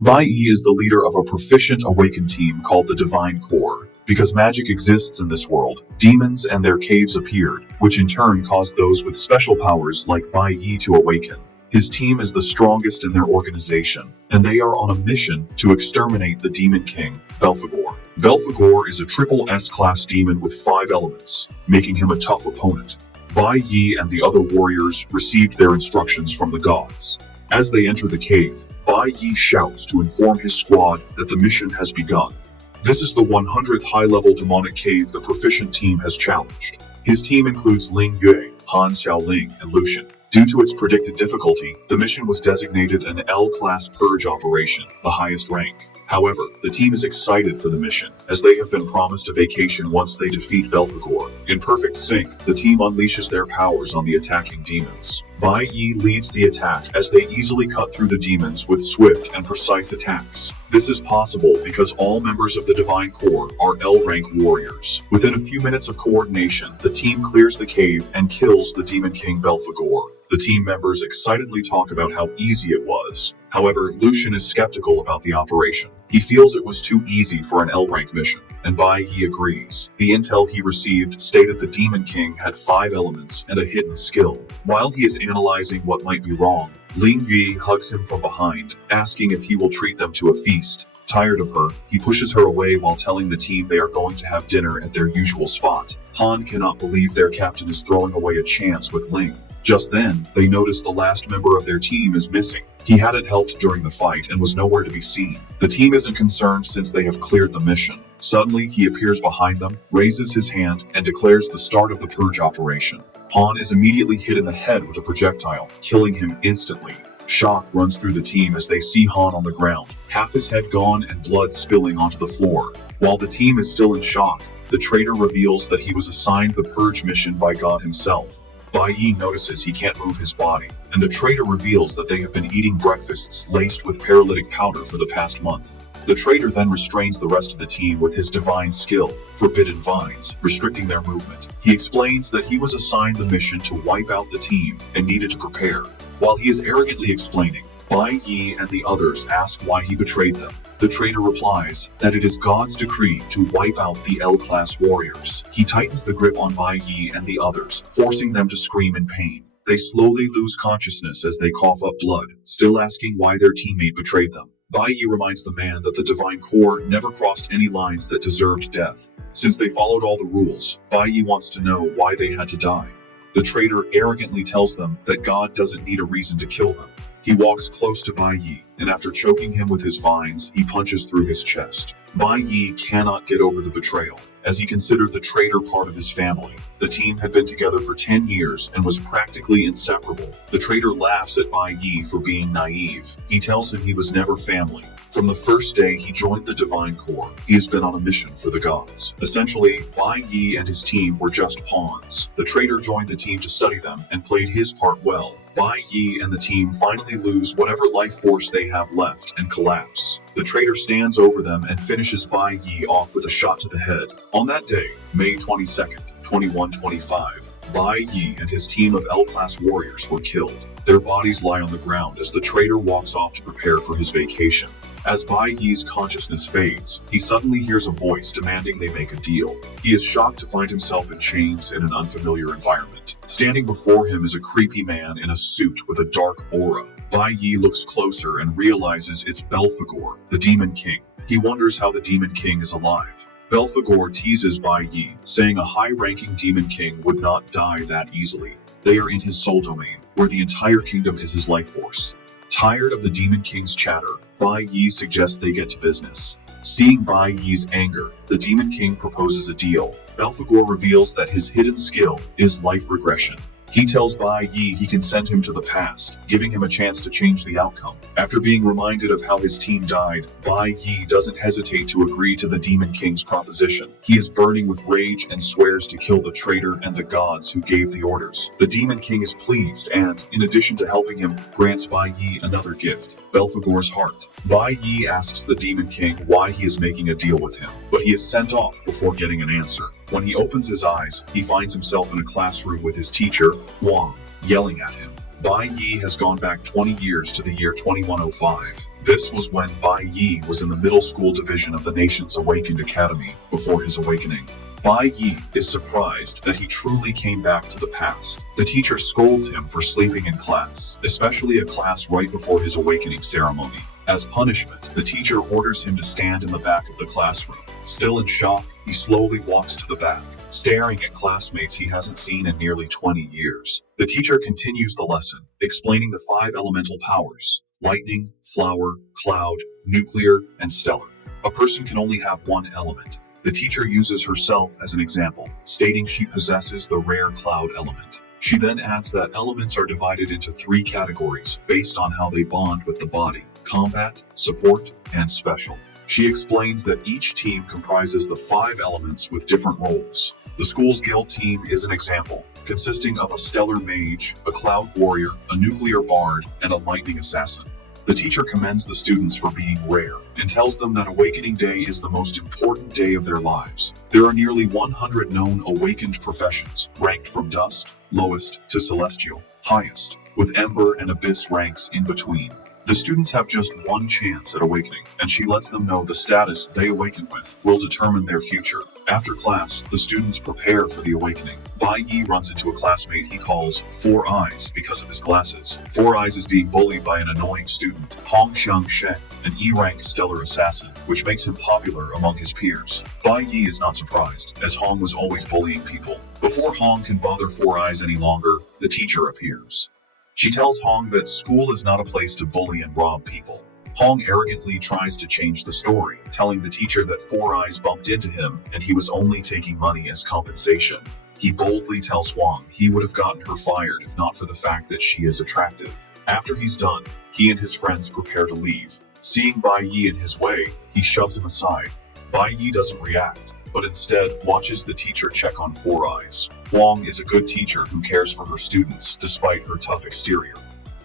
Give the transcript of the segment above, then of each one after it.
Bai Yi is the leader of a proficient awakened team called the Divine Core. Because magic exists in this world, demons and their caves appeared, which in turn caused those with special powers like Bai Yi to awaken. His team is the strongest in their organization, and they are on a mission to exterminate the Demon King, Belphegor. Belphegor is a triple S-class demon with 5 elements, making him a tough opponent. Bai Yi and the other warriors received their instructions from the gods. As they enter the cave, Bai Yi shouts to inform his squad that the mission has begun. This is the 100th high-level demonic cave the proficient team has challenged. His team includes Ling Yue, Han Xiaoling, and Lucian. Due to its predicted difficulty, the mission was designated an L-class purge operation, the highest rank. However, the team is excited for the mission, as they have been promised a vacation once they defeat Belphegor. In perfect sync, the team unleashes their powers on the attacking demons. Bai Yi leads the attack as they easily cut through the demons with swift and precise attacks. This is possible because all members of the Divine Core are L-rank warriors. Within a few minutes of coordination, the team clears the cave and kills the Demon King Belphegor. The team members excitedly talk about how easy it was. However, Lucian is skeptical about the operation. He feels it was too easy for an L-rank mission, and Bai Yi agrees. The intel he received stated the Demon King had 5 elements and a hidden skill. While he is analyzing what might be wrong, Ling Yue hugs him from behind, asking if he will treat them to a feast. Tired of her, he pushes her away while telling the team they are going to have dinner at their usual spot. Han cannot believe their captain is throwing away a chance with Ling. Just then, they notice the last member of their team is missing. He hadn't helped during the fight and was nowhere to be seen. The team isn't concerned since they have cleared the mission. Suddenly, he appears behind them, raises his hand, and declares the start of the purge operation. Han is immediately hit in the head with a projectile, killing him instantly. Shock runs through the team as they see Han on the ground, half his head gone and blood spilling onto the floor. While the team is still in shock, the traitor reveals that he was assigned the purge mission by God himself. Bai Yi notices he can't move his body, and the traitor reveals that they have been eating breakfasts laced with paralytic powder for the past month. The traitor then restrains the rest of the team with his divine skill, Forbidden Vines, restricting their movement. He explains that he was assigned the mission to wipe out the team and needed to prepare. While he is arrogantly explaining, Bai Yi and the others ask why he betrayed them. The traitor replies that it is God's decree to wipe out the L-class warriors. He tightens the grip on Bai Yi and the others, forcing them to scream in pain. They slowly lose consciousness as they cough up blood, still asking why their teammate betrayed them. Bai Yi reminds the man that the Divine Core never crossed any lines that deserved death. Since they followed all the rules, Bai Yi wants to know why they had to die. The traitor arrogantly tells them that God doesn't need a reason to kill them. He walks close to Bai Yi, and after choking him with his vines, he punches through his chest. Bai Yi cannot get over the betrayal, as he considered the traitor part of his family. The team had been together for 10 years and was practically inseparable. The traitor laughs at Bai Yi for being naive. He tells him he was never family. From the first day he joined the Divine Core, he has been on a mission for the gods. Essentially, Bai Yi and his team were just pawns. The traitor joined the team to study them and played his part well. Bai Yi and the team finally lose whatever life force they have left and collapse. The traitor stands over them and finishes Bai Yi off with a shot to the head. On that day, May 22nd, 2125, Bai Yi and his team of L-class warriors were killed. Their bodies lie on the ground as the traitor walks off to prepare for his vacation. As Bai Yi's consciousness fades, he suddenly hears a voice demanding they make a deal. He is shocked to find himself in chains in an unfamiliar environment. Standing before him is a creepy man in a suit with a dark aura. Bai Yi looks closer and realizes it's Belphegor, the Demon King. He wonders how the Demon King is alive. Belphegor teases Bai Yi, saying a high-ranking Demon King would not die that easily. They are in his soul domain, where the entire kingdom is his life force. Tired of the Demon King's chatter, Bai Yi suggests they get to business. Seeing Bai Yi's anger, the Demon King proposes a deal. Belphegor reveals that his hidden skill is life regression. He tells Bai Yi he can send him to the past, giving him a chance to change the outcome. After being reminded of how his team died, Bai Yi doesn't hesitate to agree to the Demon King's proposition. He is burning with rage and swears to kill the traitor and the gods who gave the orders. The Demon King is pleased and, in addition to helping him, grants Bai Yi another gift, Belphegor's heart. Bai Yi asks the Demon King why he is making a deal with him, but he is sent off before getting an answer. When he opens his eyes, he finds himself in a classroom with his teacher, Wang, yelling at him. Bai Yi has gone back 20 years to the year 2105. This was when Bai Yi was in the middle school division of the nation's Awakened Academy before his awakening. Bai Yi is surprised that he truly came back to the past. The teacher scolds him for sleeping in class, especially a class right before his awakening ceremony. As punishment, the teacher orders him to stand in the back of the classroom. Still in shock, he slowly walks to the back, staring at classmates he hasn't seen in nearly 20 years. The teacher continues the lesson, explaining the 5 elemental powers: lightning, flower, cloud, nuclear, and stellar. A person can only have one element. The teacher uses herself as an example, stating she possesses the rare cloud element. She then adds that elements are divided into 3 categories based on how they bond with the body: combat, support, and special. She explains that each team comprises the 5 elements with different roles. The school's guild team is an example, consisting of a stellar mage, a cloud warrior, a nuclear bard, and a lightning assassin. The teacher commends the students for being rare and tells them that Awakening Day is the most important day of their lives. There are nearly 100 known awakened professions, ranked from dust, lowest, to celestial, highest, with ember and abyss ranks in between. The students have just one chance at awakening, and she lets them know the status they awaken with will determine their future. After class, the students prepare for the awakening. Bai Yi runs into a classmate he calls Four Eyes because of his glasses. Four Eyes is being bullied by an annoying student, Hong Xiang-shen, an E-rank stellar assassin, which makes him popular among his peers. Bai Yi is not surprised, as Hong was always bullying people. Before Hong can bother Four Eyes any longer, the teacher appears. She tells Hong that school is not a place to bully and rob people. Hong arrogantly tries to change the story, telling the teacher that Four Eyes bumped into him and he was only taking money as compensation. He boldly tells Huang he would have gotten her fired if not for the fact that she is attractive. After he's done, he and his friends prepare to leave. Seeing Bai Yi in his way, he shoves him aside. Bai Yi doesn't react, but instead watches the teacher check on Four Eyes. Huang is a good teacher who cares for her students despite her tough exterior.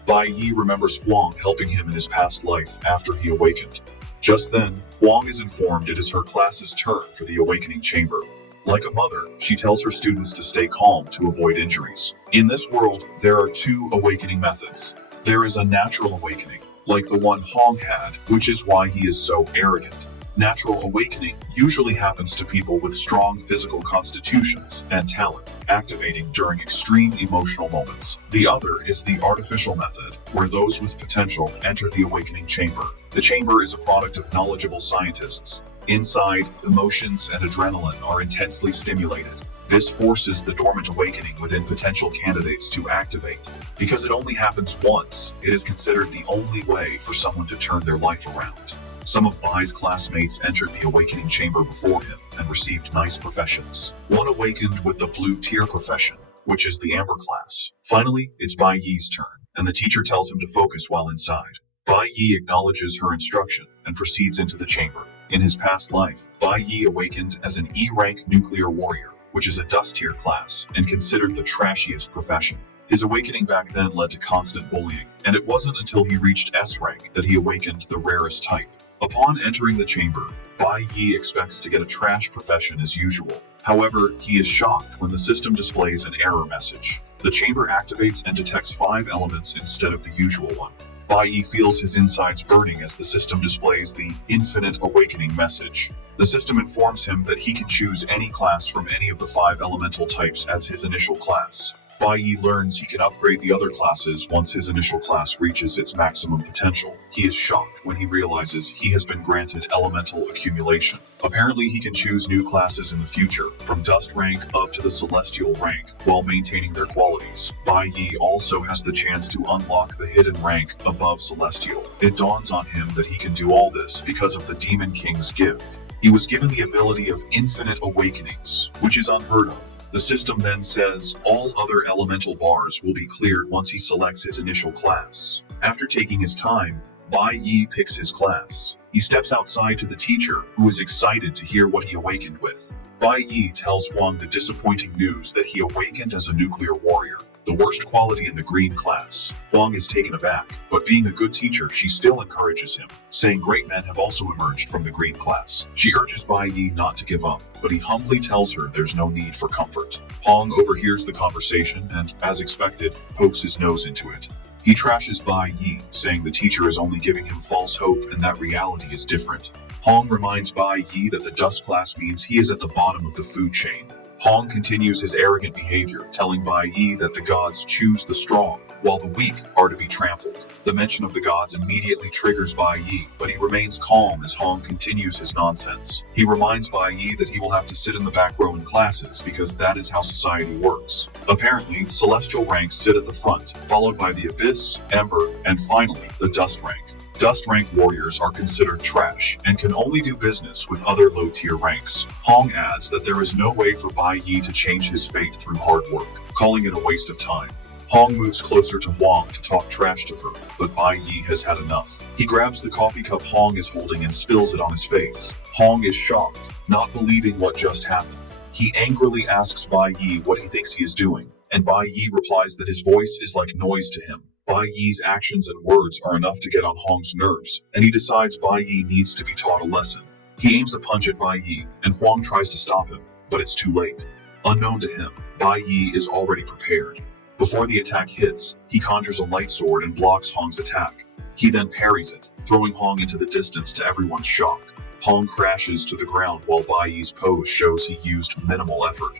Bai Yi remembers Huang helping him in his past life after he awakened. Just then, Huang is informed it is her class's turn for the awakening chamber. Like a mother, she tells her students to stay calm to avoid injuries. In this world, there are 2 awakening methods. There is a natural awakening, like the one Hong had, which is why he is so arrogant. Natural awakening usually happens to people with strong physical constitutions and talent, activating during extreme emotional moments. The other is the artificial method, where those with potential enter the awakening chamber. The chamber is a product of knowledgeable scientists. Inside, emotions and adrenaline are intensely stimulated. This forces the dormant awakening within potential candidates to activate. Because it only happens once, it is considered the only way for someone to turn their life around. Some of Bai's classmates entered the awakening chamber before him and received nice professions. One awakened with the blue tier profession, which is the amber class. Finally, it's Bai Yi's turn, and the teacher tells him to focus while inside. Bai Yi acknowledges her instruction and proceeds into the chamber. In his past life, Bai Yi awakened as an E-rank nuclear warrior, which is a dust tier class and considered the trashiest profession. His awakening back then led to constant bullying, and it wasn't until he reached S rank that he awakened the rarest type. Upon entering the chamber, Bai Yi expects to get a trash profession as usual. However, he is shocked when the system displays an error message. The chamber activates and detects 5 elements instead of the usual one. Bai Yi feels his insides burning as the system displays the Infinite Awakening message. The system informs him that he can choose any class from any of the 5 elemental types as his initial class. Bai Yi learns he can upgrade the other classes once his initial class reaches its maximum potential. He is shocked when he realizes he has been granted elemental accumulation. Apparently he can choose new classes in the future, from dust rank up to the celestial rank, while maintaining their qualities. Bai Yi also has the chance to unlock the hidden rank above celestial. It dawns on him that he can do all this because of the Demon King's gift. He was given the ability of infinite awakenings, which is unheard of. The system then says all other elemental bars will be cleared once he selects his initial class. After taking his time, Bai Yi picks his class. He steps outside to the teacher, who is excited to hear what he awakened with. Bai Yi tells Huang the disappointing news that he awakened as a nuclear warrior. the worst quality in the green class. Huang is taken aback, but being a good teacher, she still encourages him, saying great men have also emerged from the green class. She urges Bai Yi not to give up, but he humbly tells her there's no need for comfort. Huang overhears the conversation and, as expected, pokes his nose into it. He trashes Bai Yi, saying the teacher is only giving him false hope and that reality is different. Huang reminds Bai Yi that the dust class means he is at the bottom of the food chain. Huang continues his arrogant behavior, telling Bai Yi that the gods choose the strong, while the weak are to be trampled. The mention of the gods immediately triggers Bai Yi, but he remains calm as Huang continues his nonsense. He reminds Bai Yi that he will have to sit in the back row in classes because that is how society works. Apparently, celestial ranks sit at the front, followed by the abyss, ember, and finally, the dust rank. Dust rank warriors are considered trash and can only do business with other low-tier ranks. Huang adds that there is no way for Bai Yi to change his fate through hard work, calling it a waste of time. Huang moves closer to Huang to talk trash to her, but Bai Yi has had enough. He grabs the coffee cup Huang is holding and spills it on his face. Huang is shocked, not believing what just happened. He angrily asks Bai Yi what he thinks he is doing, and Bai Yi replies that his voice is like noise to him. Bai Yi's actions and words are enough to get on Huang's nerves, and he decides Bai Yi needs to be taught a lesson. He aims a punch at Bai Yi, and Huang tries to stop him, but it's too late. Unknown to him, Bai Yi is already prepared. Before the attack hits, he conjures a light sword and blocks Huang's attack. He then parries it, throwing Huang into the distance to everyone's shock. Huang crashes to the ground while Bai Yi's pose shows he used minimal effort.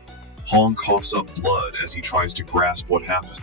Huang coughs up blood as he tries to grasp what happened.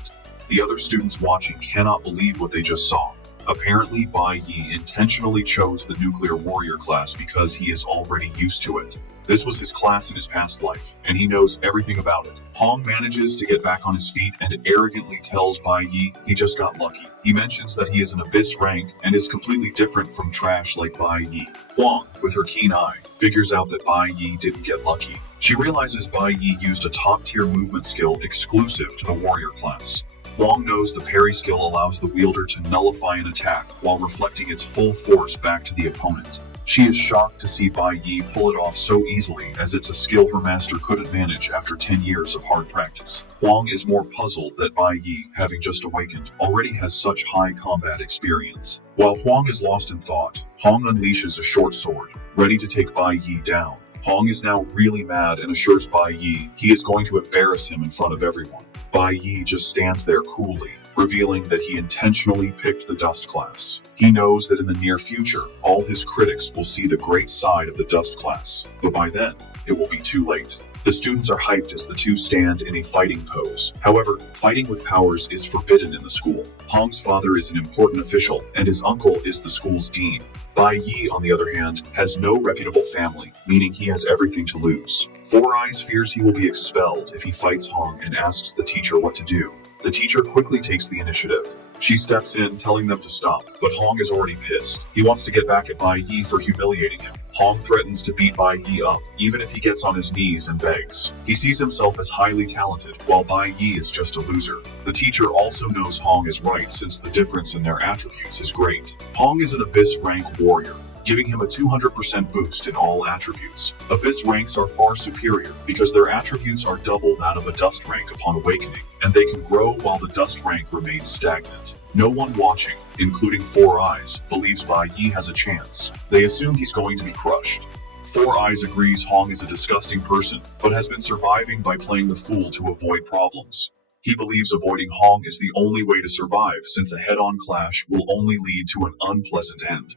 The other students watching cannot believe what they just saw. Apparently, Bai Yi intentionally chose the nuclear warrior class because he is already used to it. This was his class in his past life, and he knows everything about it. Huang manages to get back on his feet and arrogantly tells Bai Yi he just got lucky. He mentions that he is an abyss rank and is completely different from trash like Bai Yi. Huang, with her keen eye, figures out that Bai Yi didn't get lucky. She realizes Bai Yi used a top-tier movement skill exclusive to the warrior class. Huang knows the parry skill allows the wielder to nullify an attack while reflecting its full force back to the opponent. She is shocked to see Bai Yi pull it off so easily, as it's a skill her master couldn't manage after 10 years of hard practice. Huang is more puzzled that Bai Yi, having just awakened, already has such high combat experience. While Huang is lost in thought, Huang unleashes a short sword, ready to take Bai Yi down. Huang is now really mad and assures Bai Yi he is going to embarrass him in front of everyone. Bai Yi just stands there coolly, revealing that he intentionally picked the dust class. He knows that in the near future, all his critics will see the great side of the dust class, but by then, it will be too late. The students are hyped as the two stand in a fighting pose. However, fighting with powers is forbidden in the school. Huang's father is an important official, and his uncle is the school's dean. Bai Yi, on the other hand, has no reputable family, meaning he has everything to lose. Four Eyes fears he will be expelled if he fights Huang and asks the teacher what to do. The teacher quickly takes the initiative. She steps in, telling them to stop, but Huang is already pissed. He wants to get back at Bai Yi for humiliating him. Huang threatens to beat Bai Yi up, even if he gets on his knees and begs. He sees himself as highly talented, while Bai Yi is just a loser. The teacher also knows Huang is right since the difference in their attributes is great. Huang is an abyss rank warrior, giving him a 200% boost in all attributes. Abyss ranks are far superior because their attributes are double that of a dust rank upon awakening, and they can grow while the dust rank remains stagnant. No one watching, including Four Eyes, believes Bai Yi has a chance. They assume he's going to be crushed. Four Eyes agrees Huang is a disgusting person, but has been surviving by playing the fool to avoid problems. He believes avoiding Huang is the only way to survive since a head-on clash will only lead to an unpleasant end.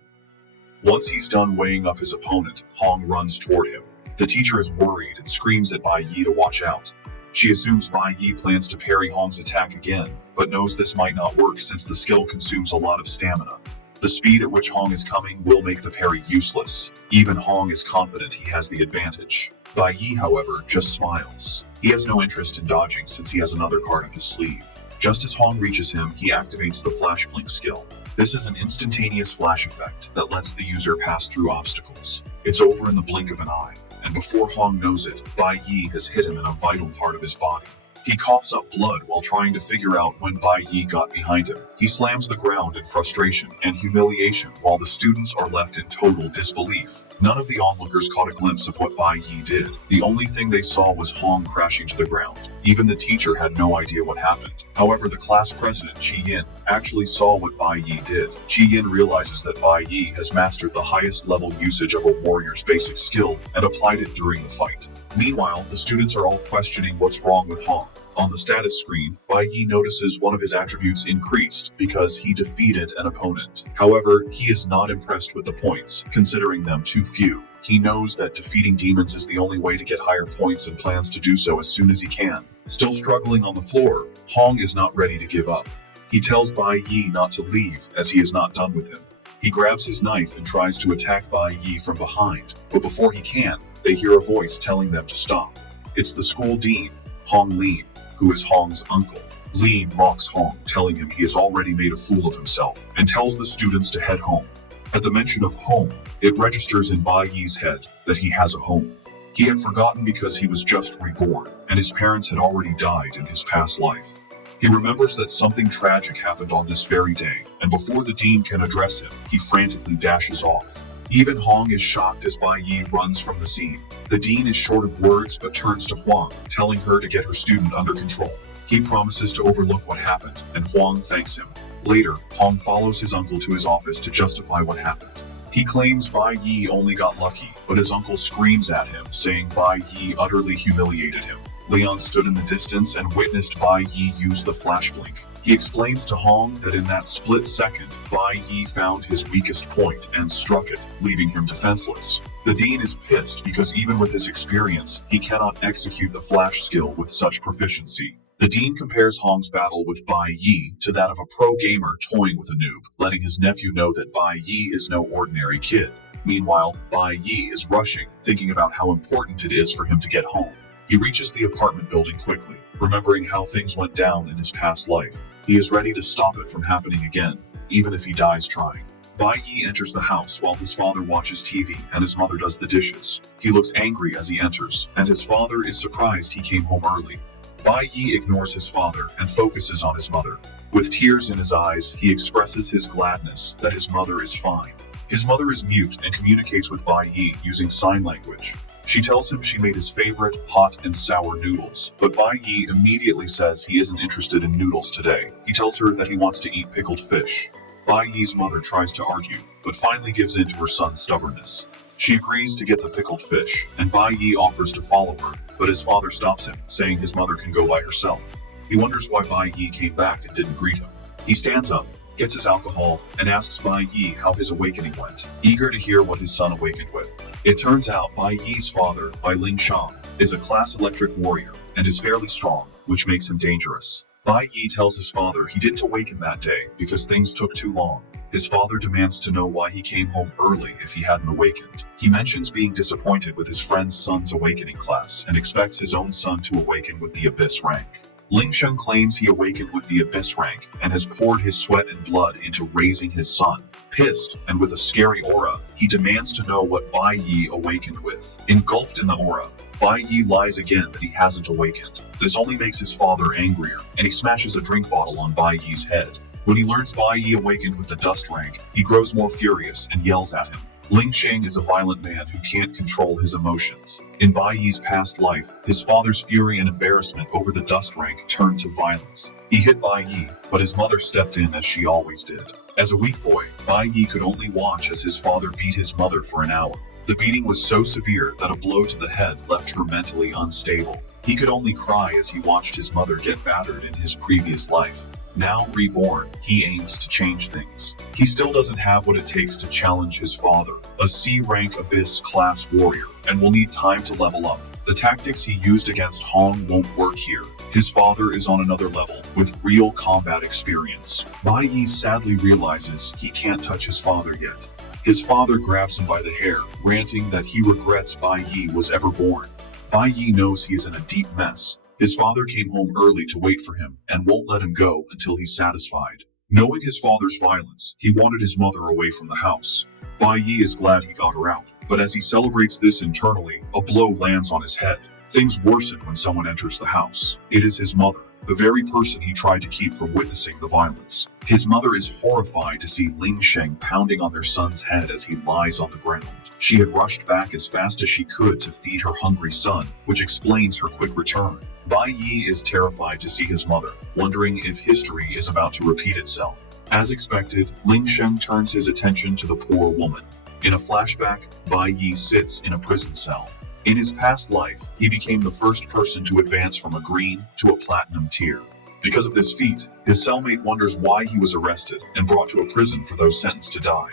Once he's done weighing up his opponent, Huang runs toward him. The teacher is worried and screams at Bai Yi to watch out. She assumes Bai Yi plans to parry Huang's attack again, but knows this might not work since the skill consumes a lot of stamina. The speed at which Huang is coming will make the parry useless. Even Huang is confident he has the advantage. Bai Yi, however, just smiles. He has no interest in dodging since he has another card up his sleeve. Just as Huang reaches him, he activates the Flash Blink skill. This is an instantaneous flash effect that lets the user pass through obstacles. It's over in the blink of an eye, and before Huang knows it, Bai Yi has hit him in a vital part of his body. He coughs up blood while trying to figure out when Bai Yi got behind him. He slams the ground in frustration and humiliation while the students are left in total disbelief. None of the onlookers caught a glimpse of what Bai Yi did. The only thing they saw was Hong crashing to the ground. Even the teacher had no idea what happened. However, the class president, Chi Yin, actually saw what Bai Yi did. Chi Yin realizes that Bai Yi has mastered the highest level usage of a warrior's basic skill and applied it during the fight. Meanwhile, the students are all questioning what's wrong with Hong. On the status screen, Bai Yi notices one of his attributes increased because he defeated an opponent. However, he is not impressed with the points, considering them too few. He knows that defeating demons is the only way to get higher points and plans to do so as soon as he can. Still struggling on the floor, Hong is not ready to give up. He tells Bai Yi not to leave as he is not done with him. He grabs his knife and tries to attack Bai Yi from behind, but before he can, they hear a voice telling them to stop. It's the school dean, Hong Lin, who is Hong's uncle. Lin mocks Hong, telling him he has already made a fool of himself, and tells the students to head home. At the mention of home, it registers in Bai Yi's head that he has a home. He had forgotten because he was just reborn, and his parents had already died in his past life. He remembers that something tragic happened on this very day, and before the dean can address him, he frantically dashes off. Even Hong is shocked as Bai Yi runs from the scene. The dean is short of words but turns to Huang, telling her to get her student under control. He promises to overlook what happened, and Huang thanks him. Later, Hong follows his uncle to his office to justify what happened. He claims Bai Yi only got lucky, but his uncle screams at him, saying Bai Yi utterly humiliated him. Leon stood in the distance and witnessed Bai Yi use the flash blink. He explains to Hong that in that split second, Bai Yi found his weakest point and struck it, leaving him defenseless. The dean is pissed because even with his experience, he cannot execute the flash skill with such proficiency. The dean compares Hong's battle with Bai Yi to that of a pro gamer toying with a noob, letting his nephew know that Bai Yi is no ordinary kid. Meanwhile, Bai Yi is rushing, thinking about how important it is for him to get home. He reaches the apartment building quickly, remembering how things went down in his past life. He is ready to stop it from happening again, even if he dies trying. Bai Yi enters the house while his father watches TV and his mother does the dishes. He looks angry as he enters, and his father is surprised he came home early. Bai Yi ignores his father and focuses on his mother. With tears in his eyes, he expresses his gladness that his mother is fine. His mother is mute and communicates with Bai Yi using sign language. She tells him she made his favorite hot and sour noodles, but Bai Yi immediately says he isn't interested in noodles today. He tells her that he wants to eat pickled fish. Bai Yi's mother tries to argue, but finally gives in to her son's stubbornness. She agrees to get the pickled fish, and Bai Yi offers to follow her, but his father stops him, saying his mother can go by herself. He wonders why Bai Yi came back and didn't greet him. He stands up, gets his alcohol, and asks Bai Yi how his awakening went, eager to hear what his son awakened with. It turns out Bai Yi's father, Bai Ling Shang, is a class electric warrior and is fairly strong, which makes him dangerous. Bai Yi tells his father he didn't awaken that day because things took too long. His father demands to know why he came home early if he hadn't awakened. He mentions being disappointed with his friend's son's awakening class and expects his own son to awaken with the Abyss rank. Ling Sheng claims he awakened with the Abyss rank and has poured his sweat and blood into raising his son. Pissed and with a scary aura, he demands to know what Bai Yi awakened with. Engulfed in the aura, Bai Yi lies again that he hasn't awakened. This only makes his father angrier, and he smashes a drink bottle on Bai Yi's head. When he learns Bai Yi awakened with the dust rank, he grows more furious and yells at him. Ling Sheng is a violent man who can't control his emotions. In Bai Yi's past life, his father's fury and embarrassment over the dust rank turned to violence. He hit Bai Yi, but his mother stepped in as she always did. As a weak boy, Bai Yi could only watch as his father beat his mother for an hour. The beating was so severe that a blow to the head left her mentally unstable. He could only cry as he watched his mother get battered in his previous life. Now reborn, he aims to change things. He still doesn't have what it takes to challenge his father, a C-rank Abyss class warrior, and will need time to level up. The tactics he used against Hong won't work here. His father is on another level, with real combat experience. Bai Yi sadly realizes he can't touch his father yet. His father grabs him by the hair, ranting that he regrets Bai Yi was ever born. Bai Yi knows he is in a deep mess. His father came home early to wait for him and won't let him go until he's satisfied. Knowing his father's violence, he wanted his mother away from the house. Bai Yi is glad he got her out, but as he celebrates this internally, a blow lands on his head. Things worsen when someone enters the house. It is his mother, the very person he tried to keep from witnessing the violence. His mother is horrified to see Ling Sheng pounding on their son's head as he lies on the ground. She had rushed back as fast as she could to feed her hungry son, which explains her quick return. Bai Yi is terrified to see his mother, wondering if history is about to repeat itself. As expected, Ling Sheng turns his attention to the poor woman. In a flashback, Bai Yi sits in a prison cell. In his past life, he became the first person to advance from a green to a platinum tier. Because of this feat, his cellmate wonders why he was arrested and brought to a prison for those sentenced to die.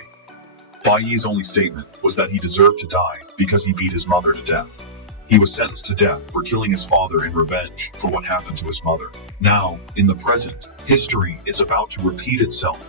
Bai Yi's only statement was that he deserved to die because he beat his mother to death. He was sentenced to death for killing his father in revenge for what happened to his mother. Now, in the present, history is about to repeat itself.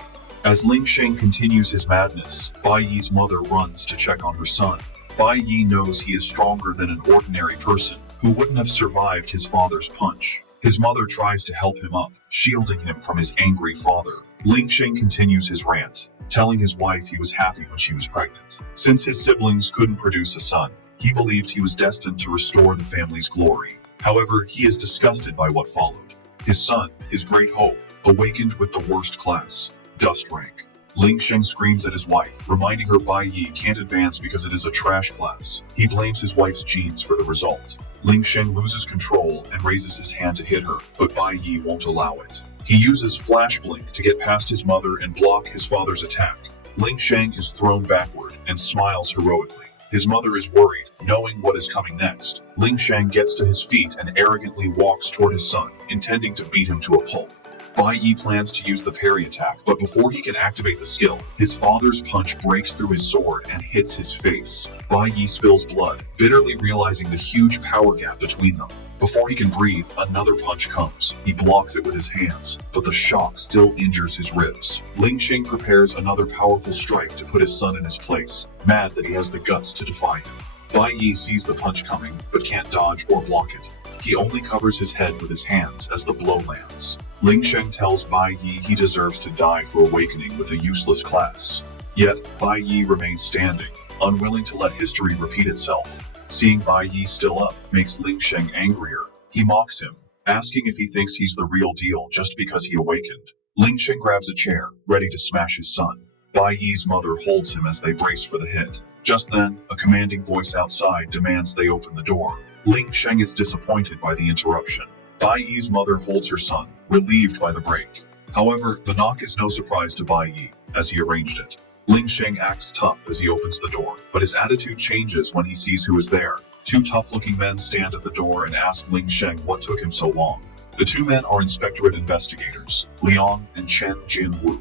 As Ling Sheng continues his madness, Bai Yi's mother runs to check on her son. Bai Yi knows he is stronger than an ordinary person who wouldn't have survived his father's punch. His mother tries to help him up, shielding him from his angry father. Ling Sheng continues his rant, telling his wife he was happy when she was pregnant. Since his siblings couldn't produce a son, he believed he was destined to restore the family's glory. However, he is disgusted by what followed. His son, his great hope, awakened with the worst class, dust rank. Ling Sheng screams at his wife, reminding her Bai Yi can't advance because it is a trash class. He blames his wife's genes for the result. Ling Sheng loses control and raises his hand to hit her, but Bai Yi won't allow it. He uses Flash Blink to get past his mother and block his father's attack. Ling Sheng is thrown backward and smiles heroically. His mother is worried, knowing what is coming next. Ling Sheng gets to his feet and arrogantly walks toward his son, intending to beat him to a pulp. Bai Yi plans to use the parry attack, but before he can activate the skill, his father's punch breaks through his sword and hits his face. Bai Yi spills blood, bitterly realizing the huge power gap between them. Before he can breathe, another punch comes. He blocks it with his hands, but the shock still injures his ribs. Ling Sheng prepares another powerful strike to put his son in his place, mad that he has the guts to defy him. Bai Yi sees the punch coming, but can't dodge or block it. He only covers his head with his hands as the blow lands. Ling Sheng tells Bai Yi he deserves to die for awakening with a useless class. Yet, Bai Yi remains standing, unwilling to let history repeat itself. Seeing Bai Yi still up makes Ling Sheng angrier. He mocks him, asking if he thinks he's the real deal just because he awakened. Ling Sheng grabs a chair, ready to smash his son. Bai Yi's mother holds him as they brace for the hit. Just then, a commanding voice outside demands they open the door. Ling Sheng is disappointed by the interruption. Bai Yi's mother holds her son, relieved by the break. However, the knock is no surprise to Bai Yi, as he arranged it. Ling Sheng acts tough as he opens the door, but his attitude changes when he sees who is there. Two tough-looking men stand at the door and ask Ling Sheng what took him so long. The two men are inspectorate investigators, Liang and Chen Jinwu.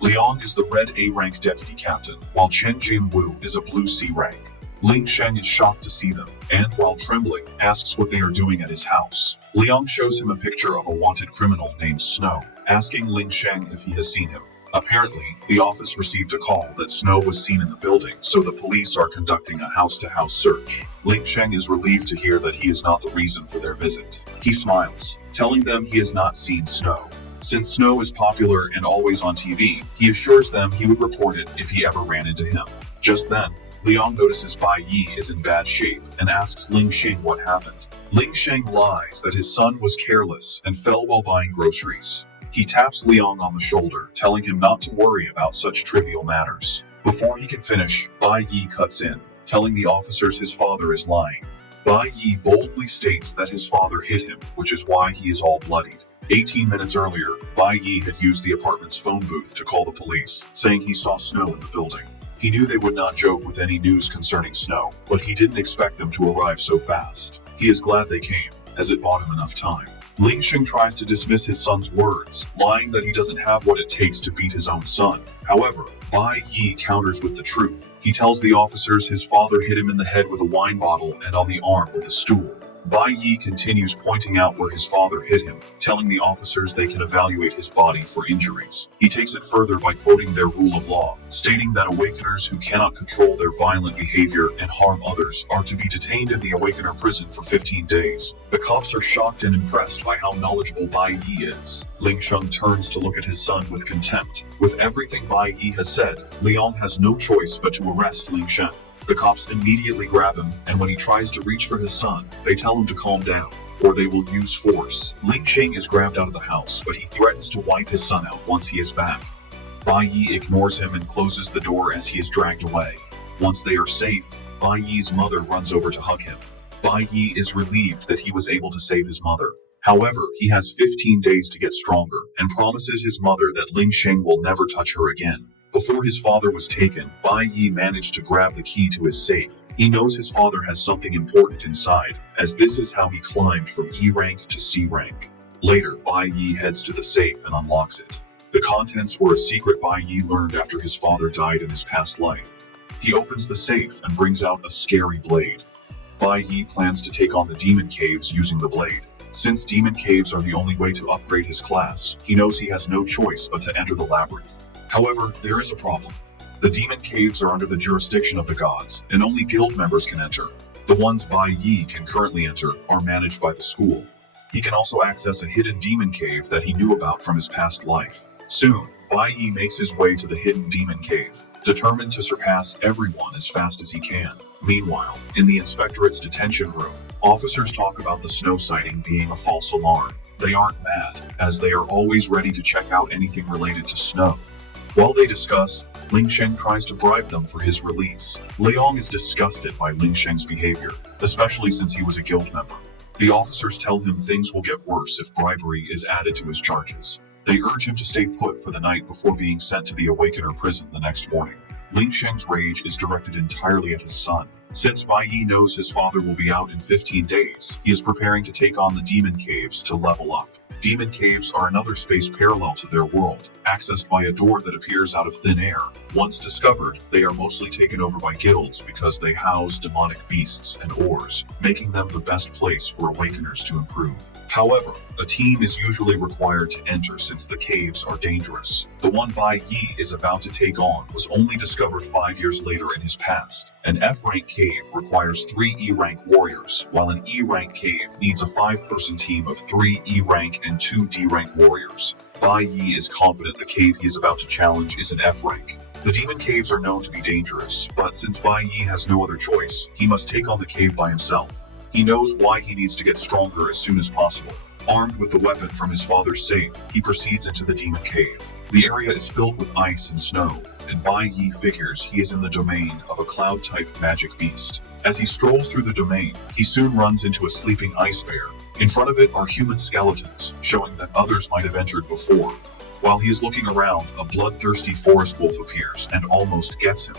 Liang is the red A-rank deputy captain, while Chen Jinwu is a blue C rank. Ling Sheng is shocked to see them, and while trembling, asks what they are doing at his house. Liang shows him a picture of a wanted criminal named Snow, asking Ling Sheng if he has seen him. Apparently, the office received a call that Snow was seen in the building, so the police are conducting a house-to-house search. Ling Sheng is relieved to hear that he is not the reason for their visit. He smiles, telling them he has not seen Snow. Since Snow is popular and always on TV, he assures them he would report it if he ever ran into him. Just then, Liang notices Bai Yi is in bad shape and asks Ling Sheng what happened. Ling Sheng lies that his son was careless and fell while buying groceries. He taps Liang on the shoulder, telling him not to worry about such trivial matters. Before he can finish, Bai Yi cuts in, telling the officers his father is lying. Bai Yi boldly states that his father hit him, which is why he is all bloodied. 18 minutes earlier, Bai Yi had used the apartment's phone booth to call the police, saying he saw Snow in the building. He knew they would not joke with any news concerning Snow, but he didn't expect them to arrive so fast. He is glad they came, as it bought him enough time. Ling Sheng tries to dismiss his son's words, lying that he doesn't have what it takes to beat his own son. However, Bai Yi counters with the truth. He tells the officers his father hit him in the head with a wine bottle and on the arm with a stool. Bai Yi continues pointing out where his father hit him, telling the officers they can evaluate his body for injuries. He takes it further by quoting their rule of law, stating that awakeners who cannot control their violent behavior and harm others are to be detained in the awakener prison for 15 days. The cops are shocked and impressed by how knowledgeable Bai Yi is. Ling Sheng turns to look at his son with contempt. With everything Bai Yi has said, Liang has no choice but to arrest Ling Sheng. The cops immediately grab him, and when he tries to reach for his son, they tell him to calm down, or they will use force. Ling Sheng is grabbed out of the house, but he threatens to wipe his son out once he is back. Bai Yi ignores him and closes the door as he is dragged away. Once they are safe, Bai Yi's mother runs over to hug him. Bai Yi is relieved that he was able to save his mother. However, he has 15 days to get stronger and promises his mother that Ling Sheng will never touch her again. Before his father was taken, Bai Yi managed to grab the key to his safe. He knows his father has something important inside, as this is how he climbed from E rank to C rank. Later, Bai Yi heads to the safe and unlocks it. The contents were a secret Bai Yi learned after his father died in his past life. He opens the safe and brings out a scary blade. Bai Yi plans to take on the demon caves using the blade. Since demon caves are the only way to upgrade his class, he knows he has no choice but to enter the labyrinth. However, there is a problem. The demon caves are under the jurisdiction of the gods, and only guild members can enter. The ones Bai Yi can currently enter are managed by the school. He can also access a hidden demon cave that he knew about from his past life. Soon, Bai Yi makes his way to the hidden demon cave, determined to surpass everyone as fast as he can. Meanwhile, in the inspectorate's detention room, officers talk about the snow sighting being a false alarm. They aren't mad, as they are always ready to check out anything related to snow. While they discuss, Ling Sheng tries to bribe them for his release. Leong is disgusted by Ling Sheng's behavior, especially since he was a guild member. The officers tell him things will get worse if bribery is added to his charges. They urge him to stay put for the night before being sent to the Awakener prison the next morning. Ling Sheng's rage is directed entirely at his son. Since Bai Yi knows his father will be out in 15 days, he is preparing to take on the demon caves to level up. Demon caves are another space parallel to their world, accessed by a door that appears out of thin air. Once discovered, they are mostly taken over by guilds because they house demonic beasts and ores, making them the best place for awakeners to improve. However, a team is usually required to enter since the caves are dangerous. The one Bai Yi is about to take on was only discovered 5 years later in his past. An F-rank cave requires 3 E-rank warriors, while an E-rank cave needs a 5-person team of 3 E-rank and 2 D-rank warriors. Bai Yi is confident the cave he is about to challenge is an F-rank. The demon caves are known to be dangerous, but since Bai Yi has no other choice, he must take on the cave by himself. He knows why he needs to get stronger as soon as possible. Armed with the weapon from his father's safe, he proceeds into the demon cave. The area is filled with ice and snow, and Bai Yi figures he is in the domain of a cloud-type magic beast. As he strolls through the domain, he soon runs into a sleeping ice bear. In front of it are human skeletons, showing that others might have entered before. While he is looking around, a bloodthirsty forest wolf appears and almost gets him.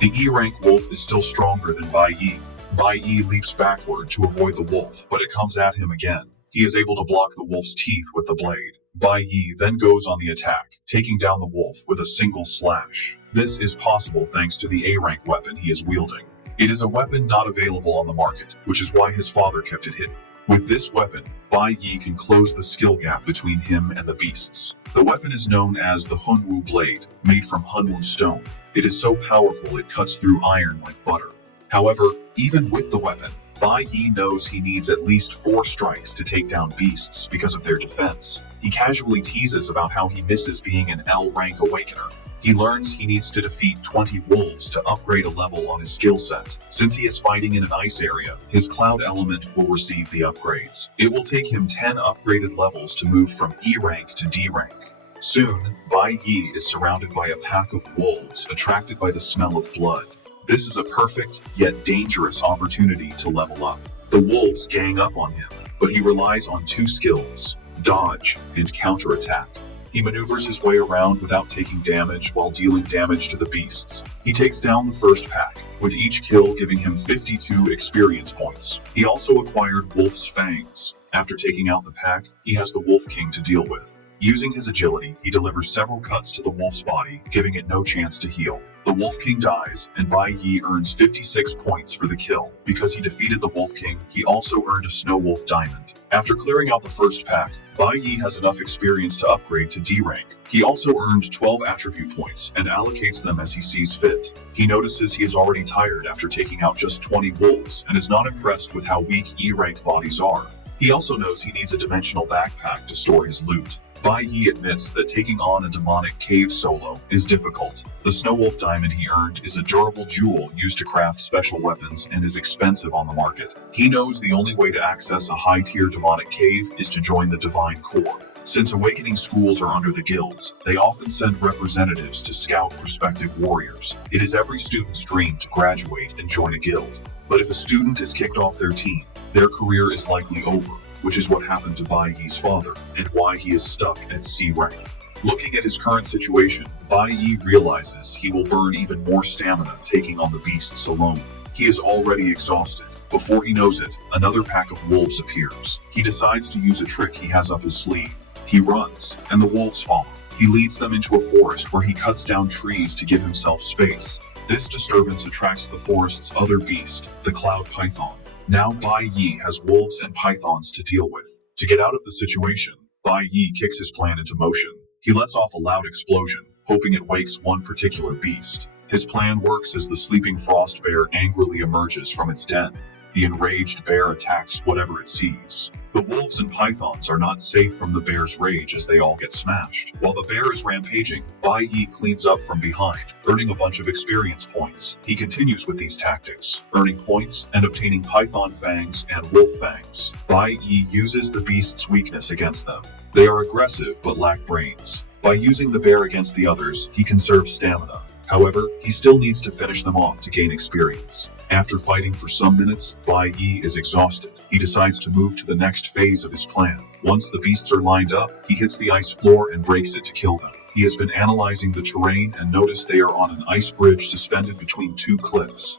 The E-rank wolf is still stronger than Bai Yi. Bai Yi leaps backward to avoid the wolf, but it comes at him again. He is able to block the wolf's teeth with the blade. Bai Yi then goes on the attack, taking down the wolf with a single slash. This is possible thanks to the A-rank weapon he is wielding. It is a weapon not available on the market, which is why his father kept it hidden. With this weapon, Bai Yi can close the skill gap between him and the beasts. The weapon is known as the Hunwu blade, made from Hunwu stone. It is so powerful it cuts through iron like butter. However, even with the weapon, Bai Yi knows he needs at least 4 strikes to take down beasts because of their defense. He casually teases about how he misses being an L-rank awakener. He learns he needs to defeat 20 wolves to upgrade a level on his skill set. Since he is fighting in an ice area, his cloud element will receive the upgrades. It will take him 10 upgraded levels to move from E rank to D rank. Soon, Bai Yi is surrounded by a pack of wolves attracted by the smell of blood. This is a perfect, yet dangerous opportunity to level up. The wolves gang up on him, but he relies on 2 skills, dodge and counterattack. He maneuvers his way around without taking damage while dealing damage to the beasts. He takes down the first pack, with each kill giving him 52 experience points. He also acquired Wolf's Fangs. After taking out the pack, he has the Wolf King to deal with. Using his agility, he delivers several cuts to the wolf's body, giving it no chance to heal. The Wolf King dies, and Bai Yi earns 56 points for the kill. Because he defeated the Wolf King, he also earned a Snow Wolf Diamond. After clearing out the first pack, Bai Yi has enough experience to upgrade to D rank. He also earned 12 attribute points and allocates them as he sees fit. He notices he is already tired after taking out just 20 wolves and is not impressed with how weak E rank bodies are. He also knows he needs a dimensional backpack to store his loot. Bai Yi admits that taking on a demonic cave solo is difficult. The Snow Wolf diamond he earned is a durable jewel used to craft special weapons and is expensive on the market. He knows the only way to access a high-tier demonic cave is to join the Divine Core. Since awakening schools are under the guilds, they often send representatives to scout prospective warriors. It is every student's dream to graduate and join a guild. But if a student is kicked off their team, their career is likely over, which is what happened to Bai Yi's father and why he is stuck at C rank. Looking at his current situation, Bai Yi realizes he will burn even more stamina taking on the beasts alone. He is already exhausted. Before he knows it, another pack of wolves appears. He decides to use a trick he has up his sleeve. He runs, and the wolves follow. He leads them into a forest where he cuts down trees to give himself space. This disturbance attracts the forest's other beast, the cloud python. Now Bai Yi has wolves and pythons to deal with. To get out of the situation, Bai Yi kicks his plan into motion. He lets off a loud explosion, hoping it wakes one particular beast. His plan works as the sleeping frost bear angrily emerges from its den. The enraged bear attacks whatever it sees. The wolves and pythons are not safe from the bear's rage as they all get smashed. While the bear is rampaging, Bai Yi cleans up from behind, earning a bunch of experience points. He continues with these tactics, earning points and obtaining python fangs and wolf fangs. Bai Yi uses the beast's weakness against them. They are aggressive but lack brains. By using the bear against the others, he conserves stamina. However, he still needs to finish them off to gain experience. After fighting for some minutes, Bai Yi is exhausted. He decides to move to the next phase of his plan. Once the beasts are lined up, he hits the ice floor and breaks it to kill them. He has been analyzing the terrain and noticed they are on an ice bridge suspended between two cliffs.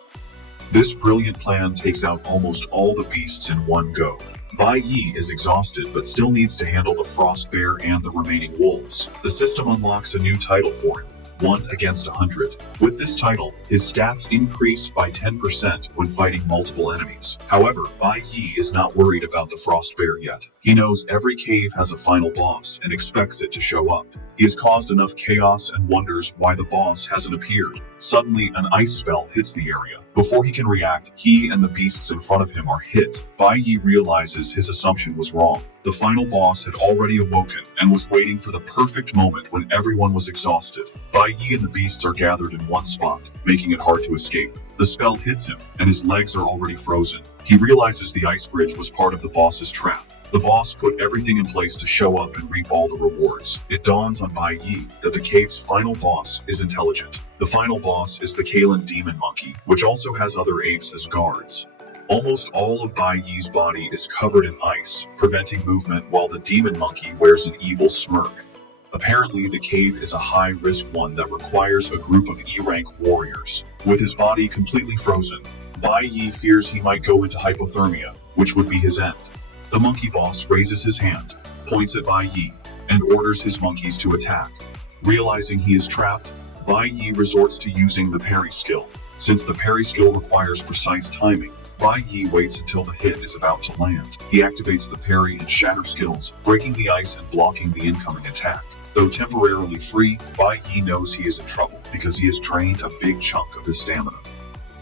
This brilliant plan takes out almost all the beasts in one go. Bai Yi is exhausted but still needs to handle the frost bear and the remaining wolves. The system unlocks a new title for him. 1 against 100. With this title, his stats increase by 10% when fighting multiple enemies. However, Bai Yi is not worried about the frost bear yet. He knows every cave has a final boss and expects it to show up. He has caused enough chaos and wonders why the boss hasn't appeared. Suddenly, an ice spell hits the area. Before he can react, he and the beasts in front of him are hit. Bai Yi realizes his assumption was wrong. The final boss had already awoken and was waiting for the perfect moment when everyone was exhausted. Bai Yi and the beasts are gathered in one spot, making it hard to escape. The spell hits him, and his legs are already frozen. He realizes the ice bridge was part of the boss's trap. The boss put everything in place to show up and reap all the rewards. It dawns on Bai Yi that the cave's final boss is intelligent. The final boss is the Kalen demon monkey, which also has other apes as guards. Almost all of Bai Yi's body is covered in ice, preventing movement while the demon monkey wears an evil smirk. Apparently, the cave is a high-risk one that requires a group of E-rank warriors. With his body completely frozen, Bai Yi fears he might go into hypothermia, which would be his end. The monkey boss raises his hand, points at Bai Yi, and orders his monkeys to attack. Realizing he is trapped, Bai Yi resorts to using the parry skill. Since the parry skill requires precise timing, Bai Yi waits until the hit is about to land. He activates the parry and shatter skills, breaking the ice and blocking the incoming attack. Though temporarily free, Bai Yi knows he is in trouble because he has drained a big chunk of his stamina.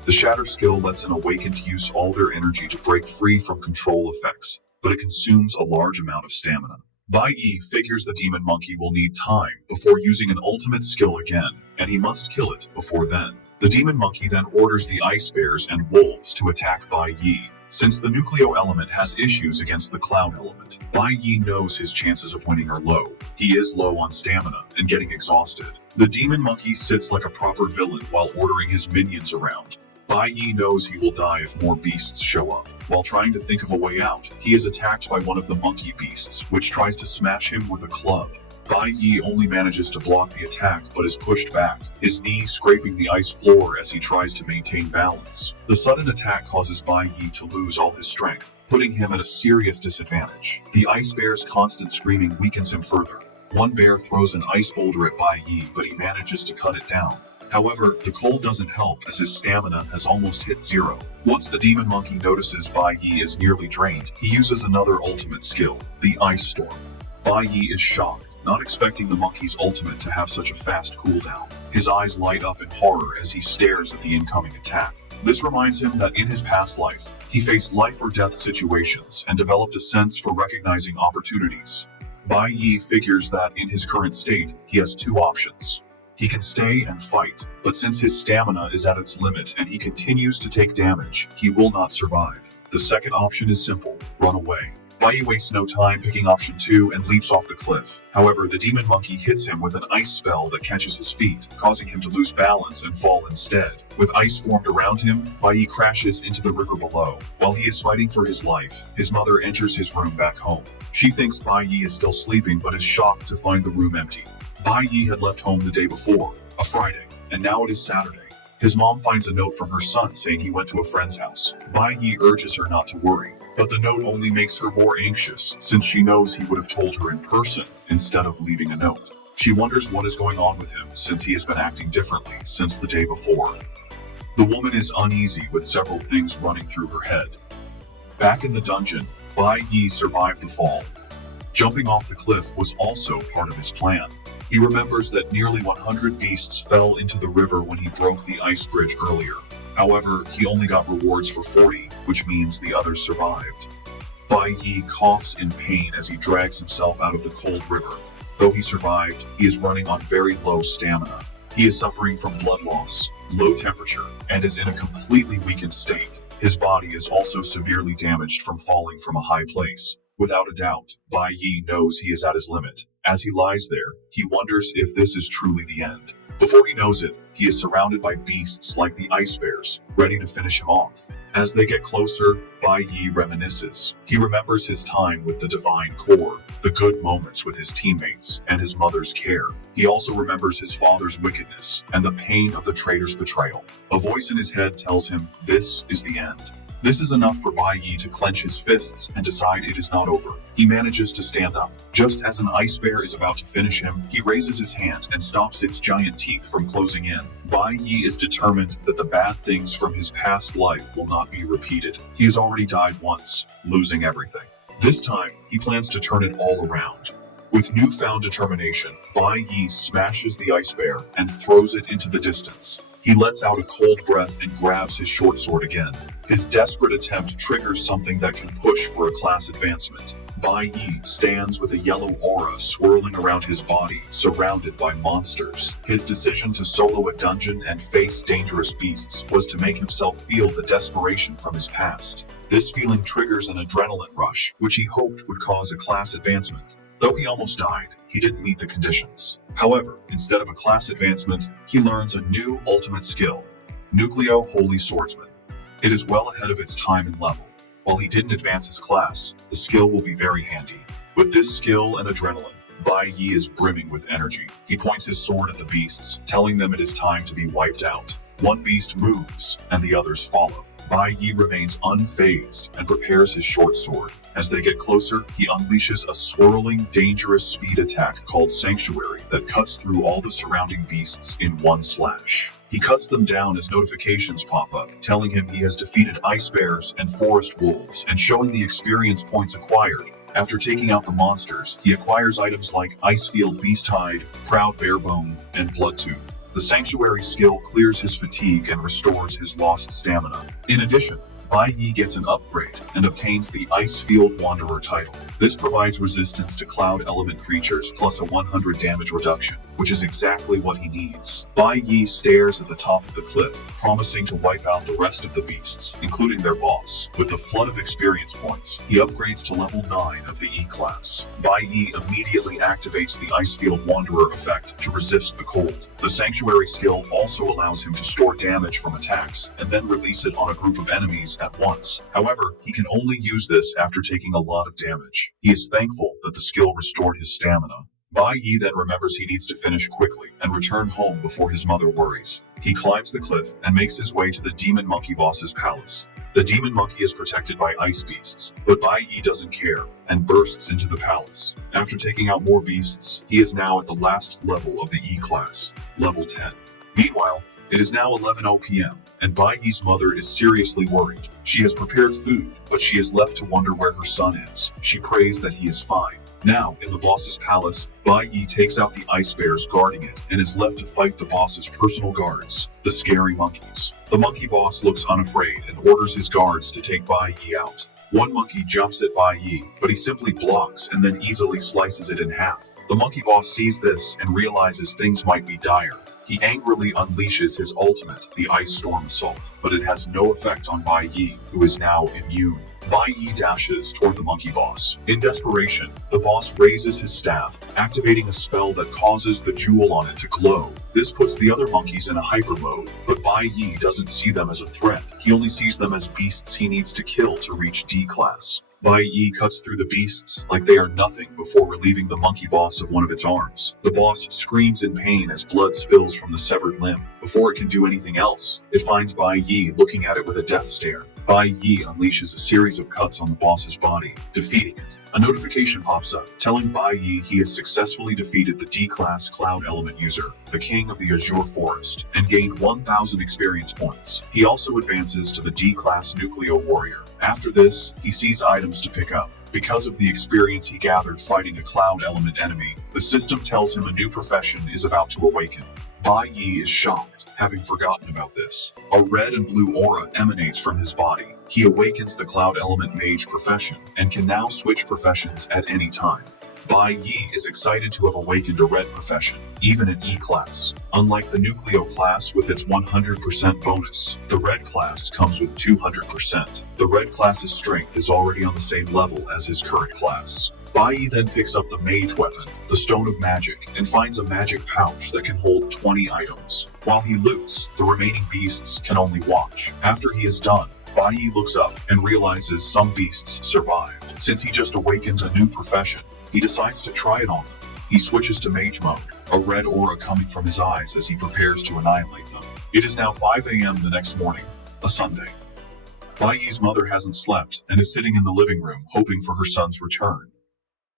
The shatter skill lets an awakened use all their energy to break free from control effects, but it consumes a large amount of stamina. Bai Yi figures the demon monkey will need time before using an ultimate skill again, and he must kill it before then. The demon monkey then orders the ice bears and wolves to attack Bai Yi. Since the nucleo element has issues against the cloud element, Bai Yi knows his chances of winning are low. He is low on stamina and getting exhausted. The demon monkey sits like a proper villain while ordering his minions around. Bai Yi knows he will die if more beasts show up. While trying to think of a way out, he is attacked by one of the monkey beasts, which tries to smash him with a club. Bai Yi only manages to block the attack but is pushed back, his knee scraping the ice floor as he tries to maintain balance. The sudden attack causes Bai Yi to lose all his strength, putting him at a serious disadvantage. The ice bear's constant screaming weakens him further. One bear throws an ice boulder at Bai Yi, but he manages to cut it down. However, the cold doesn't help as his stamina has almost hit zero. Once the demon monkey notices Bai Yi is nearly drained, he uses another ultimate skill, the Ice Storm. Bai Yi is shocked, not expecting the monkey's ultimate to have such a fast cooldown. His eyes light up in horror as he stares at the incoming attack. This reminds him that in his past life, he faced life or death situations and developed a sense for recognizing opportunities. Bai Yi figures that in his current state, he has two options. He can stay and fight, but since his stamina is at its limit and he continues to take damage, he will not survive. The second option is simple: run away. Bai Yi wastes no time picking option 2 and leaps off the cliff. However, the demon monkey hits him with an ice spell that catches his feet, causing him to lose balance and fall instead. With ice formed around him, Bai Yi crashes into the river below. While he is fighting for his life, his mother enters his room back home. She thinks Bai Yi is still sleeping but is shocked to find the room empty. Bai Yi had left home the day before, a Friday, and now it is Saturday. His mom finds a note from her son saying he went to a friend's house. Bai Yi urges her not to worry, but the note only makes her more anxious since she knows he would have told her in person instead of leaving a note. She wonders what is going on with him since he has been acting differently since the day before. The woman is uneasy with several things running through her head. Back in the dungeon, Bai Yi survived the fall. Jumping off the cliff was also part of his plan. He remembers that nearly 100 beasts fell into the river when he broke the ice bridge earlier. However, he only got rewards for 40, which means the others survived. Bai Yi coughs in pain as he drags himself out of the cold river. Though he survived, he is running on very low stamina. He is suffering from blood loss, low temperature, and is in a completely weakened state. His body is also severely damaged from falling from a high place. Without a doubt, Bai Yi knows he is at his limit. As he lies there, he wonders if this is truly the end. Before he knows it, he is surrounded by beasts like the ice bears, ready to finish him off. As they get closer, Bai Yi reminisces. He remembers his time with the Divine Core, the good moments with his teammates, and his mother's care. He also remembers his father's wickedness and the pain of the traitor's betrayal. A voice in his head tells him this is the end. This is enough for Bai Yi to clench his fists and decide it is not over. He manages to stand up. Just as an ice bear is about to finish him, he raises his hand and stops its giant teeth from closing in. Bai Yi is determined that the bad things from his past life will not be repeated. He has already died once, losing everything. This time, he plans to turn it all around. With newfound determination, Bai Yi smashes the ice bear and throws it into the distance. He lets out a cold breath and grabs his short sword again. His desperate attempt triggers something that can push for a class advancement. Bai Yi stands with a yellow aura swirling around his body, surrounded by monsters. His decision to solo a dungeon and face dangerous beasts was to make himself feel the desperation from his past. This feeling triggers an adrenaline rush, which he hoped would cause a class advancement. Though he almost died, he didn't meet the conditions. However, instead of a class advancement, he learns a new ultimate skill, Nucleo Holy Swordsman. It is well ahead of its time and level. While he didn't advance his class, the skill will be very handy. With this skill and adrenaline, Bai Yi is brimming with energy. He points his sword at the beasts, telling them it is time to be wiped out. One beast moves, and the others follow. Bai Yi remains unfazed and prepares his short sword. As they get closer, he unleashes a swirling, dangerous speed attack called Sanctuary that cuts through all the surrounding beasts in one slash. He cuts them down as notifications pop up, telling him he has defeated ice bears and forest wolves and showing the experience points acquired. After taking out the monsters, he acquires items like Icefield Beasthide, Proud Barebone, and Bloodtooth. The Sanctuary skill clears his fatigue and restores his lost stamina. In addition, Bai Yi gets an upgrade and obtains the Icefield Wanderer title. This provides resistance to cloud element creatures plus a 100 damage reduction, which is exactly what he needs. Bai Yi stares at the top of the cliff, promising to wipe out the rest of the beasts, including their boss. With the flood of experience points, he upgrades to level 9 of the E-class. Bai Yi immediately activates the Icefield Wanderer effect to resist the cold. The Sanctuary skill also allows him to store damage from attacks and then release it on a group of enemies at once. However, he can only use this after taking a lot of damage. He is thankful that the skill restored his stamina. Bai Yi then remembers he needs to finish quickly and return home before his mother worries. He climbs the cliff and makes his way to the demon monkey boss's palace. The demon monkey is protected by ice beasts, but Bai Yi doesn't care and bursts into the palace. After taking out more beasts, he is now at the last level of the E-class, level 10. Meanwhile, it is now 11:00 p.m., and Bai Yi's mother is seriously worried. She has prepared food, but she is left to wonder where her son is. She prays that he is fine. Now, in the boss's palace, Bai Yi takes out the ice bears guarding it and is left to fight the boss's personal guards, the scary monkeys. The monkey boss looks unafraid and orders his guards to take Bai Yi out. One monkey jumps at Bai Yi, but he simply blocks and then easily slices it in half. The monkey boss sees this and realizes things might be dire. He angrily unleashes his ultimate, the Ice Storm Assault, but it has no effect on Bai Yi, who is now immune. Bai Yi dashes toward the monkey boss. In desperation, the boss raises his staff, activating a spell that causes the jewel on it to glow. This puts the other monkeys in a hyper mode, but Bai Yi doesn't see them as a threat. He only sees them as beasts he needs to kill to reach D class. Bai Yi cuts through the beasts like they are nothing before relieving the monkey boss of one of its arms. The boss screams in pain as blood spills from the severed limb. Before it can do anything else, it finds Bai Yi looking at it with a death stare. Bai Yi unleashes a series of cuts on the boss's body, defeating it. A notification pops up, telling Bai Yi he has successfully defeated the D-Class Cloud Element user, the King of the Azure Forest, and gained 1,000 experience points. He also advances to the D-Class Nucleo Warrior. After this, he sees items to pick up. Because of the experience he gathered fighting a Cloud Element enemy, the system tells him a new profession is about to awaken. Bai Yi is shocked, having forgotten about this. A red and blue aura emanates from his body. He awakens the Cloud Element Mage profession, and can now switch professions at any time. Bai Yi is excited to have awakened a red profession, even in E-Class. Unlike the Nucleo class with its 100% bonus, the red class comes with 200%. The red class's strength is already on the same level as his current class. Bai Yi then picks up the mage weapon, the Stone of Magic, and finds a magic pouch that can hold 20 items. While he loots, the remaining beasts can only watch. After he is done, Bai Yi looks up and realizes some beasts survived. Since he just awakened a new profession, he decides to try it on them. He switches to mage mode, a red aura coming from his eyes as he prepares to annihilate them. It is now 5 a.m. the next morning, a Sunday. Bai Yi's mother hasn't slept and is sitting in the living room hoping for her son's return.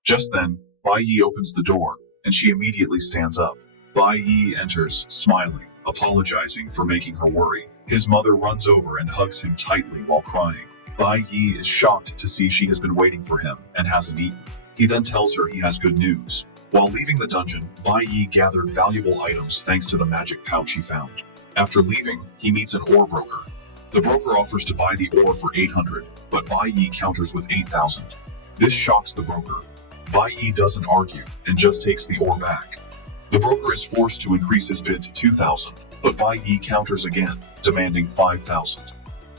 Just then, Bai Yi opens the door, and she immediately stands up. Bai Yi enters, smiling, apologizing for making her worry. His mother runs over and hugs him tightly while crying. Bai Yi is shocked to see she has been waiting for him and hasn't eaten. He then tells her he has good news. While leaving the dungeon, Bai Yi gathered valuable items thanks to the magic pouch he found. After leaving, he meets an ore broker. The broker offers to buy the ore for 800, but Bai Yi counters with 8,000. This shocks the broker. Bai Yi doesn't argue and just takes the ore back. The broker is forced to increase his bid to 2,000, but Bai Yi counters again, demanding 5,000.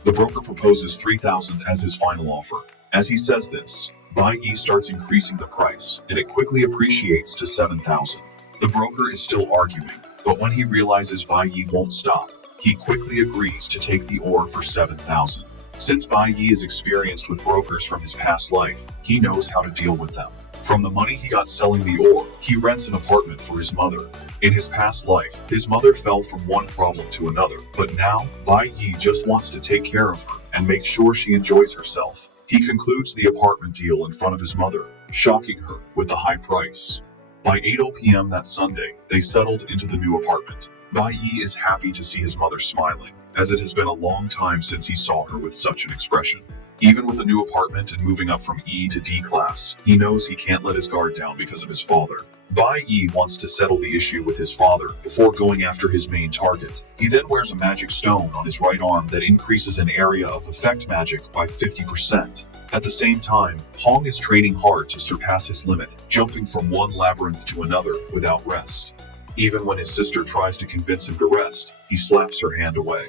The broker proposes 3,000 as his final offer. As he says this, Bai Yi starts increasing the price, and it quickly appreciates to 7,000. The broker is still arguing, but when he realizes Bai Yi won't stop, he quickly agrees to take the ore for 7,000. Since Bai Yi is experienced with brokers from his past life, he knows how to deal with them. From the money he got selling the ore, he rents an apartment for his mother. In his past life, his mother fell from one problem to another, but now, Bai Yi just wants to take care of her and make sure she enjoys herself. He concludes the apartment deal in front of his mother, shocking her with the high price. By 8 p.m. that Sunday, they settled into the new apartment. Bai Yi is happy to see his mother smiling, as it has been a long time since he saw her with such an expression. Even with a new apartment and moving up from E to D class, he knows he can't let his guard down because of his father. Bai Yi wants to settle the issue with his father before going after his main target. He then wears a magic stone on his right arm that increases an area of effect magic by 50%. At the same time, Hong is training hard to surpass his limit, jumping from one labyrinth to another without rest. Even when his sister tries to convince him to rest, he slaps her hand away.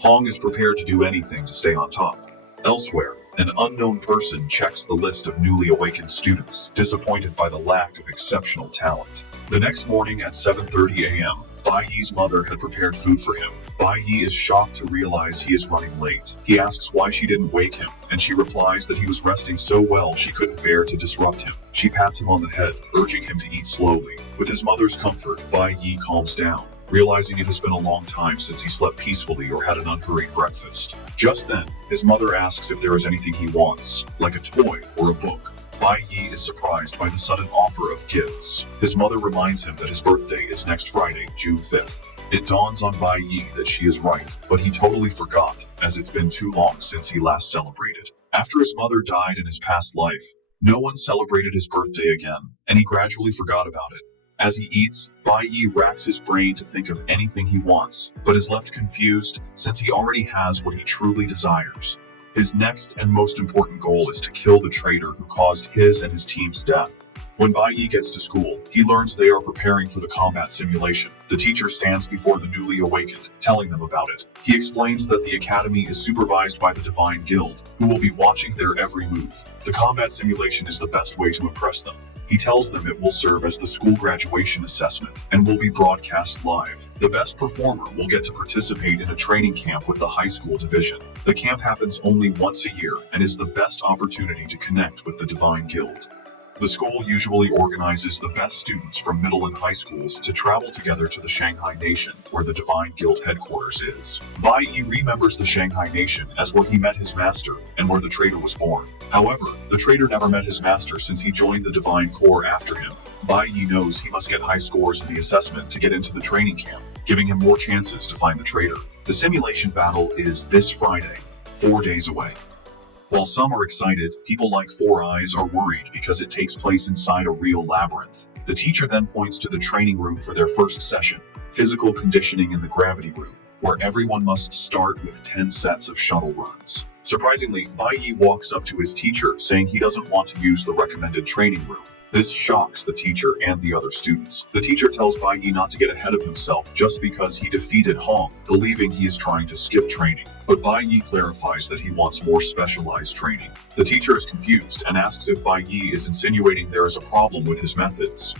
Hong is prepared to do anything to stay on top. Elsewhere, an unknown person checks the list of newly awakened students, disappointed by the lack of exceptional talent. The next morning at 7:30 a.m., Bai Yi's mother had prepared food for him. Bai Yi is shocked to realize he is running late. He asks why she didn't wake him, and she replies that he was resting so well she couldn't bear to disrupt him. She pats him on the head, urging him to eat slowly. With his mother's comfort, Bai Yi calms down, realizing it has been a long time since he slept peacefully or had an unhurried breakfast. Just then, his mother asks if there is anything he wants, like a toy or a book. Bai Yi is surprised by the sudden offer of gifts. His mother reminds him that his birthday is next Friday, June 5th. It dawns on Bai Yi that she is right, but he totally forgot, as it's been too long since he last celebrated. After his mother died in his past life, no one celebrated his birthday again, and he gradually forgot about it. As he eats, Bai Yi racks his brain to think of anything he wants, but is left confused since he already has what he truly desires. His next and most important goal is to kill the traitor who caused his and his team's death. When Bai Yi gets to school, he learns they are preparing for the combat simulation. The teacher stands before the newly awakened, telling them about it. He explains that the academy is supervised by the Divine Guild, who will be watching their every move. The combat simulation is the best way to impress them. He tells them it will serve as the school graduation assessment and will be broadcast live. The best performer will get to participate in a training camp with the high school division. The camp happens only once a year and is the best opportunity to connect with the Divine Guild. The school usually organizes the best students from middle and high schools to travel together to the Shanghai Nation, where the Divine Guild headquarters is. Bai Yi remembers the Shanghai Nation as where he met his master and where the traitor was born. However, the traitor never met his master since he joined the Divine Corps after him. Bai Yi knows he must get high scores in the assessment to get into the training camp, giving him more chances to find the traitor. The simulation battle is this Friday, 4 days away. While some are excited, people like Four Eyes are worried because it takes place inside a real labyrinth. The teacher then points to the training room for their first session, physical conditioning in the gravity room, where everyone must start with 10 sets of shuttle runs. Surprisingly, Bai Yi walks up to his teacher, saying he doesn't want to use the recommended training room. This shocks the teacher and the other students. The teacher tells Bai Yi not to get ahead of himself just because he defeated Hong, believing he is trying to skip training. But Bai Yi clarifies that he wants more specialized training. The teacher is confused and asks if Bai Yi is insinuating there is a problem with his methods.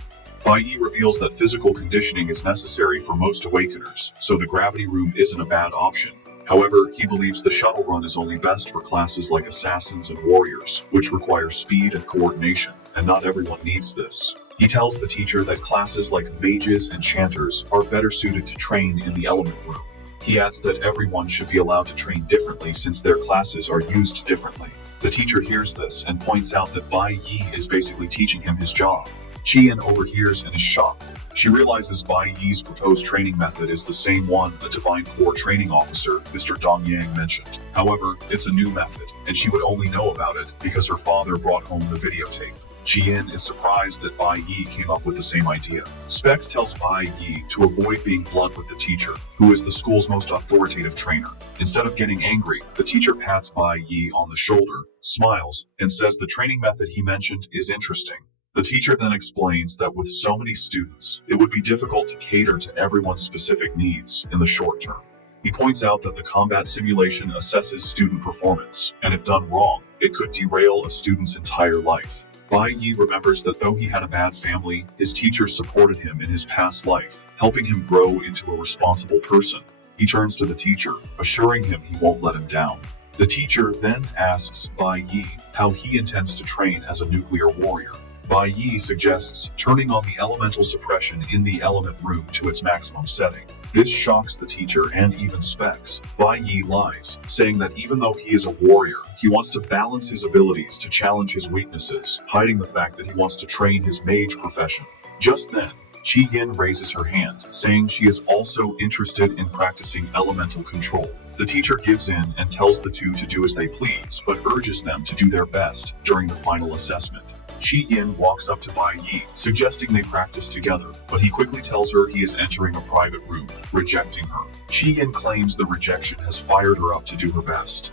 Bai Yi reveals that physical conditioning is necessary for most awakeners, so the gravity room isn't a bad option. However, he believes the shuttle run is only best for classes like assassins and warriors, which require speed and coordination, and not everyone needs this. He tells the teacher that classes like mages and chanters are better suited to train in the element room. He adds that everyone should be allowed to train differently since their classes are used differently. The teacher hears this and points out that Bai Yi is basically teaching him his job. Qian overhears and is shocked. She realizes Bai Yi's proposed training method is the same one a Divine Corps training officer, Mr. Dong Yang, mentioned. However, it's a new method, and she would only know about it because her father brought home the videotape. Qian is surprised that Bai Yi came up with the same idea. Specs tells Bai Yi to avoid being blunt with the teacher, who is the school's most authoritative trainer. Instead of getting angry, the teacher pats Bai Yi on the shoulder, smiles, and says the training method he mentioned is interesting. The teacher then explains that with so many students, it would be difficult to cater to everyone's specific needs in the short term. He points out that the combat simulation assesses student performance, and if done wrong, it could derail a student's entire life. Bai Yi remembers that though he had a bad family, his teacher supported him in his past life, helping him grow into a responsible person. He turns to the teacher, assuring him he won't let him down. The teacher then asks Bai Yi how he intends to train as a nuclear warrior. Bai Yi suggests turning on the elemental suppression in the element room to its maximum setting. This shocks the teacher and even Specs. Bai Yi lies, saying that even though he is a warrior, he wants to balance his abilities to challenge his weaknesses, hiding the fact that he wants to train his mage profession. Just then, Qi Yin raises her hand, saying she is also interested in practicing elemental control. The teacher gives in and tells the two to do as they please, but urges them to do their best during the final assessment. Qi Yin walks up to Bai Yi, suggesting they practice together, but he quickly tells her he is entering a private room, rejecting her. Qi Yin claims the rejection has fired her up to do her best.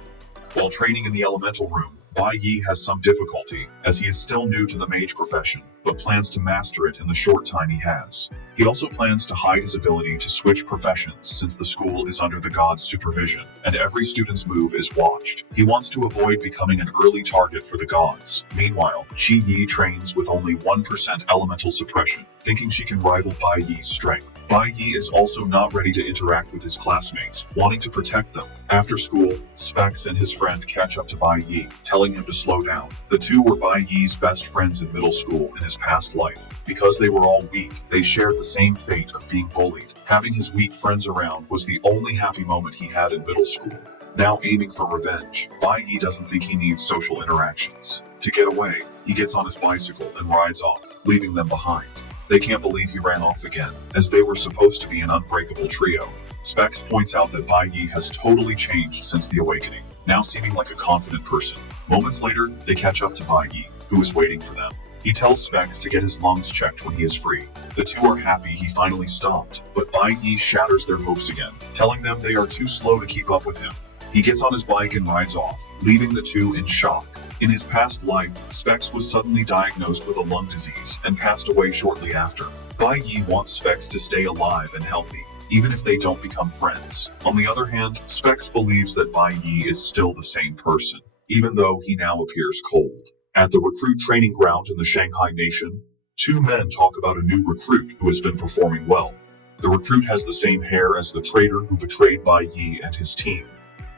While training in the elemental room, Bai Yi has some difficulty, as he is still new to the mage profession, but plans to master it in the short time he has. He also plans to hide his ability to switch professions since the school is under the god's supervision, and every student's move is watched. He wants to avoid becoming an early target for the gods. Meanwhile, Qi Yi trains with only 1% elemental suppression, thinking she can rival Bai Yi's strength. Bai Yi is also not ready to interact with his classmates, wanting to protect them. After school, Specs and his friend catch up to Bai Yi, telling him to slow down. The two were Bai Yi's best friends in middle school in his past life. Because they were all weak, they shared the same fate of being bullied. Having his weak friends around was the only happy moment he had in middle school. Now aiming for revenge, Bai Yi doesn't think he needs social interactions. To get away, he gets on his bicycle and rides off, leaving them behind. They can't believe he ran off again, as they were supposed to be an unbreakable trio. Specs points out that Bai Yi has totally changed since the awakening, now seeming like a confident person. Moments later, they catch up to Bai Yi, who is waiting for them. He tells Specs to get his lungs checked when he is free. The two are happy he finally stopped, but Bai Yi shatters their hopes again, telling them they are too slow to keep up with him. He gets on his bike and rides off, leaving the two in shock. In his past life, Specs was suddenly diagnosed with a lung disease and passed away shortly after. Bai Yi wants Specs to stay alive and healthy, even if they don't become friends. On the other hand, Specs believes that Bai Yi is still the same person, even though he now appears cold. At the recruit training ground in the Shanghai nation, two men talk about a new recruit who has been performing well. The recruit has the same hair as the traitor who betrayed Bai Yi and his team.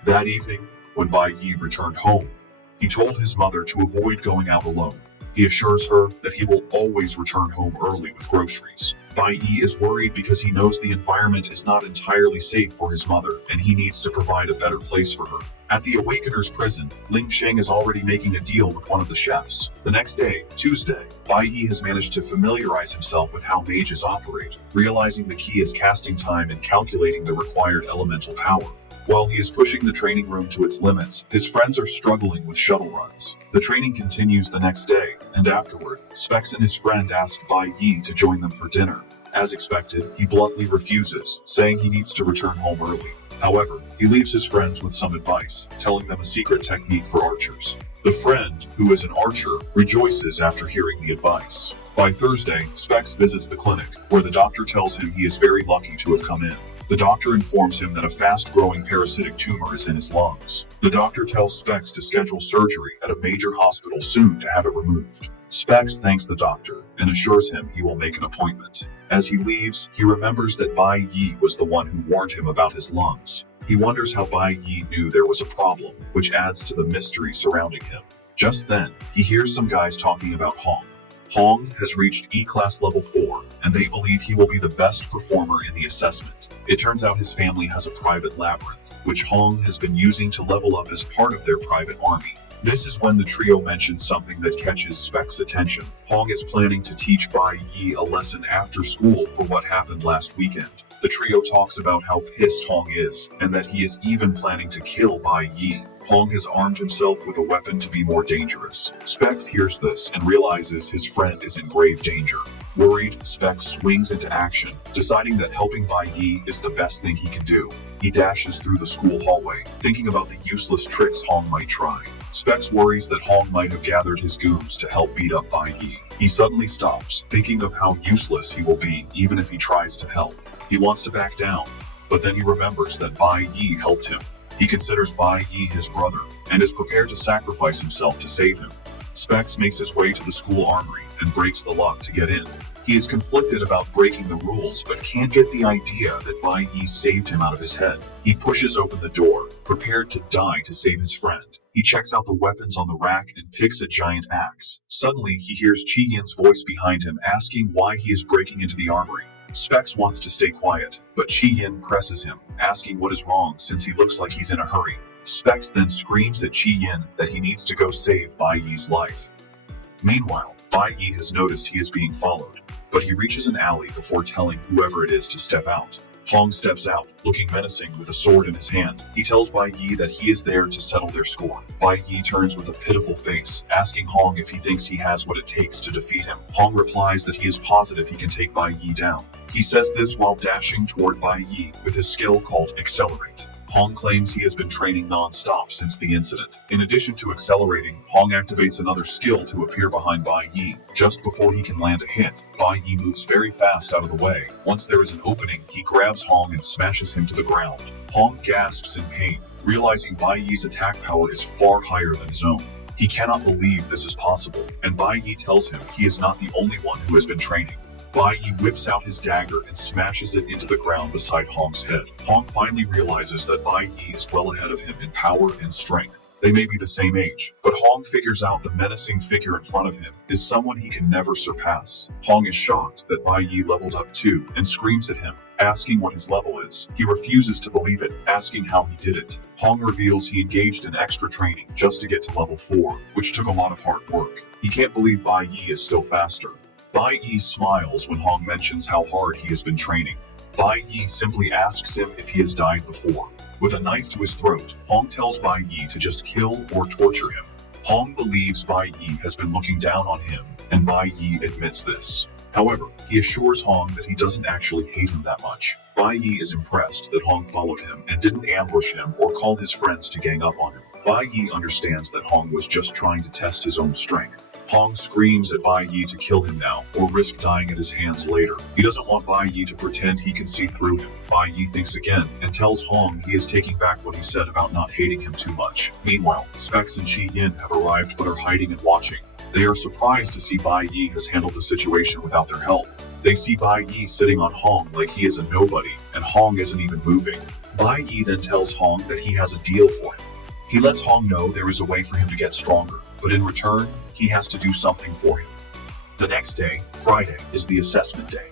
That evening, when Bai Yi returned home, he told his mother to avoid going out alone. He assures her that he will always return home early with groceries. Bai Yi is worried because he knows the environment is not entirely safe for his mother, and he needs to provide a better place for her. At the Awakener's prison, Ling Sheng is already making a deal with one of the chefs. The next day, Tuesday, Bai Yi has managed to familiarize himself with how mages operate, realizing the key is casting time and calculating the required elemental power. While he is pushing the training room to its limits, his friends are struggling with shuttle runs. The training continues the next day, and afterward, Specs and his friend ask Bai Yi to join them for dinner. As expected, he bluntly refuses, saying he needs to return home early. However, he leaves his friends with some advice, telling them a secret technique for archers. The friend, who is an archer, rejoices after hearing the advice. By Thursday, Specs visits the clinic, where the doctor tells him he is very lucky to have come in. The doctor informs him that a fast-growing parasitic tumor is in his lungs. The doctor tells Specs to schedule surgery at a major hospital soon to have it removed. Specs thanks the doctor and assures him he will make an appointment. As he leaves, he remembers that Bai Yi was the one who warned him about his lungs. He wonders how Bai Yi knew there was a problem, which adds to the mystery surrounding him. Just then, he hears some guys talking about Hong. Hong has reached E-Class Level 4, and they believe he will be the best performer in the assessment. It turns out his family has a private labyrinth, which Hong has been using to level up as part of their private army. This is when the trio mentions something that catches Specs' attention. Hong is planning to teach Bai Yi a lesson after school for what happened last weekend. The trio talks about how pissed Hong is, and that he is even planning to kill Bai Yi. Hong has armed himself with a weapon to be more dangerous. Specs hears this and realizes his friend is in grave danger. Worried, Specs swings into action, deciding that helping Bai Yi is the best thing he can do. He dashes through the school hallway, thinking about the useless tricks Hong might try. Specs worries that Hong might have gathered his goons to help beat up Bai Yi. He suddenly stops, thinking of how useless he will be even if he tries to help. He wants to back down, but then he remembers that Bai Yi helped him. He considers Bai Yi his brother, and is prepared to sacrifice himself to save him. Specs makes his way to the school armory and breaks the lock to get in. He is conflicted about breaking the rules, but can't get the idea that Bai Yi saved him out of his head. He pushes open the door, prepared to die to save his friend. He checks out the weapons on the rack and picks a giant axe. Suddenly, he hears Chi Yin's voice behind him asking why he is breaking into the armory. Specs wants to stay quiet, but Chi Yin presses him, asking what is wrong since he looks like he's in a hurry. Specs then screams at Chi Yin that he needs to go save Bai Yi's life. Meanwhile, Bai Yi has noticed he is being followed, but he reaches an alley before telling whoever it is to step out. Hong steps out, looking menacing with a sword in his hand. He tells Bai Yi that he is there to settle their score. Bai Yi turns with a pitiful face, asking Hong if he thinks he has what it takes to defeat him. Hong replies that he is positive he can take Bai Yi down. He says this while dashing toward Bai Yi with his skill called Accelerate. Hong claims he has been training non-stop since the incident. In addition to accelerating, Hong activates another skill to appear behind Bai Yi. Just before he can land a hit, Bai Yi moves very fast out of the way. Once there is an opening, he grabs Hong and smashes him to the ground. Hong gasps in pain, realizing Bai Yi's attack power is far higher than his own. He cannot believe this is possible, and Bai Yi tells him he is not the only one who has been training. Bai Yi whips out his dagger and smashes it into the ground beside Hong's head. Hong finally realizes that Bai Yi is well ahead of him in power and strength. They may be the same age, but Hong figures out the menacing figure in front of him is someone he can never surpass. Hong is shocked that Bai Yi leveled up too and screams at him, asking what his level is. He refuses to believe it, asking how he did it. Hong reveals he engaged in extra training just to get to level 4, which took a lot of hard work. He can't believe Bai Yi is still faster. Bai Yi smiles when Hong mentions how hard he has been training. Bai Yi simply asks him if he has died before. With a knife to his throat, Hong tells Bai Yi to just kill or torture him. Hong believes Bai Yi has been looking down on him, and Bai Yi admits this. However, he assures Hong that he doesn't actually hate him that much. Bai Yi is impressed that Hong followed him and didn't ambush him or call his friends to gang up on him. Bai Yi understands that Hong was just trying to test his own strength. Hong screams at Bai Yi to kill him now, or risk dying at his hands later. He doesn't want Bai Yi to pretend he can see through him. Bai Yi thinks again, and tells Hong he is taking back what he said about not hating him too much. Meanwhile, Specs and Shi Yin have arrived but are hiding and watching. They are surprised to see Bai Yi has handled the situation without their help. They see Bai Yi sitting on Hong like he is a nobody, and Hong isn't even moving. Bai Yi then tells Hong that he has a deal for him. He lets Hong know there is a way for him to get stronger, but in return, he has to do something for him. The next day, Friday, is the assessment day.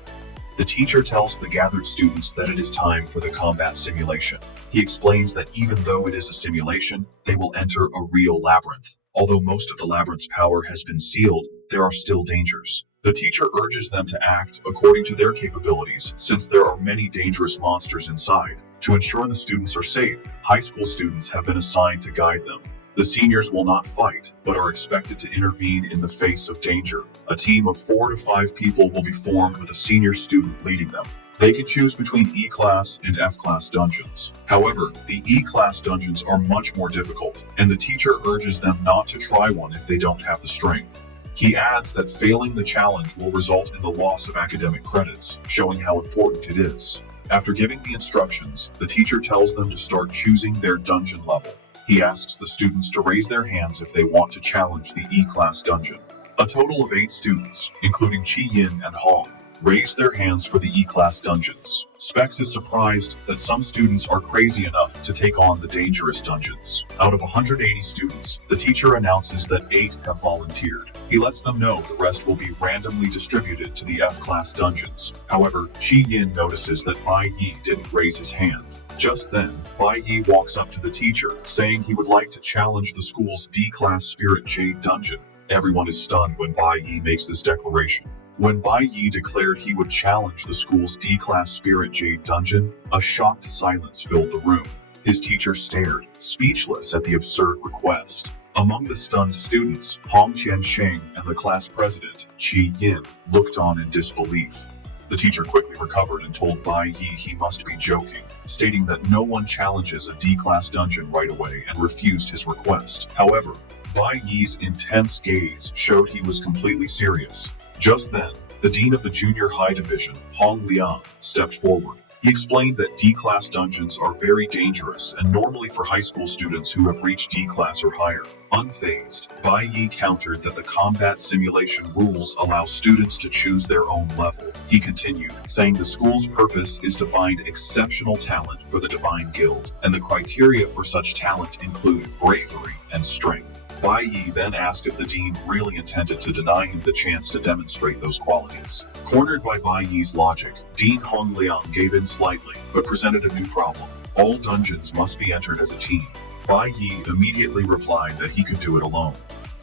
The teacher tells the gathered students that it is time for the combat simulation. He explains that even though it is a simulation, they will enter a real labyrinth. Although most of the labyrinth's power has been sealed, there are still dangers. The teacher urges them to act according to their capabilities, since there are many dangerous monsters inside. To ensure the students are safe, high school students have been assigned to guide them. The seniors will not fight, but are expected to intervene in the face of danger. A team of 4 to 5 people will be formed with a senior student leading them. They can choose between E-class and F-class dungeons. However, the E-class dungeons are much more difficult, and the teacher urges them not to try one if they don't have the strength. He adds that failing the challenge will result in the loss of academic credits, showing how important it is. After giving the instructions, the teacher tells them to start choosing their dungeon level. He asks the students to raise their hands if they want to challenge the E-class dungeon. A total of 8 students, including Chi Yin and Hong, raise their hands for the E-class dungeons. Specs is surprised that some students are crazy enough to take on the dangerous dungeons. Out of 180 students, the teacher announces that 8 have volunteered. He lets them know the rest will be randomly distributed to the F-class dungeons. However, Chi Yin notices that Bai Yi didn't raise his hand. Just then, Bai Yi walks up to the teacher, saying he would like to challenge the school's D-class Spirit Jade dungeon. Everyone is stunned when Bai Yi makes this declaration. When Bai Yi declared he would challenge the school's D-class Spirit Jade dungeon, a shocked silence filled the room. His teacher stared, speechless at the absurd request. Among the stunned students, Hong Qiansheng and the class president, Qi Yin, looked on in disbelief. The teacher quickly recovered and told Bai Yi he must be joking, stating that no one challenges a D-class dungeon right away and refused his request. However, Bai Yi's intense gaze showed he was completely serious. Just then, the dean of the junior high division, Hong Liang, stepped forward. He explained that D-class dungeons are very dangerous and normally for high school students who have reached D-class or higher. Unfazed, Bai Yi countered that the combat simulation rules allow students to choose their own level. He continued, saying the school's purpose is to find exceptional talent for the Divine Guild, and the criteria for such talent include bravery and strength. Bai Yi then asked if the dean really intended to deny him the chance to demonstrate those qualities. Cornered by Bai Yi's logic, Dean Hong Liang gave in slightly, but presented a new problem. All dungeons must be entered as a team. Bai Yi immediately replied that he could do it alone.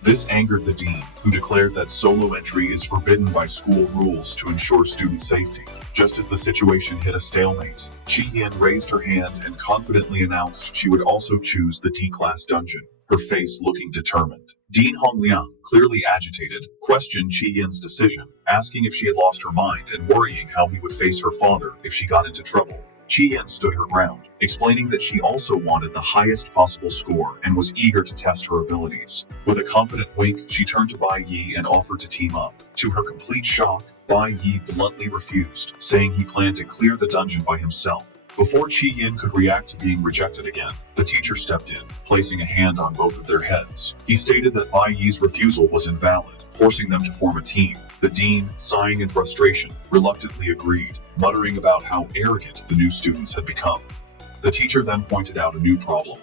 This angered the dean, who declared that solo entry is forbidden by school rules to ensure student safety. Just as the situation hit a stalemate, Qi Yin raised her hand and confidently announced she would also choose the D-class dungeon, her face looking determined. Dean Hongliang, clearly agitated, questioned Qi Yin's decision, asking if she had lost her mind and worrying how he would face her father if she got into trouble. Qi Yin stood her ground, explaining that she also wanted the highest possible score and was eager to test her abilities. With a confident wink, she turned to Bai Yi and offered to team up. To her complete shock, Bai Yi bluntly refused, saying he planned to clear the dungeon by himself. Before Qi Yin could react to being rejected again, the teacher stepped in, placing a hand on both of their heads. He stated that Bai Yi's refusal was invalid, forcing them to form a team. The dean, sighing in frustration, reluctantly agreed, muttering about how arrogant the new students had become. The teacher then pointed out a new problem.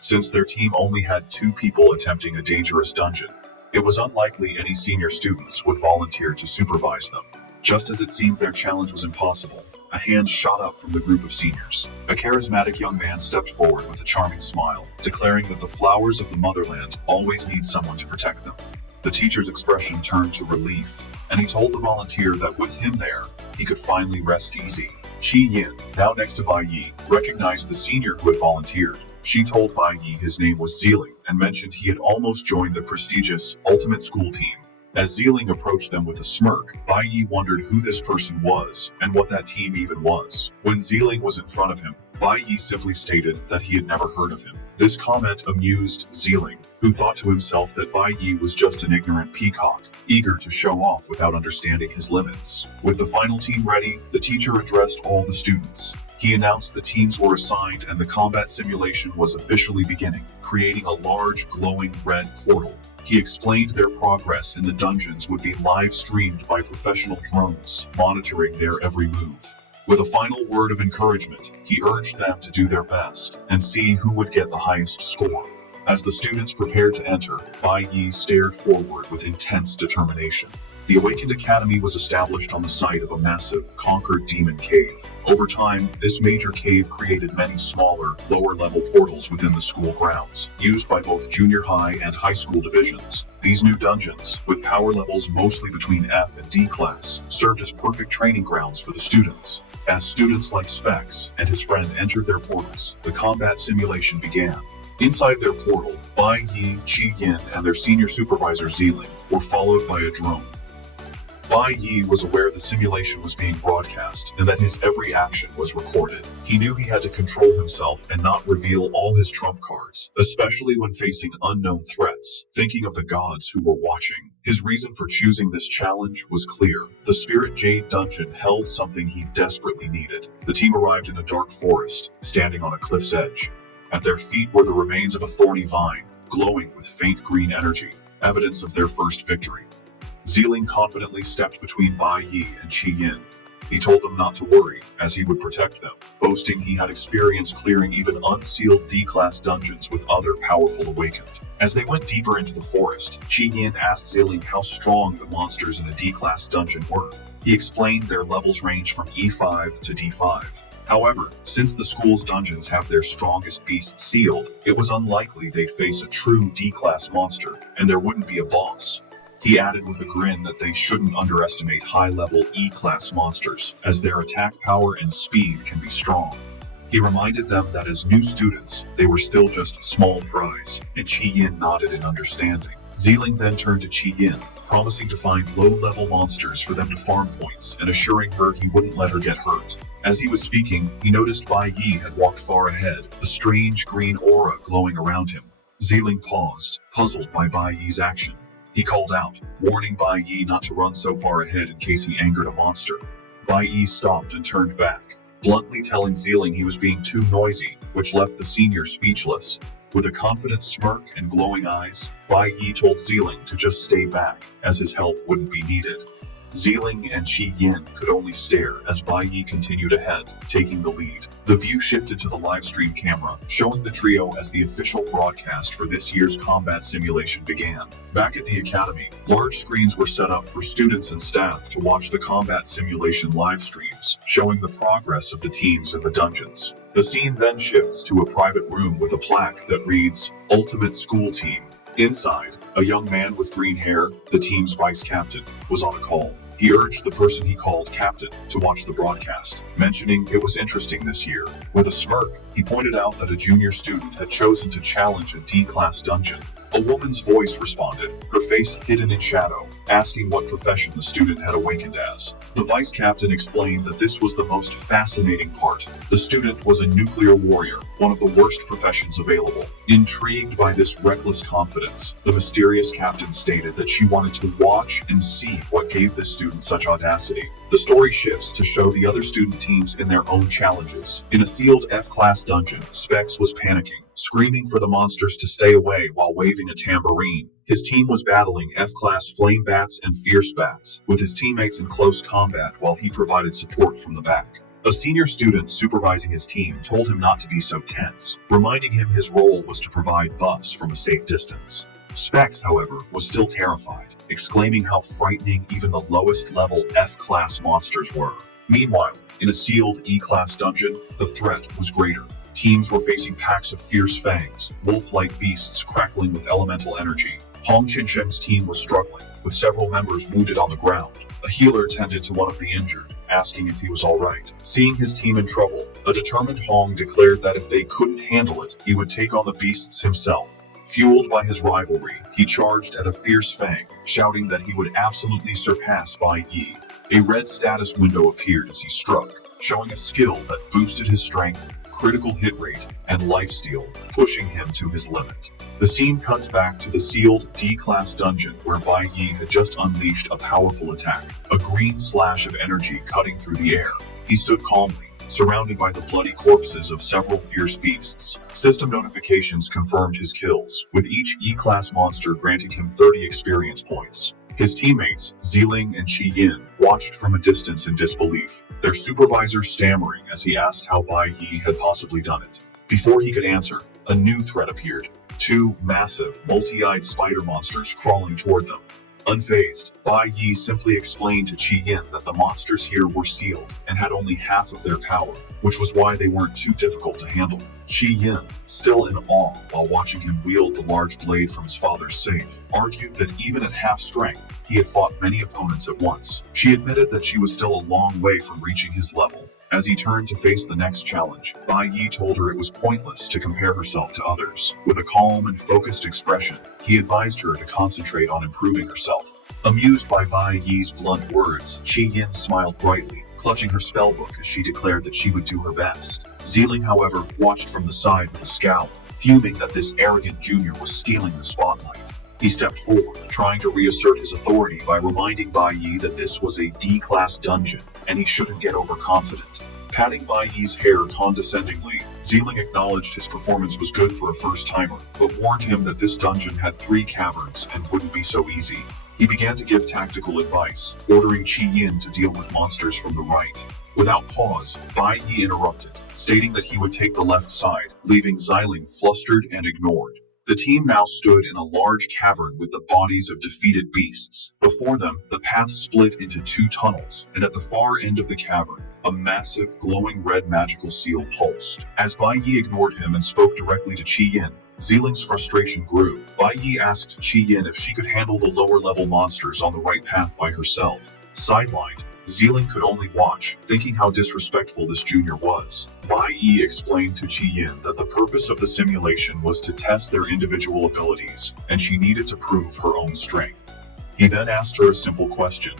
Since their team only had 2 people attempting a dangerous dungeon, it was unlikely any senior students would volunteer to supervise them. Just as it seemed their challenge was impossible, a hand shot up from the group of seniors. A charismatic young man stepped forward with a charming smile, declaring that the flowers of the motherland always need someone to protect them. The teacher's expression turned to relief, and he told the volunteer that with him there, he could finally rest easy. Qi Yin, now next to Bai Yi, recognized the senior who had volunteered. She told Bai Yi his name was Zealing and mentioned he had almost joined the prestigious Ultimate School team. As Zeeling approached them with a smirk, Bai Yi wondered who this person was and what that team even was. When Zeeling was in front of him, Bai Yi simply stated that he had never heard of him. This comment amused Zeeling, who thought to himself that Bai Yi was just an ignorant peacock, eager to show off without understanding his limits. With the final team ready, the teacher addressed all the students. He announced the teams were assigned and the combat simulation was officially beginning, creating a large glowing red portal. He explained their progress in the dungeons would be live-streamed by professional drones, monitoring their every move. With a final word of encouragement, he urged them to do their best and see who would get the highest score. As the students prepared to enter, Bai Yi stared forward with intense determination. The Awakened Academy was established on the site of a massive, conquered demon cave. Over time, this major cave created many smaller, lower-level portals within the school grounds, used by both junior high and high school divisions. These new dungeons, with power levels mostly between F and D class, served as perfect training grounds for the students. As students like Specs and his friend entered their portals, the combat simulation began. Inside their portal, Bai Yi, Qi Yin, and their senior supervisor Zeeling were followed by a drone. Bai Yi was aware the simulation was being broadcast and that his every action was recorded. He knew he had to control himself and not reveal all his trump cards, especially when facing unknown threats. Thinking of the gods who were watching, his reason for choosing this challenge was clear. The Spirit Jade dungeon held something he desperately needed. The team arrived in a dark forest, standing on a cliff's edge. At their feet were the remains of a thorny vine, glowing with faint green energy, evidence of their first victory. Zeeling confidently stepped between Bai Yi and Qi Yin. He told them not to worry, as he would protect them, boasting he had experience clearing even unsealed D-class dungeons with other powerful awakened. As they went deeper into the forest, Qi Yin asked Zeeling how strong the monsters in a D-class dungeon were. He explained their levels range from E5 to D5. However, since the school's dungeons have their strongest beasts sealed, it was unlikely they'd face a true D-class monster, and there wouldn't be a boss. He added with a grin that they shouldn't underestimate high-level E-class monsters, as their attack power and speed can be strong. He reminded them that as new students, they were still just small fries, and Qi Yin nodded in understanding. Zeeling then turned to Qi Yin, promising to find low-level monsters for them to farm points and assuring her he wouldn't let her get hurt. As he was speaking, he noticed Bai Yi had walked far ahead, a strange green aura glowing around him. Zeeling paused, puzzled by Bai Yi's action. He called out, warning Bai Yi not to run so far ahead in case he angered a monster. Bai Yi stopped and turned back, bluntly telling Zeeling he was being too noisy, which left the senior speechless. With a confident smirk and glowing eyes, Bai Yi told Zeeling to just stay back, as his help wouldn't be needed. Zeeling and Qi Yin could only stare as Bai Yi continued ahead, taking the lead. The view shifted to the livestream camera, showing the trio as the official broadcast for this year's combat simulation began. Back at the academy, large screens were set up for students and staff to watch the combat simulation live streams, showing the progress of the teams in the dungeons. The scene then shifts to a private room with a plaque that reads, "Ultimate School Team." Inside, a young man with green hair, the team's vice captain, was on a call. He urged the person he called captain to watch the broadcast, mentioning it was interesting this year. With a smirk, he pointed out that a junior student had chosen to challenge a D-class dungeon. A woman's voice responded, her face hidden in shadow, asking what profession the student had awakened as. The vice captain explained that this was the most fascinating part. The student was a nuclear warrior, one of the worst professions available. Intrigued by this reckless confidence, the mysterious captain stated that she wanted to watch and see what gave this student such audacity. The story shifts to show the other student teams in their own challenges. In a sealed F-class dungeon, Specs was panicking, screaming for the monsters to stay away while waving a tambourine. His team was battling F-class flame bats and fierce bats, with his teammates in close combat while he provided support from the back. A senior student supervising his team told him not to be so tense, reminding him his role was to provide buffs from a safe distance. Specs, however, was still terrified, exclaiming how frightening even the lowest level F-class monsters were. Meanwhile, in a sealed E-class dungeon, the threat was greater. Teams were facing packs of fierce fangs, wolf-like beasts crackling with elemental energy. Hong Qinsheng's team was struggling, with several members wounded on the ground. A healer tended to one of the injured, asking if he was alright. Seeing his team in trouble, a determined Hong declared that if they couldn't handle it, he would take on the beasts himself. Fueled by his rivalry, he charged at a fierce fang, shouting that he would absolutely surpass Bai Yi. A red status window appeared as he struck, showing a skill that boosted his strength, critical hit rate, and lifesteal, pushing him to his limit. The scene cuts back to the sealed D-class dungeon where Bai Yi had just unleashed a powerful attack, a green slash of energy cutting through the air. He stood calmly, surrounded by the bloody corpses of several fierce beasts. System notifications confirmed his kills, with each E-class monster granting him 30 experience points. His teammates, Ziling and Qi Yin, watched from a distance in disbelief, their supervisor stammering as he asked how Bai Yi had possibly done it. Before he could answer, a new threat appeared. Two massive, multi-eyed spider monsters crawling toward them. Unfazed, Bai Yi simply explained to Qi Yin that the monsters here were sealed and had only half of their power, which was why they weren't too difficult to handle. Qi Yin, still in awe while watching him wield the large blade from his father's safe, argued that even at half strength, he had fought many opponents at once. She admitted that she was still a long way from reaching his level. As he turned to face the next challenge, Bai Yi told her it was pointless to compare herself to others. With a calm and focused expression, he advised her to concentrate on improving herself. Amused by Bai Yi's blunt words, Qi Yin smiled brightly, clutching her spellbook as she declared that she would do her best. Ziling, however, watched from the side with a scowl, fuming that this arrogant junior was stealing the spotlight. He stepped forward, trying to reassert his authority by reminding Bai Yi that this was a D-class dungeon, and he shouldn't get overconfident. Patting Bai Yi's hair condescendingly, Ziling acknowledged his performance was good for a first-timer, but warned him that this dungeon had 3 caverns and wouldn't be so easy. He began to give tactical advice, ordering Qi Yin to deal with monsters from the right. Without pause, Bai Yi interrupted, stating that he would take the left side, leaving Ziling flustered and ignored. The team now stood in a large cavern with the bodies of defeated beasts. Before them, the path split into 2 tunnels, and at the far end of the cavern, a massive, glowing red magical seal pulsed. As Bai Yi ignored him and spoke directly to Qi Yin, Ziling's frustration grew. Bai Yi asked Qi Yin if she could handle the lower-level monsters on the right path by herself. Sidelined, Ziling could only watch, thinking how disrespectful this junior was. Bai Yi explained to Qi Yin that the purpose of the simulation was to test their individual abilities, and she needed to prove her own strength. He then asked her a simple question.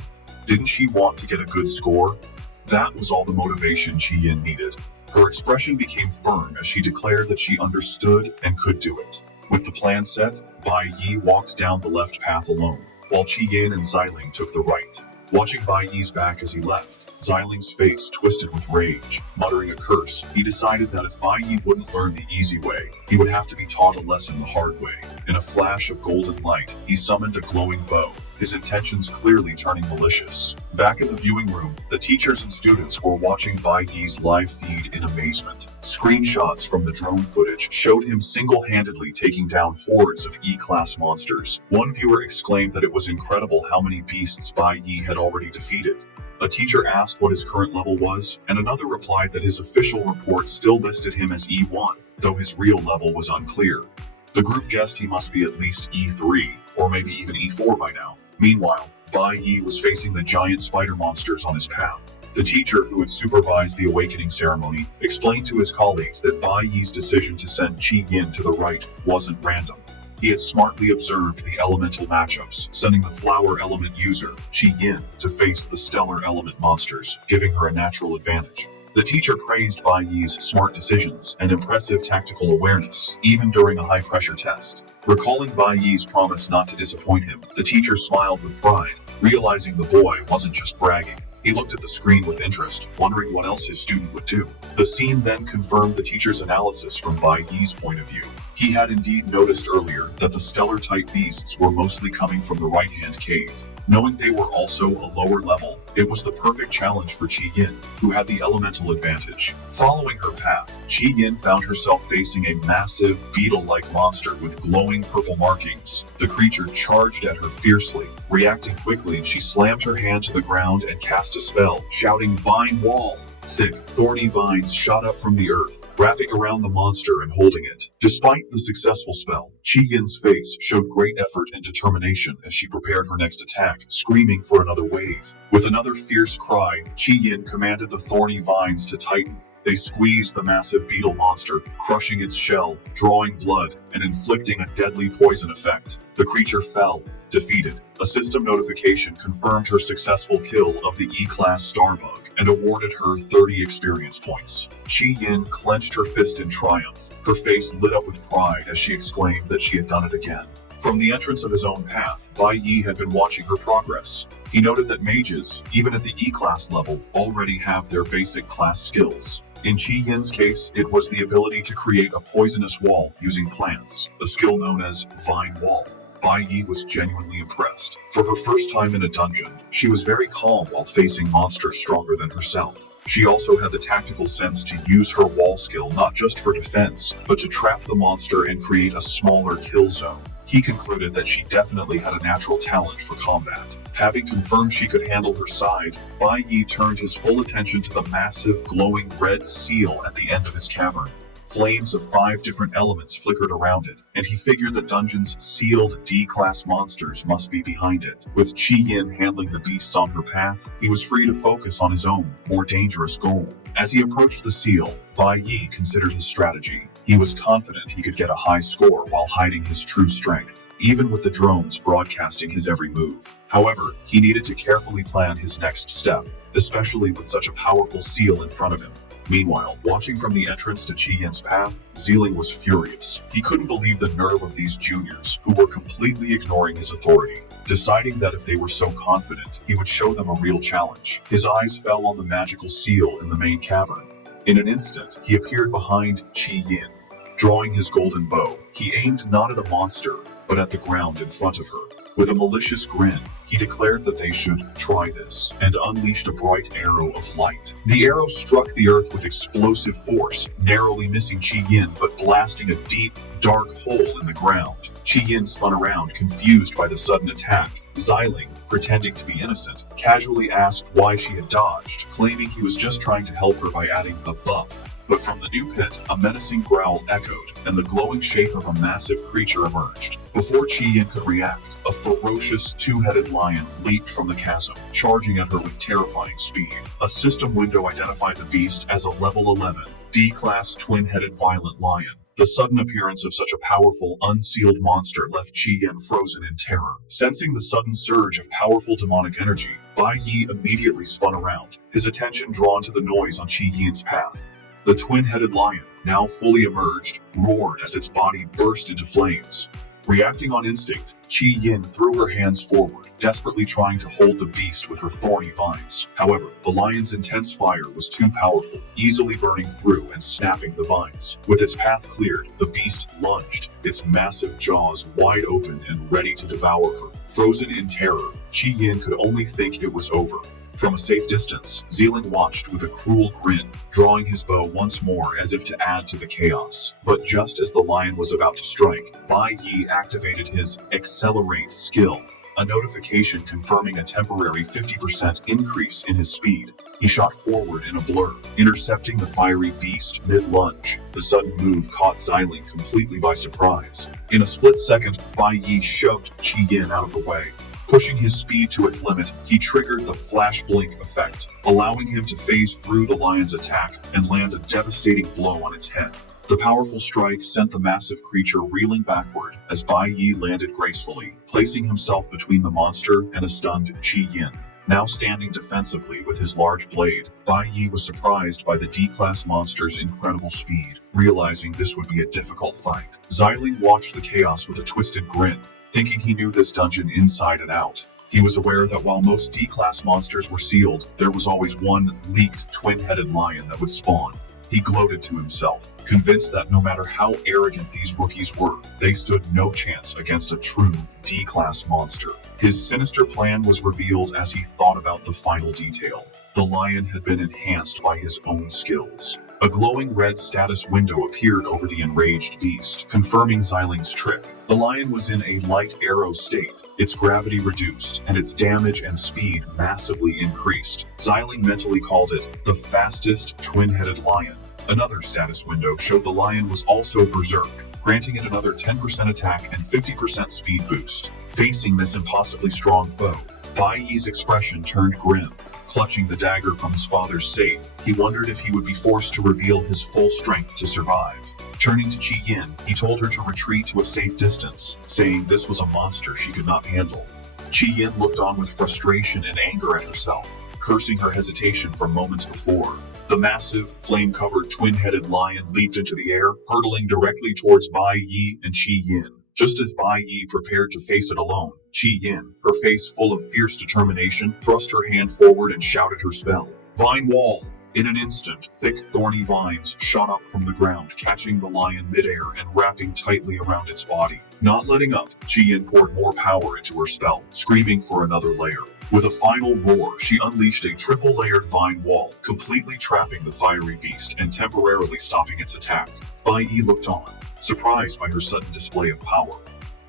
Didn't she want to get a good score? That was all the motivation Qi Yin needed. Her expression became firm as she declared that she understood and could do it. With the plan set, Bai Yi walked down the left path alone, while Qi Yin and Ziling took the right. Watching Bai Yi's back as he left, Ziling's face twisted with rage. Muttering a curse, he decided that if Bai Yi wouldn't learn the easy way, he would have to be taught a lesson the hard way. In a flash of golden light, he summoned a glowing bow, his intentions clearly turning malicious. Back in the viewing room, the teachers and students were watching Bai Yi's live feed in amazement. Screenshots from the drone footage showed him single-handedly taking down hordes of E-class monsters. One viewer exclaimed that it was incredible how many beasts Bai Yi had already defeated. A teacher asked what his current level was, and another replied that his official report still listed him as E1, though his real level was unclear. The group guessed he must be at least E3, or maybe even E4 by now. Meanwhile, Bai Yi was facing the giant spider monsters on his path. The teacher who had supervised the awakening ceremony explained to his colleagues that Bai Yi's decision to send Qi Yin to the right wasn't random. He had smartly observed the elemental matchups, sending the flower element user, Qi Yin, to face the stellar element monsters, giving her a natural advantage. The teacher praised Bai Yi's smart decisions and impressive tactical awareness, even during a high-pressure test. Recalling Bai Yi's promise not to disappoint him, the teacher smiled with pride, realizing the boy wasn't just bragging. He looked at the screen with interest, wondering what else his student would do. The scene then confirmed the teacher's analysis from Bai Yi's point of view. He had indeed noticed earlier that the stellar-type beasts were mostly coming from the right-hand cave. Knowing they were also a lower level, it was the perfect challenge for Qi Yin, who had the elemental advantage. Following her path, Qi Yin found herself facing a massive, beetle-like monster with glowing purple markings. The creature charged at her fiercely. Reacting quickly, she slammed her hand to the ground and cast a spell, shouting, "Vine Wall!" Thick, thorny vines shot up from the earth, wrapping around the monster and holding it. Despite the successful spell, Qi Yin's face showed great effort and determination as she prepared her next attack, screaming for another wave. With another fierce cry, Qi Yin commanded the thorny vines to tighten, They squeezed the massive beetle monster, crushing its shell, drawing blood, and inflicting a deadly poison effect. The creature fell, defeated. A system notification confirmed her successful kill of the E-Class Starbug and awarded her 30 experience points. Qi Yin clenched her fist in triumph. Her face lit up with pride as she exclaimed that she had done it again. From the entrance of his own path, Bai Yi had been watching her progress. He noted that mages, even at the E-Class level, already have their basic class skills. In Qi Yin's case, it was the ability to create a poisonous wall using plants, a skill known as Vine Wall. Bai Yi was genuinely impressed. For her first time in a dungeon, she was very calm while facing monsters stronger than herself. She also had the tactical sense to use her wall skill not just for defense, but to trap the monster and create a smaller kill zone. He concluded that she definitely had a natural talent for combat. Having confirmed she could handle her side, Bai Yi turned his full attention to the massive, glowing red seal at the end of his cavern. Flames of 5 different elements flickered around it, and he figured the dungeon's sealed D-class monsters must be behind it. With Qi Yin handling the beasts on her path, he was free to focus on his own, more dangerous goal. As he approached the seal, Bai Yi considered his strategy. He was confident he could get a high score while hiding his true strength, even with the drones broadcasting his every move. However, he needed to carefully plan his next step, especially with such a powerful seal in front of him. Meanwhile, watching from the entrance to Qi Yin's path, Ziling was furious. He couldn't believe the nerve of these juniors, who were completely ignoring his authority. Deciding that if they were so confident, he would show them a real challenge. His eyes fell on the magical seal in the main cavern. In an instant, he appeared behind Qi Yin. Drawing his golden bow, he aimed not at a monster, but at the ground in front of her. With a malicious grin, he declared that they should try this, and unleashed a bright arrow of light. The arrow struck the earth with explosive force, narrowly missing Qi Yin but blasting a deep, dark hole in the ground. Qi Yin spun around, confused by the sudden attack. Ziling, pretending to be innocent, casually asked why she had dodged, claiming he was just trying to help her by adding a buff. But from the new pit, a menacing growl echoed, and the glowing shape of a massive creature emerged. Before Qi Yin could react, a ferocious two-headed lion leaped from the chasm, charging at her with terrifying speed. A system window identified the beast as a level 11, D-class twin-headed violent lion. The sudden appearance of such a powerful, unsealed monster left Qi Yin frozen in terror. Sensing the sudden surge of powerful demonic energy, Bai Yi immediately spun around, his attention drawn to the noise on Qi Yin's path. The twin-headed lion, now fully emerged, roared as its body burst into flames. Reacting on instinct, Qi Yin threw her hands forward, desperately trying to hold the beast with her thorny vines. However, the lion's intense fire was too powerful, easily burning through and snapping the vines. With its path cleared, the beast lunged, its massive jaws wide open and ready to devour her. Frozen in terror, Qi Yin could only think it was over. From a safe distance, Ziling watched with a cruel grin, drawing his bow once more as if to add to the chaos. But just as the lion was about to strike, Bai Yi activated his Accelerate skill, a notification confirming a temporary 50% increase in his speed. He shot forward in a blur, intercepting the fiery beast mid-lunge. The sudden move caught Ziling completely by surprise. In a split second, Bai Yi shoved Qi Yin out of the way. Pushing his speed to its limit, he triggered the flash blink effect, allowing him to phase through the lion's attack and land a devastating blow on its head. The powerful strike sent the massive creature reeling backward as Bai Yi landed gracefully, placing himself between the monster and a stunned Qi Yin. Now standing defensively with his large blade, Bai Yi was surprised by the D-class monster's incredible speed, realizing this would be a difficult fight. Ziling watched the chaos with a twisted grin, thinking he knew this dungeon inside and out. He was aware that while most D-class monsters were sealed, there was always one leaked twin-headed lion that would spawn. He gloated to himself, convinced that no matter how arrogant these rookies were, they stood no chance against a true D-class monster. His sinister plan was revealed as he thought about the final detail. The lion had been enhanced by his own skills. A glowing red status window appeared over the enraged beast, confirming Ziling's trick. The lion was in a light arrow state, its gravity reduced, and its damage and speed massively increased. Ziling mentally called it the fastest twin-headed lion. Another status window showed the lion was also berserk, granting it another 10% attack and 50% speed boost. Facing this impossibly strong foe, Bai Yi's expression turned grim. Clutching the dagger from his father's safe, he wondered if he would be forced to reveal his full strength to survive. Turning to Chi Yin, he told her to retreat to a safe distance, saying this was a monster she could not handle. Chi Yin looked on with frustration and anger at herself, cursing her hesitation from moments before. The massive, flame-covered twin-headed lion leaped into the air, hurtling directly towards Bai Yi and Chi Yin. Just as Bai Yi prepared to face it alone, Chi Yin, her face full of fierce determination, thrust her hand forward and shouted her spell. Vine Wall! In an instant, thick, thorny vines shot up from the ground, catching the lion midair and wrapping tightly around its body. Not letting up, Chi Yin poured more power into her spell, screaming for another layer. With a final roar, she unleashed a triple-layered vine wall, completely trapping the fiery beast and temporarily stopping its attack. Bai Yi looked on, surprised by her sudden display of power.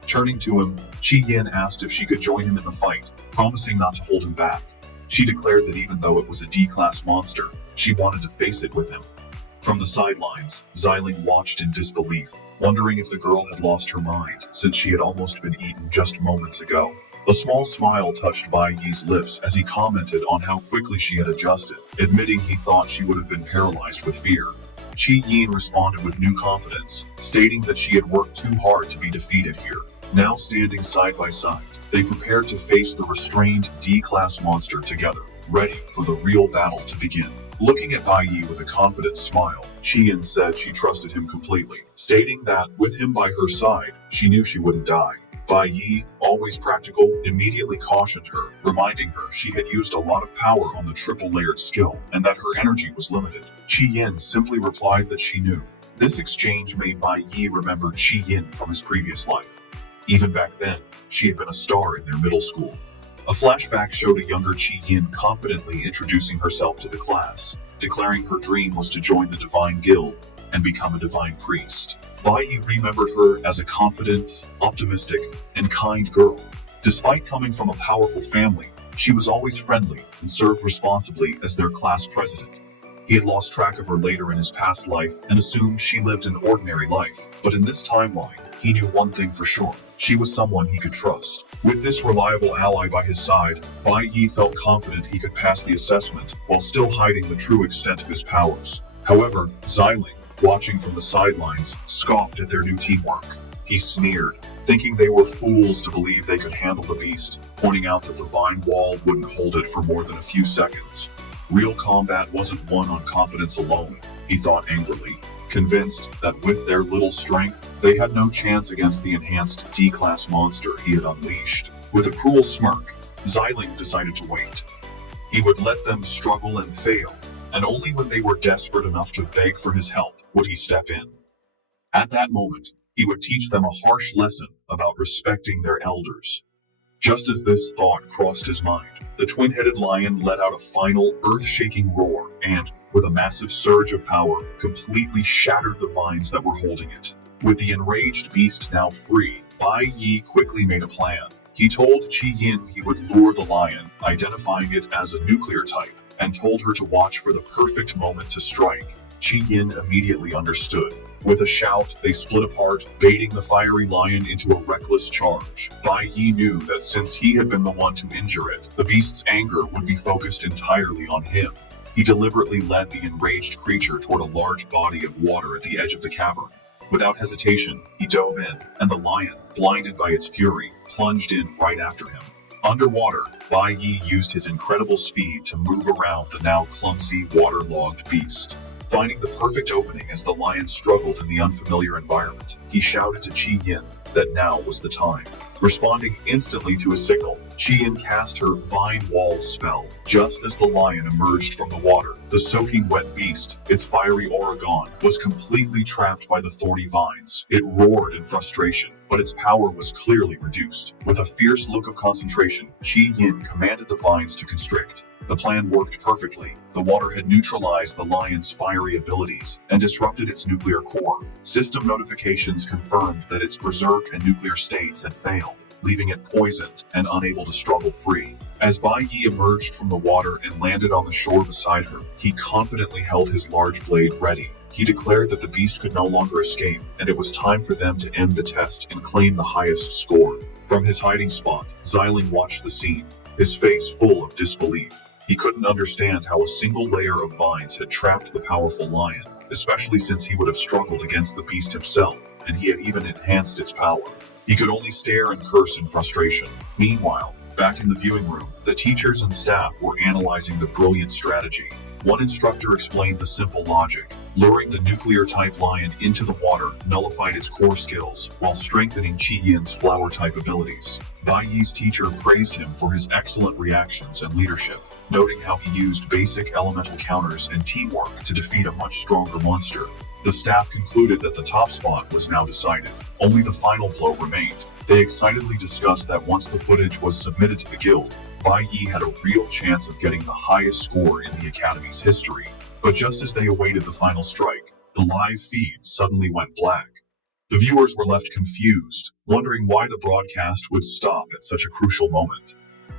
Turning to him, Chi Yin asked if she could join him in the fight, promising not to hold him back. She declared that even though it was a D-class monster, she wanted to face it with him. From the sidelines, Xiling watched in disbelief, wondering if the girl had lost her mind, since she had almost been eaten just moments ago. A small smile touched Bai Yi's lips as he commented on how quickly she had adjusted, admitting he thought she would have been paralyzed with fear. Chi Yin responded with new confidence, stating that she had worked too hard to be defeated here. Now standing side by side, they prepared to face the restrained D-class monster together, ready for the real battle to begin. Looking at Bai Yi with a confident smile, Chi Yin said she trusted him completely, stating that, with him by her side, she knew she wouldn't die. Bai Yi, always practical, immediately cautioned her, reminding her she had used a lot of power on the triple-layered skill and that her energy was limited. Chi Yin simply replied that she knew. This exchange made Bai Yi remember Chi Yin from his previous life. Even back then, she had been a star in their middle school. A flashback showed a younger Chi Yin confidently introducing herself to the class, declaring her dream was to join the Divine Guild and become a divine priest. Bai Yi remembered her as a confident, optimistic, and kind girl. Despite coming from a powerful family, she was always friendly and served responsibly as their class president. He had lost track of her later in his past life and assumed she lived an ordinary life, but in this timeline, he knew one thing for sure. She was someone he could trust. With this reliable ally by his side, Bai Yi felt confident he could pass the assessment while still hiding the true extent of his powers. However, Xiling, watching from the sidelines, scoffed at their new teamwork. He sneered, thinking they were fools to believe they could handle the beast, pointing out that the vine wall wouldn't hold it for more than a few seconds. Real combat wasn't won on confidence alone, he thought angrily, convinced that with their little strength, they had no chance against the enhanced D-class monster he had unleashed. With a cruel smirk, Xiling decided to wait. He would let them struggle and fail, and only when they were desperate enough to beg for his help would he step in. At that moment, he would teach them a harsh lesson about respecting their elders. Just as this thought crossed his mind, the twin-headed lion let out a final, earth-shaking roar and, with a massive surge of power, completely shattered the vines that were holding it. With the enraged beast now free, Bai Yi quickly made a plan. He told Chi Yin he would lure the lion, identifying it as a nuclear type, and told her to watch for the perfect moment to strike. Chi Yin immediately understood. With a shout, they split apart, baiting the fiery lion into a reckless charge. Bai Yi knew that since he had been the one to injure it, the beast's anger would be focused entirely on him. He deliberately led the enraged creature toward a large body of water at the edge of the cavern. Without hesitation, he dove in, and the lion, blinded by its fury, plunged in right after him. Underwater, Bai Yi used his incredible speed to move around the now clumsy, waterlogged beast. Finding the perfect opening as the lion struggled in the unfamiliar environment, he shouted to Chi Yin that now was the time. Responding instantly to his signal, Chi Yin cast her Vine Wall spell. Just as the lion emerged from the water, the soaking wet beast, its fiery aura gone, was completely trapped by the thorny vines. It roared in frustration, but its power was clearly reduced. With a fierce look of concentration, Chi Yin commanded the vines to constrict. The plan worked perfectly. The water had neutralized the lion's fiery abilities and disrupted its nuclear core. System notifications confirmed that its berserk and nuclear states had failed, leaving it poisoned and unable to struggle free. As Bai Yi emerged from the water and landed on the shore beside her, he confidently held his large blade ready. He declared that the beast could no longer escape, and it was time for them to end the test and claim the highest score. From his hiding spot, Xiling watched the scene, his face full of disbelief. He couldn't understand how a single layer of vines had trapped the powerful lion, especially since he would have struggled against the beast himself, and he had even enhanced its power. He could only stare and curse in frustration. Meanwhile, back in the viewing room, the teachers and staff were analyzing the brilliant strategy. One instructor explained the simple logic. Luring the nuclear-type lion into the water nullified its core skills, while strengthening Qi Yin's flower-type abilities. Bai Yi's teacher praised him for his excellent reactions and leadership, noting how he used basic elemental counters and teamwork to defeat a much stronger monster. The staff concluded that the top spot was now decided. Only the final blow remained. They excitedly discussed that once the footage was submitted to the guild, Bai Yi had a real chance of getting the highest score in the Academy's history. But just as they awaited the final strike, the live feed suddenly went black. The viewers were left confused, wondering why the broadcast would stop at such a crucial moment.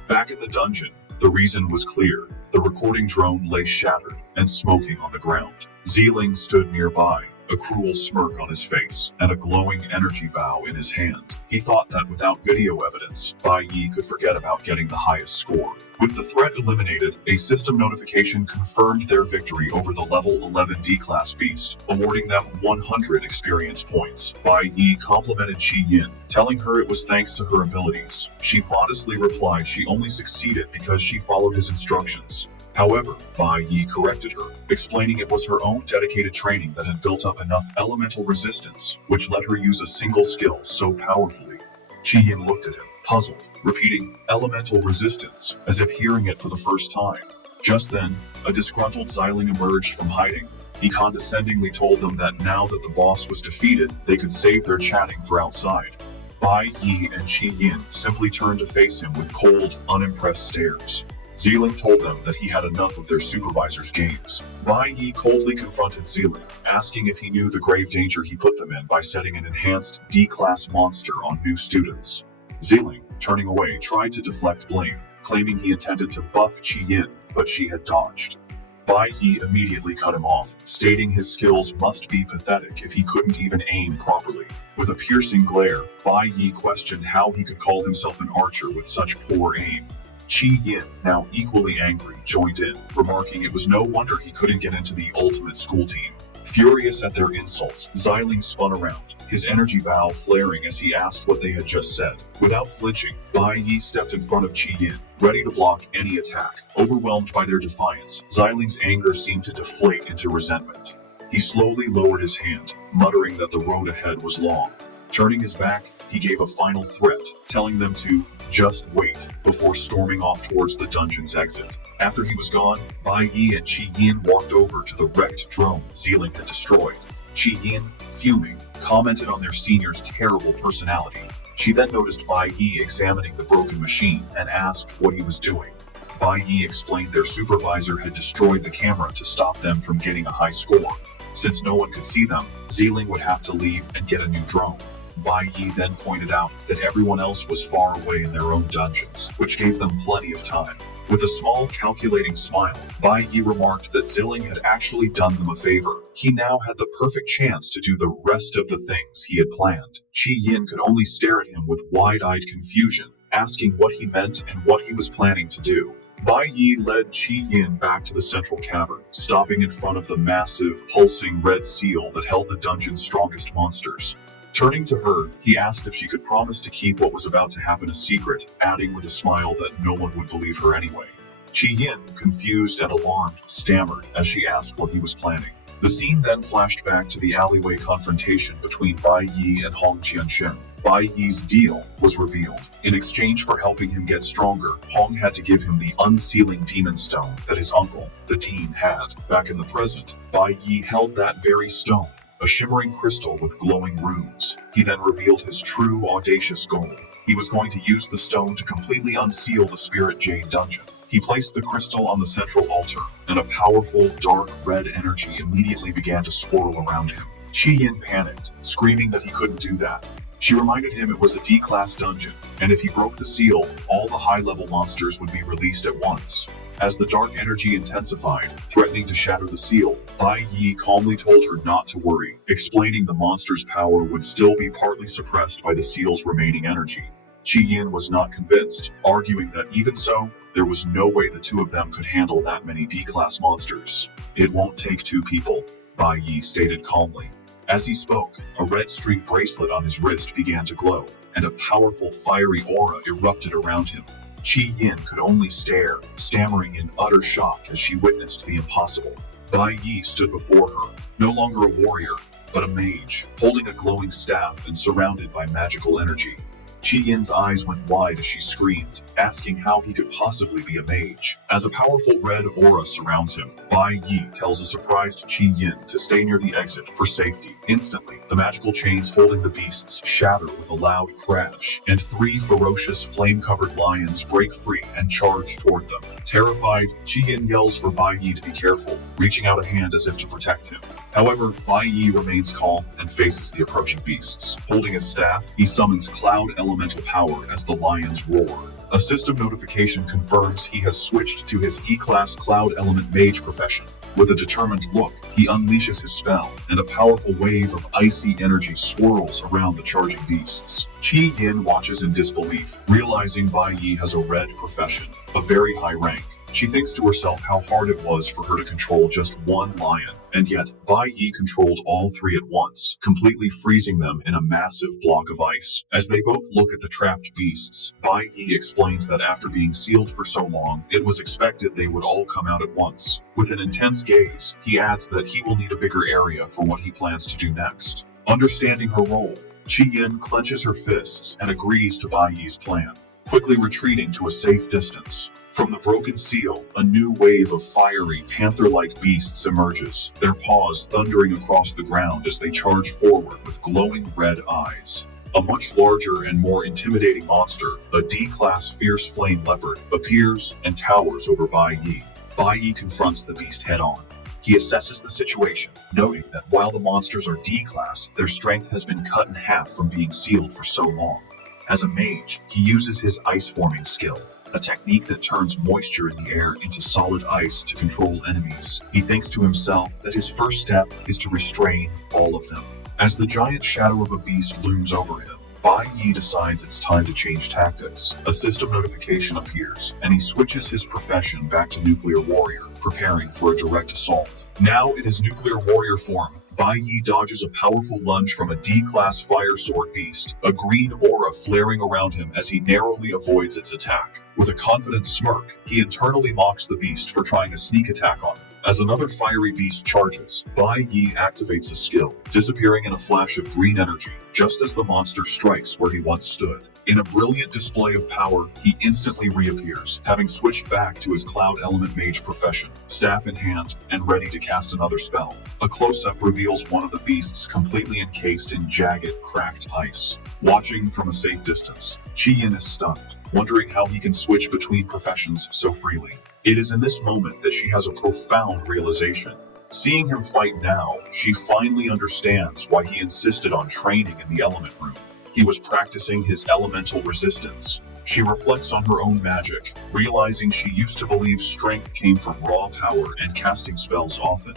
Back in the dungeon, the reason was clear. The recording drone lay shattered and smoking on the ground. Zeeling stood nearby, a cruel smirk on his face and a glowing energy bow in his hand. He thought that without video evidence, Bai Yi could forget about getting the highest score. With the threat eliminated, a system notification confirmed their victory over the level 11 D-class beast, awarding them 100 experience points. Bai Yi complimented Qi Yin, telling her it was thanks to her abilities. She modestly replied she only succeeded because she followed his instructions. However, Bai Yi corrected her, explaining it was her own dedicated training that had built up enough elemental resistance, which let her use a single skill so powerfully. Qi Yin looked at him, puzzled, repeating, "elemental resistance," as if hearing it for the first time. Just then, a disgruntled Xiling emerged from hiding. He condescendingly told them that now that the boss was defeated, they could save their chatting for outside. Bai Yi and Qi Yin simply turned to face him with cold, unimpressed stares. Zeeling told them that he had enough of their supervisor's games. Bai Yi coldly confronted Zeeling, asking if he knew the grave danger he put them in by setting an enhanced D-class monster on new students. Zeeling, turning away, tried to deflect blame, claiming he intended to buff Qi Yin, but she had dodged. Bai Yi immediately cut him off, stating his skills must be pathetic if he couldn't even aim properly. With a piercing glare, Bai Yi questioned how he could call himself an archer with such poor aim. Qi Yin, now equally angry, joined in, remarking it was no wonder he couldn't get into the ultimate school team. Furious at their insults, Xiling spun around, his energy bow flaring as he asked what they had just said. Without flinching, Bai Yi stepped in front of Qi Yin, ready to block any attack. Overwhelmed by their defiance, Xiling's anger seemed to deflate into resentment. He slowly lowered his hand, muttering that the road ahead was long. Turning his back, he gave a final threat, telling them to just wait before storming off towards the dungeon's exit. After he was gone, Bai Yi and Qi Yin walked over to the wrecked drone Zeeling had destroyed. Qi Yin, fuming, commented on their senior's terrible personality. She then noticed Bai Yi examining the broken machine and asked what he was doing. Bai Yi explained their supervisor had destroyed the camera to stop them from getting a high score. Since no one could see them, Zeeling would have to leave and get a new drone. Bai Yi then pointed out that everyone else was far away in their own dungeons, which gave them plenty of time. With a small, calculating smile, Bai Yi remarked that Zeeling had actually done them a favor. He now had the perfect chance to do the rest of the things he had planned. Qi Yin could only stare at him with wide-eyed confusion, asking what he meant and what he was planning to do. Bai Yi led Qi Yin back to the central cavern, stopping in front of the massive, pulsing red seal that held the dungeon's strongest monsters. Turning to her, he asked if she could promise to keep what was about to happen a secret, adding with a smile that no one would believe her anyway. Qi Yin, confused and alarmed, stammered as she asked what he was planning. The scene then flashed back to the alleyway confrontation between Bai Yi and Hong Qianshen. Bai Yi's deal was revealed. In exchange for helping him get stronger, Hong had to give him the unsealing demon stone that his uncle, the dean, had. Back in the present, Bai Yi held that very stone, a shimmering crystal with glowing runes. He then revealed his true, audacious goal. He was going to use the stone to completely unseal the Spirit Jade dungeon. He placed the crystal on the central altar, and a powerful, dark red energy immediately began to swirl around him. Qi Yin panicked, screaming that he couldn't do that. She reminded him it was a D-class dungeon, and if he broke the seal, all the high-level monsters would be released at once. As the dark energy intensified, threatening to shatter the seal, Bai Yi calmly told her not to worry, explaining the monster's power would still be partly suppressed by the seal's remaining energy. Qi Yin was not convinced, arguing that even so, there was no way the two of them could handle that many D-class monsters. It won't take two people, Bai Yi stated calmly. As he spoke, a red string bracelet on his wrist began to glow, and a powerful fiery aura erupted around him. Qi Yin could only stare, stammering in utter shock as she witnessed the impossible. Bai Yi stood before her, no longer a warrior, but a mage, holding a glowing staff and surrounded by magical energy. Qi Yin's eyes went wide as she screamed, asking how he could possibly be a mage. As a powerful red aura surrounds him, Bai Yi tells a surprised Qi Yin to stay near the exit for safety. Instantly, the magical chains holding the beasts shatter with a loud crash, and three ferocious flame-covered lions break free and charge toward them. Terrified, Qi Yin yells for Bai Yi to be careful, reaching out a hand as if to protect him. However, Bai Yi remains calm and faces the approaching beasts. Holding his staff, he summons Cloud Elemental Power as the lions roar. A system notification confirms he has switched to his E-Class Cloud Element Mage profession. With a determined look, he unleashes his spell, and a powerful wave of icy energy swirls around the charging beasts. Qi Yin watches in disbelief, realizing Bai Yi has a red profession, a very high rank. She thinks to herself how hard it was for her to control just one lion, and yet Bai Yi controlled all three at once, completely freezing them in a massive block of ice. As they both look at the trapped beasts, Bai Yi explains that after being sealed for so long, it was expected they would all come out at once. With an intense gaze, he adds that he will need a bigger area for what he plans to do next. Understanding her role, Qi Yin clenches her fists and agrees to Bai Yi's plan, quickly retreating to a safe distance. From the broken seal, a new wave of fiery, panther-like beasts emerges, their paws thundering across the ground as they charge forward with glowing red eyes. A much larger and more intimidating monster, a D-class fierce flame leopard, appears and towers over Bai Yi. Bai Yi confronts the beast head-on. He assesses the situation, noting that while the monsters are D-class, their strength has been cut in half from being sealed for so long. As a mage, he uses his ice-forming skill, a technique that turns moisture in the air into solid ice to control enemies. He thinks to himself that his first step is to restrain all of them. As the giant shadow of a beast looms over him, Bai Yi decides it's time to change tactics. A system notification appears, and he switches his profession back to Nuclear Warrior, preparing for a direct assault. Now in his Nuclear Warrior form, Bai Yi dodges a powerful lunge from a D-class fire sword beast, a green aura flaring around him as he narrowly avoids its attack. With a confident smirk, he internally mocks the beast for trying a sneak attack on him. As another fiery beast charges, Bai Yi activates a skill, disappearing in a flash of green energy, just as the monster strikes where he once stood. In a brilliant display of power, he instantly reappears, having switched back to his Cloud Element Mage profession, staff in hand, and ready to cast another spell. A close-up reveals one of the beasts completely encased in jagged, cracked ice. Watching from a safe distance, Qi Yin is stunned, wondering how he can switch between professions so freely. It is in this moment that she has a profound realization. Seeing him fight now, she finally understands why he insisted on training in the element room. He was practicing his elemental resistance. She reflects on her own magic, realizing she used to believe strength came from raw power and casting spells often.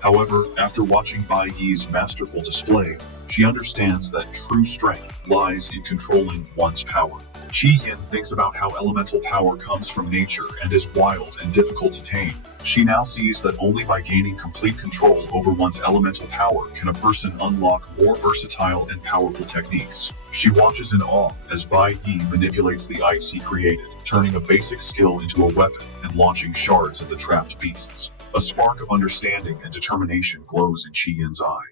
However, after watching Bai Yi's masterful display, she understands that true strength lies in controlling one's power. Qi Yin thinks about how elemental power comes from nature and is wild and difficult to tame. She now sees that only by gaining complete control over one's elemental power can a person unlock more versatile and powerful techniques. She watches in awe as Bai Yi manipulates the ice he created, turning a basic skill into a weapon and launching shards at the trapped beasts. A spark of understanding and determination glows in Qi Yin's eye.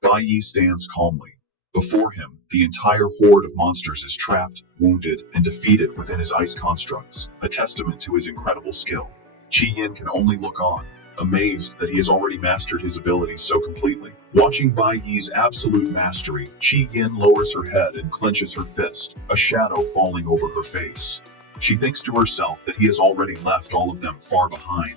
Bai Yi stands calmly. Before him, the entire horde of monsters is trapped, wounded, and defeated within his ice constructs, a testament to his incredible skill. Qi Yin can only look on, amazed that he has already mastered his abilities so completely. Watching Bai Yi's absolute mastery, Qi Yin lowers her head and clenches her fist, a shadow falling over her face. She thinks to herself that he has already left all of them far behind.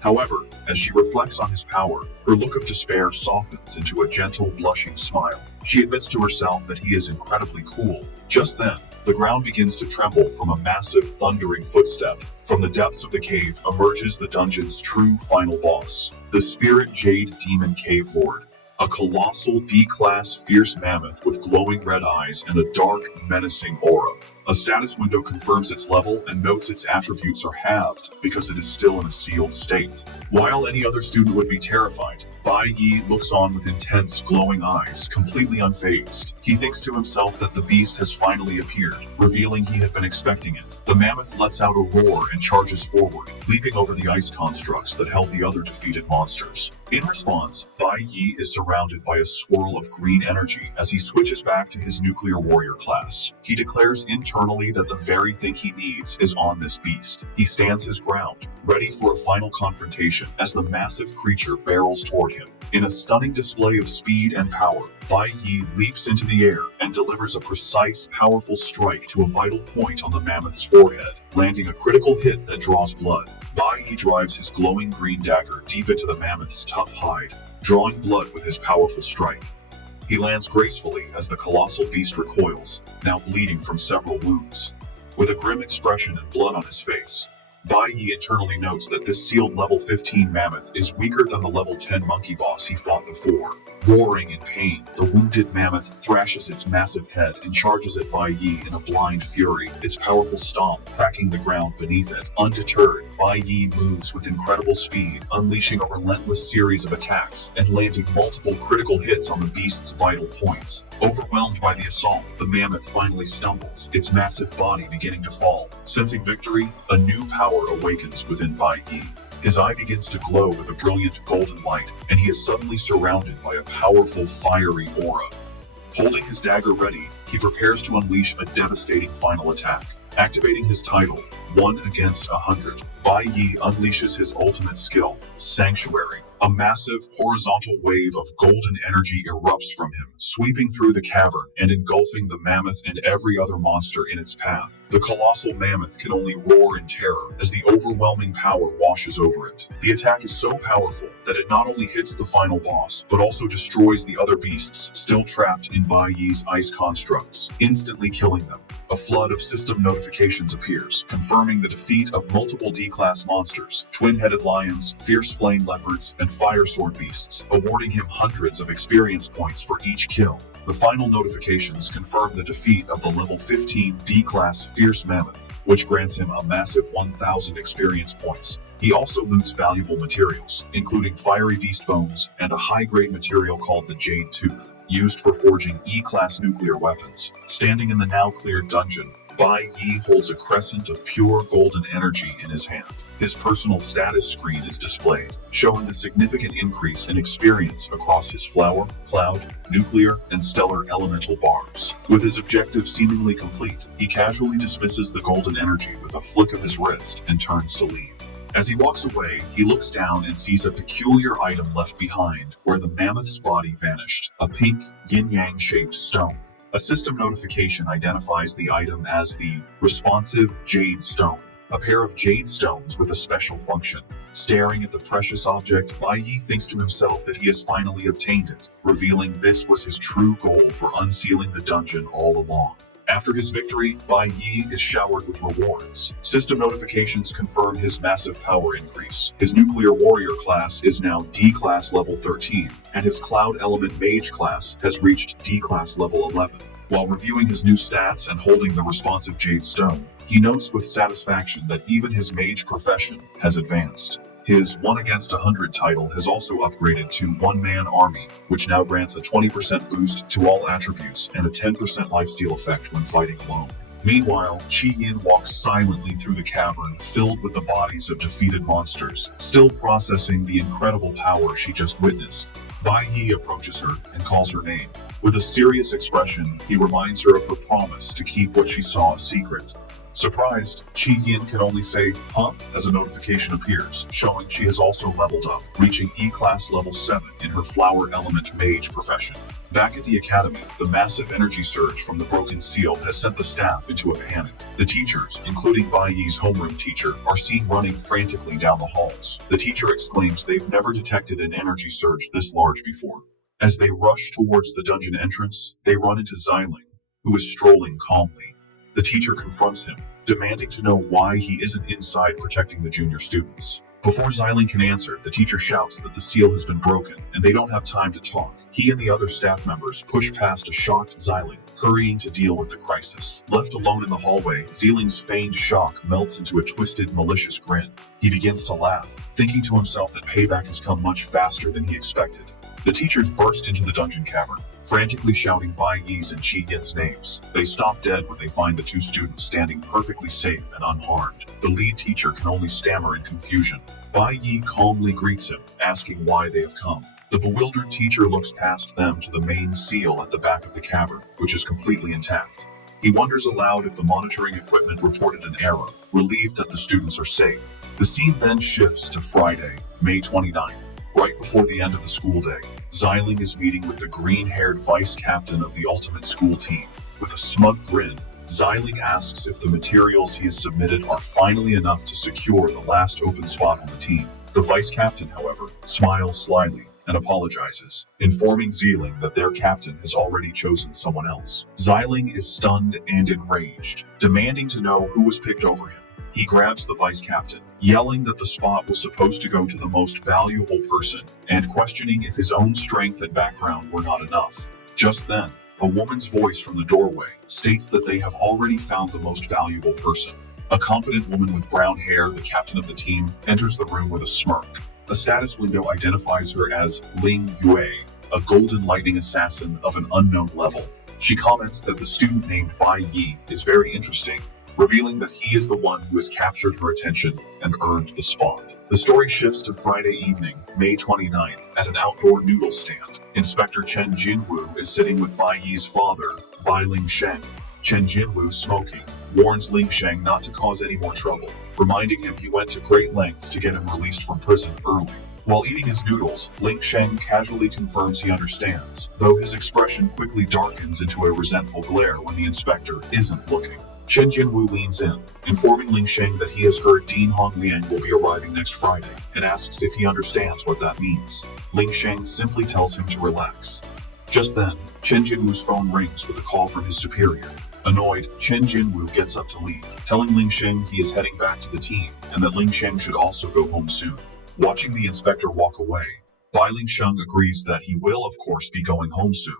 However, as she reflects on his power, her look of despair softens into a gentle, blushing smile. She admits to herself that he is incredibly cool. Just then, the ground begins to tremble from a massive, thundering footstep. From the depths of the cave emerges the dungeon's true final boss, the Spirit Jade Demon Cave Lord. a colossal D-class fierce mammoth with glowing red eyes and a dark, menacing aura. A status window confirms its level and notes its attributes are halved because it is still in a sealed state. While any other student would be terrified, Bai Yi looks on with intense, glowing eyes, completely unfazed. He thinks to himself that the beast has finally appeared, revealing he had been expecting it. The mammoth lets out a roar and charges forward, leaping over the ice constructs that held the other defeated monsters. In response, Bai Yi is surrounded by a swirl of green energy as he switches back to his nuclear warrior class. He declares internally that the very thing he needs is on this beast. He stands his ground, ready for a final confrontation as the massive creature barrels toward him. In a stunning display of speed and power, Bai Yi leaps into the air and delivers a precise, powerful strike to a vital point on the mammoth's forehead, landing a critical hit that draws blood. Bai Yi drives his glowing green dagger deep into the mammoth's tough hide, drawing blood with his powerful strike. He lands gracefully as the colossal beast recoils, now bleeding from several wounds. With a grim expression and blood on his face, Bai Yi internally notes that this sealed level 15 mammoth is weaker than the level 10 monkey boss he fought before. Roaring in pain, the wounded mammoth thrashes its massive head and charges at Bai Yi in a blind fury, its powerful stomp cracking the ground beneath it. Undeterred, Bai Yi moves with incredible speed, unleashing a relentless series of attacks and landing multiple critical hits on the beast's vital points. Overwhelmed by the assault, the mammoth finally stumbles, its massive body beginning to fall. Sensing victory, a new power awakens within Bai Yi. His eye begins to glow with a brilliant golden light, and he is suddenly surrounded by a powerful fiery aura. Holding his dagger ready, he prepares to unleash a devastating final attack. Activating his title, 1 against 100, Bai Yi unleashes his ultimate skill, Sanctuary. A massive, horizontal wave of golden energy erupts from him, sweeping through the cavern and engulfing the mammoth and every other monster in its path. The colossal mammoth can only roar in terror as the overwhelming power washes over it. The attack is so powerful that it not only hits the final boss, but also destroys the other beasts still trapped in Bai Yi's ice constructs, instantly killing them. A flood of system notifications appears, confirming the defeat of multiple D-class monsters, twin-headed lions, fierce flame leopards, and fire sword beasts, awarding him hundreds of experience points for each kill. The final notifications confirm the defeat of the level 15 D-class fierce mammoth, which grants him a massive 1,000 experience points. He also loots valuable materials, including fiery beast bones and a high-grade material called the Jade Tooth, used for forging E-class nuclear weapons. Standing in the now-cleared dungeon, Bai Yi holds a crescent of pure golden energy in his hand. His personal status screen is displayed, showing a significant increase in experience across his flower, cloud, nuclear, and stellar elemental bars. With his objective seemingly complete, he casually dismisses the golden energy with a flick of his wrist and turns to leave. As he walks away, he looks down and sees a peculiar item left behind where the mammoth's body vanished, a pink, yin-yang shaped stone. A system notification identifies the item as the responsive Jade Stone, a pair of jade stones with a special function. Staring at the precious object, Bai Yi thinks to himself that he has finally obtained it, revealing this was his true goal for unsealing the dungeon all along. After his victory, Bai Yi is showered with rewards. System notifications confirm his massive power increase. His nuclear warrior class is now D-class level 13, and his cloud element mage class has reached D-class level 11. While reviewing his new stats and holding the responsive Jade Stone, he notes with satisfaction that even his mage profession has advanced. His 1 against 100 title has also upgraded to One-Man Army, which now grants a 20% boost to all attributes and a 10% lifesteal effect when fighting alone. Meanwhile, Qi Yin walks silently through the cavern filled with the bodies of defeated monsters, still processing the incredible power she just witnessed. Bai Yi approaches her and calls her name. With a serious expression, he reminds her of her promise to keep what she saw a secret. Surprised, Qi Yin can only say, "Huh?" as a notification appears, showing she has also leveled up, reaching E-class level 7 in her flower element mage profession. Back at the academy, the massive energy surge from the broken seal has sent the staff into a panic. The teachers, including Bai Yi's homeroom teacher, are seen running frantically down the halls. The teacher exclaims they've never detected an energy surge this large before. As they rush towards the dungeon entrance, they run into Xiling, who is strolling calmly. The teacher confronts him, demanding to know why he isn't inside protecting the junior students. Before Xiling can answer, the teacher shouts that the seal has been broken, and they don't have time to talk. He and the other staff members push past a shocked Xiling, hurrying to deal with the crisis. Left alone in the hallway, Xiling's feigned shock melts into a twisted, malicious grin. He begins to laugh, thinking to himself that payback has come much faster than he expected. The teachers burst into the dungeon cavern, frantically shouting Bai Yi's and Qi Yin's names. They stop dead when they find the two students standing perfectly safe and unharmed. The lead teacher can only stammer in confusion. Bai Yi calmly greets him, asking why they have come. The bewildered teacher looks past them to the main seal at the back of the cavern, which is completely intact. He wonders aloud if the monitoring equipment reported an error, relieved that the students are safe. The scene then shifts to Friday, May 29th. Right before the end of the school day, Xiling is meeting with the green-haired vice captain of the ultimate school team. With a smug grin, Xiling asks if the materials he has submitted are finally enough to secure the last open spot on the team. The vice captain, however, smiles slyly and apologizes, informing Xiling that their captain has already chosen someone else. Xiling is stunned and enraged, demanding to know who was picked over him. He grabs the vice captain, yelling that the spot was supposed to go to the most valuable person, and questioning if his own strength and background were not enough. Just then, a woman's voice from the doorway states that they have already found the most valuable person. A confident woman with brown hair, the captain of the team, enters the room with a smirk. A status window identifies her as Ling Yue, a golden lightning assassin of an unknown level. She comments that the student named Bai Yi is very interesting, revealing that he is the one who has captured her attention and earned the spot. The story shifts to Friday evening, May 29th, at an outdoor noodle stand. Inspector Chen Jinwu is sitting with Bai Yi's father, Bai Lingsheng. Chen Jinwu, smoking, warns Lingsheng not to cause any more trouble, reminding him he went to great lengths to get him released from prison early. While eating his noodles, Lingsheng casually confirms he understands, though his expression quickly darkens into a resentful glare when the inspector isn't looking. Chen Jinwu leans in, informing Lingsheng that he has heard Dean Hongliang will be arriving next Friday, and asks if he understands what that means. Lingsheng simply tells him to relax. Just then, Chen Jinwu's phone rings with a call from his superior. Annoyed, Chen Jinwu gets up to leave, telling Lingsheng he is heading back to the team, and that Lingsheng should also go home soon. Watching the inspector walk away, Bai Lingsheng agrees that he will of course be going home soon.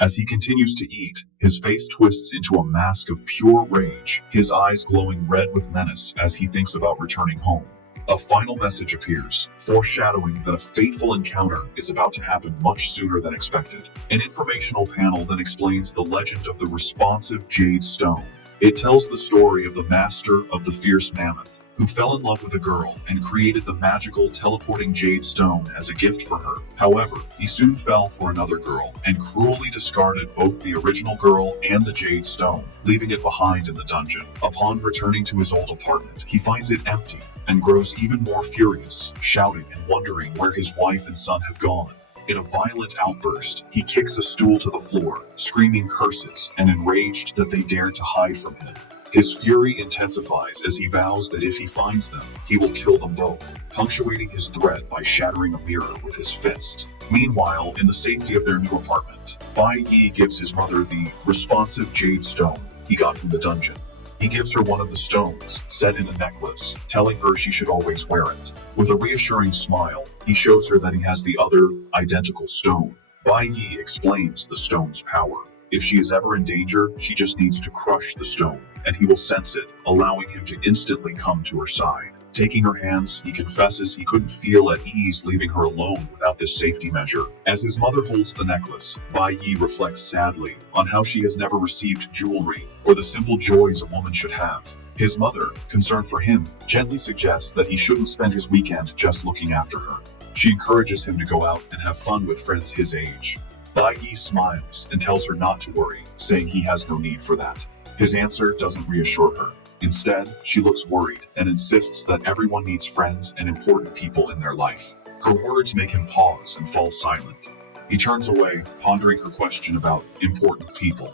As he continues to eat, his face twists into a mask of pure rage, his eyes glowing red with menace as he thinks about returning home. A final message appears, foreshadowing that a fateful encounter is about to happen much sooner than expected. An informational panel then explains the legend of the responsive Jade Stone. It tells the story of the master of the fierce mammoth, who fell in love with a girl and created the magical teleporting Jade Stone as a gift for her. However, he soon fell for another girl and cruelly discarded both the original girl and the Jade Stone, leaving it behind in the dungeon. Upon returning to his old apartment, he finds it empty and grows even more furious, shouting and wondering where his wife and son have gone. In a violent outburst, he kicks a stool to the floor, screaming curses and enraged that they dared to hide from him. His fury intensifies as he vows that if he finds them, he will kill them both, punctuating his threat by shattering a mirror with his fist. Meanwhile, in the safety of their new apartment, Bai Yi gives his mother the responsive Jade Stone he got from the dungeon. He gives her one of the stones, set in a necklace, telling her she should always wear it. With a reassuring smile, he shows her that he has the other, identical stone. Bai Yi explains the stone's power. If she is ever in danger, she just needs to crush the stone, and he will sense it, allowing him to instantly come to her side. Taking her hands, he confesses he couldn't feel at ease leaving her alone without this safety measure. As his mother holds the necklace, Bai Yi reflects sadly on how she has never received jewelry or the simple joys a woman should have. His mother, concerned for him, gently suggests that he shouldn't spend his weekend just looking after her. She encourages him to go out and have fun with friends his age. Bai Yi smiles and tells her not to worry, saying he has no need for that. His answer doesn't reassure her. Instead, she looks worried and insists that everyone needs friends and important people in their life. Her words make him pause and fall silent. He turns away, pondering her question about important people.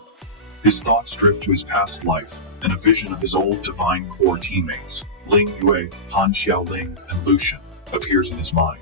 His thoughts drift to his past life, and a vision of his old Divine Core teammates, Ling Yue, Han Xiaoling, and Lucian, appears in his mind.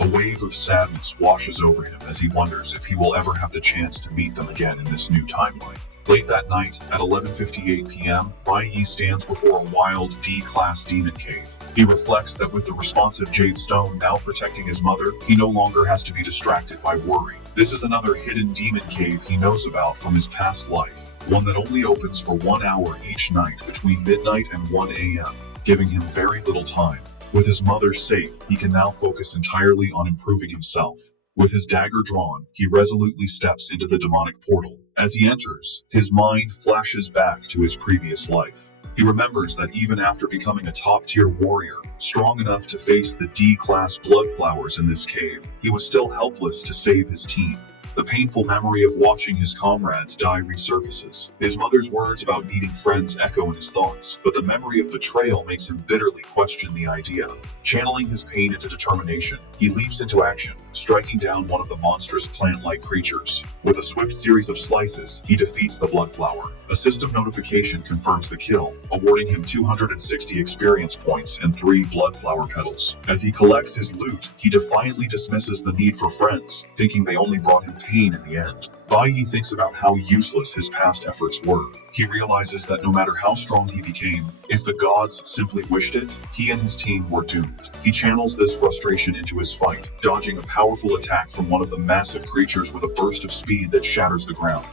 A wave of sadness washes over him as he wonders if he will ever have the chance to meet them again in this new timeline. Late that night, at 11:58 p.m., Bai Yi stands before a wild D-class demon cave. He reflects that with the responsive Jade Stone now protecting his mother, he no longer has to be distracted by worry. This is another hidden demon cave he knows about from his past life, one that only opens for 1 hour each night between midnight and 1 a.m., giving him very little time. With his mother safe, he can now focus entirely on improving himself. With his dagger drawn, he resolutely steps into the demonic portal. As he enters, his mind flashes back to his previous life. He remembers that even after becoming a top-tier warrior, strong enough to face the D-class bloodflowers in this cave, he was still helpless to save his team. The painful memory of watching his comrades die resurfaces. His mother's words about needing friends echo in his thoughts, but the memory of betrayal makes him bitterly question the idea. Channeling his pain into determination, he leaps into action, striking down one of the monstrous plant-like creatures. With a swift series of slices, he defeats the bloodflower. A system notification confirms the kill, awarding him 260 experience points and 3 bloodflower petals. As he collects his loot, he defiantly dismisses the need for friends, thinking they only brought him pain in the end. Bai Yi thinks about how useless his past efforts were. He realizes that no matter how strong he became, if the gods simply wished it, he and his team were doomed. He channels this frustration into his fight, dodging a powerful attack from one of the massive creatures with a burst of speed that shatters the ground.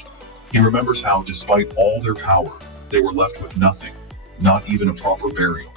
He remembers how, despite all their power, they were left with nothing, not even a proper burial.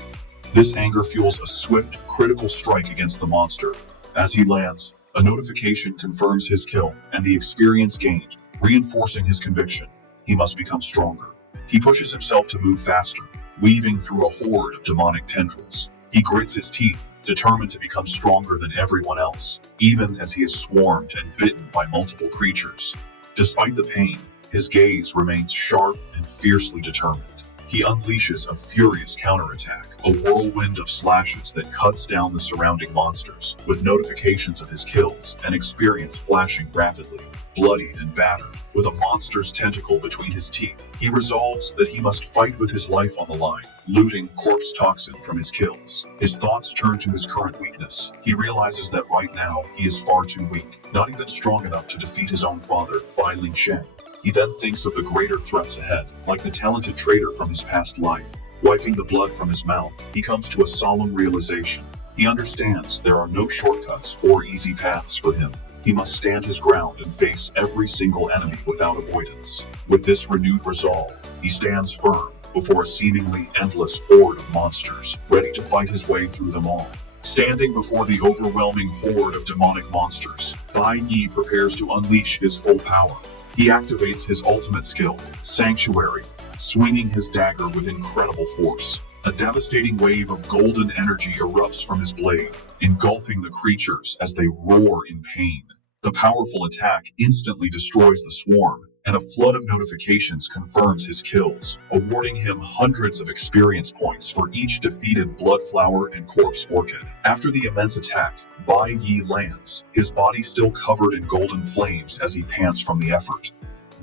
This anger fuels a swift, critical strike against the monster. As he lands, a notification confirms his kill and the experience gained, reinforcing his conviction. He must become stronger. He pushes himself to move faster, weaving through a horde of demonic tendrils. He grits his teeth, determined to become stronger than everyone else, even as he is swarmed and bitten by multiple creatures. Despite the pain, his gaze remains sharp and fiercely determined. He unleashes a furious counterattack, a whirlwind of slashes that cuts down the surrounding monsters, with notifications of his kills and experience flashing rapidly. Bloodied and battered, with a monster's tentacle between his teeth, he resolves that he must fight with his life on the line, looting corpse toxin from his kills. His thoughts turn to his current weakness. He realizes that right now he is far too weak, not even strong enough to defeat his own father, Bai Lingsheng. He then thinks of the greater threats ahead, like the talented trader from his past life. Wiping the blood from his mouth, he comes to a solemn realization. He understands there are no shortcuts or easy paths for him. He must stand his ground and face every single enemy without avoidance. With this renewed resolve, he stands firm before a seemingly endless horde of monsters, ready to fight his way through them all. Standing before the overwhelming horde of demonic monsters, Bai Yi prepares to unleash his full power. He activates his ultimate skill, Sanctuary, swinging his dagger with incredible force. A devastating wave of golden energy erupts from his blade, engulfing the creatures as they roar in pain. The powerful attack instantly destroys the swarm, and a flood of notifications confirms his kills, awarding him hundreds of experience points for each defeated bloodflower and corpse orchid. After the immense attack, Bai Yi lands, his body still covered in golden flames as he pants from the effort.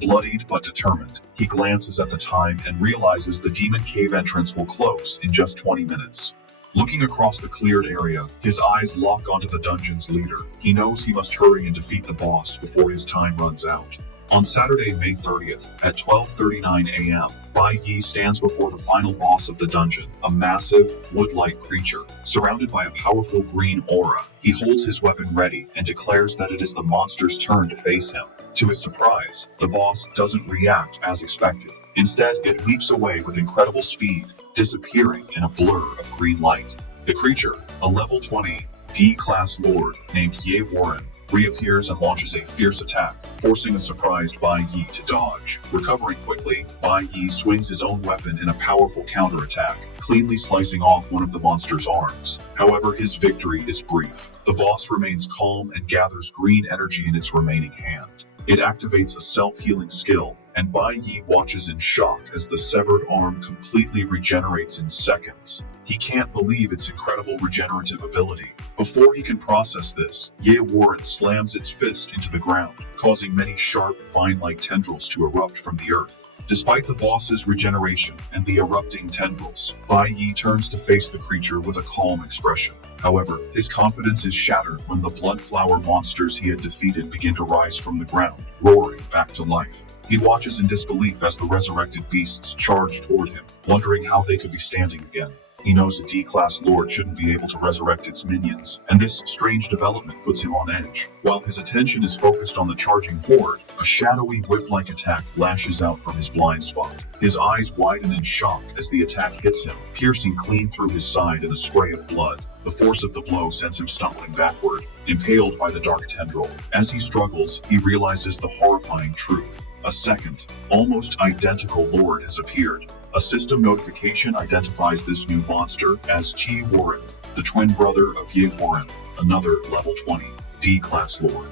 Bloodied but determined, he glances at the time and realizes the demon cave entrance will close in just 20 minutes. Looking across the cleared area, his eyes lock onto the dungeon's leader. He knows he must hurry and defeat the boss before his time runs out. On Saturday, May 30th, at 12:39 a.m., Bai Yi stands before the final boss of the dungeon, a massive, wood-like creature. Surrounded by a powerful green aura, he holds his weapon ready and declares that it is the monster's turn to face him. To his surprise, the boss doesn't react as expected. Instead, it leaps away with incredible speed, disappearing in a blur of green light. The creature, a level 20 D-class lord named Ye Warren, reappears and launches a fierce attack, forcing a surprised Bai Yi to dodge. Recovering quickly, Bai Yi swings his own weapon in a powerful counterattack, cleanly slicing off one of the monster's arms. However, his victory is brief. The boss remains calm and gathers green energy in its remaining hand. It activates a self-healing skill, and Bai Yi watches in shock as the severed arm completely regenerates in seconds. He can't believe its incredible regenerative ability. Before he can process this, Ye Warren slams its fist into the ground, causing many sharp, vine-like tendrils to erupt from the earth. Despite the boss's regeneration and the erupting tendrils, Bai Yi turns to face the creature with a calm expression. However, his confidence is shattered when the bloodflower monsters he had defeated begin to rise from the ground, roaring back to life. He watches in disbelief as the resurrected beasts charge toward him, wondering how they could be standing again. He knows a D-class lord shouldn't be able to resurrect its minions, and this strange development puts him on edge. While his attention is focused on the charging horde, a shadowy whip-like attack lashes out from his blind spot. His eyes widen in shock as the attack hits him, piercing clean through his side in a spray of blood. The force of the blow sends him stumbling backward, impaled by the dark tendril. As he struggles, he realizes the horrifying truth. A second, almost identical lord has appeared. A system notification identifies this new monster as Chi Warren, the twin brother of Ye Warren, another level 20 D-class lord.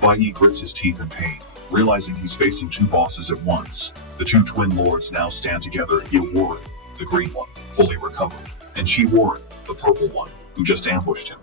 Bai Yi grits his teeth in pain, realizing he's facing two bosses at once. The two twin lords now stand together: Ye Warren, the green one, fully recovered, and Chi Warren, the purple one, who just ambushed him.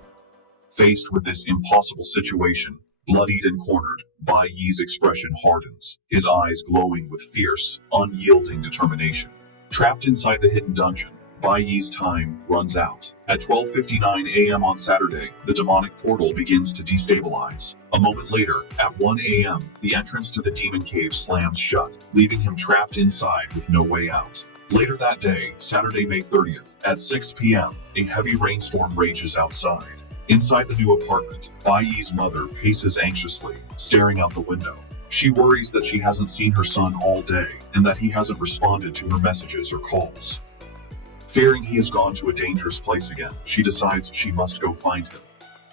Faced with this impossible situation, bloodied and cornered, Bai Yi's expression hardens, his eyes glowing with fierce, unyielding determination. Trapped inside the hidden dungeon, Bai Yi's time runs out. At 12:59 a.m. on Saturday, the demonic portal begins to destabilize. A moment later, at 1 a.m., the entrance to the demon cave slams shut, leaving him trapped inside with no way out. Later that day, Saturday, May 30th, at 6 p.m., a heavy rainstorm rages outside. Inside the new apartment, Bai Yi's mother paces anxiously, staring out the window. She worries that she hasn't seen her son all day, and that he hasn't responded to her messages or calls. Fearing he has gone to a dangerous place again, she decides she must go find him.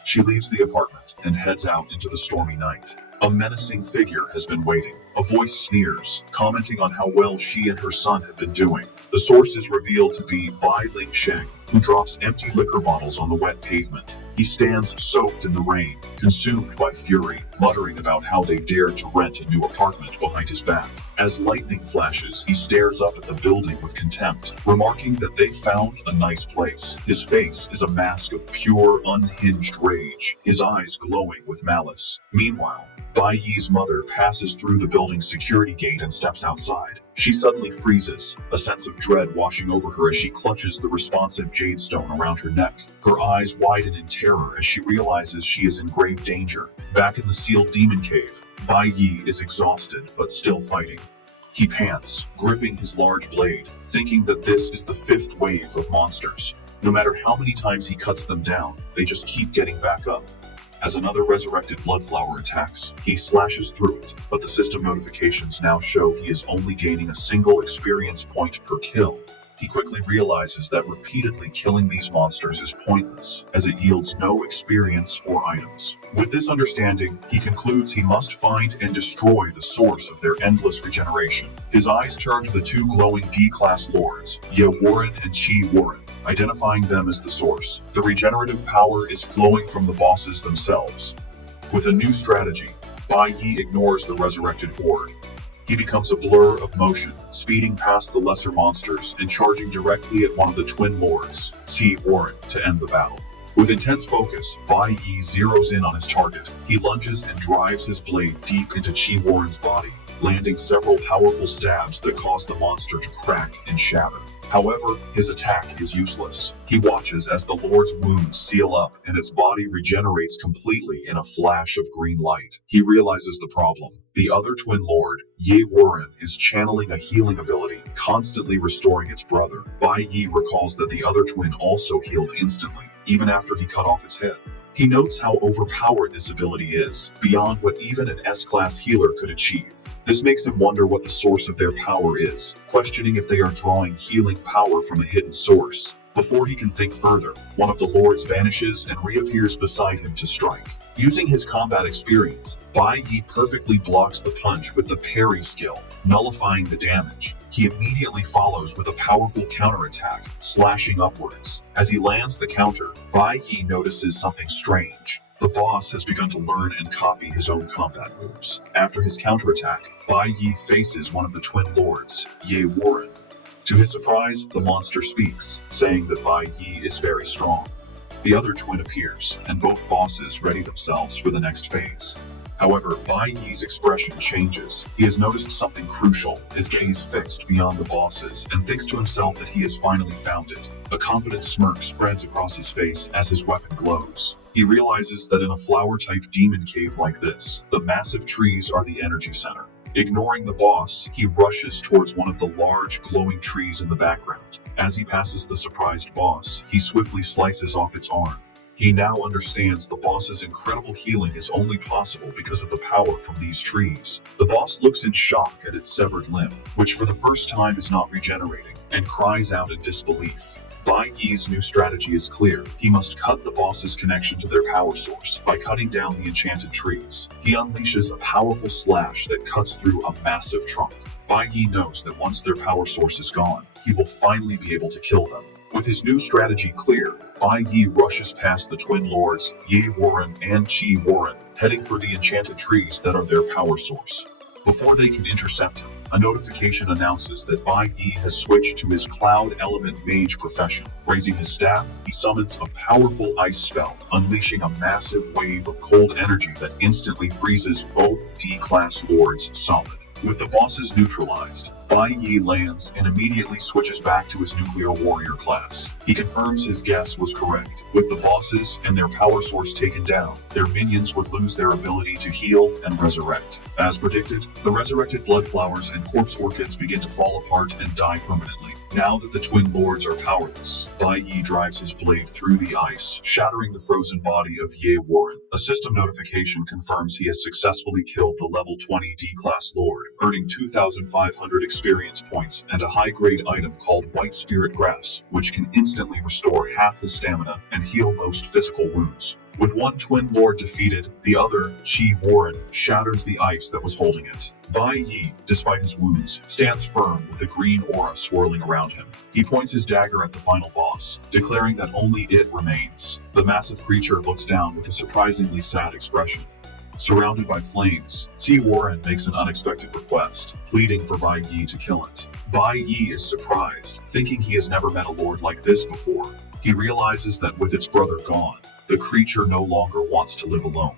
She leaves the apartment and heads out into the stormy night. A menacing figure has been waiting. A voice sneers, commenting on how well she and her son have been doing. The source is revealed to be Bai Ling Sheng, who drops empty liquor bottles on the wet pavement. He stands soaked in the rain, consumed by fury, muttering about how they dared to rent a new apartment behind his back. As lightning flashes, he stares up at the building with contempt, remarking that they found a nice place. His face is a mask of pure, unhinged rage, his eyes glowing with malice. Meanwhile, Bai Yi's mother passes through the building's security gate and steps outside. She suddenly freezes, a sense of dread washing over her as she clutches the responsive jade stone around her neck. Her eyes widen in terror as she realizes she is in grave danger. Back in the sealed demon cave, Bai Yi is exhausted but still fighting. He pants, gripping his large blade, thinking that this is the fifth wave of monsters. No matter how many times he cuts them down, they just keep getting back up. As another resurrected bloodflower attacks, he slashes through it, but the system notifications now show he is only gaining a single experience point per kill. He quickly realizes that repeatedly killing these monsters is pointless, as it yields no experience or items. With this understanding, he concludes he must find and destroy the source of their endless regeneration. His eyes turn to the two glowing D-class lords, Ye Warren and Chi Warren, identifying them as the source. The regenerative power is flowing from the bosses themselves. With a new strategy, Bai Yi ignores the resurrected horde. He becomes a blur of motion, speeding past the lesser monsters and charging directly at one of the twin lords, Chi Warren, to end the battle. With intense focus, Bai Yi zeroes in on his target. He lunges and drives his blade deep into Chi Warren's body, landing several powerful stabs that cause the monster to crack and shatter. However, his attack is useless. He watches as the Lord's wounds seal up and its body regenerates completely in a flash of green light. He realizes the problem. The other twin lord, Ye Warren, is channeling a healing ability, constantly restoring its brother. Bai Yi recalls that the other twin also healed instantly, even after he cut off its head. He notes how overpowered this ability is, beyond what even an S-class healer could achieve. This makes him wonder what the source of their power is, questioning if they are drawing healing power from a hidden source. Before he can think further, one of the lords vanishes and reappears beside him to strike. Using his combat experience, Bai Yi perfectly blocks the punch with the parry skill, nullifying the damage. He immediately follows with a powerful counterattack, slashing upwards. As he lands the counter, Bai Yi notices something strange. The boss has begun to learn and copy his own combat moves. After his counterattack, Bai Yi faces one of the twin lords, Ye Warren. To his surprise, the monster speaks, saying that Bai Yi is very strong. The other twin appears, and both bosses ready themselves for the next phase. However, Bai Yi's expression changes. He has noticed something crucial, his gaze fixed beyond the bosses, and thinks to himself that he has finally found it. A confident smirk spreads across his face as his weapon glows. He realizes that in a flower-type demon cave like this, the massive trees are the energy center. Ignoring the boss, he rushes towards one of the large, glowing trees in the background. As he passes the surprised boss, he swiftly slices off its arm. He now understands the boss's incredible healing is only possible because of the power from these trees. The boss looks in shock at its severed limb, which for the first time is not regenerating, and cries out in disbelief. Bai Yi's new strategy is clear. He must cut the boss's connection to their power source by cutting down the enchanted trees. He unleashes a powerful slash that cuts through a massive trunk. Bai Yi knows that once their power source is gone, he will finally be able to kill them. With his new strategy clear, Bai Yi rushes past the twin lords, Ye Warren and Qi Warren, heading for the enchanted trees that are their power source. Before they can intercept him, a notification announces that Bai Yi has switched to his Cloud Element Mage profession. Raising his staff, he summons a powerful ice spell, unleashing a massive wave of cold energy that instantly freezes both D-class lords solid. With the bosses neutralized, Bai Yi lands and immediately switches back to his nuclear warrior class. He confirms his guess was correct. With the bosses and their power source taken down, their minions would lose their ability to heal and resurrect. As predicted, the resurrected blood flowers and corpse orchids begin to fall apart and die permanently. Now that the twin lords are powerless, Bai Yi drives his blade through the ice, shattering the frozen body of Ye Warren. A system notification confirms he has successfully killed the level 20 D-class lord, earning 2,500 experience points and a high-grade item called White Spirit Grass, which can instantly restore half his stamina and heal most physical wounds. With one twin lord defeated, the other, Qi Warren, shatters the ice that was holding it. Bai Yi, despite his wounds, stands firm with a green aura swirling around him. He points his dagger at the final boss, declaring that only it remains. The massive creature looks down with a surprisingly sad expression. Surrounded by flames, Qi Warren makes an unexpected request, pleading for Bai Yi to kill it. Bai Yi is surprised, thinking he has never met a lord like this before. He realizes that with its brother gone, the creature no longer wants to live alone.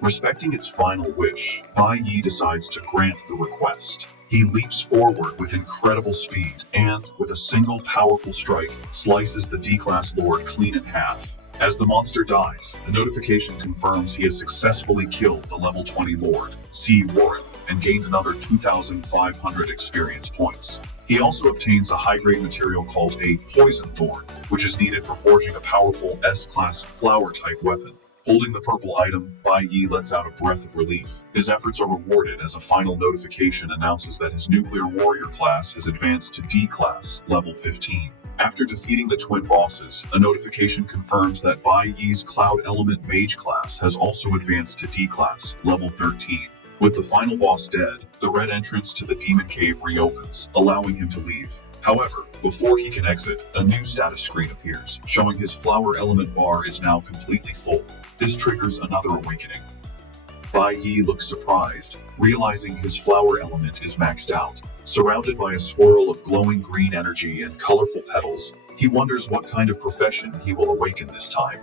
Respecting its final wish, Bai Yi decides to grant the request. He leaps forward with incredible speed and, with a single powerful strike, slices the D-class lord clean in half. As the monster dies, the notification confirms he has successfully killed the level 20 lord, Qi Warren, and gained another 2,500 experience points. He also obtains a high-grade material called a Poison Thorn, which is needed for forging a powerful S-class flower-type weapon. Holding the purple item, Bai Yi lets out a breath of relief. His efforts are rewarded as a final notification announces that his nuclear warrior class has advanced to D-class, level 15. After defeating the twin bosses, a notification confirms that Bai Yi's Cloud Element Mage class has also advanced to D-class, level 13. With the final boss dead, the red entrance to the demon cave reopens, allowing him to leave. However, before he can exit, a new status screen appears, showing his flower element bar is now completely full. This triggers another awakening. Bai Yi looks surprised, realizing his flower element is maxed out. Surrounded by a swirl of glowing green energy and colorful petals, he wonders what kind of profession he will awaken this time.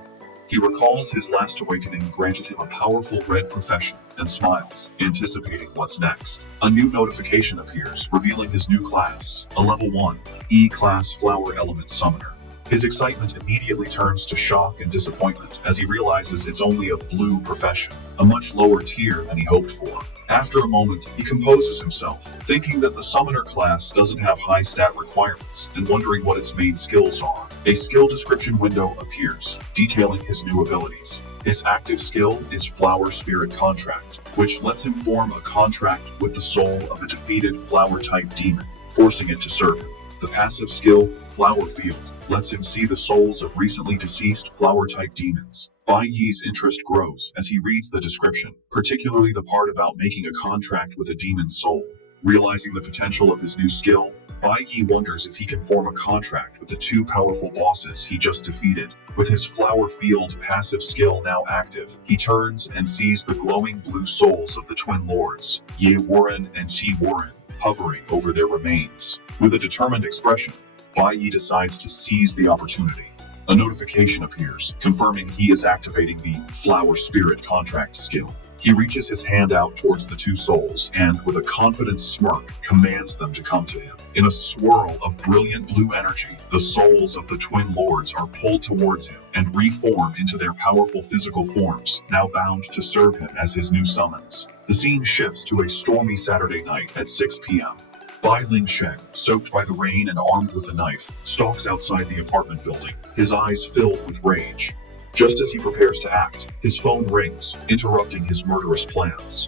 He recalls his last awakening granted him a powerful red profession and smiles, anticipating what's next. A new notification appears, revealing his new class, a level 1, E-class Flower Element Summoner. His excitement immediately turns to shock and disappointment as he realizes it's only a blue profession, a much lower tier than he hoped for. After a moment, he composes himself, thinking that the summoner class doesn't have high stat requirements and wondering what its main skills are. A skill description window appears, detailing his new abilities. His active skill is Flower Spirit Contract, which lets him form a contract with the soul of a defeated flower-type demon, forcing it to serve him. The passive skill, Flower Field, lets him see the souls of recently deceased flower-type demons. Bai Yi's interest grows as he reads the description, particularly the part about making a contract with a demon's soul. Realizing the potential of his new skill, Bai Yi wonders if he can form a contract with the two powerful bosses he just defeated. With his Flower Field passive skill now active, he turns and sees the glowing blue souls of the twin lords, Ye Warren and Qi Warren, hovering over their remains. With a determined expression, Bai Yi decides to seize the opportunity. A notification appears, confirming he is activating the Flower Spirit Contract skill. He reaches his hand out towards the two souls and, with a confident smirk, commands them to come to him. In a swirl of brilliant blue energy, the souls of the twin lords are pulled towards him and reform into their powerful physical forms, now bound to serve him as his new summons. The scene shifts to a stormy Saturday night at 6 p.m. Bai Lingsheng, soaked by the rain and armed with a knife, stalks outside the apartment building, his eyes filled with rage. Just as he prepares to act, his phone rings, interrupting his murderous plans.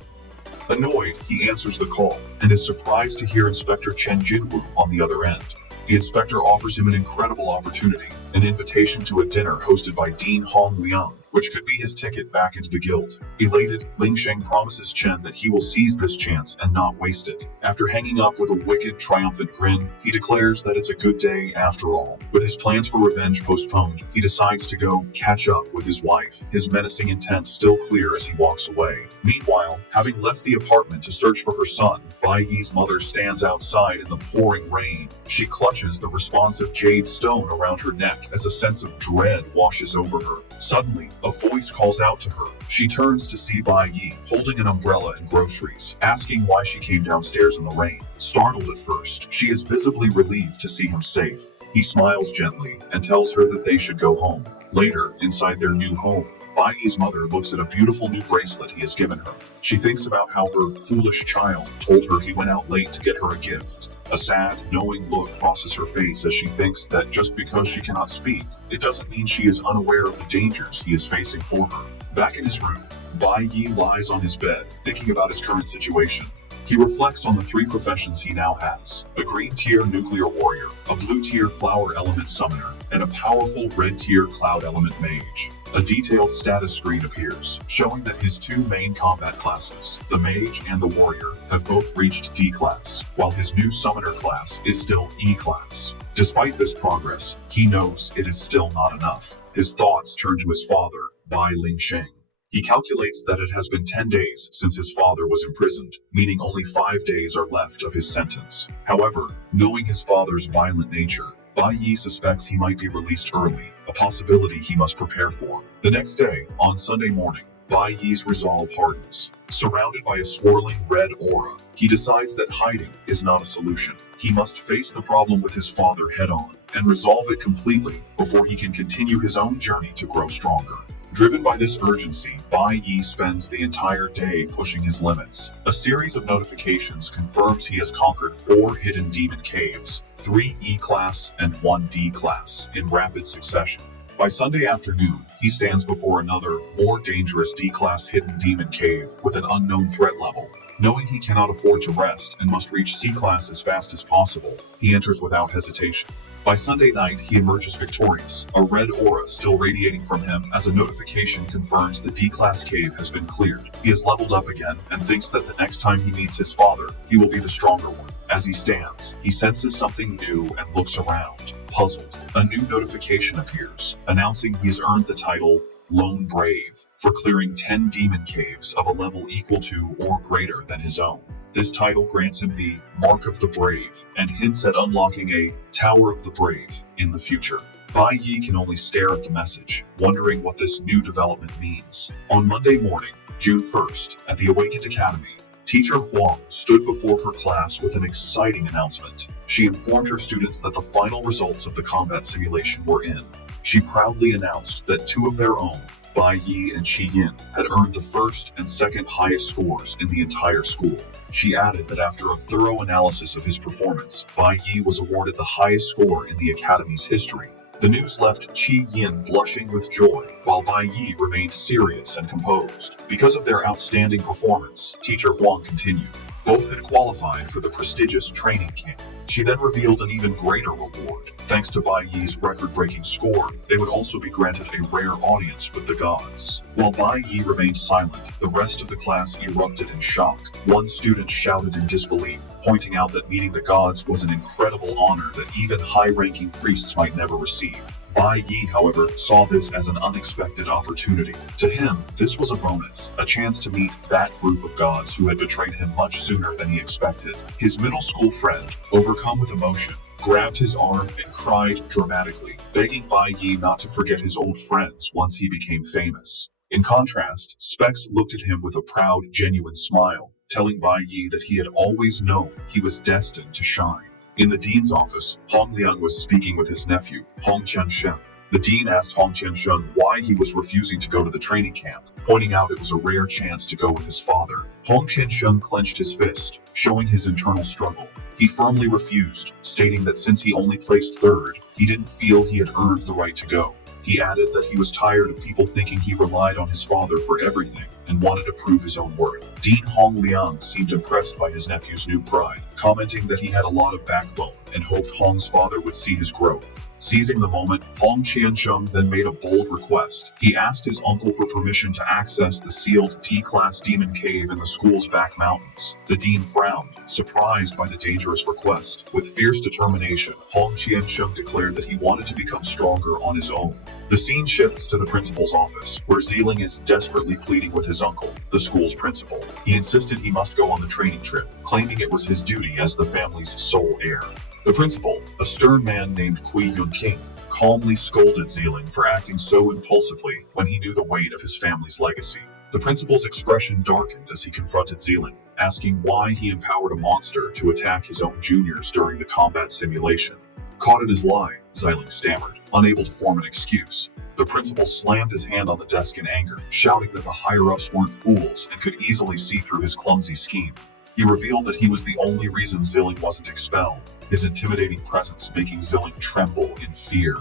Annoyed, he answers the call and is surprised to hear Inspector Chen Jinwu on the other end. The inspector offers him an incredible opportunity, an invitation to a dinner hosted by Dean Hong Liang, which could be his ticket back into the guild. Elated, Ling Sheng promises Chen that he will seize this chance and not waste it. After hanging up with a wicked, triumphant grin, he declares that it's a good day after all. With his plans for revenge postponed, he decides to go catch up with his wife, his menacing intent still clear as he walks away. Meanwhile, having left the apartment to search for her son, Bai Yi's mother stands outside in the pouring rain. She clutches the responsive jade stone around her neck as a sense of dread washes over her. Suddenly, a voice calls out to her. She turns to see Bai Yi holding an umbrella and groceries, asking why she came downstairs in the rain. Startled at first, she is visibly relieved to see him safe. He smiles gently and tells her that they should go home. Later, inside their new home, Bai Yi's mother looks at a beautiful new bracelet he has given her. She thinks about how her foolish child told her he went out late to get her a gift. A sad, knowing look crosses her face as she thinks that just because she cannot speak, it doesn't mean she is unaware of the dangers he is facing for her. Back in his room, Bai Yi lies on his bed, thinking about his current situation. He reflects on the three professions he now has: a green tier nuclear warrior, a blue tier flower element summoner, and a powerful red tier cloud element mage. A detailed status screen appears, showing that his two main combat classes, the mage and the warrior, have both reached D class, while his new summoner class is still E class. Despite this progress, he knows it is still not enough. His thoughts turn to his father, Bai Lingsheng. He calculates that it has been 10 days since his father was imprisoned, meaning only 5 days are left of his sentence. However, knowing his father's violent nature, Bai Yi suspects he might be released early, a possibility he must prepare for. The next day, on Sunday morning, Bai Yi's resolve hardens. Surrounded by a swirling red aura, he decides that hiding is not a solution. He must face the problem with his father head-on and resolve it completely before he can continue his own journey to grow stronger. Driven by this urgency, Bai Yi spends the entire day pushing his limits. A series of notifications confirms he has conquered 4 hidden demon caves, 3 E-class and 1 D-class, in rapid succession. By Sunday afternoon, he stands before another, more dangerous D-class hidden demon cave with an unknown threat level. Knowing he cannot afford to rest and must reach C-class as fast as possible, he enters without hesitation. By Sunday night, he emerges victorious, a red aura still radiating from him as a notification confirms the D-class cave has been cleared. He has leveled up again and thinks that the next time he meets his father, he will be the stronger one. As he stands, he senses something new and looks around, puzzled. A new notification appears, announcing he has earned the title Lone Brave for clearing 10 demon caves of a level equal to or greater than his own. This title grants him the Mark of the Brave and hints at unlocking a Tower of the Brave in the future. Bai Yi can only stare at the message, wondering what this new development means. On Monday morning, June 1st, at the Awakened Academy, Teacher Huang stood before her class with an exciting announcement. She informed her students that the final results of the combat simulation were in. She proudly announced that 2 of their own, Bai Yi and Qi Yin, had earned the first and second highest scores in the entire school. She added that after a thorough analysis of his performance, Bai Yi was awarded the highest score in the Academy's history. The news left Qi Yin blushing with joy, while Bai Yi remained serious and composed. Because of their outstanding performance, Teacher Huang continued. Both had qualified for the prestigious training camp. She then revealed an even greater reward. Thanks to Bai Yi's record-breaking score, they would also be granted a rare audience with the gods. While Bai Yi remained silent, the rest of the class erupted in shock. One student shouted in disbelief, pointing out that meeting the gods was an incredible honor that even high-ranking priests might never receive. Bai Yi, however, saw this as an unexpected opportunity. To him, this was a bonus, a chance to meet that group of gods who had betrayed him much sooner than he expected. His middle school friend, overcome with emotion, grabbed his arm and cried dramatically, begging Bai Yi not to forget his old friends once he became famous. In contrast, Specs looked at him with a proud, genuine smile, telling Bai Yi that he had always known he was destined to shine. In the dean's office, Hong Liang was speaking with his nephew, Hong Qianshen. The dean asked Hong Qiansheng why he was refusing to go to the training camp, pointing out it was a rare chance to go with his father. Hong Qiansheng clenched his fist, showing his internal struggle. He firmly refused, stating that since he only placed third, he didn't feel he had earned the right to go. He added that he was tired of people thinking he relied on his father for everything and wanted to prove his own worth. Dean Hong Liang seemed impressed by his nephew's new pride, commenting that he had a lot of backbone and hoped Hong's father would see his growth. Seizing the moment, Hong Qiansheng then made a bold request. He asked his uncle for permission to access the sealed D-class demon cave in the school's back mountains. The dean frowned, surprised by the dangerous request. With fierce determination, Hong Qiansheng declared that he wanted to become stronger on his own. The scene shifts to the principal's office, where Zeeling is desperately pleading with his uncle, the school's principal. He insisted he must go on the training trip, claiming it was his duty as the family's sole heir. The principal, a stern man named Kui Yun-king, calmly scolded Zeeling for acting so impulsively when he knew the weight of his family's legacy. The principal's expression darkened as he confronted Zeeling, asking why he empowered a monster to attack his own juniors during the combat simulation. Caught in his lie, Zeeling stammered, unable to form an excuse. The principal slammed his hand on the desk in anger, shouting that the higher-ups weren't fools and could easily see through his clumsy scheme. He revealed that he was the only reason Zeeling wasn't expelled, his intimidating presence making Zeeling tremble in fear.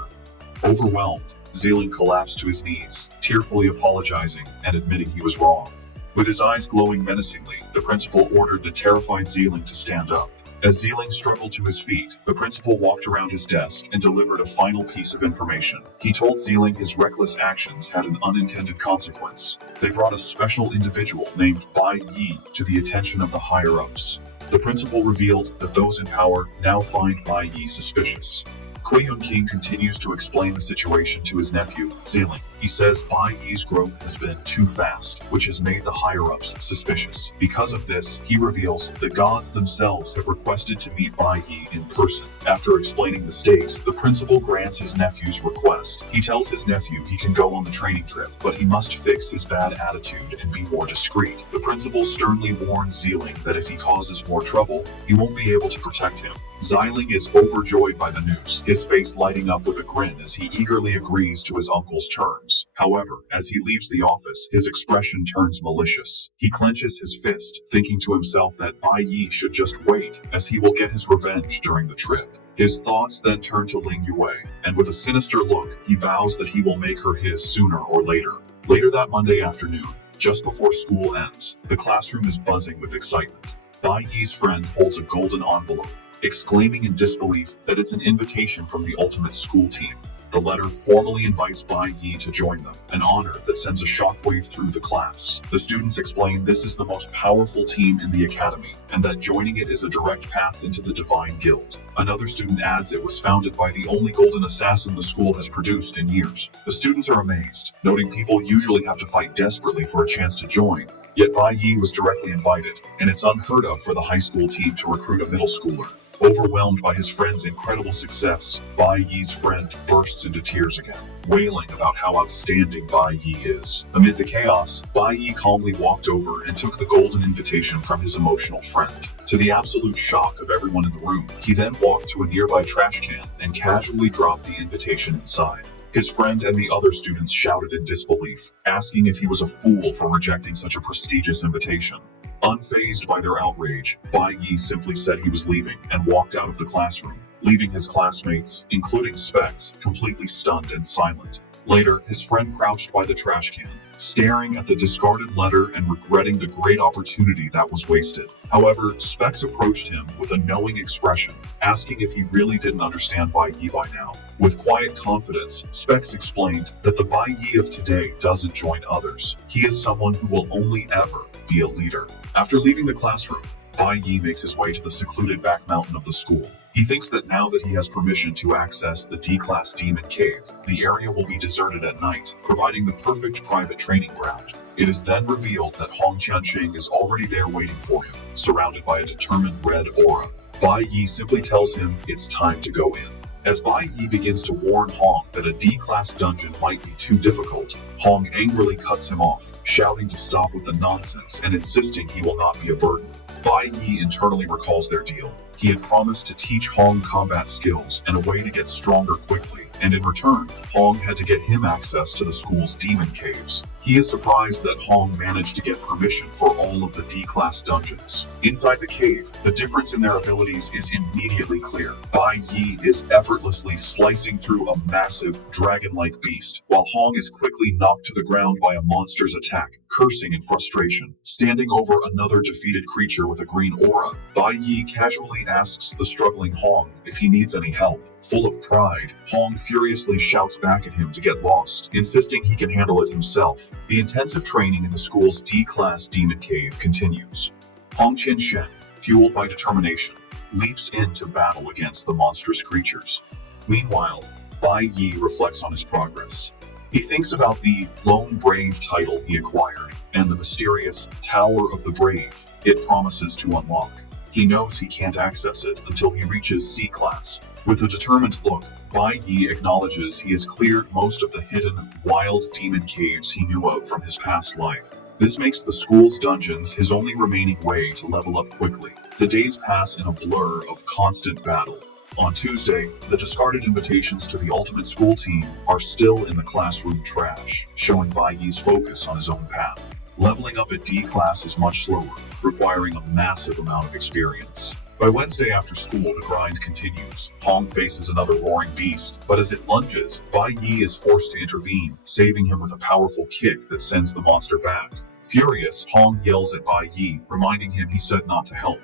Overwhelmed, Zeeling collapsed to his knees, tearfully apologizing and admitting he was wrong. With his eyes glowing menacingly, the principal ordered the terrified Zeeling to stand up. As Zeeling struggled to his feet, the principal walked around his desk and delivered a final piece of information. He told Zeeling his reckless actions had an unintended consequence. They brought a special individual named Bai Yi to the attention of the higher-ups. The principal revealed that those in power now find Bai Yi suspicious. Kui Yun-king continues to explain the situation to his nephew, Zeeling. He says Bai Yi's growth has been too fast, which has made the higher-ups suspicious. Because of this, he reveals the gods themselves have requested to meet Bai Yi in person. After explaining the stakes, the principal grants his nephew's request. He tells his nephew he can go on the training trip, but he must fix his bad attitude and be more discreet. The principal sternly warns Zeeling that if he causes more trouble, he won't be able to protect him. Zeeling is overjoyed by the news, his face lighting up with a grin as he eagerly agrees to his uncle's terms. However, as he leaves the office, his expression turns malicious. He clenches his fist, thinking to himself that Bai Yi should just wait, as he will get his revenge during the trip. His thoughts then turn to Ling Yue, and with a sinister look, he vows that he will make her his sooner or later. Later that Monday afternoon, just before school ends, the classroom is buzzing with excitement. Bai Yi's friend holds a golden envelope, exclaiming in disbelief that it's an invitation from the ultimate school team. The letter formally invites Bai Yi to join them, an honor that sends a shockwave through the class. The students explain this is the most powerful team in the academy, and that joining it is a direct path into the Divine Guild. Another student adds it was founded by the only golden assassin the school has produced in years. The students are amazed, noting people usually have to fight desperately for a chance to join. Yet Bai Yi was directly invited, and it's unheard of for the high school team to recruit a middle schooler. Overwhelmed by his friend's incredible success, Bai Yi's friend bursts into tears again, wailing about how outstanding Bai Yi is. Amid the chaos, Bai Yi calmly walked over and took the golden invitation from his emotional friend. To the absolute shock of everyone in the room, he then walked to a nearby trash can and casually dropped the invitation inside. His friend and the other students shouted in disbelief, asking if he was a fool for rejecting such a prestigious invitation. Unfazed by their outrage, Bai Yi simply said he was leaving and walked out of the classroom, leaving his classmates, including Specs, completely stunned and silent. Later, his friend crouched by the trash can, staring at the discarded letter and regretting the great opportunity that was wasted. However, Specs approached him with a knowing expression, asking if he really didn't understand Bai Yi by now. With quiet confidence, Specs explained that the Bai Yi of today doesn't join others. He is someone who will only ever be a leader. After leaving the classroom, Bai Yi makes his way to the secluded back mountain of the school. He thinks that now that he has permission to access the D-class demon cave, the area will be deserted at night, providing the perfect private training ground. It is then revealed that Hong Qiansheng is already there waiting for him, surrounded by a determined red aura. Bai Yi simply tells him it's time to go in. As Bai Yi begins to warn Hong that a D-class dungeon might be too difficult, Hong angrily cuts him off, shouting to stop with the nonsense and insisting he will not be a burden. Bai Yi internally recalls their deal. He had promised to teach Hong combat skills and a way to get stronger quickly. and in return, Hong had to get him access to the school's demon caves. He is surprised that Hong managed to get permission for all of the D-class dungeons. Inside the cave, the difference in their abilities is immediately clear. Bai Yi is effortlessly slicing through a massive, dragon-like beast, while Hong is quickly knocked to the ground by a monster's attack, cursing in frustration. Standing over another defeated creature with a green aura, Bai Yi casually asks the struggling Hong if he needs any help. Full of pride, Hong furiously shouts back at him to get lost, insisting he can handle it himself. The intensive training in the school's D-class demon cave continues. Hong Qinshen, fueled by determination, leaps into battle against the monstrous creatures. Meanwhile, Bai Yi reflects on his progress. He thinks about the Lone Brave title he acquired and the mysterious Tower of the Brave it promises to unlock. He knows he can't access it until he reaches C-class. With a determined look, Bai Yi acknowledges he has cleared most of the hidden, wild demon caves he knew of from his past life. This makes the school's dungeons his only remaining way to level up quickly. The days pass in a blur of constant battle. On Tuesday, the discarded invitations to the Ultimate School team are still in the classroom trash, showing Bai Yi's focus on his own path. Leveling up at D-class is much slower, requiring a massive amount of experience. By Wednesday after school, the grind continues. Hong faces another roaring beast, but as it lunges, Bai Yi is forced to intervene, saving him with a powerful kick that sends the monster back. Furious, Hong yells at Bai Yi, reminding him he said not to help.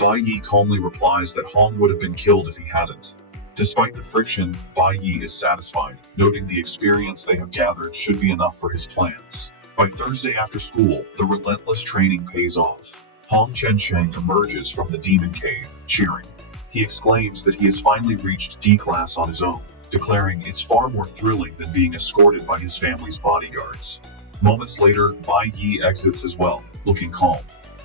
Bai Yi calmly replies that Hong would have been killed if he hadn't. Despite the friction, Bai Yi is satisfied, noting the experience they have gathered should be enough for his plans. By Thursday after school, the relentless training pays off. Hong Qinshen emerges from the demon cave, cheering. He exclaims that he has finally reached D-class on his own, declaring it's far more thrilling than being escorted by his family's bodyguards. Moments later, Bai Yi exits as well, looking calm.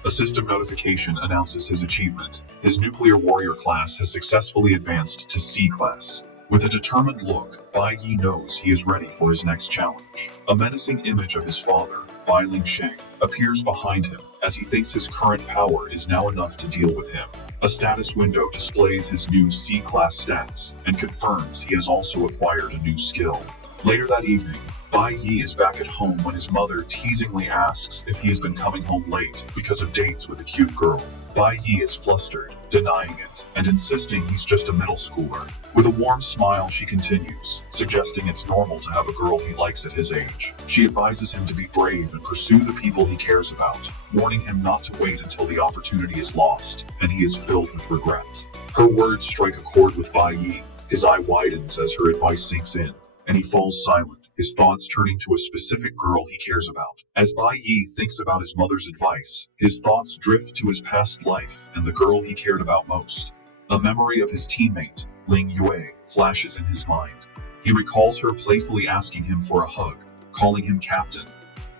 A system notification announces his achievement. His nuclear warrior class has successfully advanced to C-class. With a determined look, Bai Yi knows he is ready for his next challenge. A menacing image of his father, Bai Lingsheng, appears behind him as he thinks his current power is now enough to deal with him. A status window displays his new C-class stats and confirms he has also acquired a new skill. Later that evening, Bai Yi is back at home when his mother teasingly asks if he has been coming home late because of dates with a cute girl. Bai Yi is flustered, denying it, and insisting he's just a middle schooler. With a warm smile, she continues, suggesting it's normal to have a girl he likes at his age. She advises him to be brave and pursue the people he cares about, warning him not to wait until the opportunity is lost, and he is filled with regret. Her words strike a chord with Bai Yi. His eye widens as her advice sinks in, and he falls silent, his thoughts turning to a specific girl he cares about. As Bai Yi thinks about his mother's advice, his thoughts drift to his past life and the girl he cared about most. A memory of his teammate, Ling Yue, flashes in his mind. He recalls her playfully asking him for a hug, calling him captain.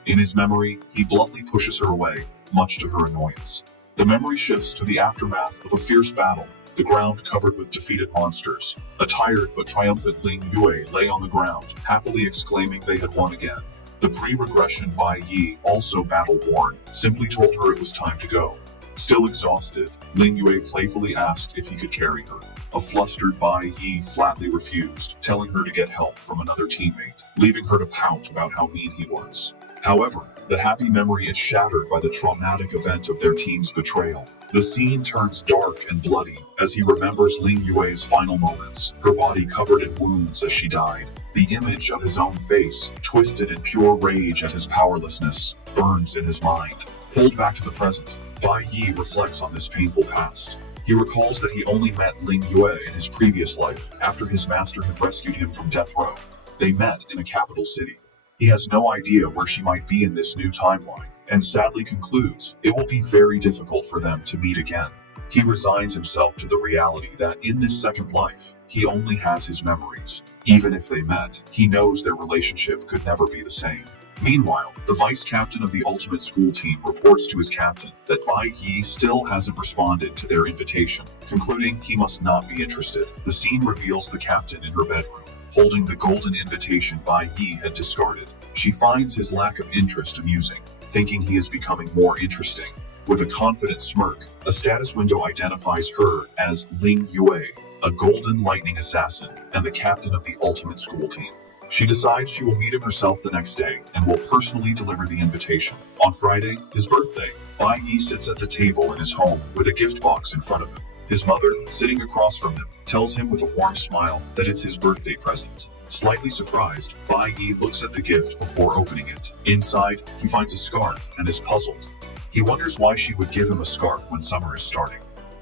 In his memory, he bluntly pushes her away, much to her annoyance. The memory shifts to the aftermath of a fierce battle, the ground covered with defeated monsters. A tired but triumphant Ling Yue lay on the ground, happily exclaiming they had won again. The pre-regression Bai Yi, also battle-worn, simply told her it was time to go. Still exhausted, Ling Yue playfully asked if he could carry her. A flustered Bai Yi flatly refused, telling her to get help from another teammate, leaving her to pout about how mean he was. However, the happy memory is shattered by the traumatic event of their team's betrayal. The scene turns dark and bloody as he remembers Ling Yue's final moments, her body covered in wounds as she died. The image of his own face, twisted in pure rage at his powerlessness, burns in his mind. Pulled back to the present, Bai Yi reflects on this painful past. He recalls that he only met Ling Yue in his previous life, after his master had rescued him from death row. They met in a capital city. He has no idea where she might be in this new timeline, and sadly concludes it will be very difficult for them to meet again. He resigns himself to the reality that in this second life, he only has his memories. Even if they met, he knows their relationship could never be the same. Meanwhile, the vice captain of the Ultimate School team reports to his captain that Bai Yi still hasn't responded to their invitation, concluding he must not be interested. The scene reveals the captain in her bedroom, holding the golden invitation Bai Yi had discarded. She finds his lack of interest amusing, thinking he is becoming more interesting. With a confident smirk, a status window identifies her as Ling Yue, a golden lightning assassin, and the captain of the ultimate school team. She decides she will meet him herself the next day and will personally deliver the invitation. On Friday, his birthday, Bai Yi sits at the table in his home with a gift box in front of him. His mother, sitting across from him, tells him with a warm smile that it's his birthday present. Slightly surprised, Bai Yi looks at the gift before opening it. Inside, he finds a scarf and is puzzled. He wonders why she would give him a scarf when summer is starting.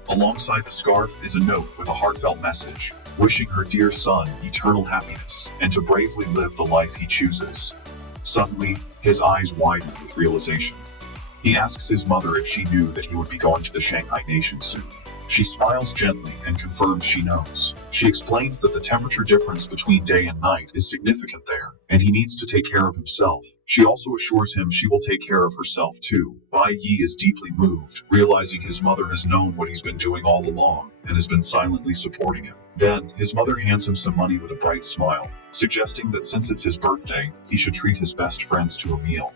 Alongside the scarf is a note with a heartfelt message, wishing her dear son eternal happiness and to bravely live the life he chooses. Suddenly, his eyes widen with realization. He asks his mother if she knew that he would be going to the Shanghai Nation soon. She smiles gently and confirms she knows. She explains that the temperature difference between day and night is significant there, and he needs to take care of himself. She also assures him she will take care of herself too. Bai Yi is deeply moved, realizing his mother has known what he's been doing all along and has been silently supporting him. Then, his mother hands him some money with a bright smile, suggesting that since it's his birthday, he should treat his best friends to a meal.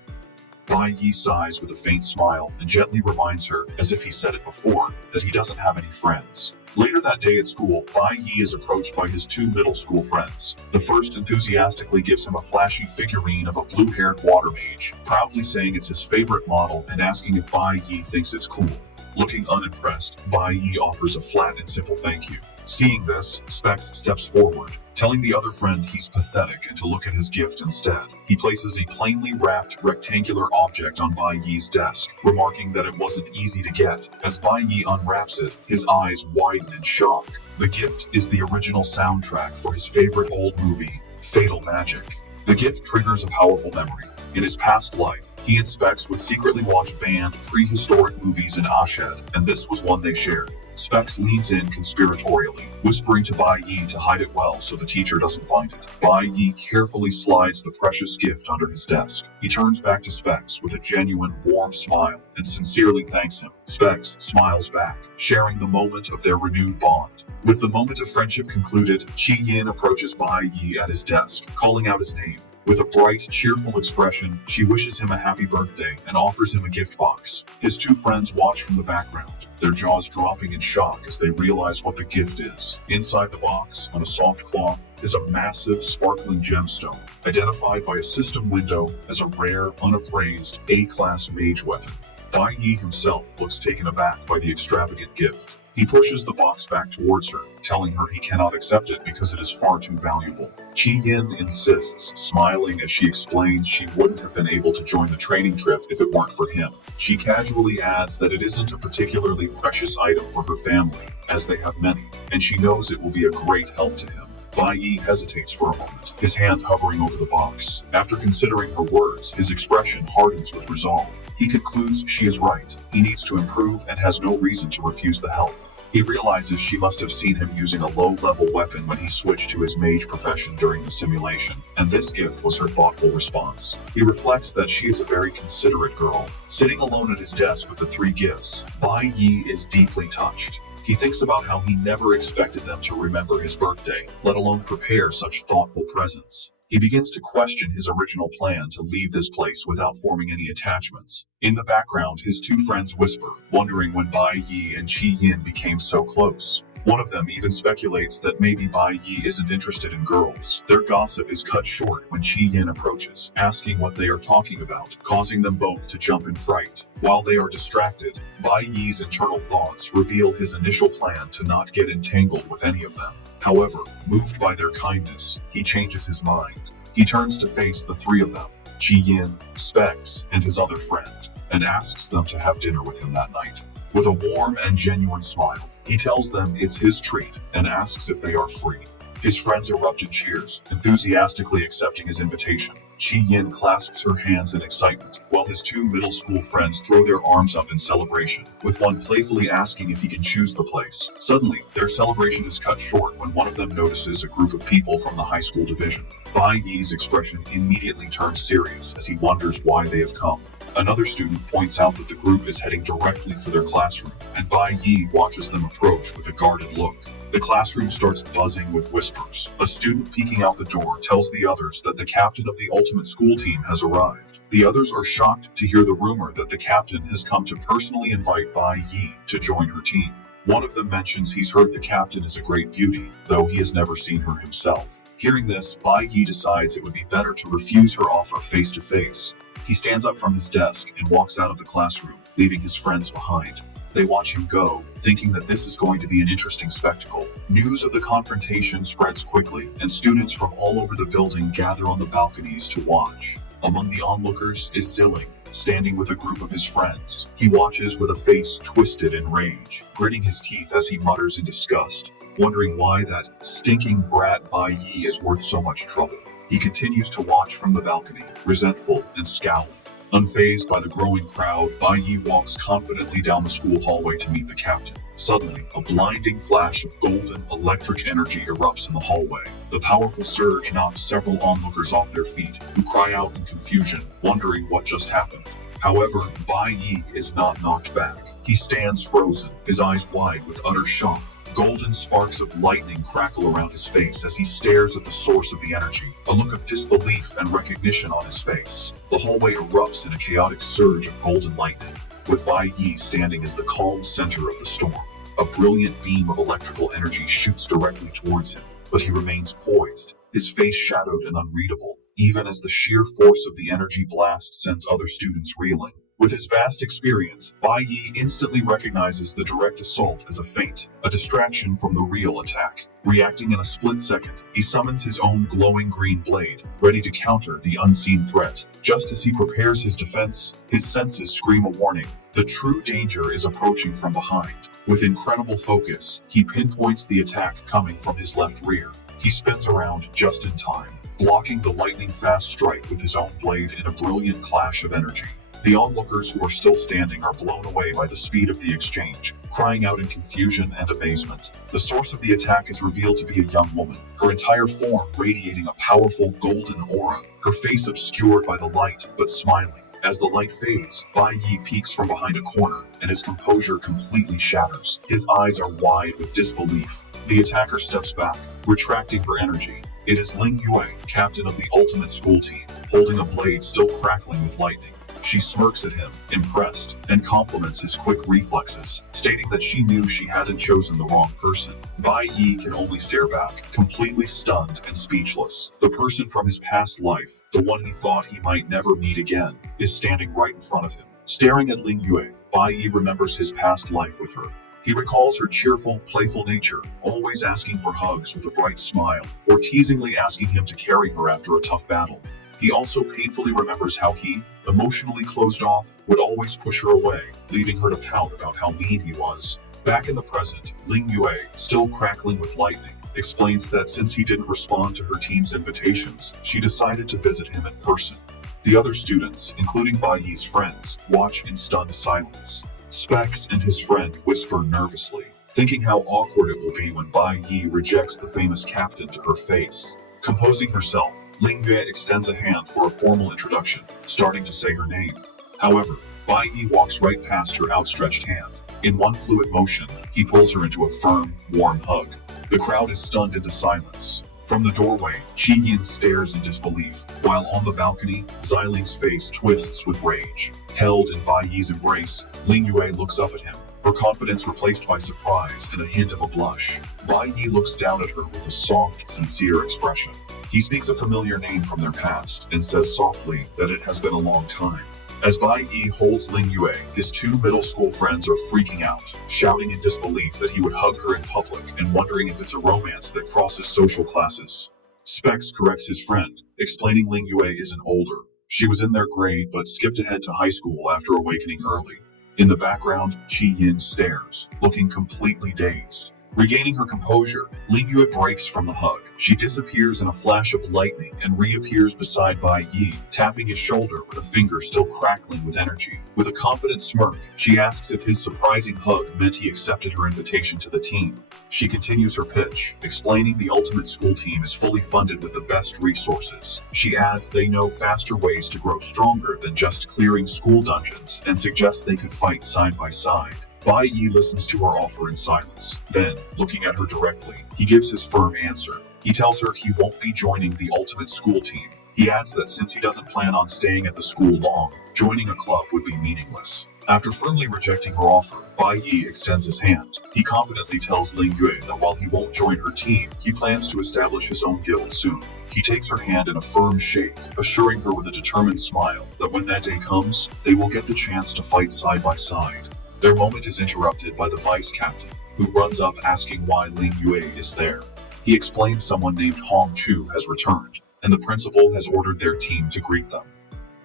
Bai Yi sighs with a faint smile and gently reminds her, as if he said it before, that he doesn't have any friends. Later that day at school, Bai Yi is approached by his two middle school friends. The first enthusiastically gives him a flashy figurine of a blue-haired water mage, proudly saying it's his favorite model and asking if Bai Yi thinks it's cool. Looking unimpressed, Bai Yi offers a flat and simple thank you. Seeing this, Specs steps forward, telling the other friend he's pathetic and to look at his gift instead. He places a plainly wrapped rectangular object on Bai Yi's desk, remarking that it wasn't easy to get. As Bai Yi unwraps it, his eyes widen in shock. The gift is the original soundtrack for his favorite old movie, Fatal Magic. The gift triggers a powerful memory. In his past life, he and Specs would secretly watch banned, prehistoric movies in Ashed, and this was one they shared. Specs leans in conspiratorially, whispering to Bai Yi to hide it well so the teacher doesn't find it. Bai Yi carefully slides the precious gift under his desk. He turns back to Specs with a genuine, warm smile and sincerely thanks him. Specs smiles back, sharing the moment of their renewed bond. With the moment of friendship concluded, Chi Yin approaches Bai Yi at his desk, calling out his name. With a bright, cheerful expression, she wishes him a happy birthday and offers him a gift box. His two friends watch from the background, their jaws dropping in shock as they realize what the gift is. Inside the box, on a soft cloth, is a massive, sparkling gemstone, identified by a system window as a rare, unappraised, A-class mage weapon. Bai Yi himself looks taken aback by the extravagant gift. He pushes the box back towards her, telling her he cannot accept it because it is far too valuable. Chi Yin insists, smiling as she explains she wouldn't have been able to join the training trip if it weren't for him. She casually adds that it isn't a particularly precious item for her family, as they have many, and she knows it will be a great help to him. Bai Yi hesitates for a moment, his hand hovering over the box. After considering her words, his expression hardens with resolve. He concludes she is right. He needs to improve and has no reason to refuse the help. He realizes she must have seen him using a low-level weapon when he switched to his mage profession during the simulation, and this gift was her thoughtful response. He reflects that she is a very considerate girl. Sitting alone at his desk with the three gifts, Bai Yi is deeply touched. He thinks about how he never expected them to remember his birthday, let alone prepare such thoughtful presents. He begins to question his original plan to leave this place without forming any attachments. In the background, his two friends whisper, wondering when Bai Yi and Chi Yin became so close. One of them even speculates that maybe Bai Yi isn't interested in girls. Their gossip is cut short when Chi Yin approaches, asking what they are talking about, causing them both to jump in fright. While they are distracted, Bai Yi's internal thoughts reveal his initial plan to not get entangled with any of them. However, moved by their kindness, he changes his mind. He turns to face the three of them, Chi Yin, Specs, and his other friend, and asks them to have dinner with him that night. With a warm and genuine smile, he tells them it's his treat and asks if they are free. His friends erupt in cheers, enthusiastically accepting his invitation. Chi Yin clasps her hands in excitement, while his two middle school friends throw their arms up in celebration, with one playfully asking if he can choose the place. Suddenly, their celebration is cut short when one of them notices a group of people from the high school division. Bai Yi's expression immediately turns serious as he wonders why they have come. Another student points out that the group is heading directly for their classroom, and Bai Yi watches them approach with a guarded look. The classroom starts buzzing with whispers. A student peeking out the door tells the others that the captain of the ultimate school team has arrived. The others are shocked to hear the rumor that the captain has come to personally invite Bai Yi to join her team. One of them mentions he's heard the captain is a great beauty, though he has never seen her himself. Hearing this, Bai Yi decides it would be better to refuse her offer face to face. He stands up from his desk and walks out of the classroom, leaving his friends behind. They watch him go, thinking that this is going to be an interesting spectacle. News of the confrontation spreads quickly, and students from all over the building gather on the balconies to watch. Among the onlookers is Zilling, standing with a group of his friends. He watches with a face twisted in rage, gritting his teeth as he mutters in disgust, wondering why that stinking brat Bai Yi is worth so much trouble. He continues to watch from the balcony, resentful and scowling. Unfazed by the growing crowd, Bai Yi walks confidently down the school hallway to meet the captain. Suddenly, a blinding flash of golden, electric energy erupts in the hallway. The powerful surge knocks several onlookers off their feet, who cry out in confusion, wondering what just happened. However, Bai Yi is not knocked back. He stands frozen, his eyes wide with utter shock. Golden sparks of lightning crackle around his face as he stares at the source of the energy, a look of disbelief and recognition on his face. The hallway erupts in a chaotic surge of golden lightning, with Bai Yi standing as the calm center of the storm. A brilliant beam of electrical energy shoots directly towards him, but he remains poised, his face shadowed and unreadable, even as the sheer force of the energy blast sends other students reeling. With his vast experience, Bai Yi instantly recognizes the direct assault as a feint, a distraction from the real attack. Reacting in a split second, he summons his own glowing green blade, ready to counter the unseen threat. Just as he prepares his defense, his senses scream a warning. The true danger is approaching from behind. With incredible focus, he pinpoints the attack coming from his left rear. He spins around just in time, blocking the lightning-fast strike with his own blade in a brilliant clash of energy. The onlookers who are still standing are blown away by the speed of the exchange, crying out in confusion and amazement. The source of the attack is revealed to be a young woman, her entire form radiating a powerful golden aura, her face obscured by the light, but smiling. As the light fades, Bai Yi peeks from behind a corner, and his composure completely shatters. His eyes are wide with disbelief. The attacker steps back, retracting her energy. It is Ling Yue, captain of the ultimate school team, holding a blade still crackling with lightning. She smirks at him, impressed, and compliments his quick reflexes, stating that she knew she hadn't chosen the wrong person. Bai Yi can only stare back, completely stunned and speechless. The person from his past life, the one he thought he might never meet again, is standing right in front of him. Staring at Ling Yue, Bai Yi remembers his past life with her. He recalls her cheerful, playful nature, always asking for hugs with a bright smile, or teasingly asking him to carry her after a tough battle. He also painfully remembers how he, emotionally closed off, would always push her away, leaving her to pout about how mean he was. Back in the present, Ling Yue, still crackling with lightning, explains that since he didn't respond to her team's invitations, she decided to visit him in person. The other students, including Bai Yi's friends, watch in stunned silence. Specs and his friend whisper nervously, thinking how awkward it will be when Bai Yi rejects the famous captain to her face. Composing herself, Ling Yue extends a hand for a formal introduction, starting to say her name. However, Bai Yi walks right past her outstretched hand. In one fluid motion, he pulls her into a firm, warm hug. The crowd is stunned into silence. From the doorway, Qi Yin stares in disbelief, while on the balcony, Xiling's face twists with rage. Held in Bai Yi's embrace, Ling Yue looks up at him, her confidence replaced by surprise and a hint of a blush. Bai Yi looks down at her with a soft, sincere expression. He speaks a familiar name from their past and says softly that it has been a long time. As Bai Yi holds Ling Yue, his two middle school friends are freaking out, shouting in disbelief that he would hug her in public and wondering if it's a romance that crosses social classes. Specs corrects his friend, explaining Ling Yue isn't older. She was in their grade but skipped ahead to high school after awakening early. In the background, Qi Yin stares, looking completely dazed. Regaining her composure, Ling Yue breaks from the hug. She disappears in a flash of lightning and reappears beside Bai Yi, tapping his shoulder with a finger still crackling with energy. With a confident smirk, she asks if his surprising hug meant he accepted her invitation to the team. She continues her pitch, explaining the ultimate school team is fully funded with the best resources. She adds they know faster ways to grow stronger than just clearing school dungeons, and suggests they could fight side by side. Bai Yi listens to her offer in silence. Then, looking at her directly, he gives his firm answer. He tells her he won't be joining the ultimate school team. He adds that since he doesn't plan on staying at the school long, joining a club would be meaningless. After firmly rejecting her offer, Bai Yi extends his hand. He confidently tells Ling Yue that while he won't join her team, he plans to establish his own guild soon. He takes her hand in a firm shake, assuring her with a determined smile that when that day comes, they will get the chance to fight side by side. Their moment is interrupted by the vice captain, who runs up asking why Ling Yue is there. He explains someone named Hong Chu has returned, and the principal has ordered their team to greet them.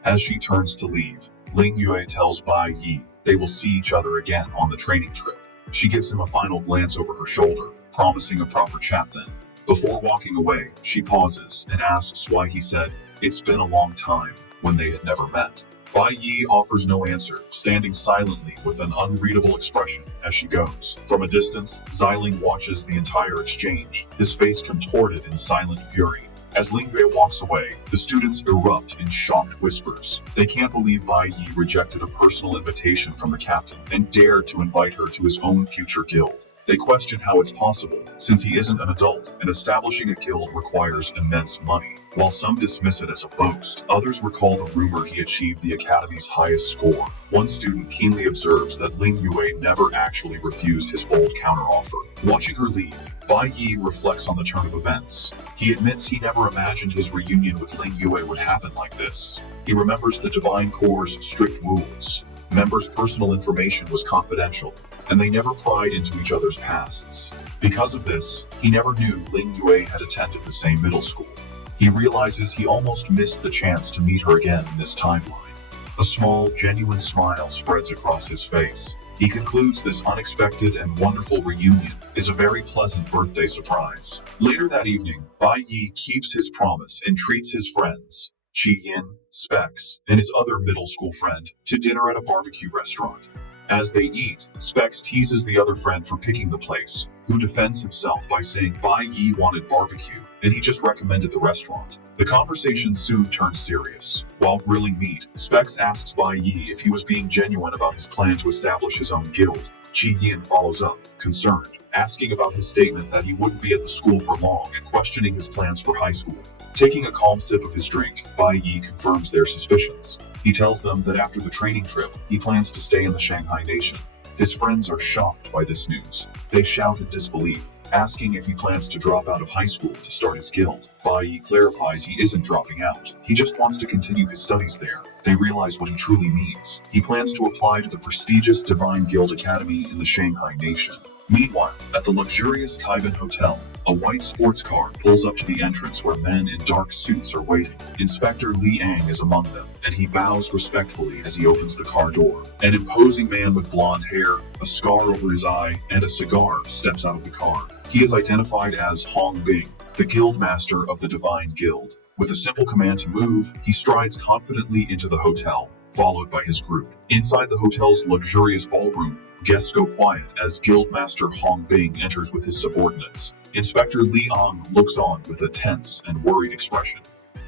As she turns to leave, Ling Yue tells Bai Yi they will see each other again on the training trip. She gives him a final glance over her shoulder, promising a proper chat then. Before walking away, she pauses and asks why he said, "It's been a long time," when they had never met. Bai Yi offers no answer, standing silently with an unreadable expression as she goes. From a distance, Xiling watches the entire exchange, his face contorted in silent fury. As Ling Yue walks away, the students erupt in shocked whispers. They can't believe Bai Yi rejected a personal invitation from the captain and dared to invite her to his own future guild. They question how it's possible, since he isn't an adult and establishing a guild requires immense money. While some dismiss it as a boast, others recall the rumor he achieved the academy's highest score. One student keenly observes that Ling Yue never actually refused his bold counteroffer. Watching her leave, Bai Yi reflects on the turn of events. He admits he never imagined his reunion with Ling Yue would happen like this. He remembers the Divine Core's strict rules. Members' personal information was confidential, and they never pried into each other's pasts. Because of this, he never knew Ling Yue had attended the same middle school. He realizes he almost missed the chance to meet her again in this timeline. A small, genuine smile spreads across his face. He concludes this unexpected and wonderful reunion is a very pleasant birthday surprise. Later that evening, Bai Yi keeps his promise and treats his friends, Chi Yin, Specs, and his other middle school friend, to dinner at a barbecue restaurant. As they eat, Specs teases the other friend for picking the place, who defends himself by saying Bai Yi wanted barbecue, and he just recommended the restaurant. The conversation soon turns serious. While grilling meat, Specs asks Bai Yi if he was being genuine about his plan to establish his own guild. Chi Yin follows up, concerned, asking about his statement that he wouldn't be at the school for long and questioning his plans for high school. Taking a calm sip of his drink, Bai Yi confirms their suspicions. He tells them that after the training trip, he plans to stay in the Shanghai Nation. His friends are shocked by this news. They shout in disbelief, asking if he plans to drop out of high school to start his guild. Bai Yi clarifies he isn't dropping out. He just wants to continue his studies there. They realize what he truly means. He plans to apply to the prestigious Divine Guild Academy in the Shanghai Nation. Meanwhile, at the luxurious Kaiban Hotel, a white sports car pulls up to the entrance where men in dark suits are waiting. Inspector Li Ang is among them, and he bows respectfully as he opens the car door. An imposing man with blonde hair, a scar over his eye, and a cigar steps out of the car. He is identified as Hong Bing, the guild master of the Divine Guild. With a simple command to move, he strides confidently into the hotel, followed by his group. Inside the hotel's luxurious ballroom, guests go quiet as Guildmaster Hong Bing enters with his subordinates. Inspector Li Ang looks on with a tense and worried expression.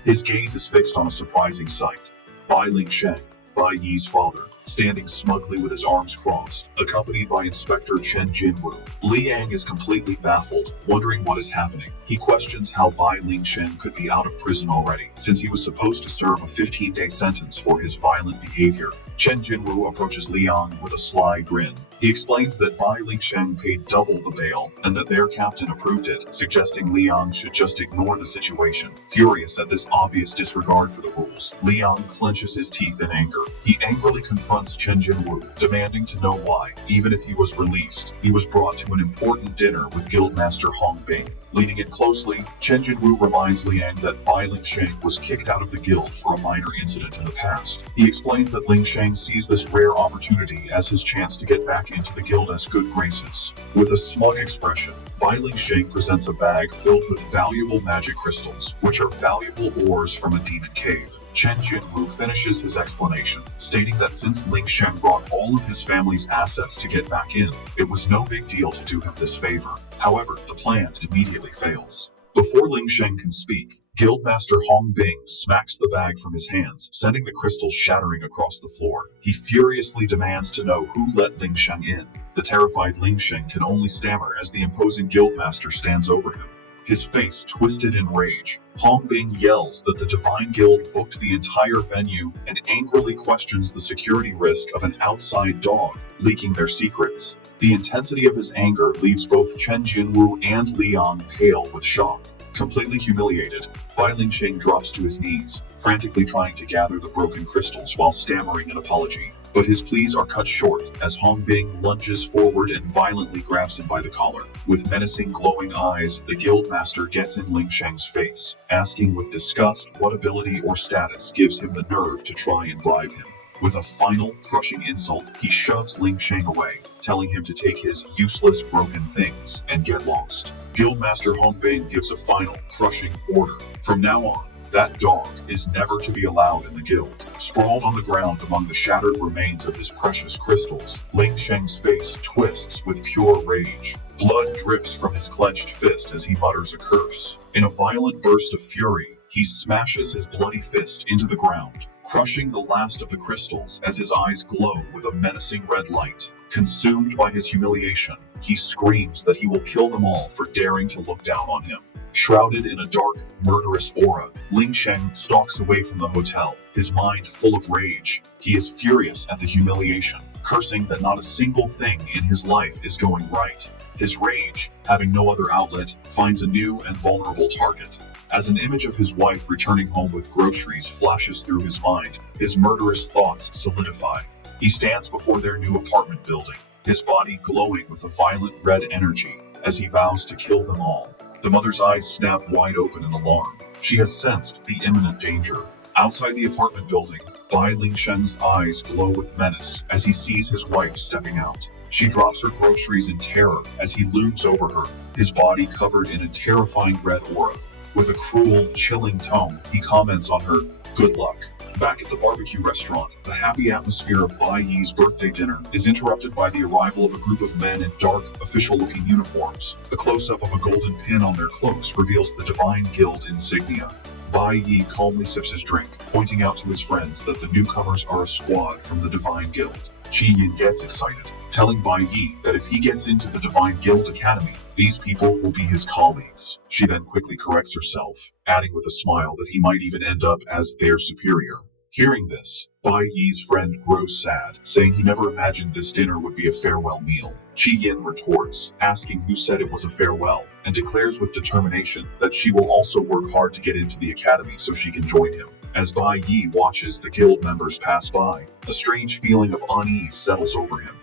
His gaze is fixed on a surprising sight. Bai Lingsheng, Bai Yi's father, standing smugly with his arms crossed, accompanied by Inspector Chen Jinwu. Li Ang is completely baffled, wondering what is happening. He questions how Bai Lingsheng could be out of prison already, since he was supposed to serve a 15-day sentence for his violent behavior. Chen Jinwu approaches Li Ang with a sly grin. He explains that Bai Lingsheng paid double the bail and that their captain approved it, suggesting Li Ang should just ignore the situation. Furious at this obvious disregard for the rules, Li Ang clenches his teeth in anger. He angrily confronts Chen Jinwu, demanding to know why, even if he was released, he was brought to an important dinner with Guildmaster Hong Bing. Leaning in closely, Chen Jinwu reminds Liang that Bai Lingsheng was kicked out of the guild for a minor incident in the past. He explains that Lingsheng sees this rare opportunity as his chance to get back into the guild's good graces. With a smug expression, Bai Lingsheng presents a bag filled with valuable magic crystals, which are valuable ores from a demon cave. Chen Jinwu finishes his explanation, stating that since Lingsheng brought all of his family's assets to get back in, it was no big deal to do him this favor. However, the plan immediately fails. Before Lingsheng can speak, Guildmaster Hong Bing smacks the bag from his hands, sending the crystals shattering across the floor. He furiously demands to know who let Lingsheng in. The terrified Lingsheng can only stammer as the imposing Guildmaster stands over him. his face twisted in rage. Hong Bing yells that the Divine Guild booked the entire venue and angrily questions the security risk of an outside dog leaking their secrets. The intensity of his anger leaves both Chen Jinwu and Liang pale with shock. Completely humiliated, Bai Lingsheng drops to his knees, frantically trying to gather the broken crystals while stammering an apology. But his pleas are cut short as Hong Bing lunges forward and violently grabs him by the collar. With menacing glowing eyes, the guildmaster gets in Lingsheng's face, asking with disgust what ability or status gives him the nerve to try and bribe him. With a final, crushing insult, he shoves Lingsheng away, telling him to take his useless broken things and get lost. Guildmaster Hong Bing gives a final, crushing order. From now on, that dog is never to be allowed in the guild. Sprawled on the ground among the shattered remains of his precious crystals, Lingsheng's face twists with pure rage. Blood drips from his clenched fist as he mutters a curse. In a violent burst of fury, he smashes his bloody fist into the ground, crushing the last of the crystals as his eyes glow with a menacing red light. Consumed by his humiliation, he screams that he will kill them all for daring to look down on him. Shrouded in a dark, murderous aura, Lingsheng stalks away from the hotel, his mind full of rage. He is furious at the humiliation, cursing that not a single thing in his life is going right. His rage, having no other outlet, finds a new and vulnerable target. As an image of his wife returning home with groceries flashes through his mind, his murderous thoughts solidify. He stands before their new apartment building, his body glowing with a violent red energy, as he vows to kill them all. The mother's eyes snap wide open in alarm. She has sensed the imminent danger. Outside the apartment building, Bai Lingsheng's eyes glow with menace as he sees his wife stepping out. She drops her groceries in terror as he looms over her, his body covered in a terrifying red aura. With a cruel, chilling tone, he comments on her good luck. Back at the barbecue restaurant, the happy atmosphere of Bai Yi's birthday dinner is interrupted by the arrival of a group of men in dark, official-looking uniforms. A close-up of a golden pin on their cloaks reveals the Divine Guild insignia. Bai Yi calmly sips his drink, pointing out to his friends that the newcomers are a squad from the Divine Guild. Qi Yin gets excited, telling Bai Yi that if he gets into the Divine Guild Academy, these people will be his colleagues. She then quickly corrects herself, adding with a smile that he might even end up as their superior. Hearing this, Bai Yi's friend grows sad, saying he never imagined this dinner would be a farewell meal. Qi Yin retorts, asking who said it was a farewell, and declares with determination that she will also work hard to get into the academy so she can join him. As Bai Yi watches the guild members pass by, a strange feeling of unease settles over him.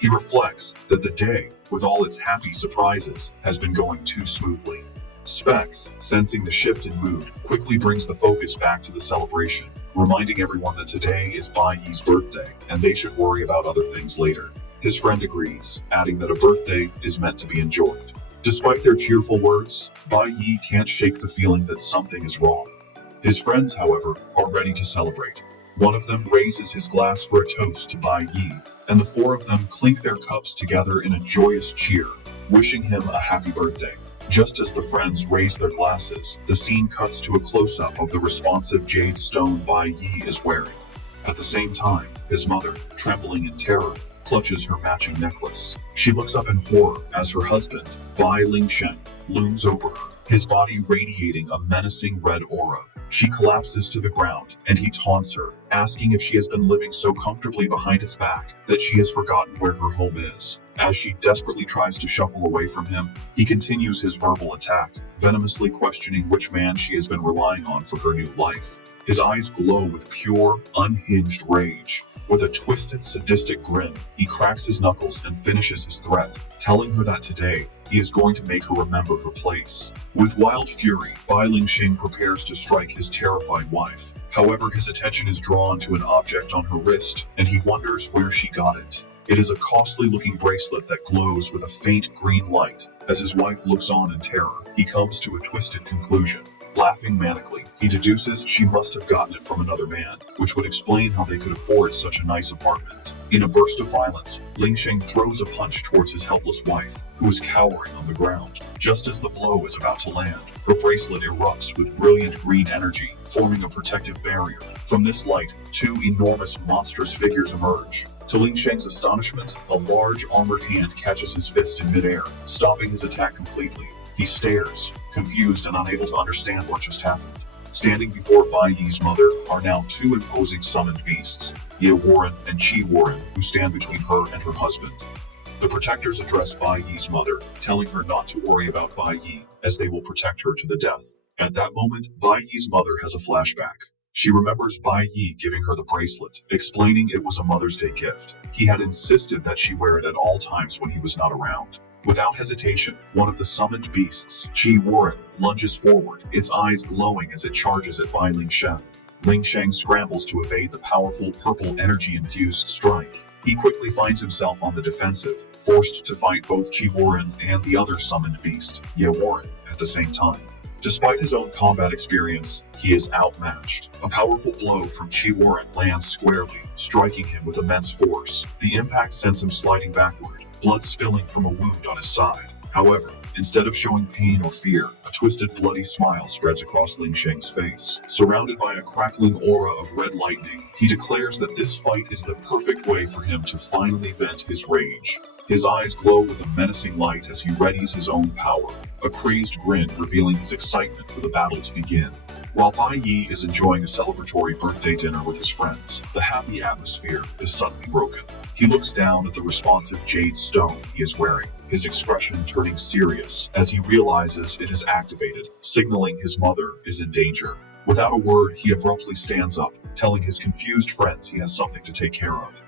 He reflects that the day, with all its happy surprises, has been going too smoothly. Specs, sensing the shift in mood, quickly brings the focus back to the celebration, reminding everyone that today is Bai Yi's birthday, and they should worry about other things later. His friend agrees, adding that a birthday is meant to be enjoyed. Despite their cheerful words, Bai Yi can't shake the feeling that something is wrong. His friends, however, are ready to celebrate. One of them raises his glass for a toast to Bai Yi, and the four of them clink their cups together in a joyous cheer, wishing him a happy birthday. Just as the friends raise their glasses, the scene cuts to a close-up of the responsive jade stone Bai Yi is wearing. At the same time, his mother, trembling in terror, clutches her matching necklace. She looks up in horror as her husband, Bai Lingsheng, looms over her, his body radiating a menacing red aura. She collapses to the ground, and he taunts her, asking if she has been living so comfortably behind his back that she has forgotten where her home is. As she desperately tries to shuffle away from him, he continues his verbal attack, venomously questioning which man she has been relying on for her new life. His eyes glow with pure, unhinged rage. With a twisted, sadistic grin, he cracks his knuckles and finishes his threat, telling her that today, he is going to make her remember her place. With wild fury, Bai Lingsheng prepares to strike his terrified wife. However, his attention is drawn to an object on her wrist, and he wonders where she got it. It is a costly-looking bracelet that glows with a faint green light. As his wife looks on in terror, he comes to a twisted conclusion. Laughing manically, he deduces she must have gotten it from another man, which would explain how they could afford such a nice apartment. In a burst of violence, Lingsheng throws a punch towards his helpless wife, who is cowering on the ground. Just as the blow is about to land, her bracelet erupts with brilliant green energy, forming a protective barrier. From this light, two enormous, monstrous figures emerge. To Lingsheng's astonishment, a large armored hand catches his fist in midair, stopping his attack completely. He stares, confused and unable to understand what just happened. Standing before Bai Yi's mother are now two imposing summoned beasts, Ye Warren and Chi Warren, who stand between her and her husband. The protectors address Bai Yi's mother, telling her not to worry about Bai Yi, as they will protect her to the death. At that moment, Bai Yi's mother has a flashback. She remembers Bai Yi giving her the bracelet, explaining it was a Mother's Day gift. He had insisted that she wear it at all times when he was not around. Without hesitation, one of the summoned beasts, Chi Warren, lunges forward, its eyes glowing as it charges at Bai Lingsheng. Lingsheng scrambles to evade the powerful purple energy-infused strike. He quickly finds himself on the defensive, forced to fight both Chi Warren and the other summoned beast, Ye Warren, at the same time. Despite his own combat experience, he is outmatched. A powerful blow from Chi Warren lands squarely, striking him with immense force. The impact sends him sliding backward, blood spilling from a wound on his side. However, instead of showing pain or fear, a twisted, bloody smile spreads across Lingsheng's face. Surrounded by a crackling aura of red lightning, he declares that this fight is the perfect way for him to finally vent his rage. His eyes glow with a menacing light as he readies his own power, a crazed grin revealing his excitement for the battle to begin. While Bai Yi is enjoying a celebratory birthday dinner with his friends, the happy atmosphere is suddenly broken. He looks down at the responsive jade stone he is wearing, his expression turning serious as he realizes it is activated, signaling his mother is in danger. Without a word, he abruptly stands up, telling his confused friends he has something to take care of.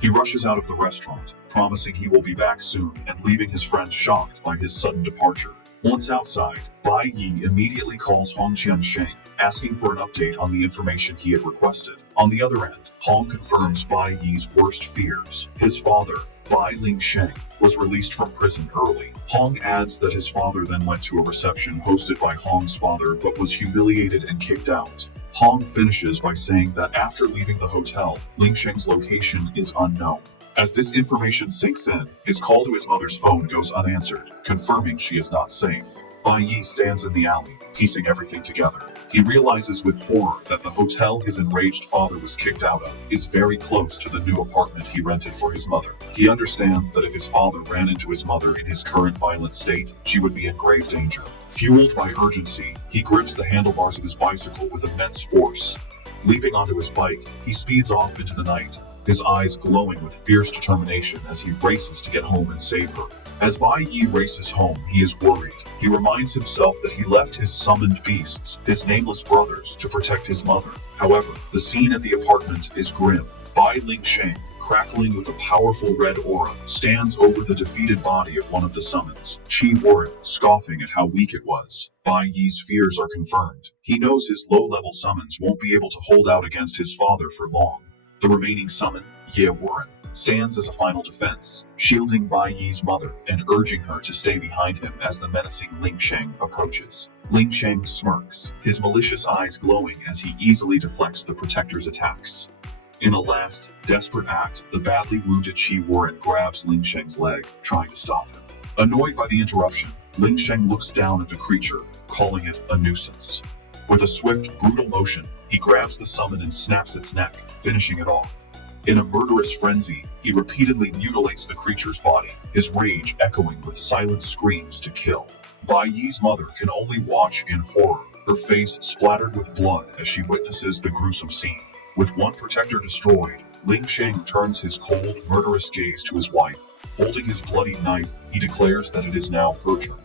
He rushes out of the restaurant, promising he will be back soon and leaving his friends shocked by his sudden departure. Once outside, Bai Yi immediately calls Hong Qiansheng, asking for an update on the information he had requested. On the other end, Hong confirms Bai Yi's worst fears. His father, Bai Lingsheng, was released from prison early. Hong adds that his father then went to a reception hosted by Hong's father but was humiliated and kicked out. Hong finishes by saying that after leaving the hotel, Lingsheng's location is unknown. As this information sinks in, his call to his mother's phone goes unanswered, confirming she is not safe. Bai Yi stands in the alley, piecing everything together. He realizes with horror that the hotel his enraged father was kicked out of is very close to the new apartment he rented for his mother. He understands that if his father ran into his mother in his current violent state, she would be in grave danger. Fueled by urgency, he grips the handlebars of his bicycle with immense force. Leaping onto his bike, he speeds off into the night, his eyes glowing with fierce determination as he races to get home and save her. As Bai Yi races home, he is worried. He reminds himself that he left his summoned beasts, his nameless brothers, to protect his mother. However, the scene at the apartment is grim. Bai Lingsheng, crackling with a powerful red aura, stands over the defeated body of one of the summons. Chi Warren, scoffing at how weak it was. Bai Yi's fears are confirmed. He knows his low-level summons won't be able to hold out against his father for long. The remaining summon, Ye Warren, stands as a final defense, shielding Bai Yi's mother and urging her to stay behind him as the menacing Lingsheng approaches. Lingsheng smirks, his malicious eyes glowing as he easily deflects the protector's attacks. In a last, desperate act, the badly wounded Chi Warren grabs Lingsheng's leg, trying to stop him. Annoyed by the interruption, Lingsheng looks down at the creature, calling it a nuisance. With a swift, brutal motion, he grabs the summon and snaps its neck, finishing it off. In a murderous frenzy, he repeatedly mutilates the creature's body, his rage echoing with silent screams to kill. Bai Yi's mother can only watch in horror, her face splattered with blood as she witnesses the gruesome scene. With one protector destroyed, Lingsheng turns his cold, murderous gaze to his wife. Holding his bloody knife, he declares that it is now her turn.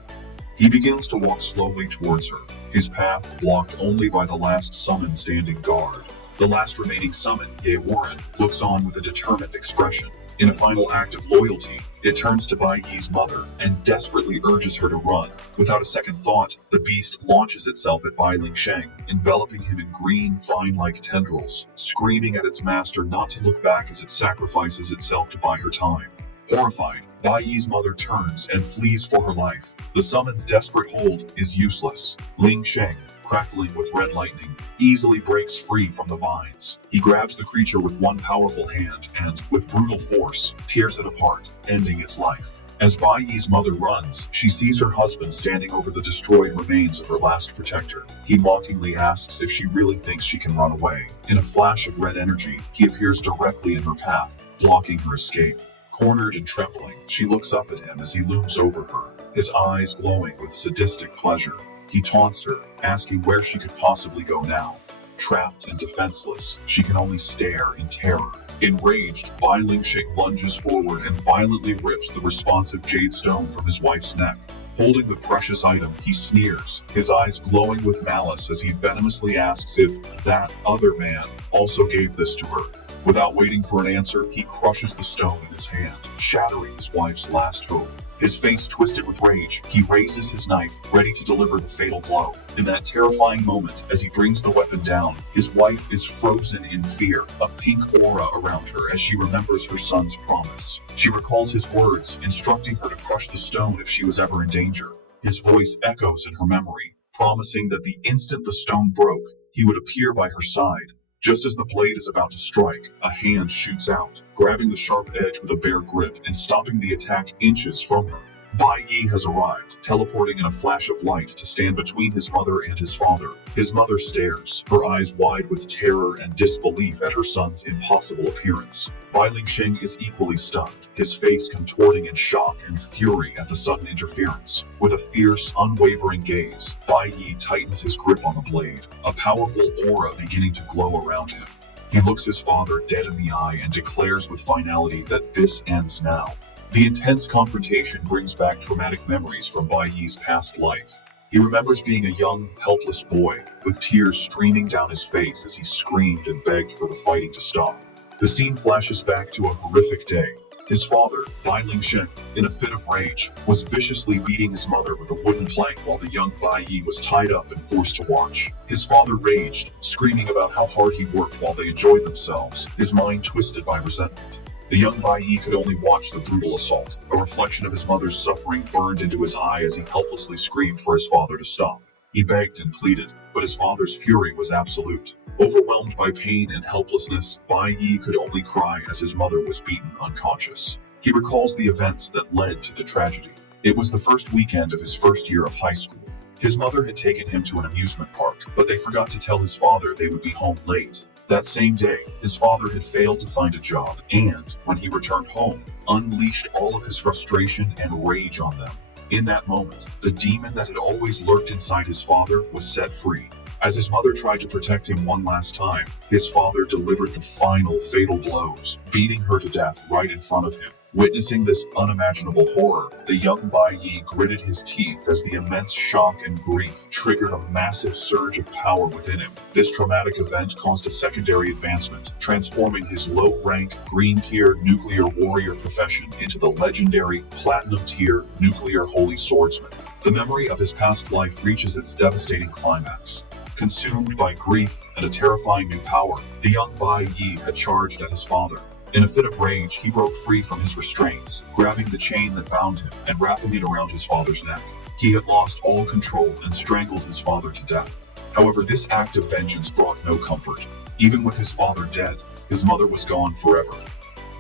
He begins to walk slowly towards her, his path blocked only by the last summon standing guard. The last remaining summon, Ye Warren, looks on with a determined expression. In a final act of loyalty, it turns to Bai Yi's mother and desperately urges her to run. Without a second thought, the beast launches itself at Bai Lingsheng, enveloping him in green, vine-like tendrils, screaming at its master not to look back as it sacrifices itself to buy her time. Horrified, Bai Yi's mother turns and flees for her life. The summon's desperate hold is useless. Lingsheng, crackling with red lightning, easily breaks free from the vines. He grabs the creature with one powerful hand and, with brutal force, tears it apart, ending its life. As Bai Yi's mother runs, she sees her husband standing over the destroyed remains of her last protector. He mockingly asks if she really thinks she can run away. In a flash of red energy, he appears directly in her path, blocking her escape. Cornered and trembling, she looks up at him as he looms over her, his eyes glowing with sadistic pleasure. He taunts her, asking where she could possibly go now. Trapped and defenseless, she can only stare in terror. Enraged, Bai Lingxing lunges forward and violently rips the responsive jade stone from his wife's neck. Holding the precious item, he sneers, his eyes glowing with malice as he venomously asks if that other man also gave this to her. Without waiting for an answer, he crushes the stone in his hand, shattering his wife's last hope. His face twisted with rage, he raises his knife, ready to deliver the fatal blow. In that terrifying moment, as he brings the weapon down, his wife is frozen in fear, a pink aura around her as she remembers her son's promise. She recalls his words, instructing her to crush the stone if she was ever in danger. His voice echoes in her memory, promising that the instant the stone broke, he would appear by her side. Just as the blade is about to strike, a hand shoots out, grabbing the sharp edge with a bare grip and stopping the attack inches from her. Bai Yi has arrived, teleporting in a flash of light to stand between his mother and his father. His mother stares, her eyes wide with terror and disbelief at her son's impossible appearance. Bai Lingxing is equally stunned, his face contorting in shock and fury at the sudden interference. With a fierce, unwavering gaze, Bai Yi tightens his grip on the blade, a powerful aura beginning to glow around him. He looks his father dead in the eye and declares with finality that this ends now. The intense confrontation brings back traumatic memories from Bai Yi's past life. He remembers being a young, helpless boy, with tears streaming down his face as he screamed and begged for the fighting to stop. The scene flashes back to a horrific day. His father, Bai Lingxing, in a fit of rage, was viciously beating his mother with a wooden plank while the young Bai Yi was tied up and forced to watch. His father raged, screaming about how hard he worked while they enjoyed themselves, his mind twisted by resentment. The young Bai Yi could only watch the brutal assault. A reflection of his mother's suffering burned into his eye as he helplessly screamed for his father to stop. He begged and pleaded, but his father's fury was absolute. Overwhelmed by pain and helplessness, Bai Yi could only cry as his mother was beaten unconscious. He recalls the events that led to the tragedy. It was the first weekend of his first year of high school. His mother had taken him to an amusement park, but they forgot to tell his father they would be home late. That same day, his father had failed to find a job and, when he returned home, unleashed all of his frustration and rage on them. In that moment, the demon that had always lurked inside his father was set free. As his mother tried to protect him one last time, his father delivered the final fatal blows, beating her to death right in front of him. Witnessing this unimaginable horror, the young Bai Yi gritted his teeth as the immense shock and grief triggered a massive surge of power within him. This traumatic event caused a secondary advancement, transforming his low-rank, green-tier nuclear warrior profession into the legendary platinum-tier nuclear holy swordsman. The memory of his past life reaches its devastating climax. Consumed by grief and a terrifying new power, the young Bai Yi had charged at his father. In a fit of rage, he broke free from his restraints, grabbing the chain that bound him and wrapping it around his father's neck. He had lost all control and strangled his father to death. However, this act of vengeance brought no comfort. Even with his father dead, his mother was gone forever.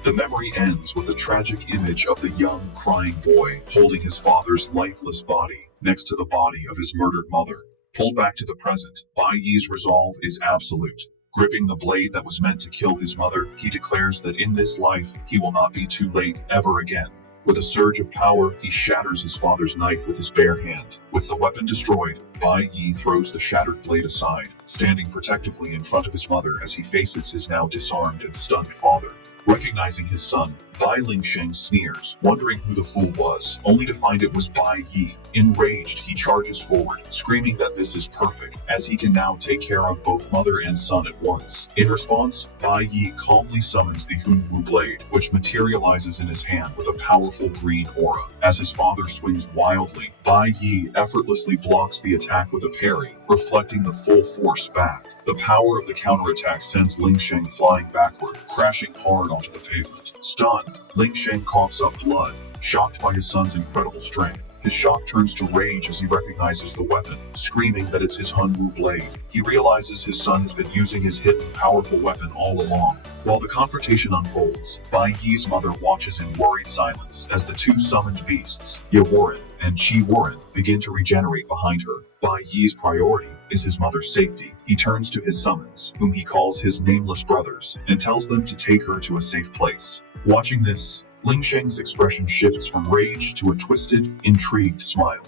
The memory ends with the tragic image of the young, crying boy holding his father's lifeless body next to the body of his murdered mother. Pulled back to the present, Bai Yi's resolve is absolute. Gripping the blade that was meant to kill his mother, he declares that in this life, he will not be too late ever again. With a surge of power, he shatters his father's knife with his bare hand. With the weapon destroyed, Bai Yi throws the shattered blade aside, standing protectively in front of his mother as he faces his now disarmed and stunned father. Recognizing his son, Bai Lingxing sneers, wondering who the fool was, only to find it was Bai Yi. Enraged, he charges forward, screaming that this is perfect, as he can now take care of both mother and son at once. In response, Bai Yi calmly summons the Hunwu blade, which materializes in his hand with a powerful green aura. As his father swings wildly, Bai Yi effortlessly blocks the attack with a parry, reflecting the full force back. The power of the counterattack sends Lingxing flying backward, crashing hard onto the pavement. Stunned, Lingxing coughs up blood, shocked by his son's incredible strength. His shock turns to rage as he recognizes the weapon, screaming that it's his Hunwu blade. He realizes his son has been using his hidden, powerful weapon all along. While the confrontation unfolds, Bai Yi's mother watches in worried silence as the two summoned beasts, Ye Warren and Chi Warren, begin to regenerate behind her. Bai Yi's priority is his mother's safety. He turns to his summons, whom he calls his nameless brothers, and tells them to take her to a safe place. Watching this, Ling Sheng's expression shifts from rage to a twisted, intrigued smile.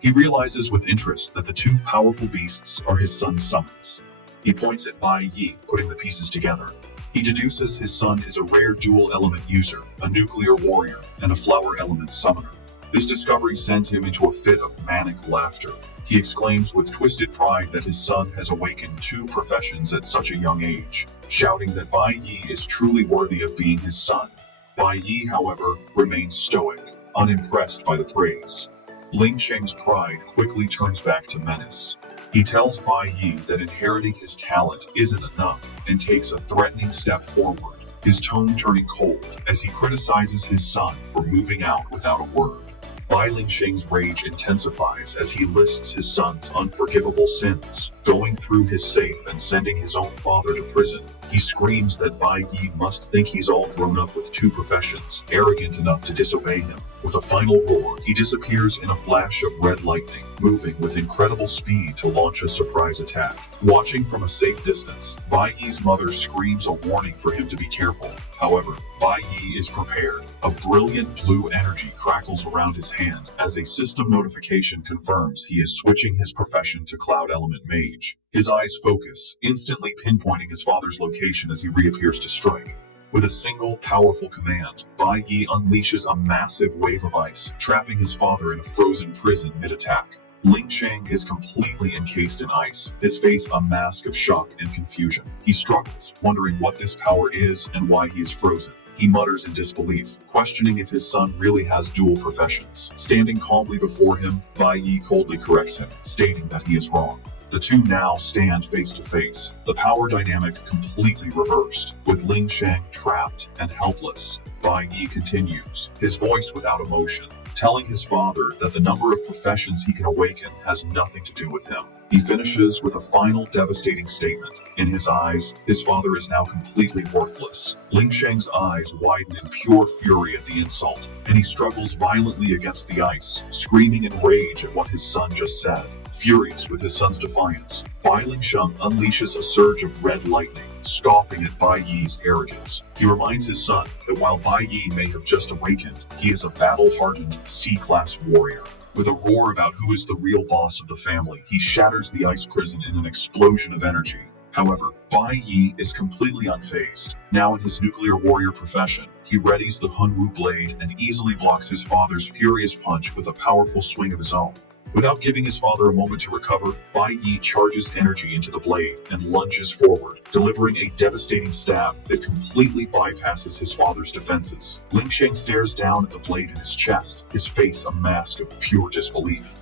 He realizes with interest that the two powerful beasts are his son's summons. He points at Bai Yi, putting the pieces together. He deduces his son is a rare dual-element user, a nuclear warrior, and a flower-element summoner. This discovery sends him into a fit of manic laughter. He exclaims with twisted pride that his son has awakened two professions at such a young age, shouting that Bai Yi is truly worthy of being his son. Bai Yi, however, remains stoic, unimpressed by the praise. Ling Sheng's pride quickly turns back to menace. He tells Bai Yi that inheriting his talent isn't enough and takes a threatening step forward, his tone turning cold as he criticizes his son for moving out without a word. Bai Ling Sheng's rage intensifies as he lists his son's unforgivable sins, going through his safe and sending his own father to prison. He screams that Bai Yi must think he's all grown up with two professions, arrogant enough to disobey him. With a final roar, he disappears in a flash of red lightning, moving with incredible speed to launch a surprise attack. Watching from a safe distance, Bai Yi's mother screams a warning for him to be careful. However, Bai Yi is prepared. A brilliant blue energy crackles around his hand as a system notification confirms he is switching his profession to Cloud Element Mage. His eyes focus, instantly pinpointing his father's location as he reappears to strike. With a single, powerful command, Bai Yi unleashes a massive wave of ice, trapping his father in a frozen prison mid-attack. Ling Sheng is completely encased in ice, his face a mask of shock and confusion. He struggles, wondering what this power is and why he is frozen. He mutters in disbelief, questioning if his son really has dual professions. Standing calmly before him, Bai Yi coldly corrects him, stating that he is wrong. The two now stand face to face, the power dynamic completely reversed, with Ling Sheng trapped and helpless. Bai Yi continues, his voice without emotion, telling his father that the number of professions he can awaken has nothing to do with him. He finishes with a final devastating statement. In his eyes, his father is now completely worthless. Ling Sheng's eyes widen in pure fury at the insult, and he struggles violently against the ice, screaming in rage at what his son just said. Furious with his son's defiance, Bai Ling Sheng unleashes a surge of red lightning, scoffing at Bai Yi's arrogance. He reminds his son that while Bai Yi may have just awakened, he is a battle-hardened C-class warrior. With a roar about who is the real boss of the family, he shatters the ice prison in an explosion of energy. However, Bai Yi is completely unfazed. Now in his nuclear warrior profession, he readies the Hunwu blade and easily blocks his father's furious punch with a powerful swing of his own. Without giving his father a moment to recover, Bai Yi charges energy into the blade and lunges forward, delivering a devastating stab that completely bypasses his father's defenses. Ling Sheng stares down at the blade in his chest, his face a mask of pure disbelief.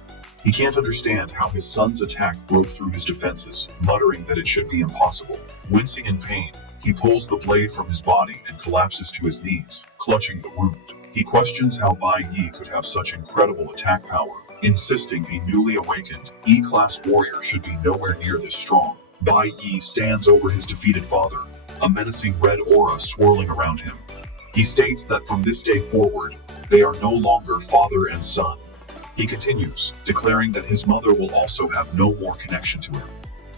He can't understand how his son's attack broke through his defenses, muttering that it should be impossible. Wincing in pain, he pulls the blade from his body and collapses to his knees, clutching the wound. He questions how Bai Yi could have such incredible attack power, insisting a newly awakened E-class warrior should be nowhere near this strong. Bai Yi stands over his defeated father, a menacing red aura swirling around him. He states that from this day forward, they are no longer father and son. He continues, declaring that his mother will also have no more connection to him.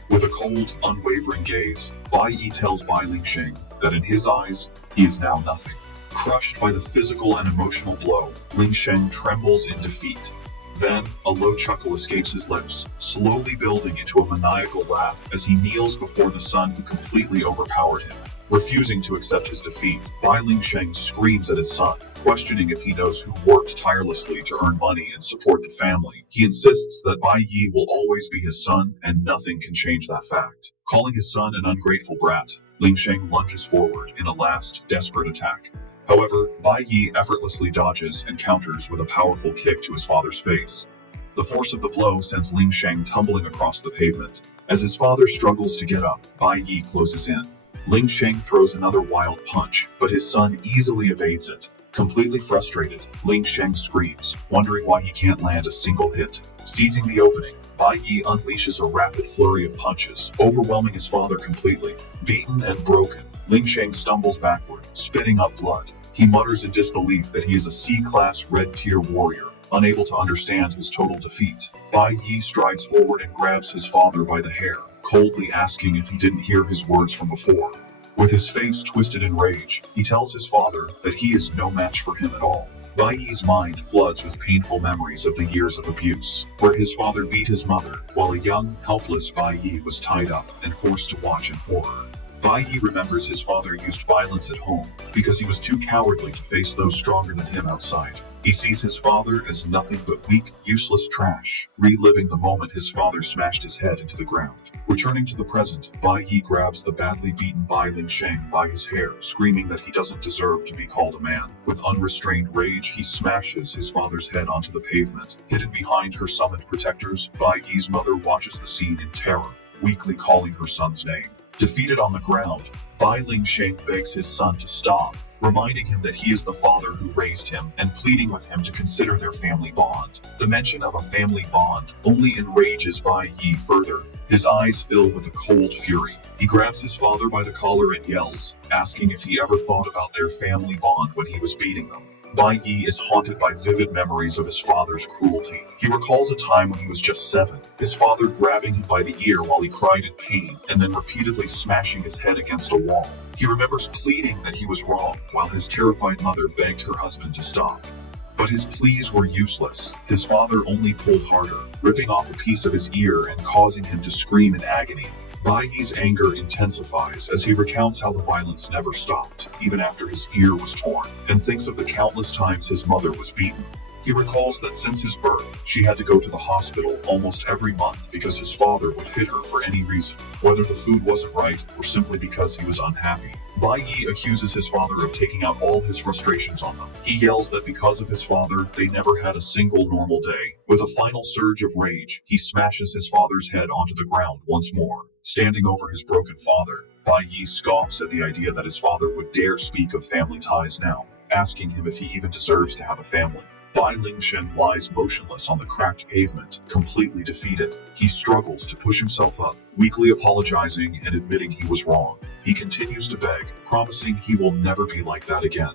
With a cold, unwavering gaze, Bai Yi tells Bai Ling Sheng that in his eyes, he is now nothing. Crushed by the physical and emotional blow, Ling Sheng trembles in defeat. Then, a low chuckle escapes his lips, slowly building into a maniacal laugh as he kneels before the son who completely overpowered him. Refusing to accept his defeat, Bai Ling Sheng screams at his son, questioning if he knows who worked tirelessly to earn money and support the family. He insists that Bai Yi will always be his son, and nothing can change that fact. Calling his son an ungrateful brat, Ling Sheng lunges forward in a last, desperate attack. However, Bai Yi effortlessly dodges and counters with a powerful kick to his father's face. The force of the blow sends Ling Sheng tumbling across the pavement. As his father struggles to get up, Bai Yi closes in. Ling Sheng throws another wild punch, but his son easily evades it. Completely frustrated, Ling Sheng screams, wondering why he can't land a single hit. Seizing the opening, Bai Yi unleashes a rapid flurry of punches, overwhelming his father completely. Beaten and broken, Ling Sheng stumbles backward, spitting up blood. He mutters in disbelief that he is a C-class red-tier warrior, unable to understand his total defeat. Bai Yi strides forward and grabs his father by the hair, coldly asking if he didn't hear his words from before. With his face twisted in rage, he tells his father that he is no match for him at all. Bai Yi's mind floods with painful memories of the years of abuse, where his father beat his mother, while a young, helpless Bai Yi was tied up and forced to watch in horror. Bai Yi remembers his father used violence at home because he was too cowardly to face those stronger than him outside. He sees his father as nothing but weak, useless trash, reliving the moment his father smashed his head into the ground. Returning to the present, Bai Yi grabs the badly beaten Bai Lingsheng by his hair, screaming that he doesn't deserve to be called a man. With unrestrained rage, he smashes his father's head onto the pavement. Hidden behind her summoned protectors, Bai Yi's mother watches the scene in terror, weakly calling her son's name. Defeated on the ground, Bai Lingsheng begs his son to stop, reminding him that he is the father who raised him and pleading with him to consider their family bond. The mention of a family bond only enrages Bai Yi further. His eyes fill with a cold fury. He grabs his father by the collar and yells, asking if he ever thought about their family bond when he was beating them. Bai Yi is haunted by vivid memories of his father's cruelty. He recalls a time when he was just 7, his father grabbing him by the ear while he cried in pain and then repeatedly smashing his head against a wall. He remembers pleading that he was wrong while his terrified mother begged her husband to stop. But his pleas were useless. His father only pulled harder, ripping off a piece of his ear and causing him to scream in agony. Bai Yi's anger intensifies as he recounts how the violence never stopped, even after his ear was torn, and thinks of the countless times his mother was beaten. He recalls that since his birth, she had to go to the hospital almost every month because his father would hit her for any reason, whether the food wasn't right or simply because he was unhappy. Bai Yi accuses his father of taking out all his frustrations on them. He yells that because of his father, they never had a single normal day. With a final surge of rage, he smashes his father's head onto the ground once more. Standing over his broken father, Bai Yi scoffs at the idea that his father would dare speak of family ties now, asking him if he even deserves to have a family. Bai Lingsheng lies motionless on the cracked pavement, completely defeated. He struggles to push himself up, weakly apologizing and admitting he was wrong. He continues to beg, promising he will never be like that again.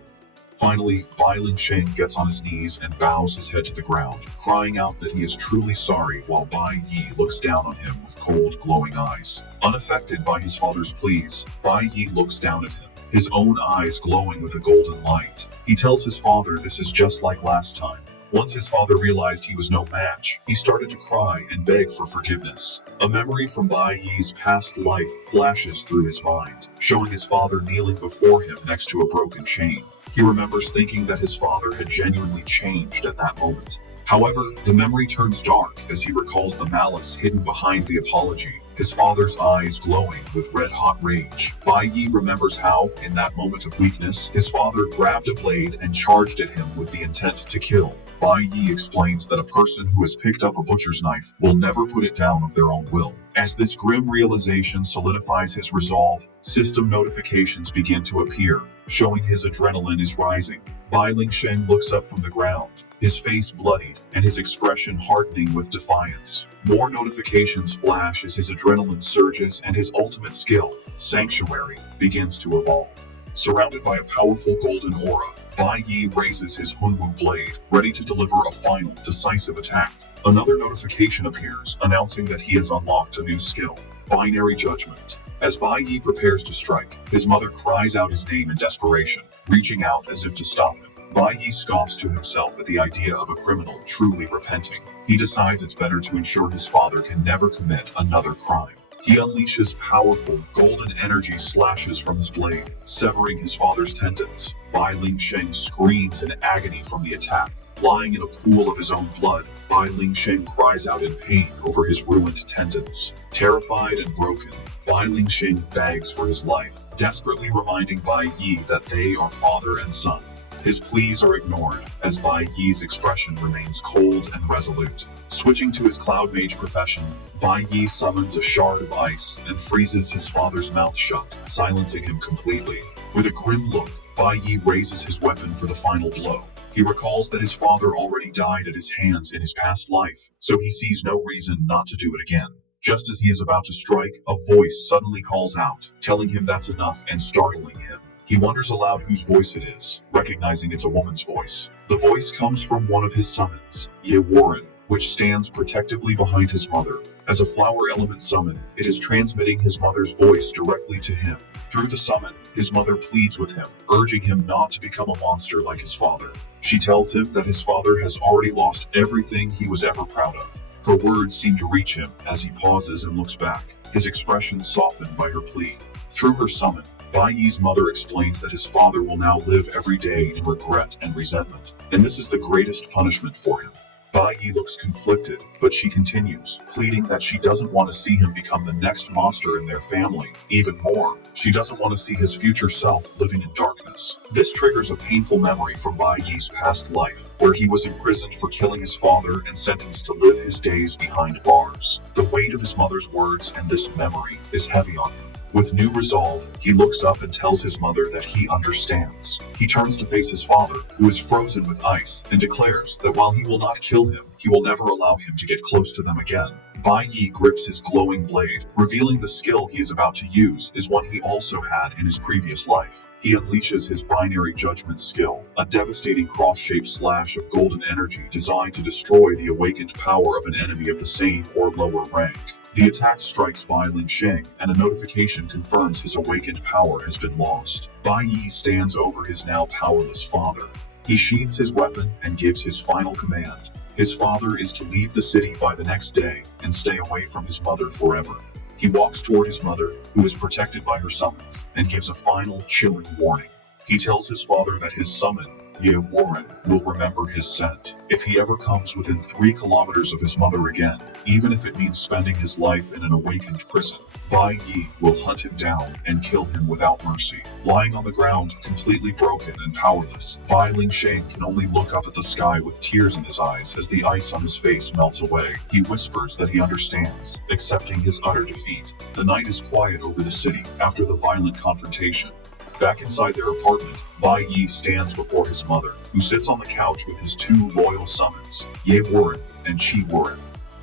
Finally, Bai Lingsheng gets on his knees and bows his head to the ground, crying out that he is truly sorry while Bai Yi looks down on him with cold, glowing eyes. Unaffected by his father's pleas, Bai Yi looks down at him, his own eyes glowing with a golden light. He tells his father this is just like last time. Once his father realized he was no match, he started to cry and beg for forgiveness. A memory from Bai Yi's past life flashes through his mind, showing his father kneeling before him next to a broken chain. He remembers thinking that his father had genuinely changed at that moment. However, the memory turns dark as he recalls the malice hidden behind the apology, his father's eyes glowing with red-hot rage. Bai Yi remembers how, in that moment of weakness, his father grabbed a blade and charged at him with the intent to kill. Bai Yi explains that a person who has picked up a butcher's knife will never put it down of their own will. As this grim realization solidifies his resolve, system notifications begin to appear, showing his adrenaline is rising. Bai Lingsheng looks up from the ground, his face bloodied and his expression hardening with defiance. More notifications flash as his adrenaline surges and his ultimate skill, Sanctuary, begins to evolve. Surrounded by a powerful golden aura, Bai Yi raises his Hunwu blade, ready to deliver a final, decisive attack. Another notification appears, announcing that he has unlocked a new skill, Binary Judgment. As Bai Yi prepares to strike, his mother cries out his name in desperation, reaching out as if to stop him. Bai Yi scoffs to himself at the idea of a criminal truly repenting. He decides it's better to ensure his father can never commit another crime. He unleashes powerful, golden energy slashes from his blade, severing his father's tendons. Bai Lingsheng screams in agony from the attack. Lying in a pool of his own blood, Bai Lingsheng cries out in pain over his ruined tendons. Terrified and broken, Bai Lingsheng begs for his life, desperately reminding Bai Yi that they are father and son. His pleas are ignored, as Bai Yi's expression remains cold and resolute. Switching to his Cloud Mage profession, Bai Yi summons a shard of ice and freezes his father's mouth shut, silencing him completely. With a grim look, Bai Yi raises his weapon for the final blow. He recalls that his father already died at his hands in his past life, so he sees no reason not to do it again. Just as he is about to strike, a voice suddenly calls out, telling him that's enough and startling him. He wonders aloud whose voice it is, recognizing it's a woman's voice. The voice comes from one of his summons, Ye Warren, which stands protectively behind his mother. As a flower element summon, it is transmitting his mother's voice directly to him. Through the summon, his mother pleads with him, urging him not to become a monster like his father. She tells him that his father has already lost everything he was ever proud of. Her words seem to reach him as he pauses and looks back, his expression softened by her plea. Through her summon, Bai Yi's mother explains that his father will now live every day in regret and resentment, and this is the greatest punishment for him. Bai Yi looks conflicted, but she continues, pleading that she doesn't want to see him become the next monster in their family. Even more, she doesn't want to see his future self living in darkness. This triggers a painful memory from Bai Yi's past life, where he was imprisoned for killing his father and sentenced to live his days behind bars. The weight of his mother's words and this memory is heavy on him. With new resolve, he looks up and tells his mother that he understands. He turns to face his father, who is frozen with ice, and declares that while he will not kill him, he will never allow him to get close to them again. Bai Yi grips his glowing blade, revealing the skill he is about to use is one he also had in his previous life. He unleashes his binary judgment skill, a devastating cross-shaped slash of golden energy designed to destroy the awakened power of an enemy of the same or lower rank. The attack strikes Bai Lingsheng, and a notification confirms his awakened power has been lost. Bai Yi stands over his now powerless father. He sheathes his weapon and gives his final command. His father is to leave the city by the next day and stay away from his mother forever. He walks toward his mother, who is protected by her summons, and gives a final, chilling warning. He tells his father that his summon, Ye Warren, will remember his scent. If he ever comes within 3 kilometers of his mother again, even if it means spending his life in an awakened prison, Bai Yi will hunt him down and kill him without mercy. Lying on the ground, completely broken and powerless, Bai Lingsheng can only look up at the sky with tears in his eyes as the ice on his face melts away. He whispers that he understands, accepting his utter defeat. The night is quiet over the city after the violent confrontation. Back inside their apartment, Bai Yi stands before his mother, who sits on the couch with his 2 loyal summons, Ye Warren and Chi Warren.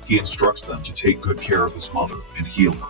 He instructs them to take good care of his mother and heal her.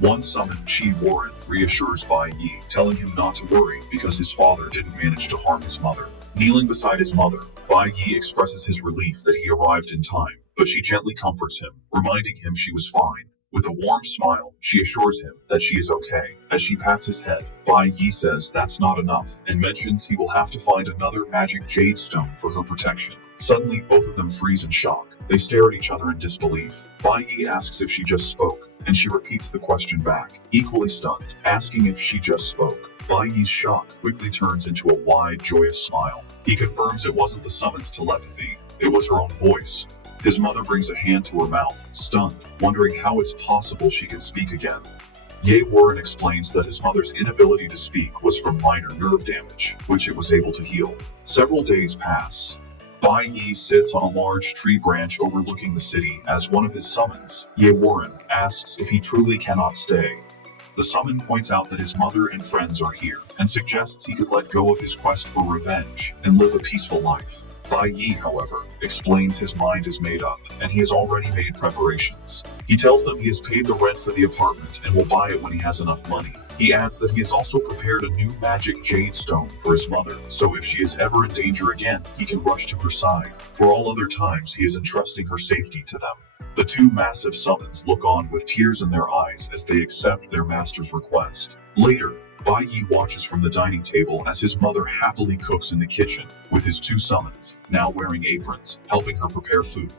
One summon, Chi Warren, reassures Bai Yi, telling him not to worry because his father didn't manage to harm his mother. Kneeling beside his mother, Bai Yi expresses his relief that he arrived in time, but she gently comforts him, reminding him she was fine. With a warm smile, she assures him that she is okay. As she pats his head, Bai Yi says that's not enough, and mentions he will have to find another magic jade stone for her protection. Suddenly, both of them freeze in shock. They stare at each other in disbelief. Bai Yi asks if she just spoke, and she repeats the question back, equally stunned, asking if she just spoke. Bai Yi's shock quickly turns into a wide, joyous smile. He confirms it wasn't the summons telepathy, it was her own voice. His mother brings a hand to her mouth, stunned, wondering how it's possible she can speak again. Ye Warren explains that his mother's inability to speak was from minor nerve damage, which it was able to heal. Several days pass. Bai Yi sits on a large tree branch overlooking the city as one of his summons, Ye Warren, asks if he truly cannot stay. The summon points out that his mother and friends are here, and suggests he could let go of his quest for revenge and live a peaceful life. Bai Yi, however, explains his mind is made up, and he has already made preparations. He tells them he has paid the rent for the apartment and will buy it when he has enough money. He adds that he has also prepared a new magic jade stone for his mother, so if she is ever in danger again, he can rush to her side. For all other times, he is entrusting her safety to them. The 2 massive summons look on with tears in their eyes as they accept their master's request. Later, Bai Yi watches from the dining table as his mother happily cooks in the kitchen, with his 2 summons, now wearing aprons, helping her prepare food.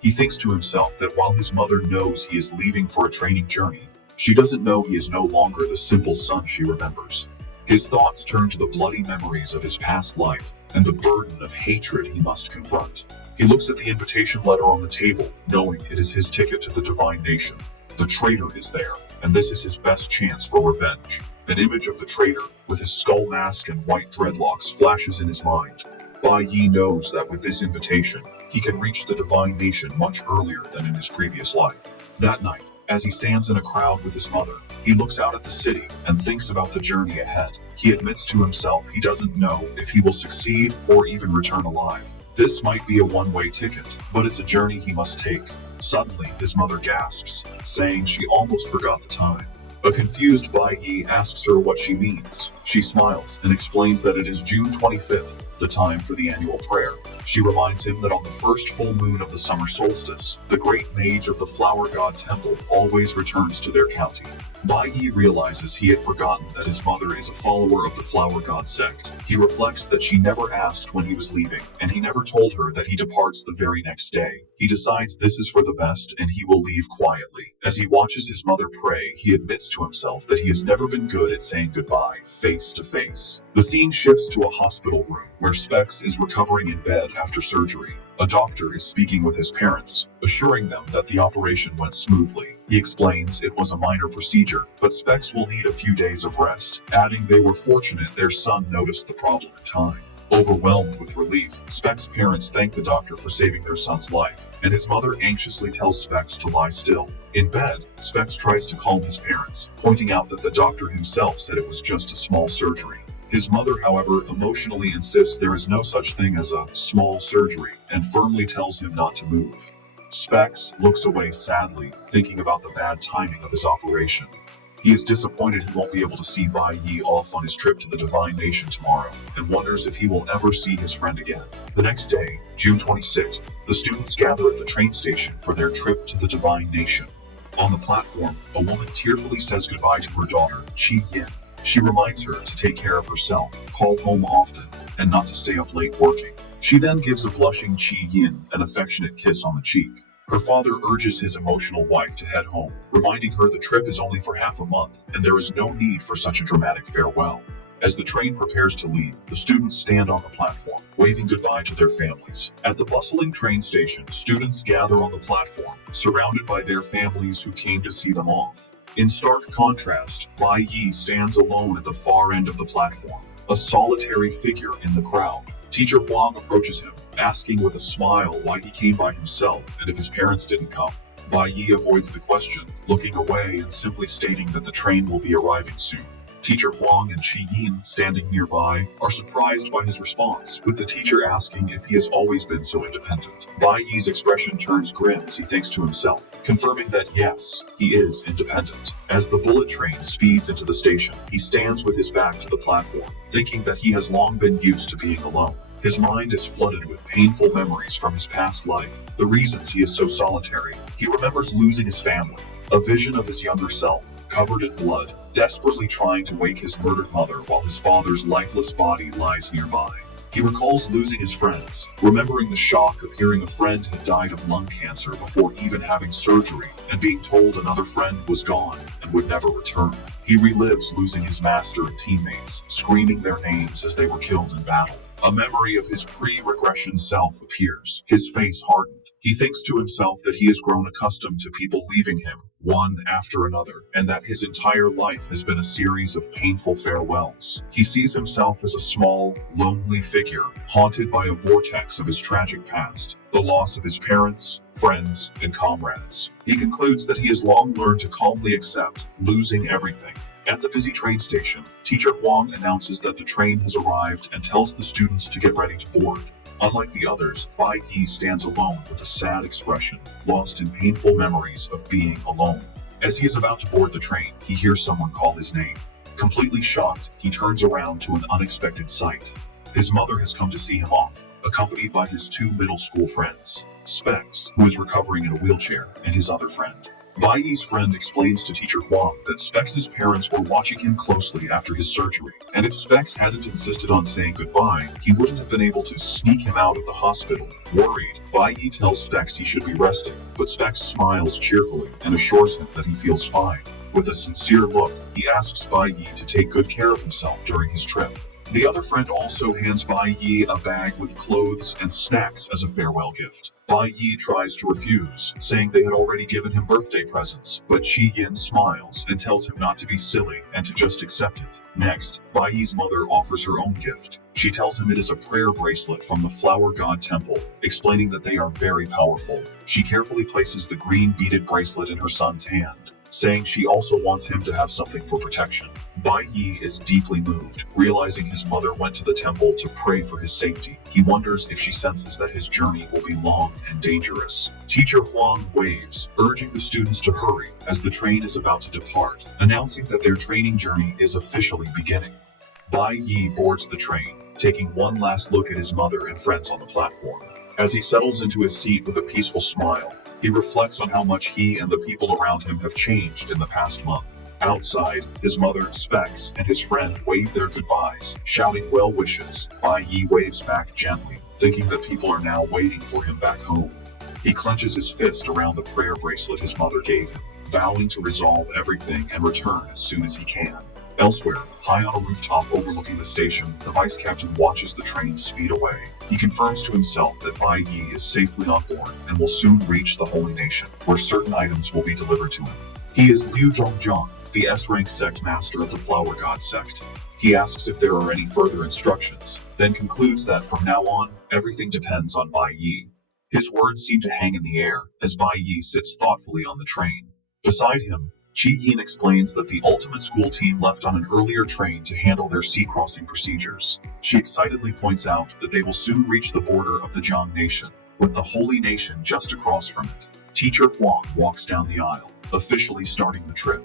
He thinks to himself that while his mother knows he is leaving for a training journey, she doesn't know he is no longer the simple son she remembers. His thoughts turn to the bloody memories of his past life and the burden of hatred he must confront. He looks at the invitation letter on the table, knowing it is his ticket to the Divine Nation. The traitor is there, and this is his best chance for revenge. An image of the traitor, with his skull mask and white dreadlocks, flashes in his mind. Bai Yi knows that with this invitation, he can reach the Divine Nation much earlier than in his previous life. That night, as he stands in a crowd with his mother, he looks out at the city and thinks about the journey ahead. He admits to himself he doesn't know if he will succeed or even return alive. This might be a one-way ticket, but it's a journey he must take. Suddenly, his mother gasps, saying she almost forgot the time. A confused Bai Yi asks her what she means. She smiles and explains that it is June 25th, the time for the annual prayer. She reminds him that on the first full moon of the summer solstice, the great mage of the flower god temple always returns to their county. Bai Yi realizes he had forgotten that his mother is a follower of the flower god sect. He reflects that she never asked when he was leaving, and he never told her that he departs the very next day. He decides this is for the best and he will leave quietly. As he watches his mother pray, he admits to himself that he has never been good at saying goodbye face to face. The scene shifts to a hospital room where Specs is recovering in bed after surgery. A doctor is speaking with his parents, assuring them that the operation went smoothly. He explains it was a minor procedure, but Specs will need a few days of rest, adding they were fortunate their son noticed the problem in time. Overwhelmed with relief, Specs' parents thank the doctor for saving their son's life, and his mother anxiously tells Specs to lie still. In bed, Specs tries to calm his parents, pointing out that the doctor himself said it was just a small surgery. His mother, however, emotionally insists there is no such thing as a small surgery, and firmly tells him not to move. Specs looks away sadly, thinking about the bad timing of his operation. He is disappointed he won't be able to see Bai Yi off on his trip to the Divine Nation tomorrow, and wonders if he will ever see his friend again. The next day, June 26th, the students gather at the train station for their trip to the Divine Nation. On the platform, a woman tearfully says goodbye to her daughter, Chi Yin. She reminds her to take care of herself, call home often, and not to stay up late working. She then gives a blushing Chi Yin an affectionate kiss on the cheek. Her father urges his emotional wife to head home, reminding her the trip is only for half a month, and there is no need for such a dramatic farewell. As the train prepares to leave, the students stand on the platform, waving goodbye to their families. At the bustling train station, students gather on the platform, surrounded by their families who came to see them off. In stark contrast, Bai Yi stands alone at the far end of the platform, a solitary figure in the crowd. Teacher Huang approaches him, asking with a smile why he came by himself and if his parents didn't come. Bai Yi avoids the question, looking away and simply stating that the train will be arriving soon. Teacher Huang and Chi Yin, standing nearby, are surprised by his response, with the teacher asking if he has always been so independent. Bai Yi's expression turns grim as he thinks to himself, confirming that yes, he is independent. As the bullet train speeds into the station, he stands with his back to the platform, thinking that he has long been used to being alone. His mind is flooded with painful memories from his past life, the reasons he is so solitary. He remembers losing his family, a vision of his younger self, covered in blood, desperately trying to wake his murdered mother while his father's lifeless body lies nearby. He recalls losing his friends, remembering the shock of hearing a friend had died of lung cancer before even having surgery, and being told another friend was gone and would never return. He relives losing his master and teammates, screaming their names as they were killed in battle. A memory of his pre-regression self appears, his face hardened. He thinks to himself that he has grown accustomed to people leaving him, one after another, and that his entire life has been a series of painful farewells. He sees himself as a small, lonely figure, haunted by a vortex of his tragic past, the loss of his parents, friends, and comrades. He concludes that he has long learned to calmly accept losing everything. At the busy train station, Teacher Huang announces that the train has arrived and tells the students to get ready to board. Unlike the others, Bai Yi stands alone with a sad expression, lost in painful memories of being alone. As he is about to board the train, he hears someone call his name. Completely shocked, he turns around to an unexpected sight. His mother has come to see him off, accompanied by his two middle school friends, Specs, who is recovering in a wheelchair, and his other friend. Bai Yi's friend explains to Teacher Huang that Specs' parents were watching him closely after his surgery, and if Specs hadn't insisted on saying goodbye, he wouldn't have been able to sneak him out of the hospital. Worried, Bai Yi tells Specs he should be resting, but Specs smiles cheerfully and assures him that he feels fine. With a sincere look, he asks Bai Yi to take good care of himself during his trip. The other friend also hands Bai Yi a bag with clothes and snacks as a farewell gift. Bai Yi tries to refuse, saying they had already given him birthday presents, but Chi Yin smiles and tells him not to be silly and to just accept it. Next, Bai Yi's mother offers her own gift. She tells him it is a prayer bracelet from the Flower God Temple, explaining that they are very powerful. She carefully places the green beaded bracelet in her son's hand, saying she also wants him to have something for protection. Bai Yi is deeply moved, realizing his mother went to the temple to pray for his safety. He wonders if she senses that his journey will be long and dangerous. Teacher Huang waves, urging the students to hurry as the train is about to depart, announcing that their training journey is officially beginning. Bai Yi boards the train, taking one last look at his mother and friends on the platform. As he settles into his seat with a peaceful smile, he reflects on how much he and the people around him have changed in the past month. Outside, his mother, Specs, and his friend wave their goodbyes, shouting well wishes. Bai Yi waves back gently, thinking that people are now waiting for him back home. He clenches his fist around the prayer bracelet his mother gave him, vowing to resolve everything and return as soon as he can. Elsewhere, high on a rooftop overlooking the station, the vice captain watches the train speed away. He confirms to himself that Bai Yi is safely on board and will soon reach the Holy Nation, where certain items will be delivered to him. He is Liu Zhongzhang, the S-rank sect master of the Flower God sect. He asks if there are any further instructions, then concludes that from now on, everything depends on Bai Yi. His words seem to hang in the air as Bai Yi sits thoughtfully on the train. Beside him, Qi Yin explains that the ultimate school team left on an earlier train to handle their sea crossing procedures. She excitedly points out that they will soon reach the border of the Jiang Nation, with the Holy Nation just across from it. Teacher Huang walks down the aisle, officially starting the trip.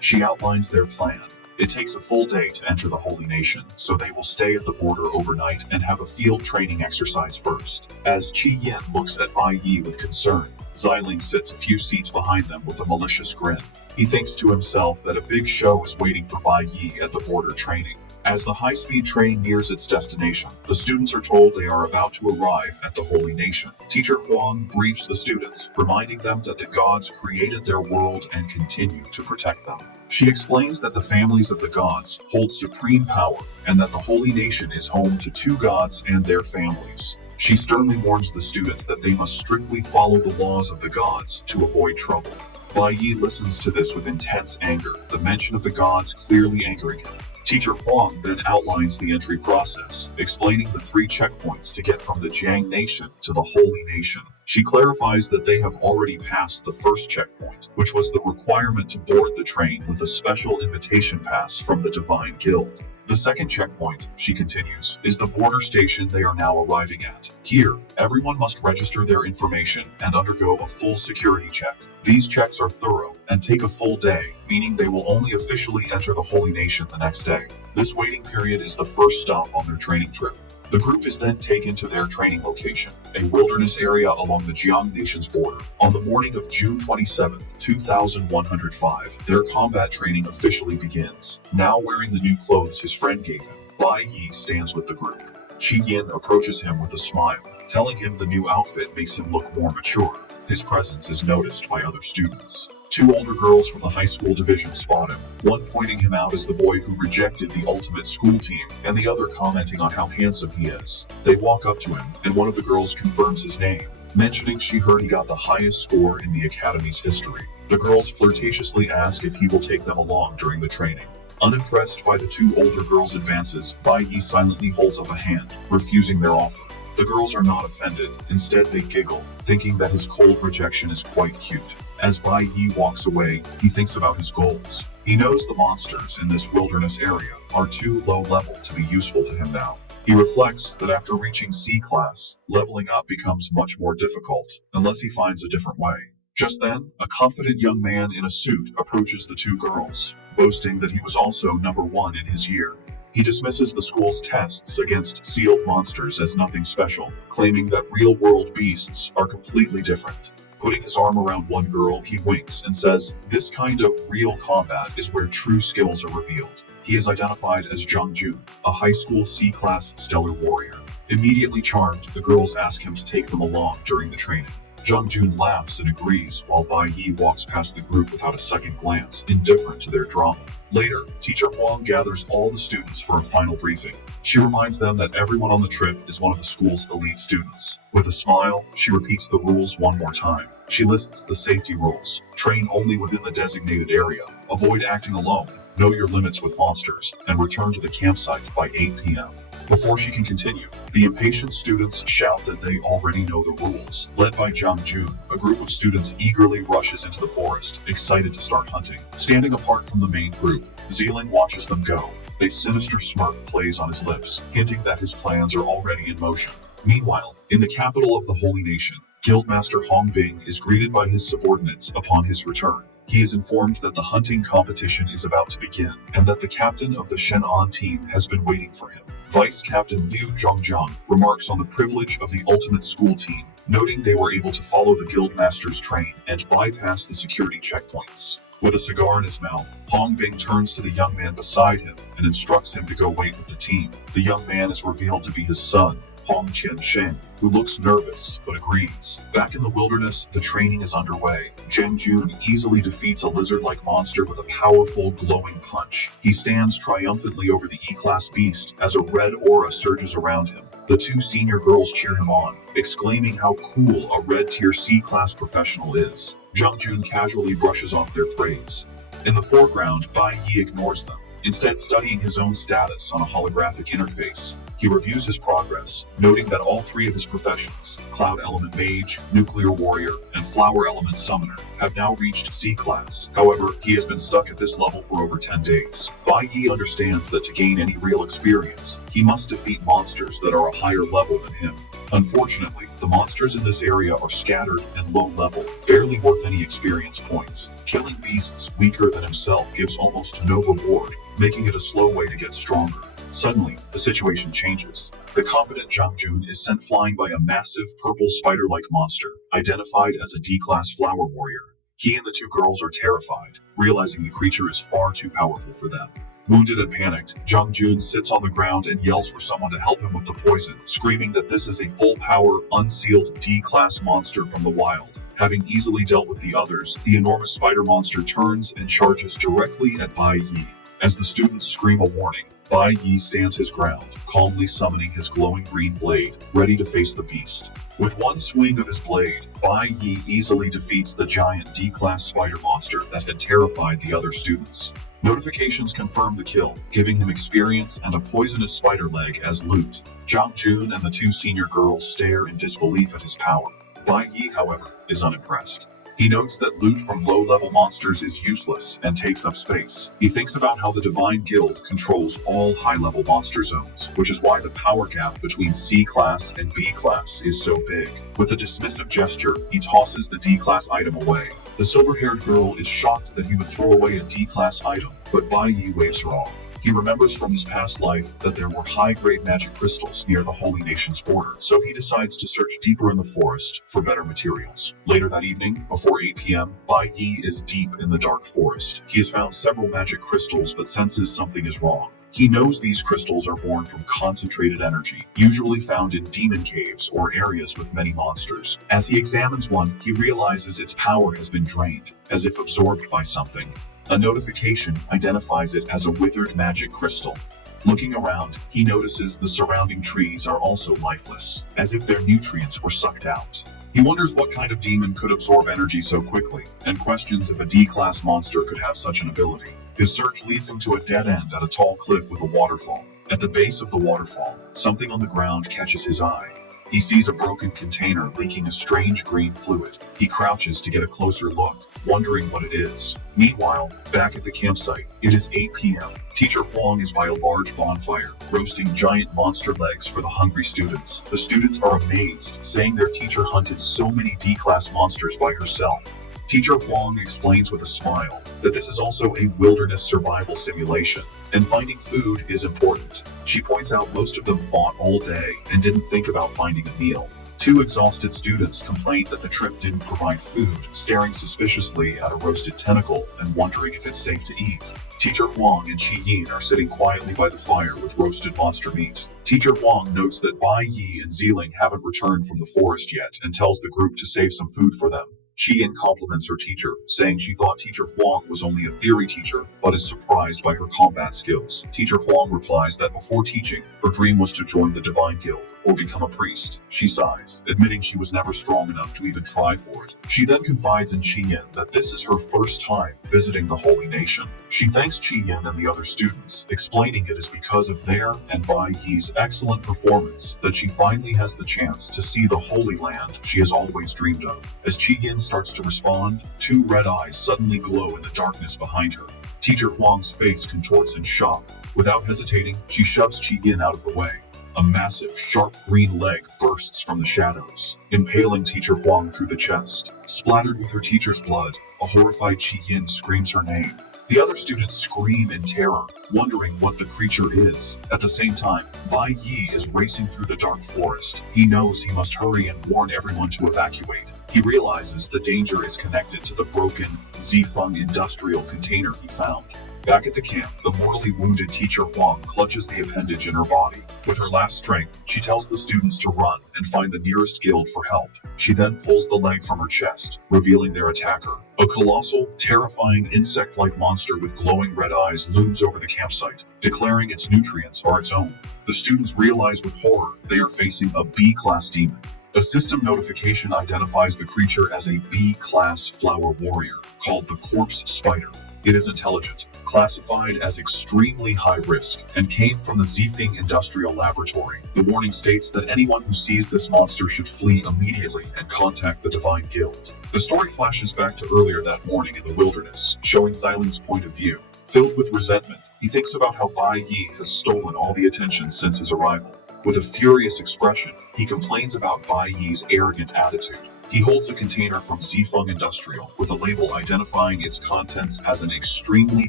She outlines their plan. It takes a full day to enter the Holy Nation, so they will stay at the border overnight and have a field training exercise first. As Qi Yin looks at Bai Yi with concern, Xiling sits a few seats behind them with a malicious grin. He thinks to himself that a big show is waiting for Bai Yi at the border training. As the high-speed train nears its destination, the students are told they are about to arrive at the Holy Nation. Teacher Huang briefs the students, reminding them that the gods created their world and continue to protect them. She explains that the families of the gods hold supreme power and that the Holy Nation is home to two gods and their families. She sternly warns the students that they must strictly follow the laws of the gods to avoid trouble. Bai Yi listens to this with intense anger, the mention of the gods clearly angering him. Teacher Huang then outlines the entry process, explaining the 3 checkpoints to get from the Jiang Nation to the Holy Nation. She clarifies that they have already passed the first checkpoint, which was the requirement to board the train with a special invitation pass from the Divine Guild. The second checkpoint, she continues, is the border station they are now arriving at. Here, everyone must register their information and undergo a full security check. These checks are thorough and take a full day, meaning they will only officially enter the Holy Nation the next day. This waiting period is the first stop on their training trip. The group is then taken to their training location, a wilderness area along the Jiang Nation's border. On the morning of June 27, 2105, their combat training officially begins. Now wearing the new clothes his friend gave him, Bai Yi stands with the group. Qi Yin approaches him with a smile, telling him the new outfit makes him look more mature. His presence is noticed by other students. 2 older girls from the high school division spot him, one pointing him out as the boy who rejected the ultimate school team, and the other commenting on how handsome he is. They walk up to him, and one of the girls confirms his name, mentioning she heard he got the highest score in the academy's history. The girls flirtatiously ask if he will take them along during the training. Unimpressed by the 2 older girls' advances, Bai Yi silently holds up a hand, refusing their offer. The girls are not offended, instead they giggle, thinking that his cold rejection is quite cute. As Bai Yi walks away, he thinks about his goals. He knows the monsters in this wilderness area are too low level to be useful to him now. He reflects that after reaching C class, leveling up becomes much more difficult, unless he finds a different way. Just then, a confident young man in a suit approaches the 2 girls, boasting that he was also number 1 in his year. He dismisses the school's tests against sealed monsters as nothing special, claiming that real-world beasts are completely different. Putting his arm around one girl, he winks and says, "This kind of real combat is where true skills are revealed." He is identified as Zhang Jun, a high school C-class stellar warrior. Immediately charmed, the girls ask him to take them along during the training. Zhang Jun laughs and agrees, while Bai Yi walks past the group without a second glance, indifferent to their drama. Later, Teacher Huang gathers all the students for a final briefing. She reminds them that everyone on the trip is one of the school's elite students. With a smile, she repeats the rules one more time. She lists the safety rules. Train only within the designated area. Avoid acting alone. Know your limits with monsters. And return to the campsite by 8 p.m. Before she can continue, the impatient students shout that they already know the rules. Led by Zhang Jun, a group of students eagerly rushes into the forest, excited to start hunting. Standing apart from the main group, Xiling watches them go. A sinister smirk plays on his lips, hinting that his plans are already in motion. Meanwhile, in the capital of the Holy Nation, Guildmaster Hongbing is greeted by his subordinates upon his return. He is informed that the hunting competition is about to begin, and that the captain of the Shen'an team has been waiting for him. Vice Captain Liu Zhongjiang remarks on the privilege of the ultimate school team, noting they were able to follow the guildmaster's train and bypass the security checkpoints. With a cigar in his mouth, Hong Bing turns to the young man beside him and instructs him to go wait with the team. The young man is revealed to be his son, Hong Qiansheng, who looks nervous but agrees. Back in the wilderness, the training is underway. Zheng Jun easily defeats a lizard-like monster with a powerful, glowing punch. He stands triumphantly over the E-class beast as a red aura surges around him. The two senior girls cheer him on, exclaiming how cool a red-tier C-class professional is. Zheng Jun casually brushes off their praise. In the foreground, Bai Yi ignores them, instead studying his own status on a holographic interface. He reviews his progress, noting that all three of his professions, Cloud Element Mage, Nuclear Warrior, and Flower Element Summoner, have now reached C-Class. However, he has been stuck at this level for over 10 days. Bai Yi understands that to gain any real experience, he must defeat monsters that are a higher level than him. Unfortunately, the monsters in this area are scattered and low level, barely worth any experience points. Killing beasts weaker than himself gives almost no reward, making it a slow way to get stronger. Suddenly, the situation changes. The confident Zhang Jun is sent flying by a massive purple spider-like monster, identified as a D-class flower warrior. He and the two girls are terrified, realizing the creature is far too powerful for them. Wounded and panicked, Zhang Jun sits on the ground and yells for someone to help him with the poison, screaming that this is a full-power, unsealed D-class monster from the wild. Having easily dealt with the others, the enormous spider monster turns and charges directly at Bai Yi. As the students scream a warning, Bai Yi stands his ground, calmly summoning his glowing green blade, ready to face the beast. With one swing of his blade, Bai Yi easily defeats the giant D-class spider monster that had terrified the other students. Notifications confirm the kill, giving him experience and a poisonous spider leg as loot. Zhang Jun and the two senior girls stare in disbelief at his power. Bai Yi, however, is unimpressed. He notes that loot from low-level monsters is useless and takes up space. He thinks about how the Divine Guild controls all high-level monster zones, which is why the power gap between C-Class and B-Class is so big. With a dismissive gesture, he tosses the D-Class item away. The silver-haired girl is shocked that he would throw away a D-Class item, but Bai Yi waves her off. He remembers from his past life that there were high-grade magic crystals near the Holy Nation's border, so he decides to search deeper in the forest for better materials. Later that evening, before 8 p.m., Bai Yi is deep in the dark forest. He has found several magic crystals but senses something is wrong. He knows these crystals are born from concentrated energy, usually found in demon caves or areas with many monsters. As he examines one, he realizes its power has been drained, as if absorbed by something. A notification identifies it as a withered magic crystal. Looking around, he notices the surrounding trees are also lifeless, as if their nutrients were sucked out. He wonders what kind of demon could absorb energy so quickly, and questions if a D-class monster could have such an ability. His search leads him to a dead end at a tall cliff with a waterfall. At the base of the waterfall, something on the ground catches his eye. He sees a broken container leaking a strange green fluid. He crouches to get a closer look, wondering what it is. Meanwhile, back at the campsite, it is 8 p.m. Teacher Huang is by a large bonfire, roasting giant monster legs for the hungry students. The students are amazed, saying their teacher hunted so many D-class monsters by herself. Teacher Huang explains with a smile that this is also a wilderness survival simulation, and finding food is important. She points out most of them fought all day and didn't think about finding a meal. Two exhausted students complained that the trip didn't provide food, staring suspiciously at a roasted tentacle and wondering if it's safe to eat. Teacher Huang and Qi Yin are sitting quietly by the fire with roasted monster meat. Teacher Huang notes that Bai Yi and Ziling haven't returned from the forest yet and tells the group to save some food for them. Qi Yin compliments her teacher, saying she thought Teacher Huang was only a theory teacher, but is surprised by her combat skills. Teacher Huang replies that before teaching, her dream was to join the Divine Guild, or become a priest. She sighs, admitting she was never strong enough to even try for it. She then confides in Qi Yin that this is her first time visiting the Holy Nation. She thanks Qi Yin and the other students, explaining it is because of their and Bai Yi's excellent performance that she finally has the chance to see the Holy Land she has always dreamed of. As Qi Yin starts to respond, two red eyes suddenly glow in the darkness behind her. Teacher Huang's face contorts in shock. Without hesitating, she shoves Qi Yin out of the way. A massive, sharp green leg bursts from the shadows, impaling Teacher Huang through the chest. Splattered with her teacher's blood, a horrified Qi Yin screams her name. The other students scream in terror, wondering what the creature is. At the same time, Bai Yi is racing through the dark forest. He knows he must hurry and warn everyone to evacuate. He realizes the danger is connected to the broken Zifeng industrial container he found. Back at the camp, the mortally wounded teacher Huang clutches the appendage in her body. With her last strength, she tells the students to run and find the nearest guild for help. She then pulls the leg from her chest, revealing their attacker. A colossal, terrifying insect-like monster with glowing red eyes looms over the campsite, declaring its nutrients are its own. The students realize with horror they are facing a B-class demon. A system notification identifies the creature as a B-class flower warrior, called the corpse spider. It is intelligent, classified as extremely high risk, and came from the Zifeng Industrial Laboratory. The warning states that anyone who sees this monster should flee immediately and contact the Divine Guild. The story flashes back to earlier that morning in the wilderness, showing Xiling's point of view. Filled with resentment, he thinks about how Bai Yi has stolen all the attention since his arrival. With a furious expression, he complains about Bai Yi's arrogant attitude. He holds a container from Zifeng Industrial with a label identifying its contents as an extremely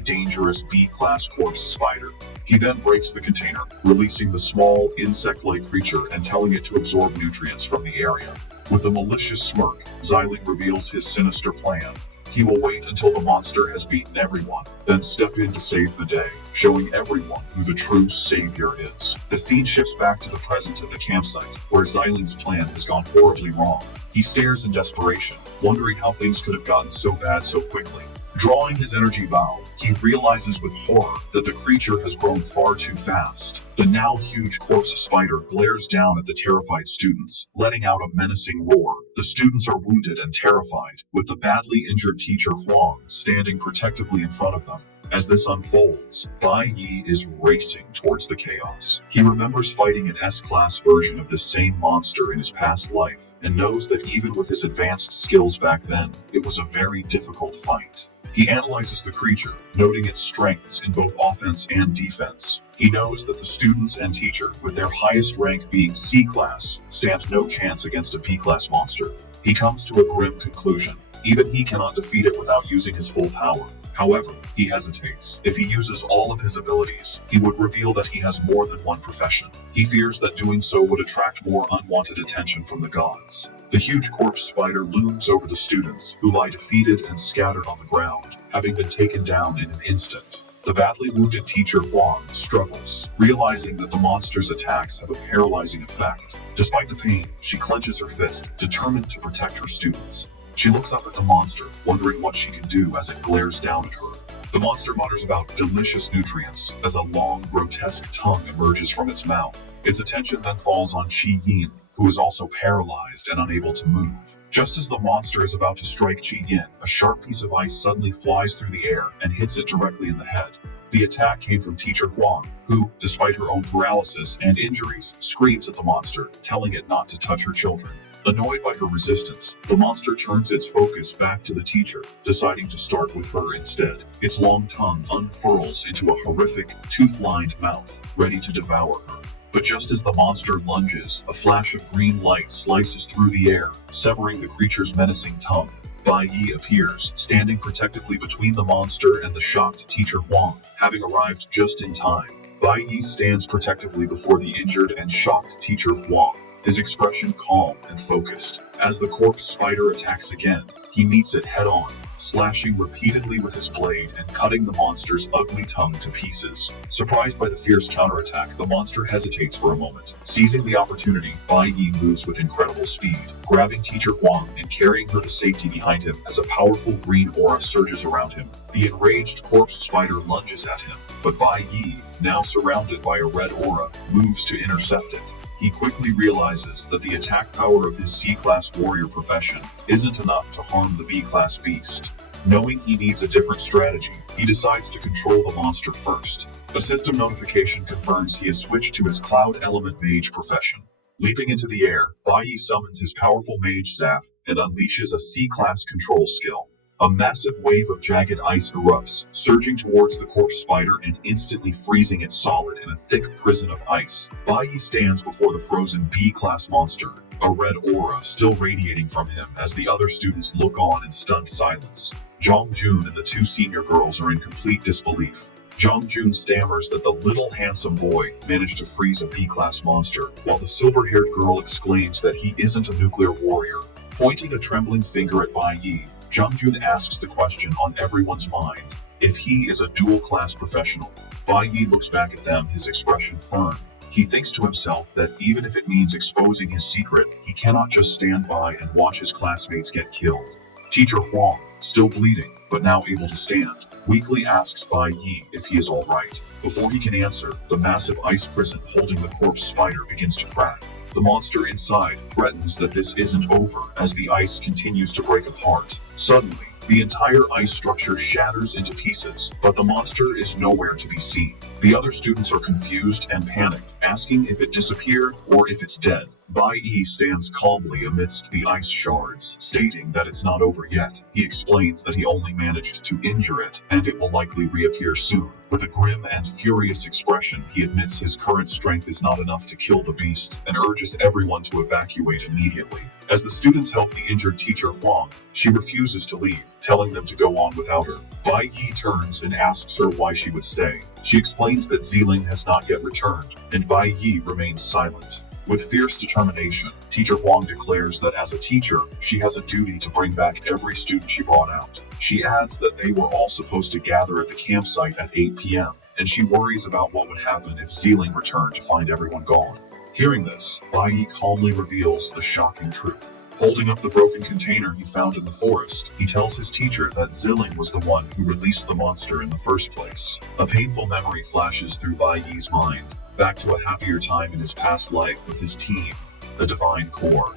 dangerous B-class corpse spider. He then breaks the container, releasing the small, insect-like creature and telling it to absorb nutrients from the area. With a malicious smirk, Xiling reveals his sinister plan. He will wait until the monster has beaten everyone, then step in to save the day, showing everyone who the true savior is. The scene shifts back to the present at the campsite, where Xiling's plan has gone horribly wrong. He stares in desperation, wondering how things could have gotten so bad so quickly. Drawing his energy bow, he realizes with horror that the creature has grown far too fast. The now huge corpse spider glares down at the terrified students, letting out a menacing roar. The students are wounded and terrified, with the badly injured teacher Huang standing protectively in front of them. As this unfolds, Bai Yi is racing towards the chaos. He remembers fighting an S-class version of this same monster in his past life, and knows that even with his advanced skills back then, it was a very difficult fight. He analyzes the creature, noting its strengths in both offense and defense. He knows that the students and teacher, with their highest rank being C-class, stand no chance against a B-class monster. He comes to a grim conclusion. Even he cannot defeat it without using his full power. However, he hesitates. If he uses all of his abilities, he would reveal that he has more than one profession. He fears that doing so would attract more unwanted attention from the gods. The huge corpse spider looms over the students, who lie defeated and scattered on the ground, having been taken down in an instant. The badly wounded teacher Huang struggles, realizing that the monster's attacks have a paralyzing effect. Despite the pain, she clenches her fist, determined to protect her students. She looks up at the monster, wondering what she can do as it glares down at her. The monster mutters about delicious nutrients as a long, grotesque tongue emerges from its mouth. Its attention then falls on Qi Yin, who is also paralyzed and unable to move. Just as the monster is about to strike Qi Yin, a sharp piece of ice suddenly flies through the air and hits it directly in the head. The attack came from teacher Huang, who, despite her own paralysis and injuries, screams at the monster, telling it not to touch her children. Annoyed by her resistance, the monster turns its focus back to the teacher, deciding to start with her instead. Its long tongue unfurls into a horrific, tooth-lined mouth, ready to devour her. But just as the monster lunges, a flash of green light slices through the air, severing the creature's menacing tongue. Bai Yi appears, standing protectively between the monster and the shocked teacher Huang, having arrived just in time. Bai Yi stands protectively before the injured and shocked teacher Huang, his expression calm and focused. As the corpse spider attacks again, he meets it head-on, slashing repeatedly with his blade and cutting the monster's ugly tongue to pieces. Surprised by the fierce counterattack, the monster hesitates for a moment. Seizing the opportunity, Bai Yi moves with incredible speed, grabbing teacher Huang and carrying her to safety behind him as a powerful green aura surges around him. The enraged corpse spider lunges at him, but Bai Yi, now surrounded by a red aura, moves to intercept it. He quickly realizes that the attack power of his C-class warrior profession isn't enough to harm the B-class beast. Knowing he needs a different strategy, he decides to control the monster first. A system notification confirms he has switched to his Cloud Element Mage profession. Leaping into the air, Bai Yi summons his powerful mage staff and unleashes a C-class control skill. A massive wave of jagged ice erupts, surging towards the corpse spider and instantly freezing it solid in a thick prison of ice. Bai Yi stands before the frozen B-class monster, a red aura still radiating from him as the other students look on in stunned silence. Jong-jun and the two senior girls are in complete disbelief. Jong-jun stammers that the little handsome boy managed to freeze a B-class monster, while the silver-haired girl exclaims that he isn't a nuclear warrior. Pointing a trembling finger at Bai Yi, Jong-jun asks the question on everyone's mind, if he is a dual-class professional. Bai Yi looks back at them, his expression firm. He thinks to himself that even if it means exposing his secret, he cannot just stand by and watch his classmates get killed. Teacher Huang, still bleeding, but now able to stand, weakly asks Bai Yi if he is all right. Before he can answer, the massive ice prison holding the corpse spider begins to crack. The monster inside threatens that this isn't over as the ice continues to break apart. Suddenly, the entire ice structure shatters into pieces, but the monster is nowhere to be seen. The other students are confused and panicked, asking if it disappeared or if it's dead. Bai Yi stands calmly amidst the ice shards, stating that it's not over yet. He explains that he only managed to injure it, and it will likely reappear soon. With a grim and furious expression, he admits his current strength is not enough to kill the beast, and urges everyone to evacuate immediately. As the students help the injured teacher Huang, she refuses to leave, telling them to go on without her. Bai Yi turns and asks her why she would stay. She explains that Ziling has not yet returned, and Bai Yi remains silent. With fierce determination, Teacher Huang declares that as a teacher, she has a duty to bring back every student she brought out. She adds that they were all supposed to gather at the campsite at 8 p.m., and she worries about what would happen if Ziling returned to find everyone gone. Hearing this, Bai Yi calmly reveals the shocking truth. Holding up the broken container he found in the forest, he tells his teacher that Ziling was the one who released the monster in the first place. A painful memory flashes through Bai Yi's mind, back to a happier time in his past life with his team, the Divine Corps.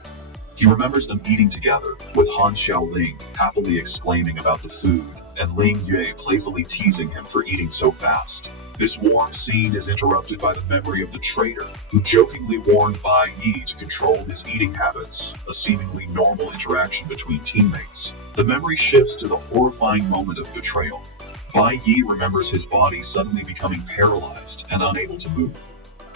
He remembers them eating together, with Han Xiaoling happily exclaiming about the food, and Ling Yue playfully teasing him for eating so fast. This warm scene is interrupted by the memory of the traitor, who jokingly warned Bai Yi to control his eating habits, a seemingly normal interaction between teammates. The memory shifts to the horrifying moment of betrayal. Bai Yi remembers his body suddenly becoming paralyzed and unable to move.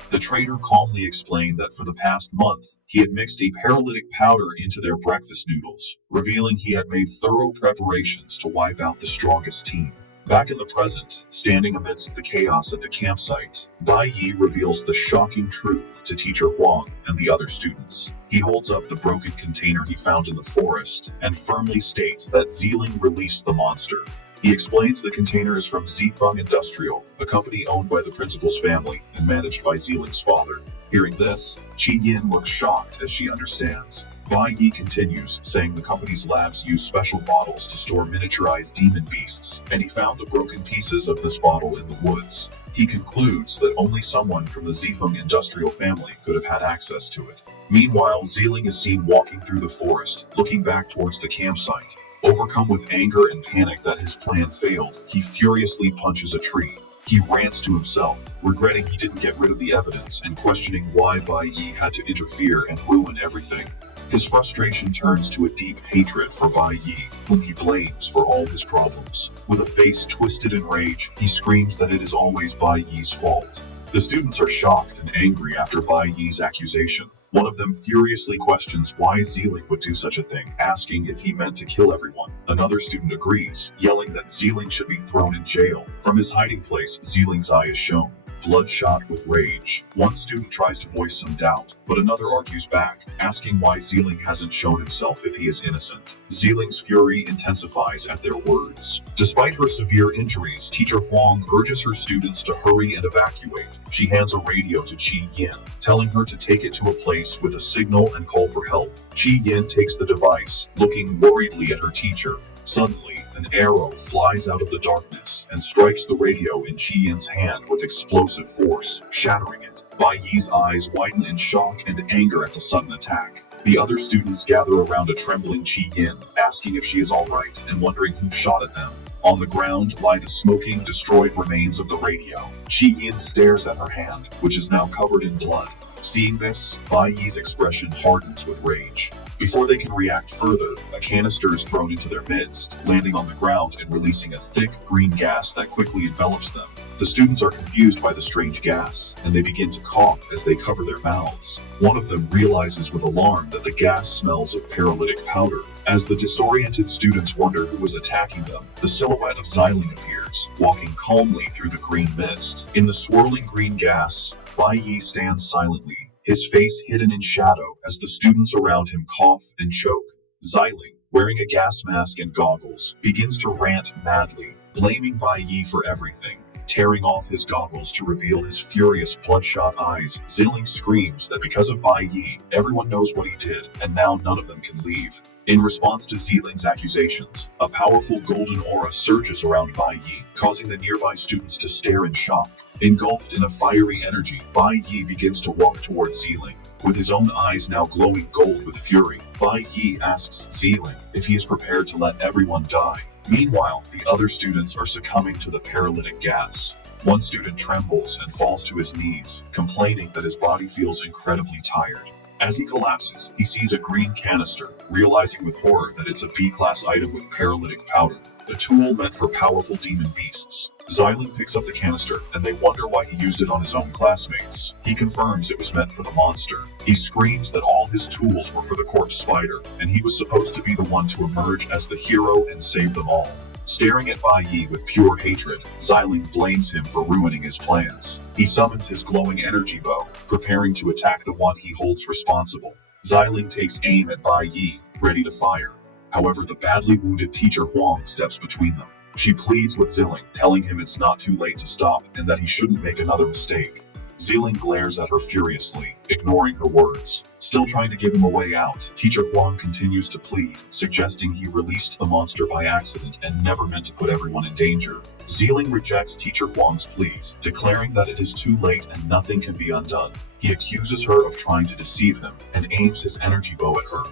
The traitor calmly explained that for the past month, he had mixed a paralytic powder into their breakfast noodles, revealing he had made thorough preparations to wipe out the strongest team. Back in the present, standing amidst the chaos at the campsite, Bai Yi reveals the shocking truth to Teacher Huang and the other students. He holds up the broken container he found in the forest and firmly states that Ziling released the monster. He explains the container is from Zifeng Industrial, a company owned by the principal's family and managed by Ziling's father. Hearing this, Qi Yin looks shocked as she understands. Bai Yi continues, saying the company's labs use special bottles to store miniaturized demon beasts, and he found the broken pieces of this bottle in the woods. He concludes that only someone from the Zifeng Industrial family could have had access to it. Meanwhile, Ziling is seen walking through the forest, looking back towards the campsite. Overcome with anger and panic that his plan failed, he furiously punches a tree. He rants to himself, regretting he didn't get rid of the evidence and questioning why Bai Yi had to interfere and ruin everything. His frustration turns to a deep hatred for Bai Yi, whom he blames for all his problems. With a face twisted in rage, he screams that it is always Bai Yi's fault. The students are shocked and angry after Bai Yi's accusation. One of them furiously questions why Ziling would do such a thing, asking if he meant to kill everyone. Another student agrees, yelling that Ziling should be thrown in jail. From his hiding place, Ziling's eye is shown, bloodshot with rage. One student tries to voice some doubt, but another argues back, asking why Ziling hasn't shown himself if he is innocent. Ziling's fury intensifies at their words. Despite her severe injuries, Teacher Huang urges her students to hurry and evacuate. She hands a radio to Qi Yin, telling her to take it to a place with a signal and call for help. Qi Yin takes the device, looking worriedly at her teacher. Suddenly, an arrow flies out of the darkness and strikes the radio in Qi Yin's hand with explosive force, shattering it. Bai Yi's eyes widen in shock and anger at the sudden attack. The other students gather around a trembling Qi Yin, asking if she is all right and wondering who shot at them. On the ground lie the smoking, destroyed remains of the radio. Qi Yin stares at her hand, which is now covered in blood. Seeing this, Bai Yi's expression hardens with rage. Before they can react further, a canister is thrown into their midst, landing on the ground and releasing a thick green gas that quickly envelops them. The students are confused by the strange gas, and they begin to cough as they cover their mouths. One of them realizes with alarm that the gas smells of paralytic powder. As the disoriented students wonder who was attacking them, the silhouette of Xiling appears, walking calmly through the green mist. In the swirling green gas, Bai Yi stands silently, his face hidden in shadow as the students around him cough and choke. Xiling, wearing a gas mask and goggles, begins to rant madly, blaming Bai Yi for everything. Tearing off his goggles to reveal his furious bloodshot eyes, Xiling screams that because of Bai Yi, everyone knows what he did, and now none of them can leave. In response to Xiling's accusations, a powerful golden aura surges around Bai Yi, causing the nearby students to stare in shock. Engulfed in a fiery energy, Bai Yi begins to walk towards Xiling. With his own eyes now glowing gold with fury, Bai Yi asks Xiling if he is prepared to let everyone die. Meanwhile, the other students are succumbing to the paralytic gas. One student trembles and falls to his knees, complaining that his body feels incredibly tired. As he collapses, he sees a green canister, realizing with horror that it's a B-class item with paralytic powder, a tool meant for powerful demon beasts. Xiling picks up the canister, and they wonder why he used it on his own classmates. He confirms it was meant for the monster. He screams that all his tools were for the corpse spider, and he was supposed to be the one to emerge as the hero and save them all. Staring at Bai Yi with pure hatred, Xiling blames him for ruining his plans. He summons his glowing energy bow, preparing to attack the one he holds responsible. Xiling takes aim at Bai Yi, ready to fire. However, the badly wounded teacher Huang steps between them. She pleads with Xiling, telling him it's not too late to stop and that he shouldn't make another mistake. Xiling glares at her furiously, ignoring her words. Still trying to give him a way out, Teacher Huang continues to plead, suggesting he released the monster by accident and never meant to put everyone in danger. Xiling rejects Teacher Huang's pleas, declaring that it is too late and nothing can be undone. He accuses her of trying to deceive him and aims his energy bow at her.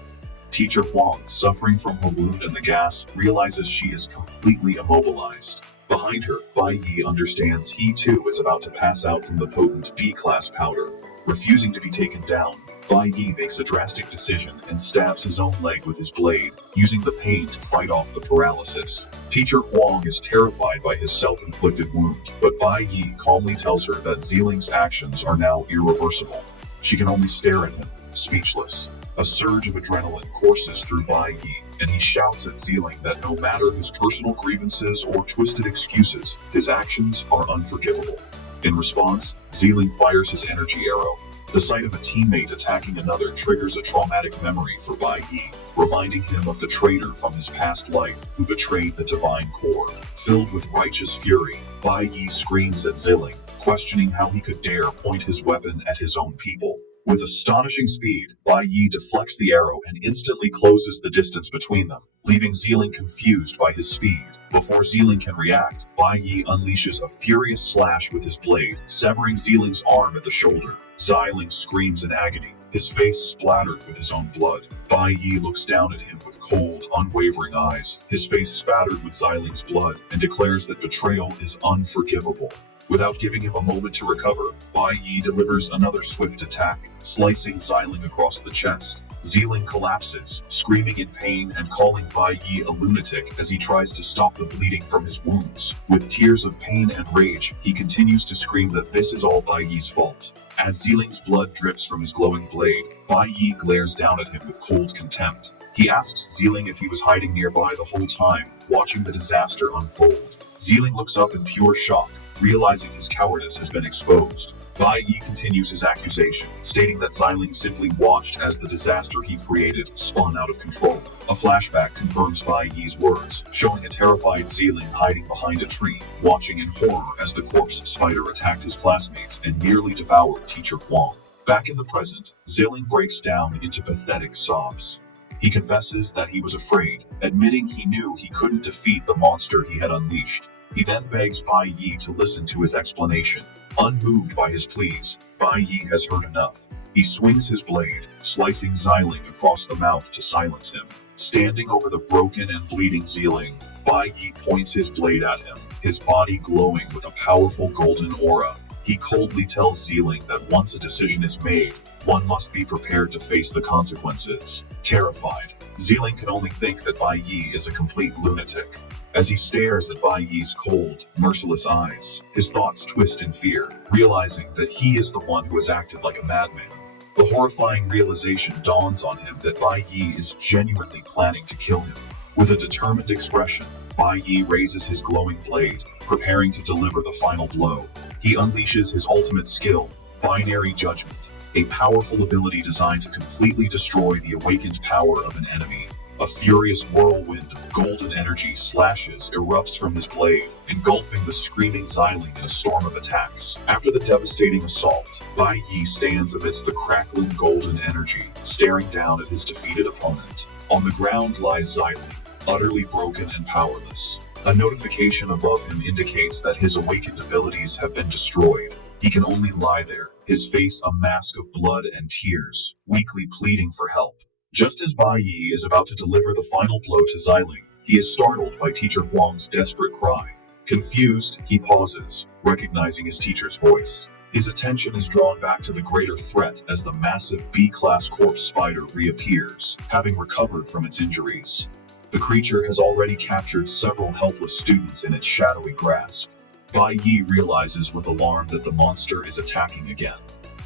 Teacher Huang, suffering from her wound and the gas, realizes she is completely immobilized. Behind her, Bai Yi understands he too is about to pass out from the potent B-class powder. Refusing to be taken down, Bai Yi makes a drastic decision and stabs his own leg with his blade, using the pain to fight off the paralysis. Teacher Huang is terrified by his self-inflicted wound, but Bai Yi calmly tells her that Xiling's actions are now irreversible. She can only stare at him, speechless. A surge of adrenaline courses through Bai Yi, and he shouts at Xiling that no matter his personal grievances or twisted excuses, his actions are unforgivable. In response, Xiling fires his energy arrow. The sight of a teammate attacking another triggers a traumatic memory for Bai Yi, reminding him of the traitor from his past life who betrayed the divine core. Filled with righteous fury, Bai Yi screams at Xiling, questioning how he could dare point his weapon at his own people. With astonishing speed, Bai Yi deflects the arrow and instantly closes the distance between them, leaving Xiling confused by his speed. Before Xiling can react, Bai Yi unleashes a furious slash with his blade, severing Xiling's arm at the shoulder. Xiling screams in agony, his face splattered with his own blood. Bai Yi looks down at him with cold, unwavering eyes, his face spattered with Xiling's blood, and declares that betrayal is unforgivable. Without giving him a moment to recover, Bai Yi delivers another swift attack, slicing Xiling across the chest. Xiling collapses, screaming in pain and calling Bai Yi a lunatic as he tries to stop the bleeding from his wounds. With tears of pain and rage, he continues to scream that this is all Bai Yi's fault. As Xiling's blood drips from his glowing blade, Bai Yi glares down at him with cold contempt. He asks Xiling if he was hiding nearby the whole time, watching the disaster unfold. Xiling looks up in pure shock, realizing his cowardice has been exposed. Bai Yi continues his accusation, stating that Xiling simply watched as the disaster he created spun out of control. A flashback confirms Bai Yi's words, showing a terrified Xiling hiding behind a tree, watching in horror as the corpse spider attacked his classmates and nearly devoured Teacher Huang. Back in the present, Xiling breaks down into pathetic sobs. He confesses that he was afraid, admitting he knew he couldn't defeat the monster he had unleashed. He then begs Bai Yi to listen to his explanation. Unmoved by his pleas, Bai Yi has heard enough. He swings his blade, slicing Xiling across the mouth to silence him. Standing over the broken and bleeding Xiling, Bai Yi points his blade at him, his body glowing with a powerful golden aura. He coldly tells Zealing that once a decision is made, one must be prepared to face the consequences. Terrified, Zealing can only think that Bai Yi is a complete lunatic. As he stares at Bai Yi's cold, merciless eyes, his thoughts twist in fear, realizing that he is the one who has acted like a madman. The horrifying realization dawns on him that Bai Yi is genuinely planning to kill him. With a determined expression, Bai Yi raises his glowing blade, preparing to deliver the final blow. He unleashes his ultimate skill, Binary Judgment, a powerful ability designed to completely destroy the awakened power of an enemy. A furious whirlwind of golden energy erupts from his blade, engulfing the screaming Xiling in a storm of attacks. After the devastating assault, Bai Yi stands amidst the crackling golden energy, staring down at his defeated opponent. On the ground lies Xiling, utterly broken and powerless. A notification above him indicates that his awakened abilities have been destroyed. He can only lie there, his face a mask of blood and tears, weakly pleading for help. Just as Bai Yi is about to deliver the final blow to Xiling, he is startled by Teacher Huang's desperate cry. Confused, he pauses, recognizing his teacher's voice. His attention is drawn back to the greater threat as the massive B-class corpse spider reappears, having recovered from its injuries. The creature has already captured several helpless students in its shadowy grasp. Bai Yi realizes with alarm that the monster is attacking again.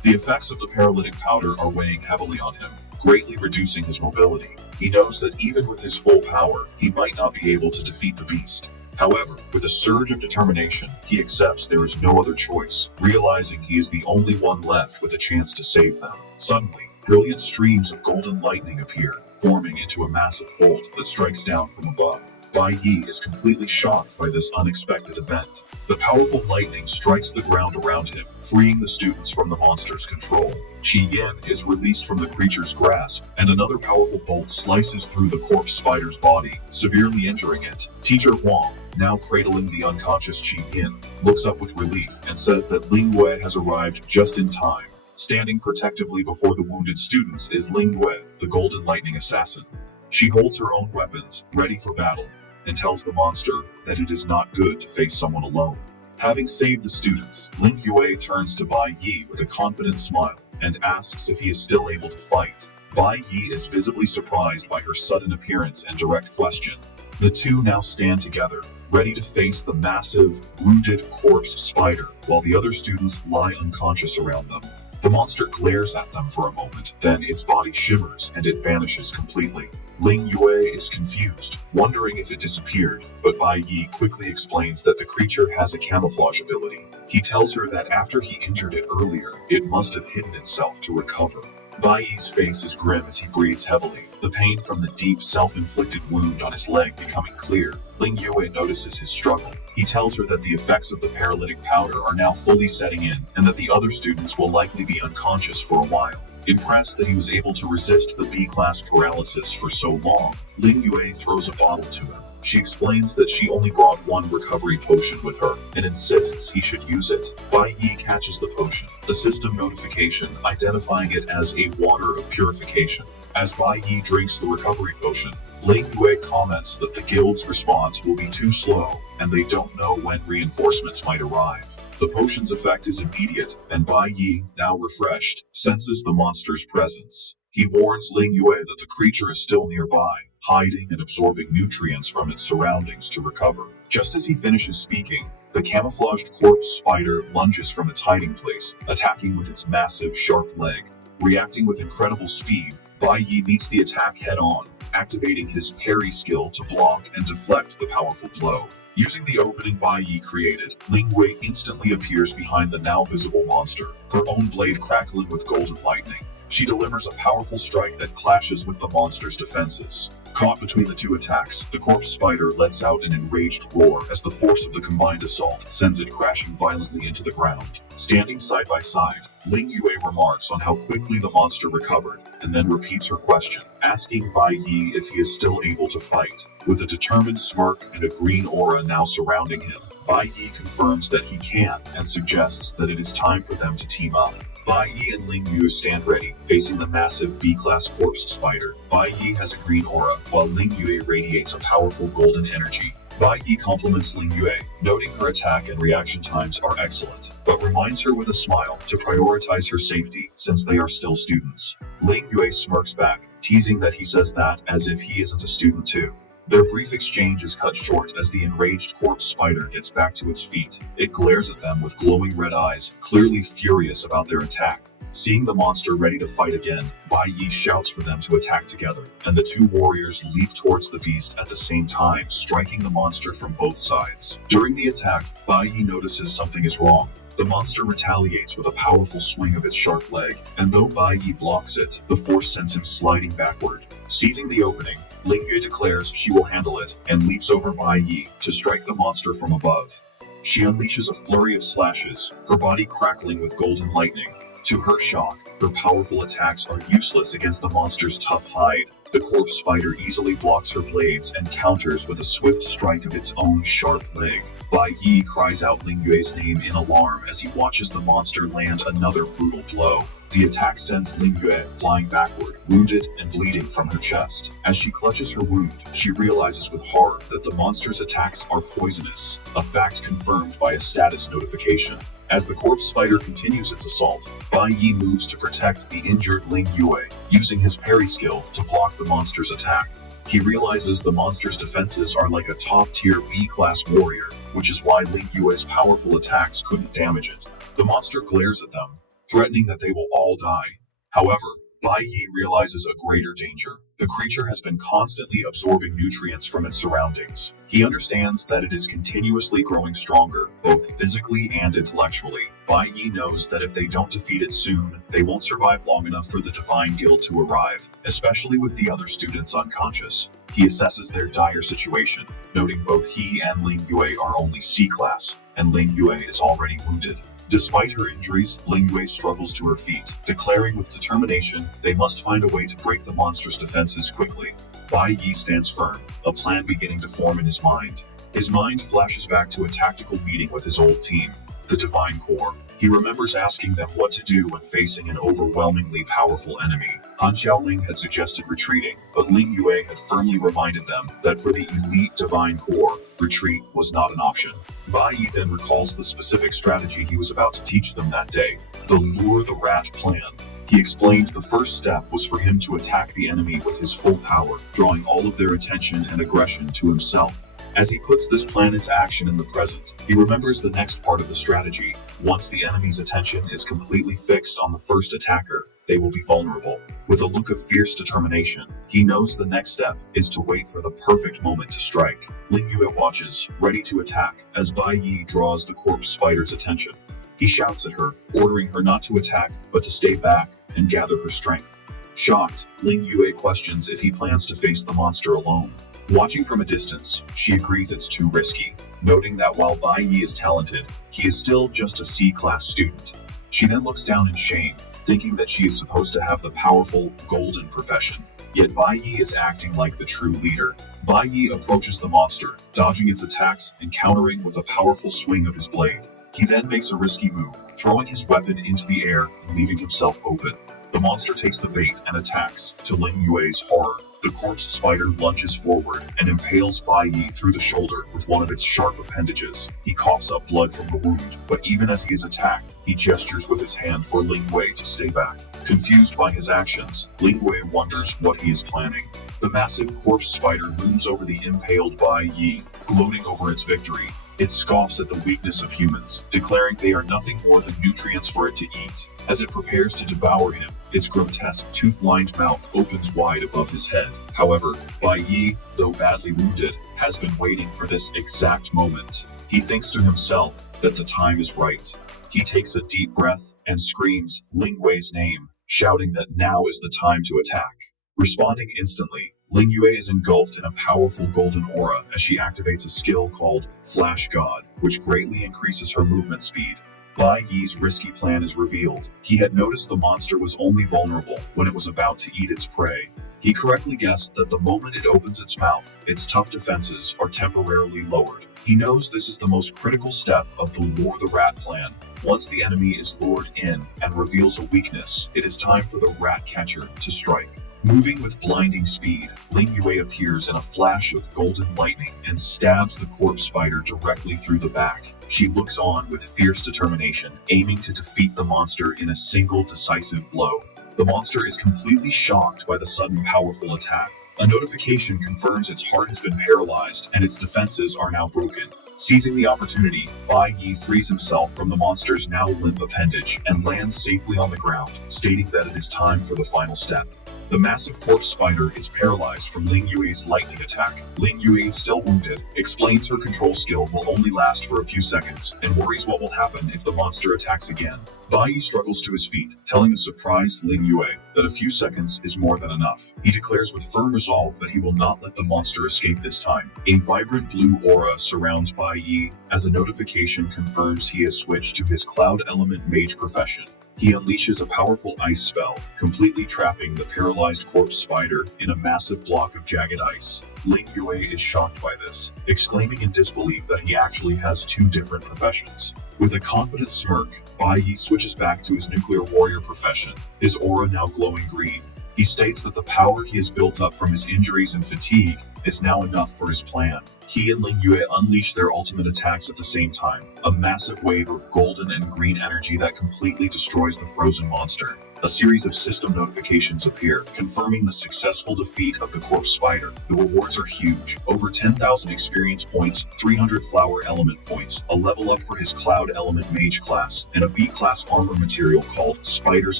The effects of the paralytic powder are weighing heavily on him, greatly reducing his mobility. He knows that even with his full power, he might not be able to defeat the beast. However, with a surge of determination, he accepts there is no other choice, realizing he is the only one left with a chance to save them. Suddenly, brilliant streams of golden lightning appear, forming into a massive bolt that strikes down from above. Bai Yi is completely shocked by this unexpected event. The powerful lightning strikes the ground around him, freeing the students from the monster's control. Qi Yin is released from the creature's grasp, and another powerful bolt slices through the corpse spider's body, severely injuring it. Teacher Huang, now cradling the unconscious Qi Yin, looks up with relief and says that Ling Yue has arrived just in time. Standing protectively before the wounded students is Ling Yue, the Golden Lightning Assassin. She holds her own weapons, ready for battle, and tells the monster that it is not good to face someone alone. Having saved the students, Ling Yue turns to Bai Yi with a confident smile and asks if he is still able to fight. Bai Yi is visibly surprised by her sudden appearance and direct question. The two now stand together, ready to face the massive, wounded corpse spider, while the other students lie unconscious around them. The monster glares at them for a moment, then its body shimmers and it vanishes completely. Ling Yue is confused, wondering if it disappeared, but Bai Yi quickly explains that the creature has a camouflage ability. He tells her that after he injured it earlier, it must have hidden itself to recover. Bai Yi's face is grim as he breathes heavily, the pain from the deep self-inflicted wound on his leg becoming clear. Ling Yue notices his struggle. He tells her that the effects of the paralytic powder are now fully setting in, and that the other students will likely be unconscious for a while. Impressed that he was able to resist the B-class paralysis for so long, Ling Yue throws a bottle to him. She explains that she only brought one recovery potion with her, and insists he should use it. Bai Yi catches the potion, a system notification identifying it as a water of purification. As Bai Yi drinks the recovery potion, Ling Yue comments that the guild's response will be too slow, and they don't know when reinforcements might arrive. The potion's effect is immediate, and Bai Yi, now refreshed, senses the monster's presence. He warns Ling Yue that the creature is still nearby, hiding and absorbing nutrients from its surroundings to recover. Just as he finishes speaking, the camouflaged corpse spider lunges from its hiding place, attacking with its massive, sharp leg. Reacting with incredible speed, Bai Yi meets the attack head-on, activating his parry skill to block and deflect the powerful blow. Using the opening Bai Yi created, Ling Yue instantly appears behind the now visible monster, her own blade crackling with golden lightning. She delivers a powerful strike that clashes with the monster's defenses. Caught between the two attacks, the corpse spider lets out an enraged roar as the force of the combined assault sends it crashing violently into the ground. Standing side by side, Ling Yue remarks on how quickly the monster recovered, and then repeats her question, asking Bai Yi if he is still able to fight. With a determined smirk and a green aura now surrounding him, Bai Yi confirms that he can and suggests that it is time for them to team up. Bai Yi and Ling Yue stand ready, facing the massive B-class corpse spider. Bai Yi has a green aura, while Ling Yue radiates a powerful golden energy, Bai Yi compliments Ling Yue, noting her attack and reaction times are excellent, but reminds her with a smile to prioritize her safety since they are still students. Ling Yue smirks back, teasing that he says that as if he isn't a student too. Their brief exchange is cut short as the enraged corpse spider gets back to its feet. It glares at them with glowing red eyes, clearly furious about their attack. Seeing the monster ready to fight again, Bai Yi shouts for them to attack together, and the two warriors leap towards the beast at the same time, striking the monster from both sides. During the attack, Bai Yi notices something is wrong. The monster retaliates with a powerful swing of its sharp leg, and though Bai Yi blocks it, the force sends him sliding backward. Seizing the opening, Ling Yue declares she will handle it and leaps over Bai Yi to strike the monster from above. She unleashes a flurry of slashes, her body crackling with golden lightning. To her shock, her powerful attacks are useless against the monster's tough hide. The corpse spider easily blocks her blades and counters with a swift strike of its own sharp leg. Bai Yi cries out Ling Yue's name in alarm as he watches the monster land another brutal blow. The attack sends Ling Yue flying backward, wounded and bleeding from her chest. As she clutches her wound, she realizes with horror that the monster's attacks are poisonous, a fact confirmed by a status notification. As the corpse spider continues its assault, Bai Yi moves to protect the injured Ling Yue, using his parry skill to block the monster's attack. He realizes the monster's defenses are like a top-tier B-class warrior, which is why Ling Yue's powerful attacks couldn't damage it. The monster glares at them, threatening that they will all die. However, Bai Yi realizes a greater danger. The creature has been constantly absorbing nutrients from its surroundings. He understands that it is continuously growing stronger, both physically and intellectually. Bai Yi knows that if they don't defeat it soon, they won't survive long enough for the Divine Guild to arrive, especially with the other students unconscious. He assesses their dire situation, noting both he and Ling Yue are only C-class, and Ling Yue is already wounded. Despite her injuries, Ling Yue struggles to her feet, declaring with determination they must find a way to break the monster's defenses quickly. Bai Yi stands firm, a plan beginning to form in his mind. His mind flashes back to a tactical meeting with his old team, the Divine Corps. He remembers asking them what to do when facing an overwhelmingly powerful enemy. Han Xiaoling had suggested retreating, but Ling Yue had firmly reminded them that for the elite Divine Corps, retreat was not an option. Bai Yi then recalls the specific strategy he was about to teach them that day, the Lure the Rat plan. He explained the first step was for him to attack the enemy with his full power, drawing all of their attention and aggression to himself. As he puts this plan into action in the present, he remembers the next part of the strategy. Once the enemy's attention is completely fixed on the first attacker, they will be vulnerable. With a look of fierce determination, he knows the next step is to wait for the perfect moment to strike. Ling Yue watches, ready to attack, as Bai Yi draws the corpse spider's attention. He shouts at her, ordering her not to attack, but to stay back and gather her strength. Shocked, Ling Yue questions if he plans to face the monster alone. Watching from a distance, she agrees it's too risky, noting that while Bai Yi is talented, he is still just a C-class student. She then looks down in shame, thinking that she is supposed to have the powerful, golden profession. Yet Bai Yi is acting like the true leader. Bai Yi approaches the monster, dodging its attacks and countering with a powerful swing of his blade. He then makes a risky move, throwing his weapon into the air and leaving himself open. The monster takes the bait and attacks, to Ling Yue's horror. The corpse spider lunges forward and impales Bai Yi through the shoulder with one of its sharp appendages. He coughs up blood from the wound, but even as he is attacked, he gestures with his hand for Ling Yue to stay back. Confused by his actions, Ling Yue wonders what he is planning. The massive corpse spider looms over the impaled Bai Yi, gloating over its victory. It scoffs at the weakness of humans, declaring they are nothing more than nutrients for it to eat. As it prepares to devour him, its grotesque, tooth-lined mouth opens wide above his head. However, Bai Yi, though badly wounded, has been waiting for this exact moment. He thinks to himself that the time is right. He takes a deep breath and screams Ling Yue's name, shouting that now is the time to attack. Responding instantly, Ling Yue is engulfed in a powerful golden aura as she activates a skill called Flash God, which greatly increases her movement speed. Bai Yi's risky plan is revealed. He had noticed the monster was only vulnerable when it was about to eat its prey. He correctly guessed that the moment it opens its mouth, its tough defenses are temporarily lowered. He knows this is the most critical step of the Lure the Rat plan. Once the enemy is lured in and reveals a weakness, it is time for the rat catcher to strike. Moving with blinding speed, Ling Yue appears in a flash of golden lightning and stabs the corpse spider directly through the back. She looks on with fierce determination, aiming to defeat the monster in a single decisive blow. The monster is completely shocked by the sudden powerful attack. A notification confirms its heart has been paralyzed and its defenses are now broken. Seizing the opportunity, Bai Yi frees himself from the monster's now limp appendage and lands safely on the ground, stating that it is time for the final step. The massive corpse spider is paralyzed from Ling Yue's lightning attack. Ling Yue, still wounded, explains her control skill will only last for a few seconds and worries what will happen if the monster attacks again. Bai Yi struggles to his feet, telling the surprised Ling Yue that a few seconds is more than enough. He declares with firm resolve that he will not let the monster escape this time. A vibrant blue aura surrounds Bai Yi as a notification confirms he has switched to his cloud element mage profession. He unleashes a powerful ice spell, completely trapping the paralyzed corpse spider in a massive block of jagged ice. Ling Yue is shocked by this, exclaiming in disbelief that he actually has two different professions. With a confident smirk, Bai Yi switches back to his nuclear warrior profession, his aura now glowing green. He states that the power he has built up from his injuries and fatigue is now enough for his plan. He and Ling Yue unleash their ultimate attacks at the same time, a massive wave of golden and green energy that completely destroys the frozen monster. A series of system notifications appear, confirming the successful defeat of the corpse spider. The rewards are huge, over 10,000 experience points, 300 flower element points, a level up for his cloud element mage class, and a B-class armor material called Spider's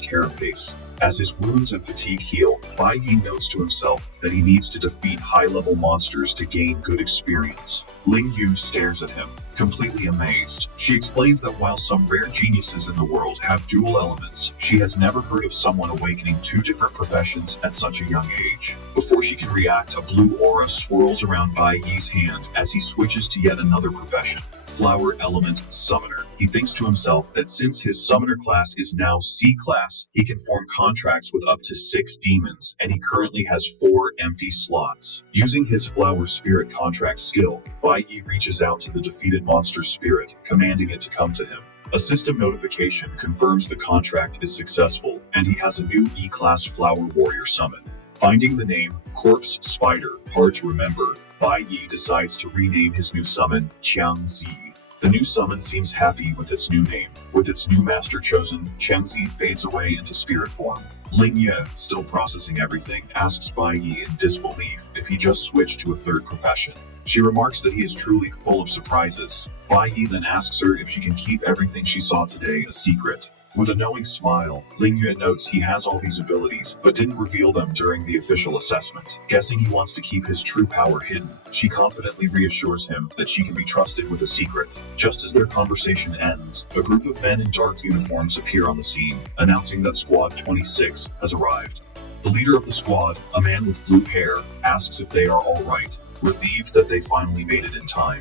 Carapace. As his wounds and fatigue heal, Bai Yi notes to himself that he needs to defeat high-level monsters to gain good experience. Ling Yu stares at him, completely amazed. She explains that while some rare geniuses in the world have dual elements, she has never heard of someone awakening two different professions at such a young age. Before she can react, a blue aura swirls around Bai Yi's hand as he switches to yet another profession, Flower Element Summoner. He thinks to himself that since his summoner class is now C class, he can form contracts with up to 6 demons, and he currently has 4 empty slots. Using his flower spirit contract skill, Bai Yi reaches out to the defeated monster's spirit, commanding it to come to him. A system notification confirms the contract is successful, and he has a new E-class flower warrior summon. Finding the name Corpse Spider hard to remember, Bai Yi decides to rename his new summon Qiangzi. The new summon seems happy with its new name. With its new master chosen, Qiangzi fades away into spirit form. Ling Ye, still processing everything, asks Bai Yi in disbelief if he just switched to a third profession. She remarks that he is truly full of surprises. Bai Yi then asks her if she can keep everything she saw today a secret. With a knowing smile, Ling Yue notes he has all these abilities, but didn't reveal them during the official assessment. Guessing he wants to keep his true power hidden, she confidently reassures him that she can be trusted with a secret. Just as their conversation ends, a group of men in dark uniforms appear on the scene, announcing that Squad 26 has arrived. The leader of the squad, a man with blue hair, asks if they are all right, relieved that they finally made it in time.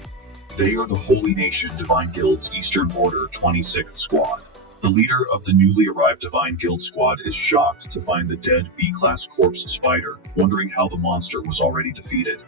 They are the Holy Nation Divine Guild's Eastern Order 26th Squad. The leader of the newly arrived Divine Guild squad is shocked to find the dead B-class corpse spider, wondering how the monster was already defeated.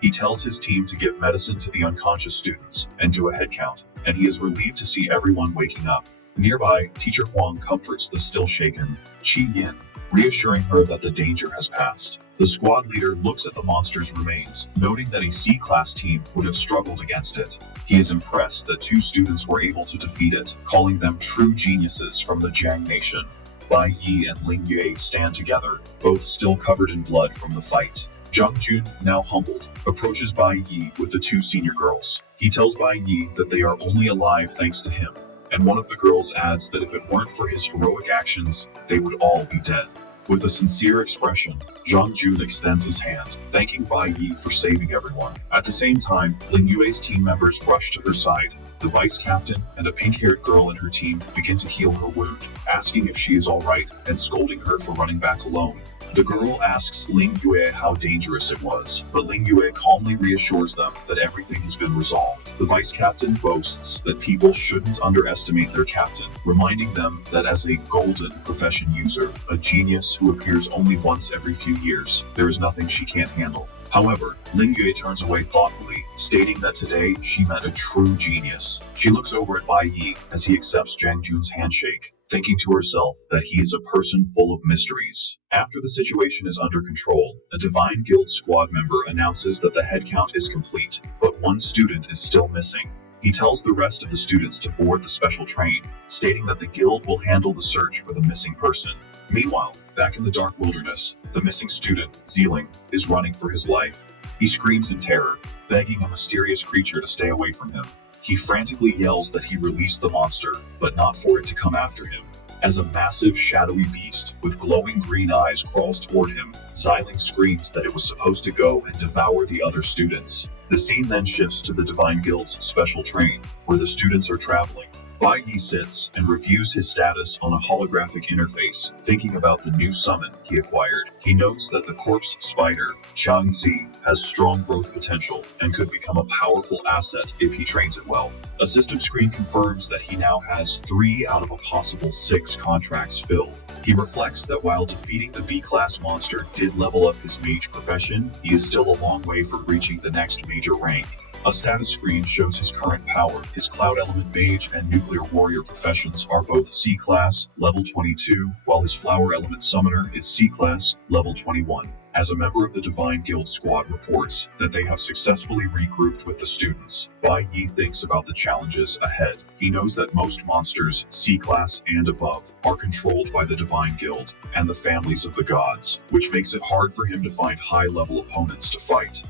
He tells his team to give medicine to the unconscious students and do a head count, and he is relieved to see everyone waking up. Nearby, Teacher Huang comforts the still shaken Qi Yin, reassuring her that the danger has passed. The squad leader looks at the monster's remains, noting that a C-class team would have struggled against it. He is impressed that 2 students were able to defeat it, calling them true geniuses from the Jiang Nation. Bai Yi and Ling Yue stand together, both still covered in blood from the fight. Zhang Jun, now humbled, approaches Bai Yi with the 2 senior girls. He tells Bai Yi that they are only alive thanks to him, and one of the girls adds that if it weren't for his heroic actions, they would all be dead. With a sincere expression, Zhang Jun extends his hand, thanking Bai Yi for saving everyone. At the same time, Ling Yue's team members rush to her side. The vice captain and a pink-haired girl in her team begin to heal her wound, asking if she is alright and scolding her for running back alone. The girl asks Ling Yue how dangerous it was, but Ling Yue calmly reassures them that everything has been resolved. The vice captain boasts that people shouldn't underestimate their captain, reminding them that as a golden profession user, a genius who appears only once every few years, there is nothing she can't handle. However, Ling Yue turns away thoughtfully, stating that today she met a true genius. She looks over at Bai Yi as he accepts Zhang Jun's handshake, thinking to herself that he is a person full of mysteries. After the situation is under control, a Divine Guild squad member announces that the headcount is complete, but one student is still missing. He tells the rest of the students to board the special train, stating that the guild will handle the search for the missing person. Meanwhile, back in the dark wilderness, the missing student, Zeeling, is running for his life. He screams in terror, begging a mysterious creature to stay away from him. He frantically yells that he released the monster, but not for it to come after him. As a massive, shadowy beast with glowing green eyes crawls toward him, Zeeling screams that it was supposed to go and devour the other students. The scene then shifts to the Divine Guild's special train, where the students are traveling. Bai Yi sits and reviews his status on a holographic interface, thinking about the new summon he acquired. He notes that the corpse spider, Changzi, has strong growth potential and could become a powerful asset if he trains it well. A system screen confirms that he now has 3 out of a possible 6 contracts filled. He reflects that while defeating the B-class monster did level up his mage profession, he is still a long way from reaching the next major rank. A status screen shows his current power. His Cloud Element Mage and Nuclear Warrior professions are both C-Class, level 22, while his Flower Element Summoner is C-Class, level 21. As a member of the Divine Guild squad reports that they have successfully regrouped with the students, Bai Yi thinks about the challenges ahead. He knows that most monsters, C-Class and above, are controlled by the Divine Guild and the families of the gods, which makes it hard for him to find high-level opponents to fight.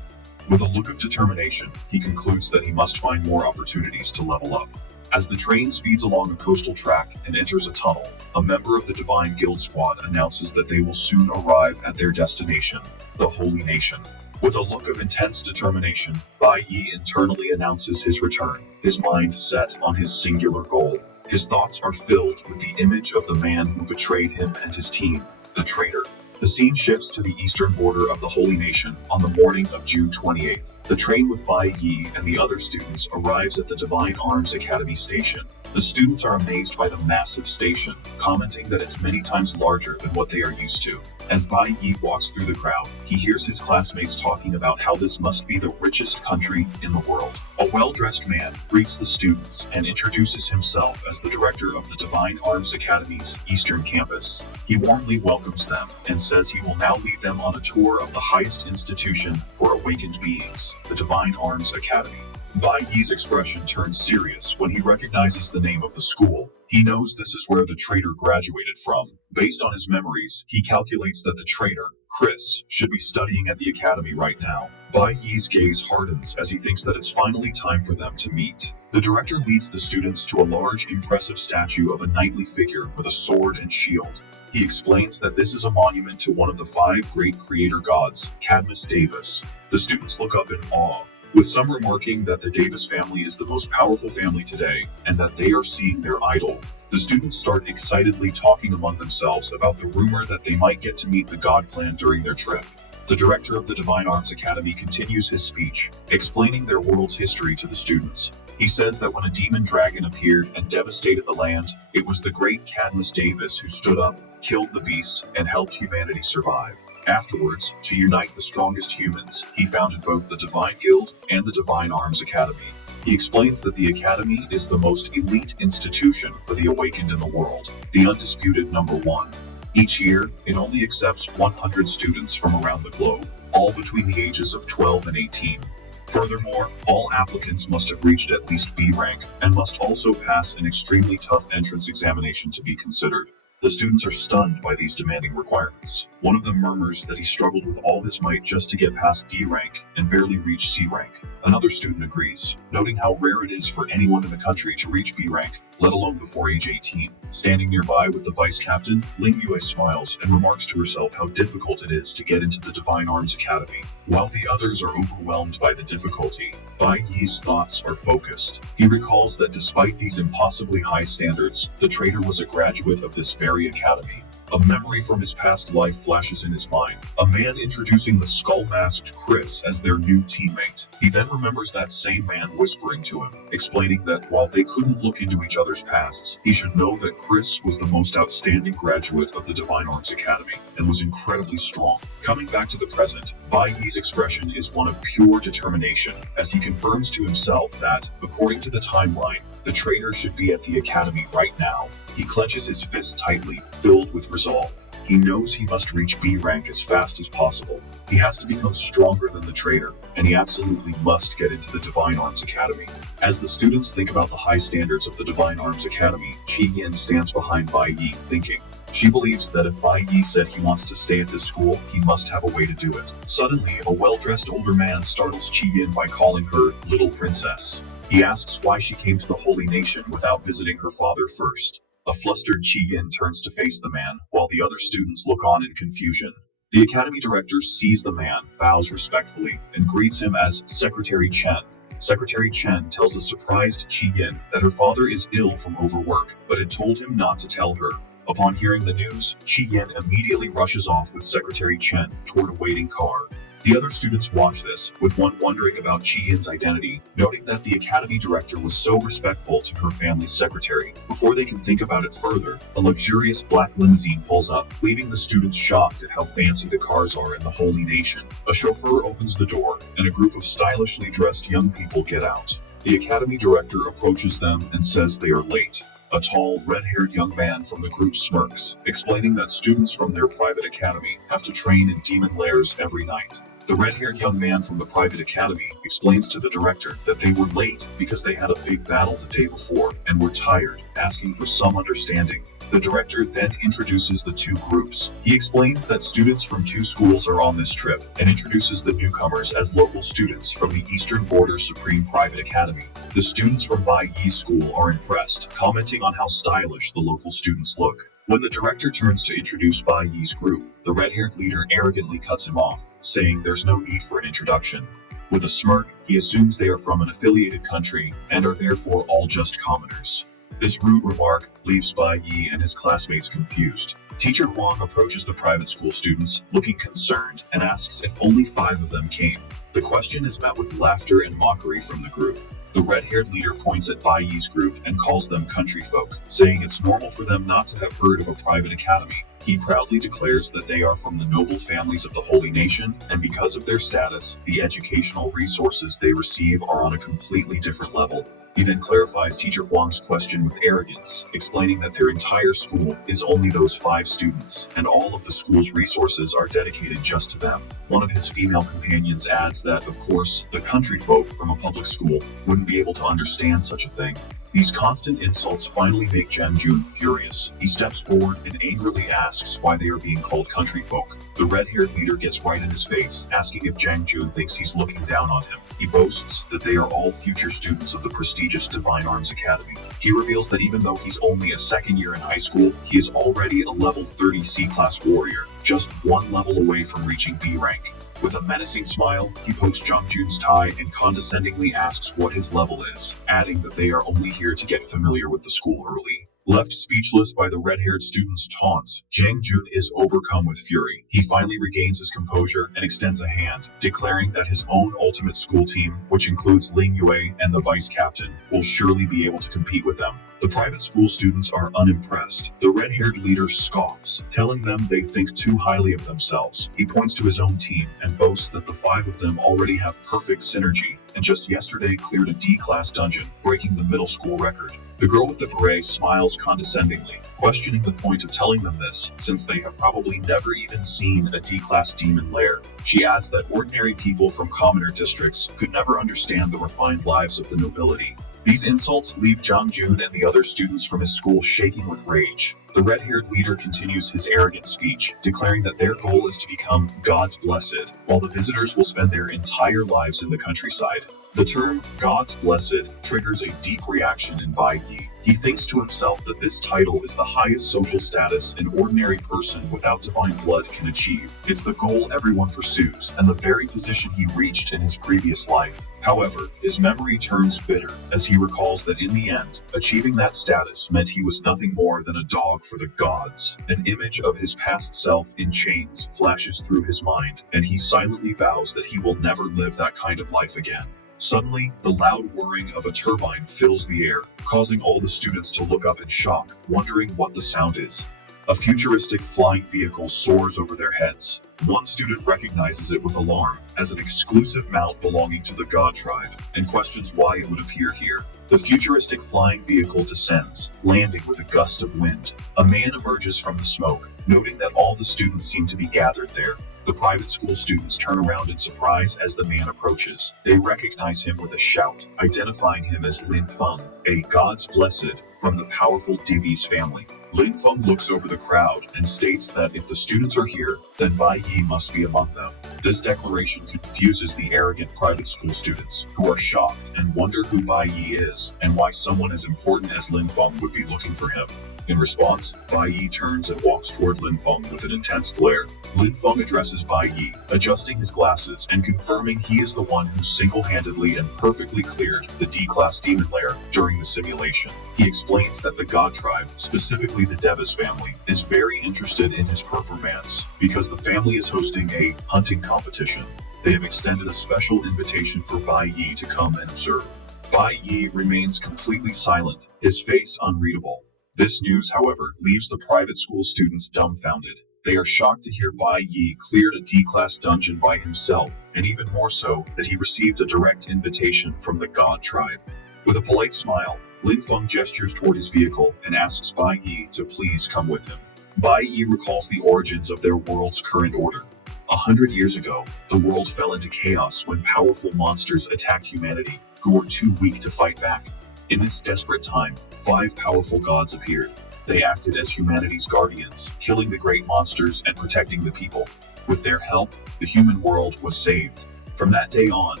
With a look of determination, he concludes that he must find more opportunities to level up. As the train speeds along a coastal track and enters a tunnel, a member of the Divine Guild squad announces that they will soon arrive at their destination, the Holy Nation. With a look of intense determination, Bai Yi internally announces his return, his mind set on his singular goal. His thoughts are filled with the image of the man who betrayed him and his team, the traitor. The scene shifts to the eastern border of the Holy Nation on the morning of June 28th. The train with Bai Yi and the other students arrives at the Divine Arms Academy station. The students are amazed by the massive station, commenting that it's many times larger than what they are used to. As Bai Yi walks through the crowd, he hears his classmates talking about how this must be the richest country in the world. A well-dressed man greets the students and introduces himself as the director of the Divine Arms Academy's Eastern Campus. He warmly welcomes them and says he will now lead them on a tour of the highest institution for awakened beings, the Divine Arms Academy. Bai Yi's expression turns serious when he recognizes the name of the school. He knows this is where the traitor graduated from. Based on his memories, he calculates that the traitor, Chris, should be studying at the academy right now. Bai Yi's gaze hardens as he thinks that it's finally time for them to meet. The director leads the students to a large, impressive statue of a knightly figure with a sword and shield. He explains that this is a monument to one of the 5 great creator gods, Cadmus Davis. The students look up in awe, with some remarking that the Davis family is the most powerful family today and that they are seeing their idol. The students start excitedly talking among themselves about the rumor that they might get to meet the God Clan during their trip. The director of the Divine Arms Academy continues his speech, explaining their world's history to the students. He says that when a demon dragon appeared and devastated the land, it was the great Cadmus Davis who stood up, killed the beast, and helped humanity survive. Afterwards, to unite the strongest humans, he founded both the Divine Guild and the Divine Arms Academy. He explains that the Academy is the most elite institution for the awakened in the world, the undisputed number 1. Each year, it only accepts 100 students from around the globe, all between the ages of 12 and 18. Furthermore, all applicants must have reached at least B rank and must also pass an extremely tough entrance examination to be considered. The students are stunned by these demanding requirements. One of them murmurs that he struggled with all his might just to get past D rank and barely reach C rank. Another student agrees, noting how rare it is for anyone in the country to reach B rank, let alone before age 18. Standing nearby with the vice captain, Ling Yue smiles and remarks to herself how difficult it is to get into the Divine Arms Academy. While the others are overwhelmed by the difficulty, Bai Yi's thoughts are focused. He recalls that despite these impossibly high standards, the traitor was a graduate of this very academy. A memory from his past life flashes in his mind, a man introducing the skull-masked Chris as their new teammate. He then remembers that same man whispering to him, explaining that while they couldn't look into each other's pasts, he should know that Chris was the most outstanding graduate of the Divine Arms Academy and was incredibly strong. Coming back to the present, Bai Yi's expression is one of pure determination, as he confirms to himself that, according to the timeline, the traitor should be at the academy right now. He clenches his fist tightly, filled with resolve. He He knows he must reach B rank as fast as possible. He has to become stronger than the traitor, and he absolutely must get into the Divine Arms Academy. As the students think about the high standards of the Divine Arms Academy, Chi Yin stands behind Bai Yi, thinking. She believes that if Bai Yi said he wants to stay at this school, he must have a way to do it. Suddenly, a well-dressed older man startles Chi Yin by calling her Little Princess. He asks why she came to the Holy Nation without visiting her father first. A flustered Chi Yin turns to face the man, while the other students look on in confusion. The academy director sees the man, bows respectfully, and greets him as Secretary Chen. Secretary Chen tells a surprised Chi Yin that her father is ill from overwork, but had told him not to tell her. Upon hearing the news, Chi Yin immediately rushes off with Secretary Chen toward a waiting car. The other students watch this, with one wondering about Chi Yin's identity, noting that the academy director was so respectful to her family's secretary. Before they can think about it further, a luxurious black limousine pulls up, leaving the students shocked at how fancy the cars are in the Holy Nation. A chauffeur opens the door, and a group of stylishly dressed young people get out. The academy director approaches them and says they are late. A tall, red-haired young man from the group smirks, explaining that students from their private academy have to train in demon lairs every night. The red-haired young man from the private academy explains to the director that they were late because they had a big battle the day before and were tired, asking for some understanding. The director then introduces the two groups. He explains that students from two schools are on this trip and introduces the newcomers as local students from the Eastern Border Supreme Private Academy. The students from Bai Yi's school are impressed, commenting on how stylish the local students look. When the director turns to introduce Bai Yi's group, the red-haired leader arrogantly cuts him off, saying there's no need for an introduction. With a smirk, he assumes they are from an affiliated country and are therefore all just commoners. This rude remark leaves Bai Yi and his classmates confused. Teacher Huang approaches the private school students, looking concerned, and asks if only 5 of them came. The question is met with laughter and mockery from the group. The red-haired leader points at Bai Yi's group and calls them country folk, saying it's normal for them not to have heard of a private academy. He proudly declares that they are from the noble families of the Holy Nation, and because of their status, the educational resources they receive are on a completely different level. He then clarifies Teacher Huang's question with arrogance, explaining that their entire school is only those 5 students, and all of the school's resources are dedicated just to them. One of his female companions adds that, of course, the country folk from a public school wouldn't be able to understand such a thing. These constant insults finally make Zhang Jun furious. He steps forward and angrily asks why they are being called country folk. The red-haired leader gets right in his face, asking if Zhang Jun thinks he's looking down on him. He boasts that they are all future students of the prestigious Divine Arms Academy. He reveals that even though he's only a second year in high school, he is already a level 30 C-class warrior, just 1 level away from reaching B rank. With a menacing smile, he pokes Zhang Jun's tie and condescendingly asks what his level is, adding that they are only here to get familiar with the school early. Left speechless by the red-haired student's taunts, Zhang Jun is overcome with fury. He finally regains his composure and extends a hand, declaring that his own ultimate school team, which includes Ling Yue and the vice captain, will surely be able to compete with them. The private school students are unimpressed. The red-haired leader scoffs, telling them they think too highly of themselves. He points to his own team and boasts that the 5 of them already have perfect synergy, and just yesterday cleared a D-class dungeon, breaking the middle school record. The girl with the beret smiles condescendingly, questioning the point of telling them this, since they have probably never even seen a D-class demon lair. She adds that ordinary people from commoner districts could never understand the refined lives of the nobility. These insults leave Zhang Jun and the other students from his school shaking with rage. The red-haired leader continues his arrogant speech, declaring that their goal is to become God's blessed, while the visitors will spend their entire lives in the countryside. The term God's blessed triggers a deep reaction in Bai Yi. He thinks to himself that this title is the highest social status an ordinary person without divine blood can achieve. It's the goal everyone pursues, and the very position he reached in his previous life. However, his memory turns bitter as he recalls that in the end, achieving that status meant he was nothing more than a dog for the gods. An image of his past self in chains flashes through his mind, and he silently vows that he will never live that kind of life again. Suddenly, the loud whirring of a turbine fills the air, causing all the students to look up in shock, wondering what the sound is. A futuristic flying vehicle soars over their heads. One student recognizes it with alarm as an exclusive mount belonging to the God Tribe and questions why it would appear here. The futuristic flying vehicle descends, landing with a gust of wind. A man emerges from the smoke, noting that all the students seem to be gathered there. The private school students turn around in surprise as the man approaches. They recognize him with a shout, identifying him as Lin Feng, a God's Blessed from the powerful Dibi's family. Lin Feng looks over the crowd and states that if the students are here, then Bai Yi must be among them. This declaration confuses the arrogant private school students, who are shocked and wonder who Bai Yi is and why someone as important as Lin Feng would be looking for him. In response, Bai Yi turns and walks toward Lin Feng with an intense glare. Lin Feng addresses Bai Yi, adjusting his glasses and confirming he is the one who single-handedly and perfectly cleared the D-Class demon lair during the simulation. He explains that the God Tribe, specifically the Devis family, is very interested in his performance because the family is hosting a hunting competition. They have extended a special invitation for Bai Yi to come and observe. Bai Yi remains completely silent, his face unreadable. This news, however, leaves the private school students dumbfounded. They are shocked to hear Bai Yi cleared a D-Class dungeon by himself, and even more so that he received a direct invitation from the God Tribe. With a polite smile, Lin Feng gestures toward his vehicle and asks Bai Yi to please come with him. Bai Yi recalls the origins of their world's current order. 100 years ago, the world fell into chaos when powerful monsters attacked humanity, who were too weak to fight back. In this desperate time, 5 powerful gods appeared. They acted as humanity's guardians, killing the great monsters and protecting the people. With their help, the human world was saved. From that day on,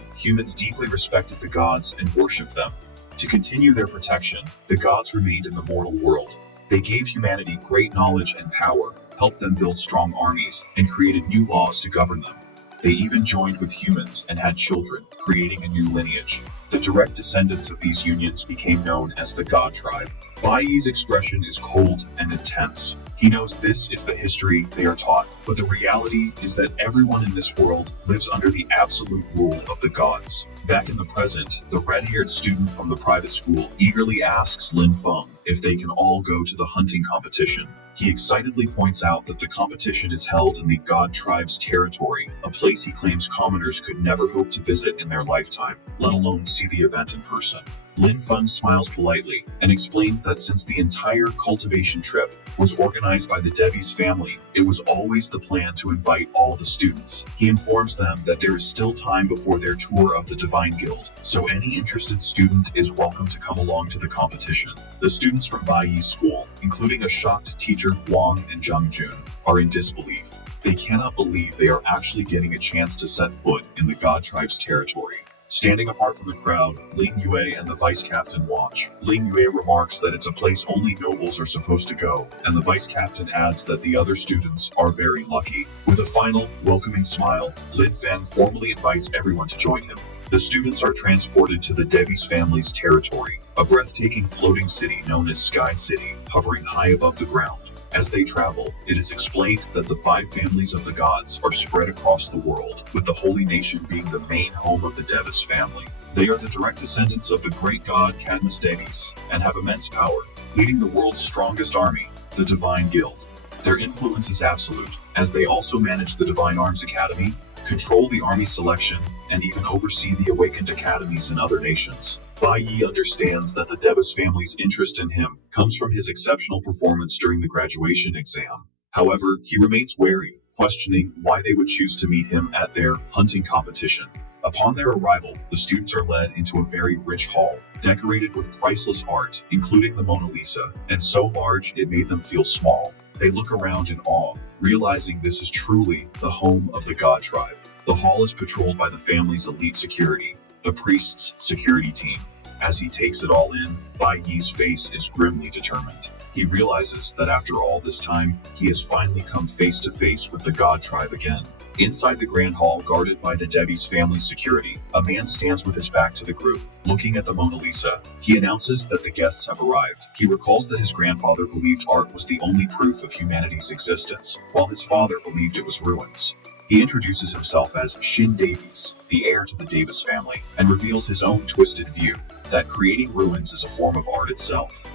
humans deeply respected the gods and worshipped them. To continue their protection, the gods remained in the mortal world. They gave humanity great knowledge and power, helped them build strong armies, and created new laws to govern them. They even joined with humans and had children, creating a new lineage. The direct descendants of these unions became known as the God Tribe. Bai Yi's expression is cold and intense. He knows this is the history they are taught, but the reality is that everyone in this world lives under the absolute rule of the gods. Back in the present, the red-haired student from the private school eagerly asks Lin Feng if they can all go to the hunting competition. He excitedly points out that the competition is held in the God Tribe's territory, a place he claims commoners could never hope to visit in their lifetime, let alone see the event in person. Lin Feng smiles politely and explains that since the entire cultivation trip was organized by the Devi's family, it was always the plan to invite all the students. He informs them that there is still time before their tour of the Divine Guild, so any interested student is welcome to come along to the competition. The students from Bai Yi's school, including a shocked teacher Wang and Zhang Jun, are in disbelief. They cannot believe they are actually getting a chance to set foot in the God Tribe's territory. Standing apart from the crowd, Ling Yue and the vice captain watch. Ling Yue remarks that it's a place only nobles are supposed to go, and the vice captain adds that the other students are very lucky. With a final, welcoming smile, Lin Feng formally invites everyone to join him. The students are transported to the Devi's family's territory, a breathtaking floating city known as Sky City, hovering high above the ground. As they travel, it is explained that the 5 families of the gods are spread across the world, with the Holy Nation being the main home of the Devis family. They are the direct descendants of the great god Cadmus Devis, and have immense power, leading the world's strongest army, the Divine Guild. Their influence is absolute, as they also manage the Divine Arms Academy, control the army selection, and even oversee the awakened academies in other nations. Bai Yi understands that the Devis family's interest in him comes from his exceptional performance during the graduation exam. However, he remains wary, questioning why they would choose to meet him at their hunting competition. Upon their arrival, the students are led into a very rich hall, decorated with priceless art, including the Mona Lisa, and so large it made them feel small. They look around in awe, realizing this is truly the home of the God Tribe. The hall is patrolled by the family's elite security, the priest's security team. As he takes it all in, Bai Yi's face is grimly determined. He realizes that after all this time, he has finally come face to face with the God Tribe again. Inside the grand hall guarded by the Devi's family security, a man stands with his back to the group, looking at the Mona Lisa. He announces that the guests have arrived. He recalls that his grandfather believed art was the only proof of humanity's existence, while his father believed it was ruins. He introduces himself as Shin Davies, the heir to the Davis family, and reveals his own twisted view, that creating ruins is a form of art itself.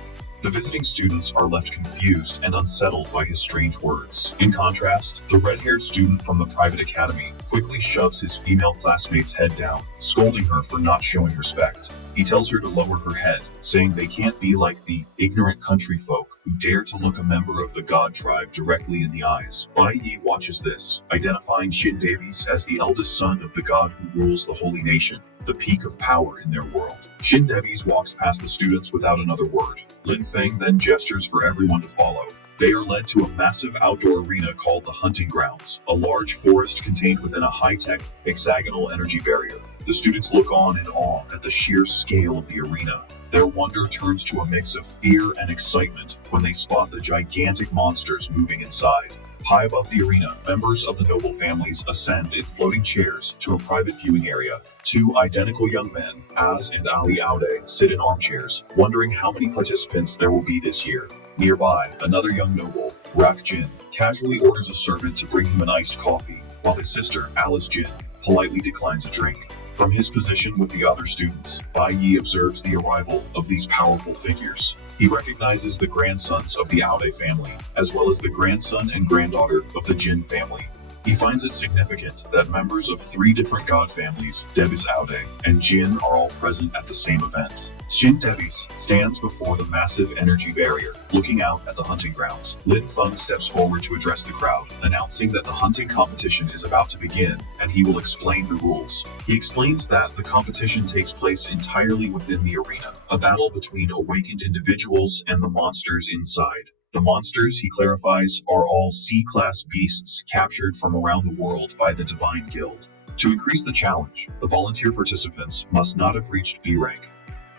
The visiting students are left confused and unsettled by his strange words. In contrast, the red-haired student from the private academy quickly shoves his female classmate's head down, scolding her for not showing respect. He tells her to lower her head, saying they can't be like the ignorant country folk who dare to look a member of the god tribe directly in the eyes. Bai Yi watches this, identifying Shin Davies as the eldest son of the god who rules the holy nation, the peak of power in their world. Shin Davies walks past the students without another word. Lin Feng then gestures for everyone to follow. They are led to a massive outdoor arena called the Hunting Grounds, a large forest contained within a high-tech, hexagonal energy barrier. The students look on in awe at the sheer scale of the arena. Their wonder turns to a mix of fear and excitement when they spot the gigantic monsters moving inside. High above the arena, members of the noble families ascend in floating chairs to a private viewing area. Two identical young men, Az and Ali Aude, sit in armchairs, wondering how many participants there will be this year. Nearby, another young noble, Rak Jin, casually orders a servant to bring him an iced coffee, while his sister, Alice Jin, politely declines a drink. From his position with the other students, Bai Yi observes the arrival of these powerful figures. He recognizes the grandsons of the Aude family, as well as the grandson and granddaughter of the Jin family. He finds it significant that members of three different god families, Davies Aude and Jin, are all present at the same event. Shin Davies stands before the massive energy barrier, looking out at the hunting grounds. Lin Feng steps forward to address the crowd, announcing that the hunting competition is about to begin, and he will explain the rules. He explains that the competition takes place entirely within the arena, a battle between awakened individuals and the monsters inside. The monsters, he clarifies, are all C-class beasts captured from around the world by the Divine Guild. To increase the challenge, the volunteer participants must not have reached B rank.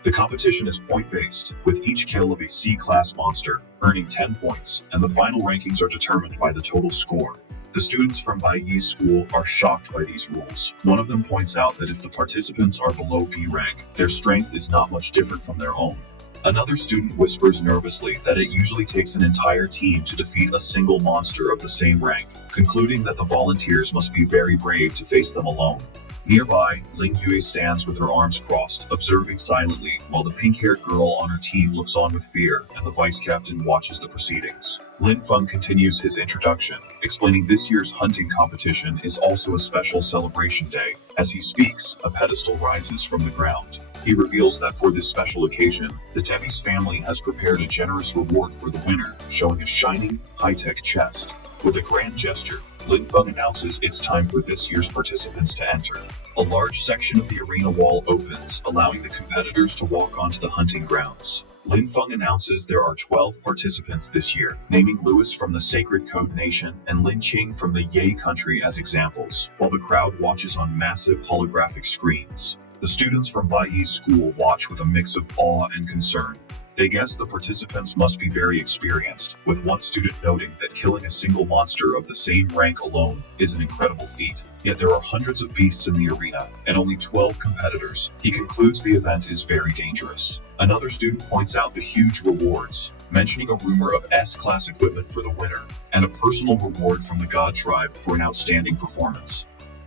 The competition is point-based, with each kill of a C-class monster earning 10 points, and the final rankings are determined by the total score. The students from Bai Yi's school are shocked by these rules. One of them points out that if the participants are below B rank, their strength is not much different from their own. Another student whispers nervously that it usually takes an entire team to defeat a single monster of the same rank, concluding that the volunteers must be very brave to face them alone. Nearby, Ling Yue stands with her arms crossed, observing silently, while the pink-haired girl on her team looks on with fear, and the vice-captain watches the proceedings. Lin Feng continues his introduction, explaining this year's hunting competition is also a special celebration day. As he speaks, a pedestal rises from the ground. He reveals that for this special occasion, the Davies family has prepared a generous reward for the winner, showing a shining, high-tech chest. With a grand gesture, Lin Feng announces it's time for this year's participants to enter. A large section of the arena wall opens, allowing the competitors to walk onto the hunting grounds. Lin Feng announces there are 12 participants this year, naming Louis from the Sacred Code Nation and Lin Qing from the Ye country as examples, while the crowd watches on massive holographic screens. The students from Bai Yi's school watch with a mix of awe and concern. They guess the participants must be very experienced, with one student noting that killing a single monster of the same rank alone is an incredible feat. Yet there are hundreds of beasts in the arena, and only 12 competitors. He concludes the event is very dangerous. Another student points out the huge rewards, mentioning a rumor of S-class equipment for the winner, and a personal reward from the God Tribe for an outstanding performance.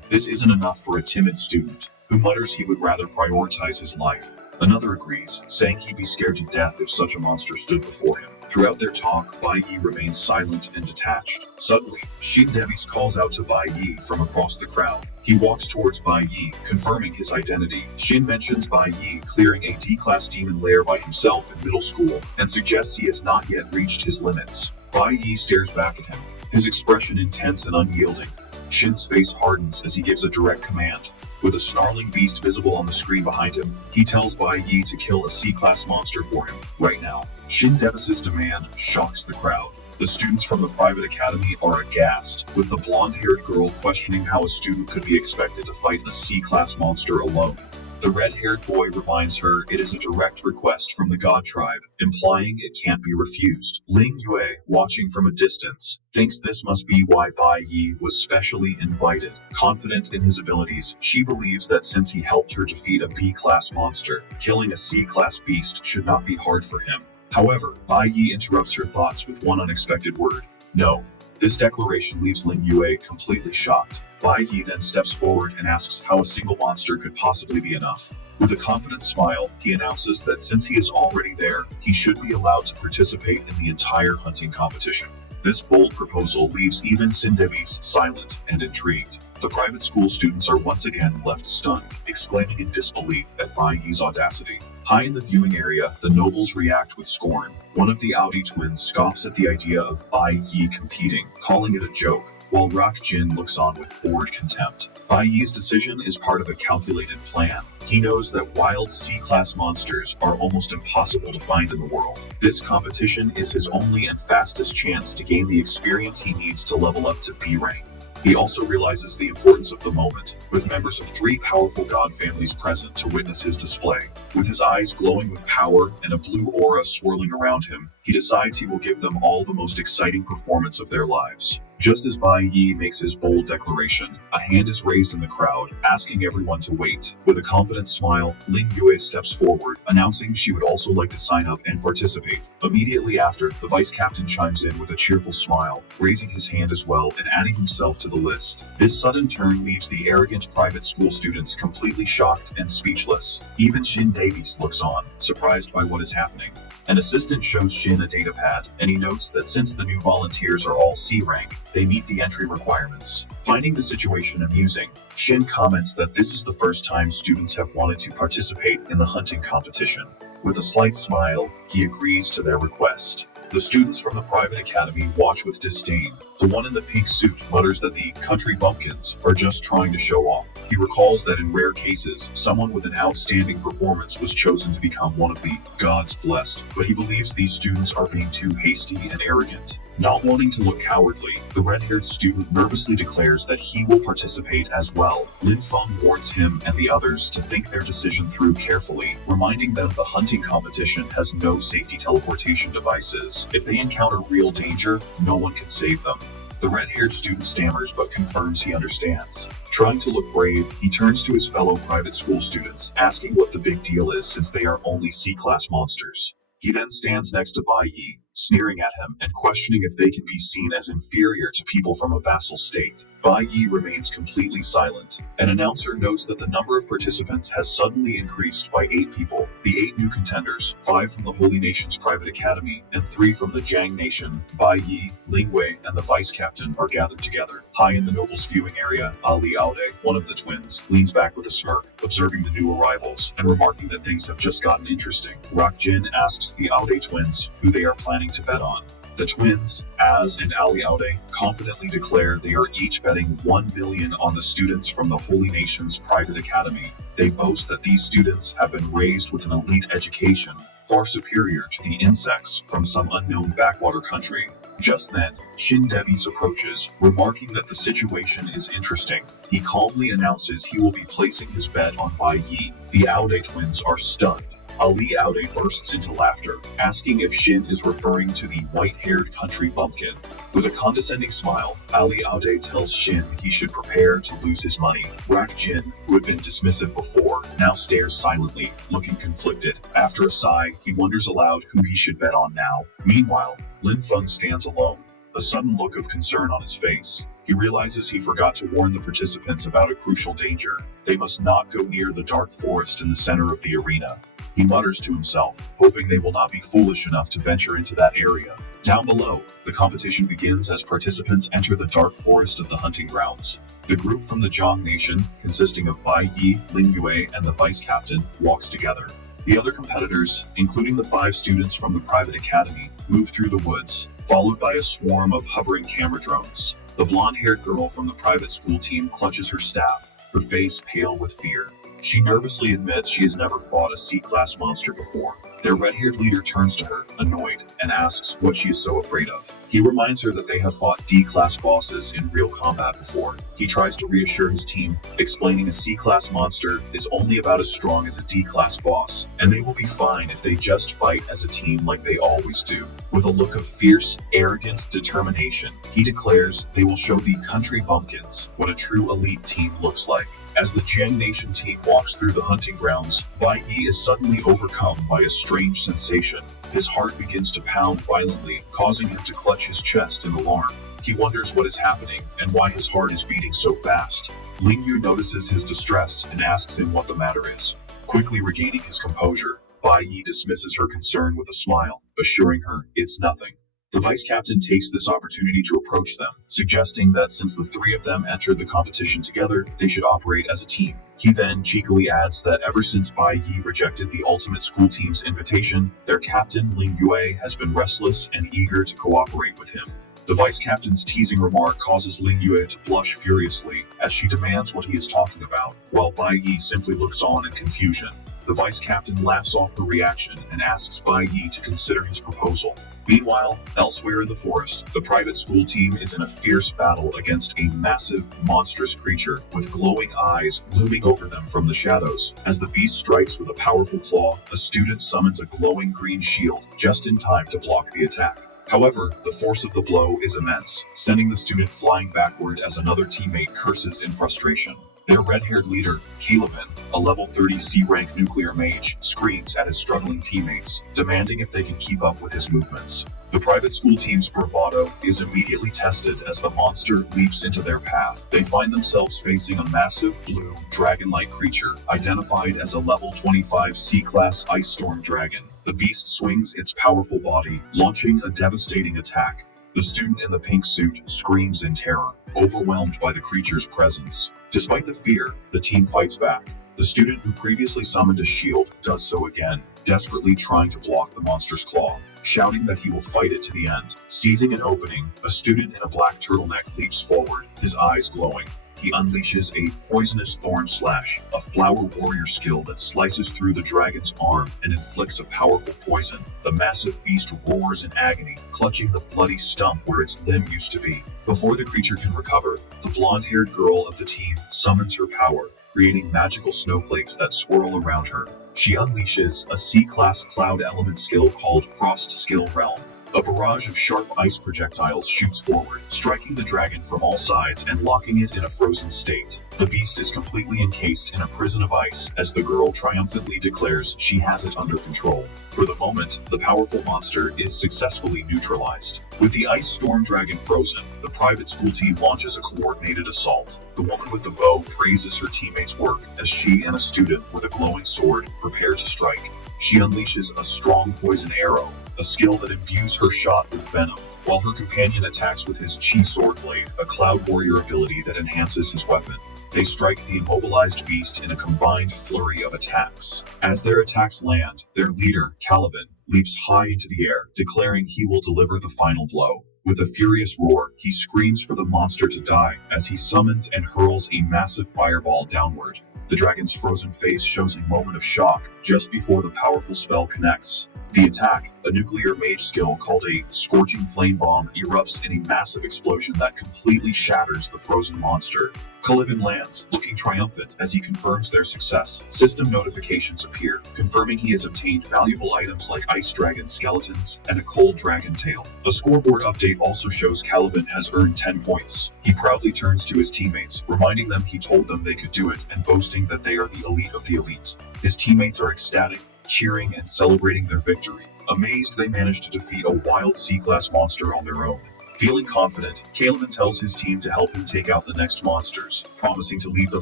This isn't enough for a timid student, who mutters he would rather prioritize his life. Another agrees, saying he'd be scared to death if such a monster stood before him. Throughout their talk, Bai Yi remains silent and detached. Suddenly, Shin Davies calls out to Bai Yi from across the crowd. He walks towards Bai Yi, confirming his identity. Shin mentions Bai Yi clearing a D-class demon lair by himself in middle school, and suggests he has not yet reached his limits. Bai Yi stares back at him, his expression intense and unyielding. Shin's face hardens as he gives a direct command. With a snarling beast visible on the screen behind him, he tells Bai Yi to kill a C-class monster for him, right now. Shin Davis' demand shocks the crowd. The students from the private academy are aghast, with the blonde-haired girl questioning how a student could be expected to fight a C-class monster alone. The red-haired boy reminds her it is a direct request from the God Tribe, implying it can't be refused. Ling Yue, watching from a distance, thinks this must be why Bai Yi was specially invited. Confident in his abilities, she believes that since he helped her defeat a B-class monster, killing a C-class beast should not be hard for him. However, Bai Yi interrupts her thoughts with one unexpected word. No. This declaration leaves Lin Yue completely shocked. Bai Yi then steps forward and asks how a single monster could possibly be enough. With a confident smile, he announces that since he is already there, he should be allowed to participate in the entire hunting competition. This bold proposal leaves even Sindebi's silent and intrigued. The private school students are once again left stunned, exclaiming in disbelief at Bai Yi's audacity. High in the viewing area, the nobles react with scorn. One of the Audi twins scoffs at the idea of Bai Yi competing, calling it a joke, while Rock Jin looks on with bored contempt. Bai Yi's decision is part of a calculated plan. He knows that wild C-class monsters are almost impossible to find in the world. This competition is his only and fastest chance to gain the experience he needs to level up to B rank. He also realizes the importance of the moment, with members of 3 powerful god families present to witness his display. With his eyes glowing with power and a blue aura swirling around him, he decides he will give them all the most exciting performance of their lives. Just as Bai Yi makes his bold declaration, a hand is raised in the crowd, asking everyone to wait. With a confident smile, Lin Yue steps forward, announcing she would also like to sign up and participate. Immediately after, the vice captain chimes in with a cheerful smile, raising his hand as well and adding himself to the list. This sudden turn leaves the arrogant private school students completely shocked and speechless. Even Shin Davies looks on, surprised by what is happening. An assistant shows Shin a datapad, and he notes that since the new volunteers are all C rank, they meet the entry requirements. Finding the situation amusing, Shin comments that this is the first time students have wanted to participate in the hunting competition. With a slight smile, he agrees to their request. The students from the private academy watch with disdain. The one in the pink suit mutters that the country bumpkins are just trying to show off. He recalls that in rare cases, someone with an outstanding performance was chosen to become one of the gods blessed, but he believes these students are being too hasty and arrogant. Not wanting to look cowardly, the red-haired student nervously declares that he will participate as well. Lin Feng warns him and the others to think their decision through carefully, reminding them the hunting competition has no safety teleportation devices. If they encounter real danger, no one can save them. The red-haired student stammers but confirms he understands. Trying to look brave, he turns to his fellow private school students, asking what the big deal is since they are only C-class monsters. He then stands next to Bai Yi, sneering at him and questioning if they can be seen as inferior to people from a vassal state. Bai Yi remains completely silent. An announcer notes that the number of participants has suddenly increased by 8 people. The 8 new contenders, 5 from the Holy Nation's private academy, and 3 from the Jiang Nation, Bai Yi, Ling Wei, and the vice captain are gathered together. High in the nobles' viewing area, Ali Aude, one of the twins, leans back with a smirk, observing the new arrivals, and remarking that things have just gotten interesting. Rock Jin asks the Aude twins who they are planning to bet on. The twins, Az and Ali Aude, confidently declare they are each betting 1 million on the students from the Holy Nation's private academy. They boast that these students have been raised with an elite education, far superior to the insects from some unknown backwater country. Just then, Shin Davies approaches, remarking that the situation is interesting. He calmly announces he will be placing his bet on Bai Yi. The Aude twins are stunned. Ali Aude bursts into laughter, asking if Shin is referring to the white-haired country bumpkin. With a condescending smile, Ali Aude tells Shin he should prepare to lose his money. Rak Jin, who had been dismissive before, now stares silently, looking conflicted. After a sigh, he wonders aloud who he should bet on now. Meanwhile, Lin Feng stands alone, a sudden look of concern on his face. He realizes he forgot to warn the participants about a crucial danger. They must not go near the dark forest in the center of the arena. He mutters to himself, hoping they will not be foolish enough to venture into that area. Down below, the competition begins as participants enter the dark forest of the hunting grounds. The group from the Jiang Nation, consisting of Bai Yi, Lin Yue, and the vice captain, walks together. The other competitors, including the 5 students from the private academy, move through the woods, followed by a swarm of hovering camera drones. The blonde-haired girl from the private school team clutches her staff, her face pale with fear. She nervously admits she has never fought a C-class monster before. Their red-haired leader turns to her, annoyed, and asks what she is so afraid of. He reminds her that they have fought D-class bosses in real combat before. He tries to reassure his team, explaining a C-class monster is only about as strong as a D-class boss, and they will be fine if they just fight as a team like they always do. With a look of fierce, arrogant determination, he declares they will show the country bumpkins what a true elite team looks like. As the Jiang Nation team walks through the hunting grounds, Bai Yi is suddenly overcome by a strange sensation. His heart begins to pound violently, causing him to clutch his chest in alarm. He wonders what is happening and why his heart is beating so fast. Ling Yu notices his distress and asks him what the matter is. Quickly regaining his composure, Bai Yi dismisses her concern with a smile, assuring her it's nothing. The vice captain takes this opportunity to approach them, suggesting that since the three of them entered the competition together, they should operate as a team. He then cheekily adds that ever since Bai Yi rejected the ultimate school team's invitation, their captain Ling Yue has been restless and eager to cooperate with him. The vice captain's teasing remark causes Ling Yue to blush furiously as she demands what he is talking about, while Bai Yi simply looks on in confusion. The vice captain laughs off the reaction and asks Bai Yi to consider his proposal. Meanwhile, elsewhere in the forest, the private school team is in a fierce battle against a massive, monstrous creature with glowing eyes looming over them from the shadows. As the beast strikes with a powerful claw, a student summons a glowing green shield just in time to block the attack. However, the force of the blow is immense, sending the student flying backward as another teammate curses in frustration. Their red-haired leader, Calvin, a level 30 C-rank nuclear mage, screams at his struggling teammates, demanding if they can keep up with his movements. The private school team's bravado is immediately tested as the monster leaps into their path. They find themselves facing a massive, blue, dragon-like creature, identified as a level 25 C-class ice storm dragon. The beast swings its powerful body, launching a devastating attack. The student in the pink suit screams in terror, overwhelmed by the creature's presence. Despite the fear, the team fights back. The student who previously summoned a shield does so again, desperately trying to block the monster's claw, shouting that he will fight it to the end. Seizing an opening, a student in a black turtleneck leaps forward, his eyes glowing. He unleashes a poisonous thorn slash, a flower warrior skill that slices through the dragon's arm and inflicts a powerful poison. The massive beast roars in agony, clutching the bloody stump where its limb used to be. Before the creature can recover, the blonde-haired girl of the team summons her power, creating magical snowflakes that swirl around her. She unleashes a C-class cloud element skill called Frost Skill Realm. A barrage of sharp ice projectiles shoots forward, striking the dragon from all sides and locking it in a frozen state. The beast is completely encased in a prison of ice as the girl triumphantly declares she has it under control. For the moment, the powerful monster is successfully neutralized. With the ice storm dragon frozen, the private school team launches a coordinated assault. The woman with the bow praises her teammates' work as she and a student with a glowing sword prepare to strike. She unleashes a strong poison arrow, a skill that imbues her shot with venom, while her companion attacks with his Chi sword blade, a cloud warrior ability that enhances his weapon. They strike the immobilized beast in a combined flurry of attacks. As their attacks land, their leader, Calvin, leaps high into the air, declaring he will deliver the final blow. With a furious roar, he screams for the monster to die as he summons and hurls a massive fireball downward. The dragon's frozen face shows a moment of shock just before the powerful spell connects. The attack, a nuclear mage skill called a Scorching Flame Bomb, erupts in a massive explosion that completely shatters the frozen monster. Cullivan lands, looking triumphant as he confirms their success. System notifications appear, confirming he has obtained valuable items like ice dragon skeletons and a cold dragon tail. A scoreboard update also shows Caliban has earned 10 points. He proudly turns to his teammates, reminding them he told them they could do it and boasting that they are the elite of the elite. His teammates are ecstatic, cheering and celebrating their victory. Amazed they managed to defeat a wild C-class monster on their own. Feeling confident, Calvin tells his team to help him take out the next monsters, promising to leave the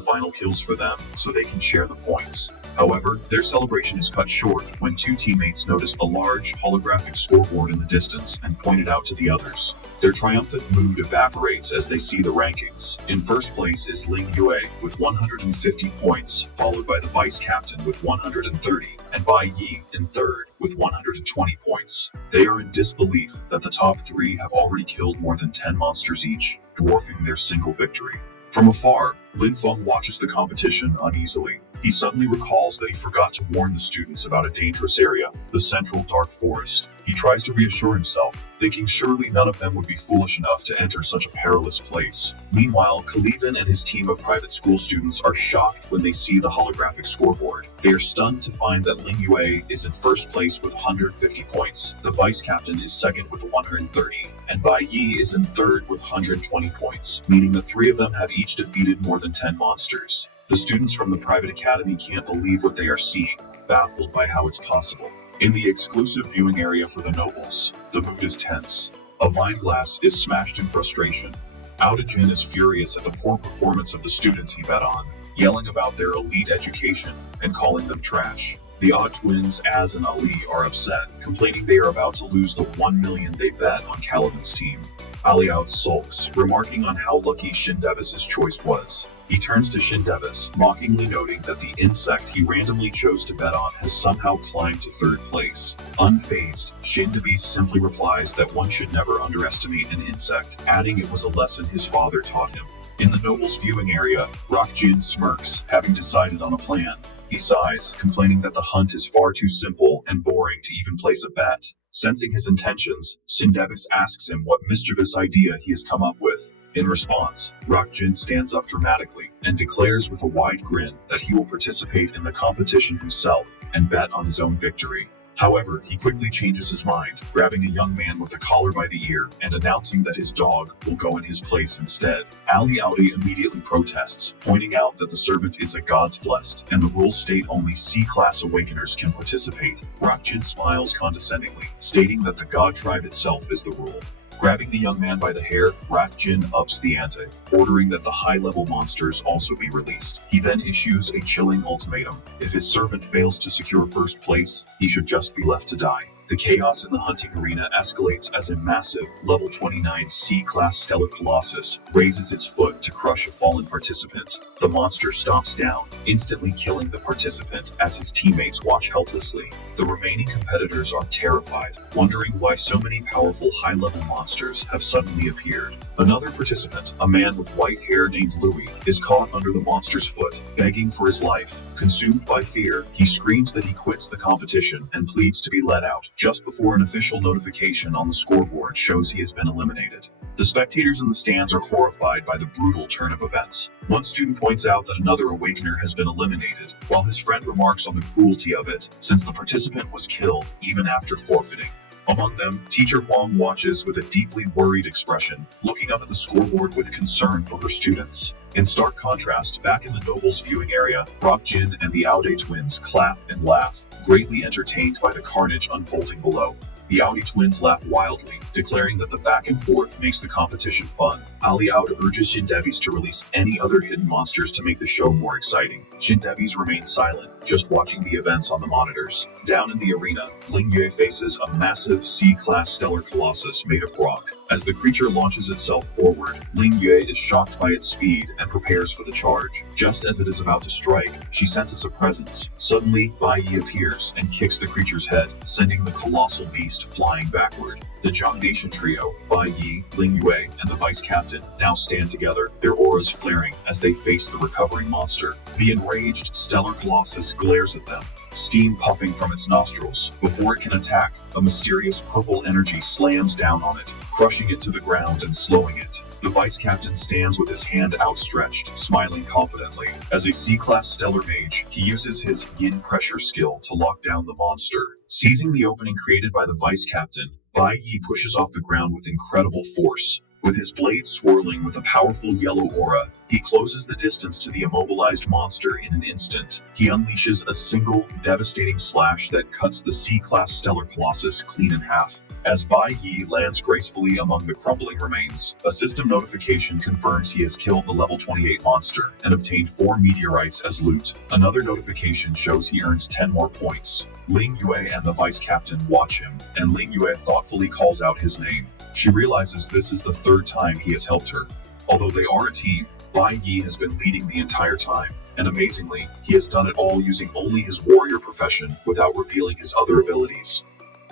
final kills for them so they can share the points. However, their celebration is cut short when two teammates notice the large, holographic scoreboard in the distance and point it out to the others. Their triumphant mood evaporates as they see the rankings. In first place is Ling Yue with 150 points, followed by the vice captain with 130, and Bai Yi in third with 120 points. They are in disbelief that the top three have already killed more than 10 monsters each, dwarfing their single victory. From afar, Lin Feng watches the competition uneasily. He suddenly recalls that he forgot to warn the students about a dangerous area, the central dark forest. He tries to reassure himself, thinking surely none of them would be foolish enough to enter such a perilous place. Meanwhile, Khalifin and his team of private school students are shocked when they see the holographic scoreboard. They are stunned to find that Ling Yue is in first place with 150 points, the vice captain is second with 130, and Bai Yi is in third with 120 points, meaning the three of them have each defeated more than 10 monsters. The students from the private academy can't believe what they are seeing, baffled by how it's possible. In the exclusive viewing area for the nobles, the mood is tense. A vine glass is smashed in frustration. Aoda-jin is furious at the poor performance of the students he bet on, yelling about their elite education and calling them trash. The odd twins, Az and Ali, are upset, complaining they are about to lose the 1 million they bet on Caliban's team. Ali out sulks, remarking on how lucky Shindevis's choice was. He turns to Shindevis, mockingly noting that the insect he randomly chose to bet on has somehow climbed to third place. Unfazed, Shindevis simply replies that one should never underestimate an insect, adding it was a lesson his father taught him. In the nobles' viewing area, Rockjin smirks, having decided on a plan. He sighs, complaining that the hunt is far too simple and boring to even place a bet. Sensing his intentions, Shindevis asks him what mischievous idea he has come up with. In response, Rockjin stands up dramatically and declares with a wide grin that he will participate in the competition himself and bet on his own victory. However, he quickly changes his mind, grabbing a young man with a collar by the ear and announcing that his dog will go in his place instead. Ali Audi immediately protests, pointing out that the servant is a God's blessed, and the rules state only C-class awakeners can participate. Rockjin smiles condescendingly, stating that the God tribe itself is the rule. Grabbing the young man by the hair, Rockjin ups the ante, ordering that the high-level monsters also be released. He then issues a chilling ultimatum. If his servant fails to secure first place, he should just be left to die. The chaos in the hunting arena escalates as a massive, level 29 C-class stellar colossus raises its foot to crush a fallen participant. The monster stomps down, instantly killing the participant as his teammates watch helplessly. The remaining competitors are terrified, wondering why so many powerful high-level monsters have suddenly appeared. Another participant, a man with white hair named Louis, is caught under the monster's foot, begging for his life. Consumed by fear, he screams that he quits the competition and pleads to be let out, just before an official notification on the scoreboard shows he has been eliminated. The spectators in the stands are horrified by the brutal turn of events. One student points out that another awakener has been eliminated, while his friend remarks on the cruelty of it, since the participant was killed even after forfeiting. Among them, Teacher Huang watches with a deeply worried expression, looking up at the scoreboard with concern for her students. In stark contrast, back in the nobles' viewing area, Rockjin and the Aode twins clap and laugh, greatly entertained by the carnage unfolding below. The Audi twins laugh wildly, declaring that the back and forth makes the competition fun. Ali Audi urges Shindevis to release any other hidden monsters to make the show more exciting. Shindevis remains silent, just watching the events on the monitors. Down in the arena, Ling Yue faces a massive C-class stellar colossus made of rock. As the creature launches itself forward, Ling Yue is shocked by its speed and prepares for the charge. Just as it is about to strike, she senses a presence. Suddenly, Bai Yi appears and kicks the creature's head, sending the colossal beast flying backward. The Zhang Nation trio, Bai Yi, Ling Yue, and the vice captain, now stand together, their auras flaring as they face the recovering monster. The enraged stellar colossus glares at them, steam puffing from its nostrils. Before it can attack, a mysterious purple energy slams down on it, crushing it to the ground and slowing it. The vice captain stands with his hand outstretched, smiling confidently. As a C-class stellar mage, he uses his yin pressure skill to lock down the monster. Seizing the opening created by the vice captain, Bai Yi pushes off the ground with incredible force. With his blade swirling with a powerful yellow aura, he closes the distance to the immobilized monster in an instant. He unleashes a single, devastating slash that cuts the C-class stellar colossus clean in half. As Bai Yi lands gracefully among the crumbling remains, a system notification confirms he has killed the level 28 monster and obtained 4 meteorites as loot. Another notification shows he earns 10 more points. Ling Yue and the vice captain watch him, and Ling Yue thoughtfully calls out his name. She realizes this is the 3rd time he has helped her. Although they are a team, Bai Yi has been leading the entire time, and amazingly, he has done it all using only his warrior profession without revealing his other abilities.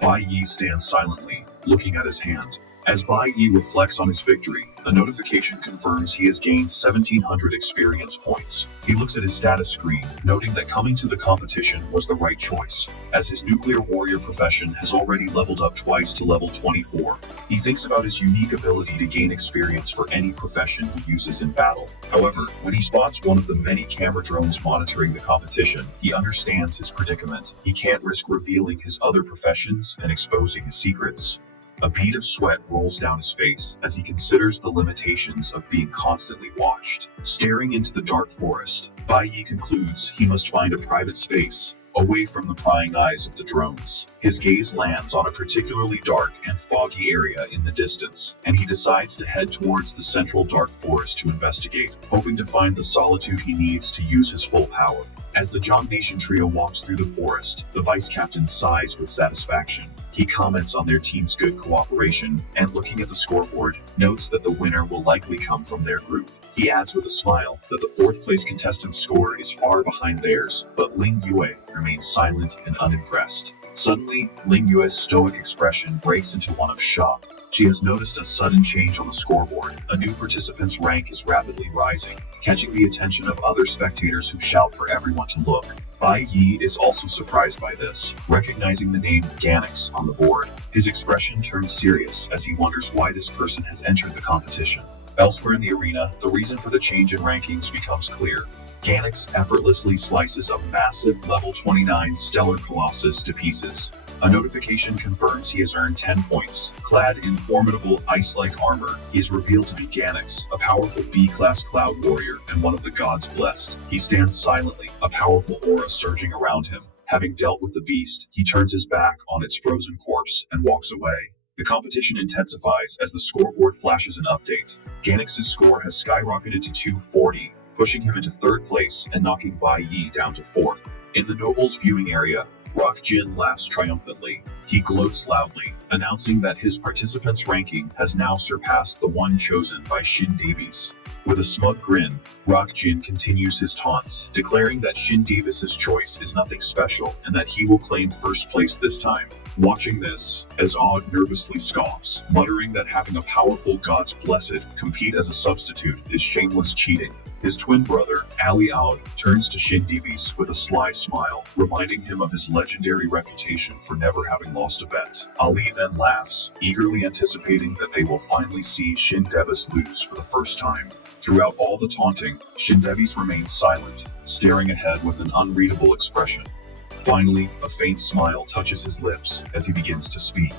Bai Yi stands silently, looking at his hand. As Bai Yi reflects on his victory, a notification confirms he has gained 1,700 experience points. He looks at his status screen, noting that coming to the competition was the right choice, as his nuclear warrior profession has already leveled up twice to level 24. He thinks about his unique ability to gain experience for any profession he uses in battle. However, when he spots one of the many camera drones monitoring the competition, he understands his predicament. He can't risk revealing his other professions and exposing his secrets. A bead of sweat rolls down his face as he considers the limitations of being constantly watched. Staring into the dark forest, Bai Yi concludes he must find a private space away from the prying eyes of the drones. His gaze lands on a particularly dark and foggy area in the distance, and he decides to head towards the central dark forest to investigate, hoping to find the solitude he needs to use his full power. As the Jong Nation trio walks through the forest, the vice captain sighs with satisfaction. He comments on their team's good cooperation, and looking at the scoreboard, notes that the winner will likely come from their group. He adds with a smile that the fourth place contestant's score is far behind theirs, but Ling Yue remains silent and unimpressed. Suddenly, Ling Yue's stoic expression breaks into one of shock. She has noticed a sudden change on the scoreboard. A new participant's rank is rapidly rising, catching the attention of other spectators who shout for everyone to look. Bai Yi is also surprised by this, recognizing the name Ganix on the board. His expression turns serious as he wonders why this person has entered the competition. Elsewhere in the arena, the reason for the change in rankings becomes clear. Ganix effortlessly slices a massive level 29 stellar colossus to pieces. A notification confirms he has earned 10 points. Clad in formidable ice-like armor, he is revealed to be Ganix, a powerful B-class cloud warrior and one of the gods blessed. He stands silently, a powerful aura surging around him. Having dealt with the beast, he turns his back on its frozen corpse and walks away. The competition intensifies as the scoreboard flashes an update. Ganix's score has skyrocketed to 240, pushing him into third place and knocking Bai Yi down to fourth. In the nobles viewing area, Rock Jin laughs triumphantly. He gloats loudly, announcing that his participants' ranking has now surpassed the one chosen by Shin Davies. With a smug grin, Rock Jin continues his taunts, declaring that Shin Davis's choice is nothing special and that he will claim first place this time. Watching this, as Odd nervously scoffs, muttering that having a powerful God's Blessed compete as a substitute is shameless cheating. His twin brother, Ali Aud, turns to Shin Davies with a sly smile, reminding him of his legendary reputation for never having lost a bet. Ali then laughs, eagerly anticipating that they will finally see Shin Davis lose for the first time. Throughout all the taunting, Shin Davis remains silent, staring ahead with an unreadable expression. Finally, a faint smile touches his lips as he begins to speak.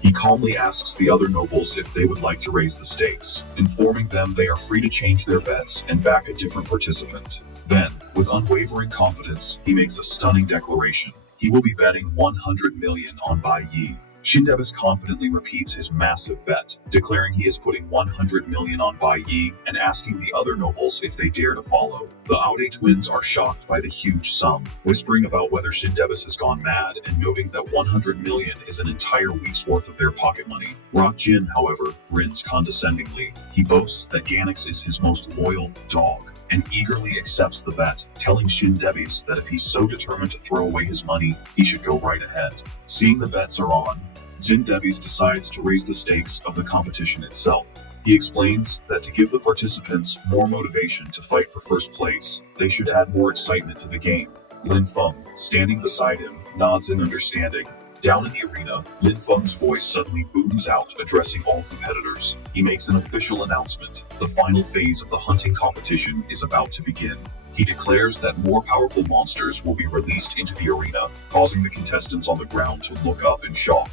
He calmly asks the other nobles if they would like to raise the stakes, informing them they are free to change their bets and back a different participant. Then, with unwavering confidence, he makes a stunning declaration. He will be betting 100 million on Bai Yi. Shin Davis confidently repeats his massive bet, declaring he is putting 100 million on Bai Yi and asking the other nobles if they dare to follow. The Aude twins are shocked by the huge sum, whispering about whether Shin Davis has gone mad and noting that 100 million is an entire week's worth of their pocket money. Rock Jin, however, grins condescendingly. He boasts that Ganix is his most loyal dog, and eagerly accepts the bet, telling Shin Davis that if he's so determined to throw away his money, he should go right ahead. Seeing the bets are on, Shin Davis decides to raise the stakes of the competition itself. He explains that to give the participants more motivation to fight for first place, they should add more excitement to the game. Lin Feng, standing beside him, nods in understanding. Down in the arena, Lin Feng's voice suddenly booms out, addressing all competitors. He makes an official announcement. The final phase of the hunting competition is about to begin. He declares that more powerful monsters will be released into the arena, causing the contestants on the ground to look up in shock.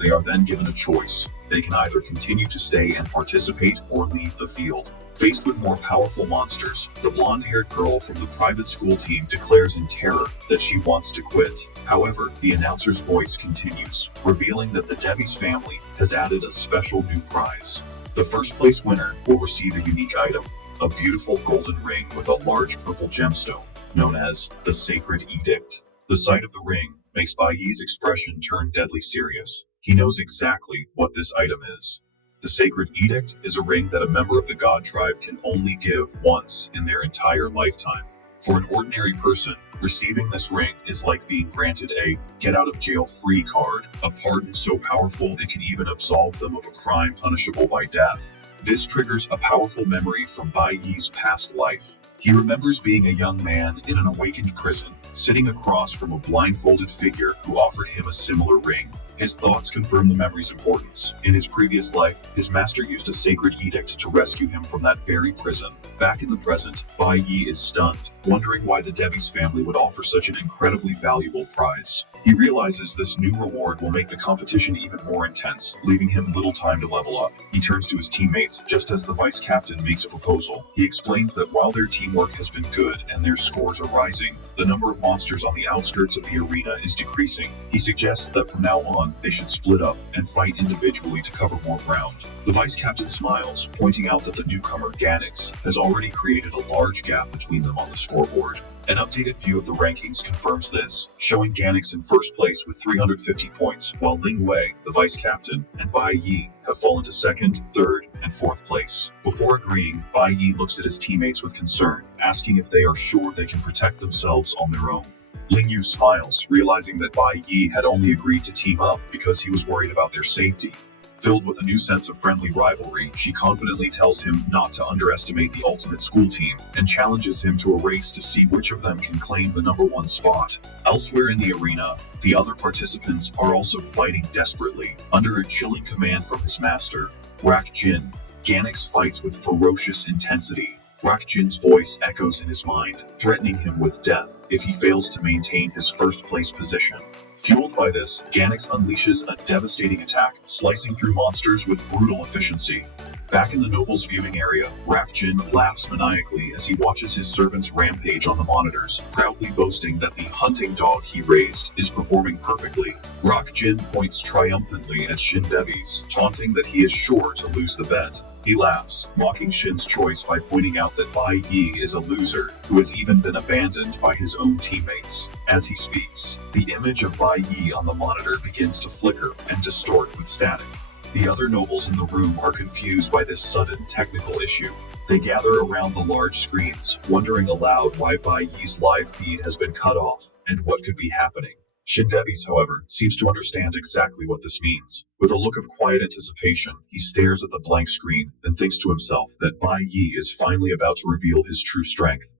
They are then given a choice. They can either continue to stay and participate or leave the field. Faced with more powerful monsters, the blonde-haired girl from the private school team declares in terror that she wants to quit. However, the announcer's voice continues, revealing that the Davis family has added a special new prize. The first place winner will receive a unique item, a beautiful golden ring with a large purple gemstone, known as the Sacred Edict. The sight of the ring makes Bai Yi's expression turn deadly serious. He knows exactly what this item is. The Sacred Edict is a ring that a member of the God tribe can only give once in their entire lifetime. For an ordinary person, receiving this ring is like being granted a get-out-of-jail-free card, a pardon so powerful it can even absolve them of a crime punishable by death. This triggers a powerful memory from Bai Yi's past life. He remembers being a young man in an awakened prison, sitting across from a blindfolded figure who offered him a similar ring. His thoughts confirm the memory's importance. In his previous life, his master used a sacred edict to rescue him from that very prison. Back in the present, Bai Yi is stunned. wondering why the Devi's family would offer such an incredibly valuable prize. He realizes this new reward will make the competition even more intense, leaving him little time to level up. He turns to his teammates just as the vice captain makes a proposal. He explains that while their teamwork has been good and their scores are rising, the number of monsters on the outskirts of the arena is decreasing. He suggests that from now on, they should split up and fight individually to cover more ground. The vice captain smiles, pointing out that the newcomer, Ganix, has already created a large gap between them on the scoreboard. An updated view of the rankings confirms this, showing Ganix in first place with 350 points, while Ling Wei, the vice captain, and Bai Yi have fallen to second, third, and fourth place. Before agreeing, Bai Yi looks at his teammates with concern, asking if they are sure they can protect themselves on their own. Ling Yu smiles, realizing that Bai Yi had only agreed to team up because he was worried about their safety. Filled with a new sense of friendly rivalry, she confidently tells him not to underestimate the ultimate school team, and challenges him to a race to see which of them can claim the #1 spot. Elsewhere in the arena, the other participants are also fighting desperately. Under a chilling command from his master, Rak Jin, Ganix fights with ferocious intensity. Rak Jin's voice echoes in his mind, threatening him with death if he fails to maintain his first place position. Fueled by this, Ganix unleashes a devastating attack, slicing through monsters with brutal efficiency. Back in the nobles' viewing area, Rak Jin laughs maniacally as he watches his servants rampage on the monitors, proudly boasting that the hunting dog he raised is performing perfectly. Rak Jin points triumphantly at Shin Devi's, taunting that he is sure to lose the bet. He laughs, mocking Shin's choice by pointing out that Bai Yi is a loser who has even been abandoned by his own teammates. As he speaks, the image of Bai Yi on the monitor begins to flicker and distort with static. The other nobles in the room are confused by this sudden technical issue. They gather around the large screens, wondering aloud why Bai Yi's live feed has been cut off and what could be happening. Shindevis, however, seems to understand exactly what this means. With a look of quiet anticipation, he stares at the blank screen and thinks to himself that Bai Yi is finally about to reveal his true strength.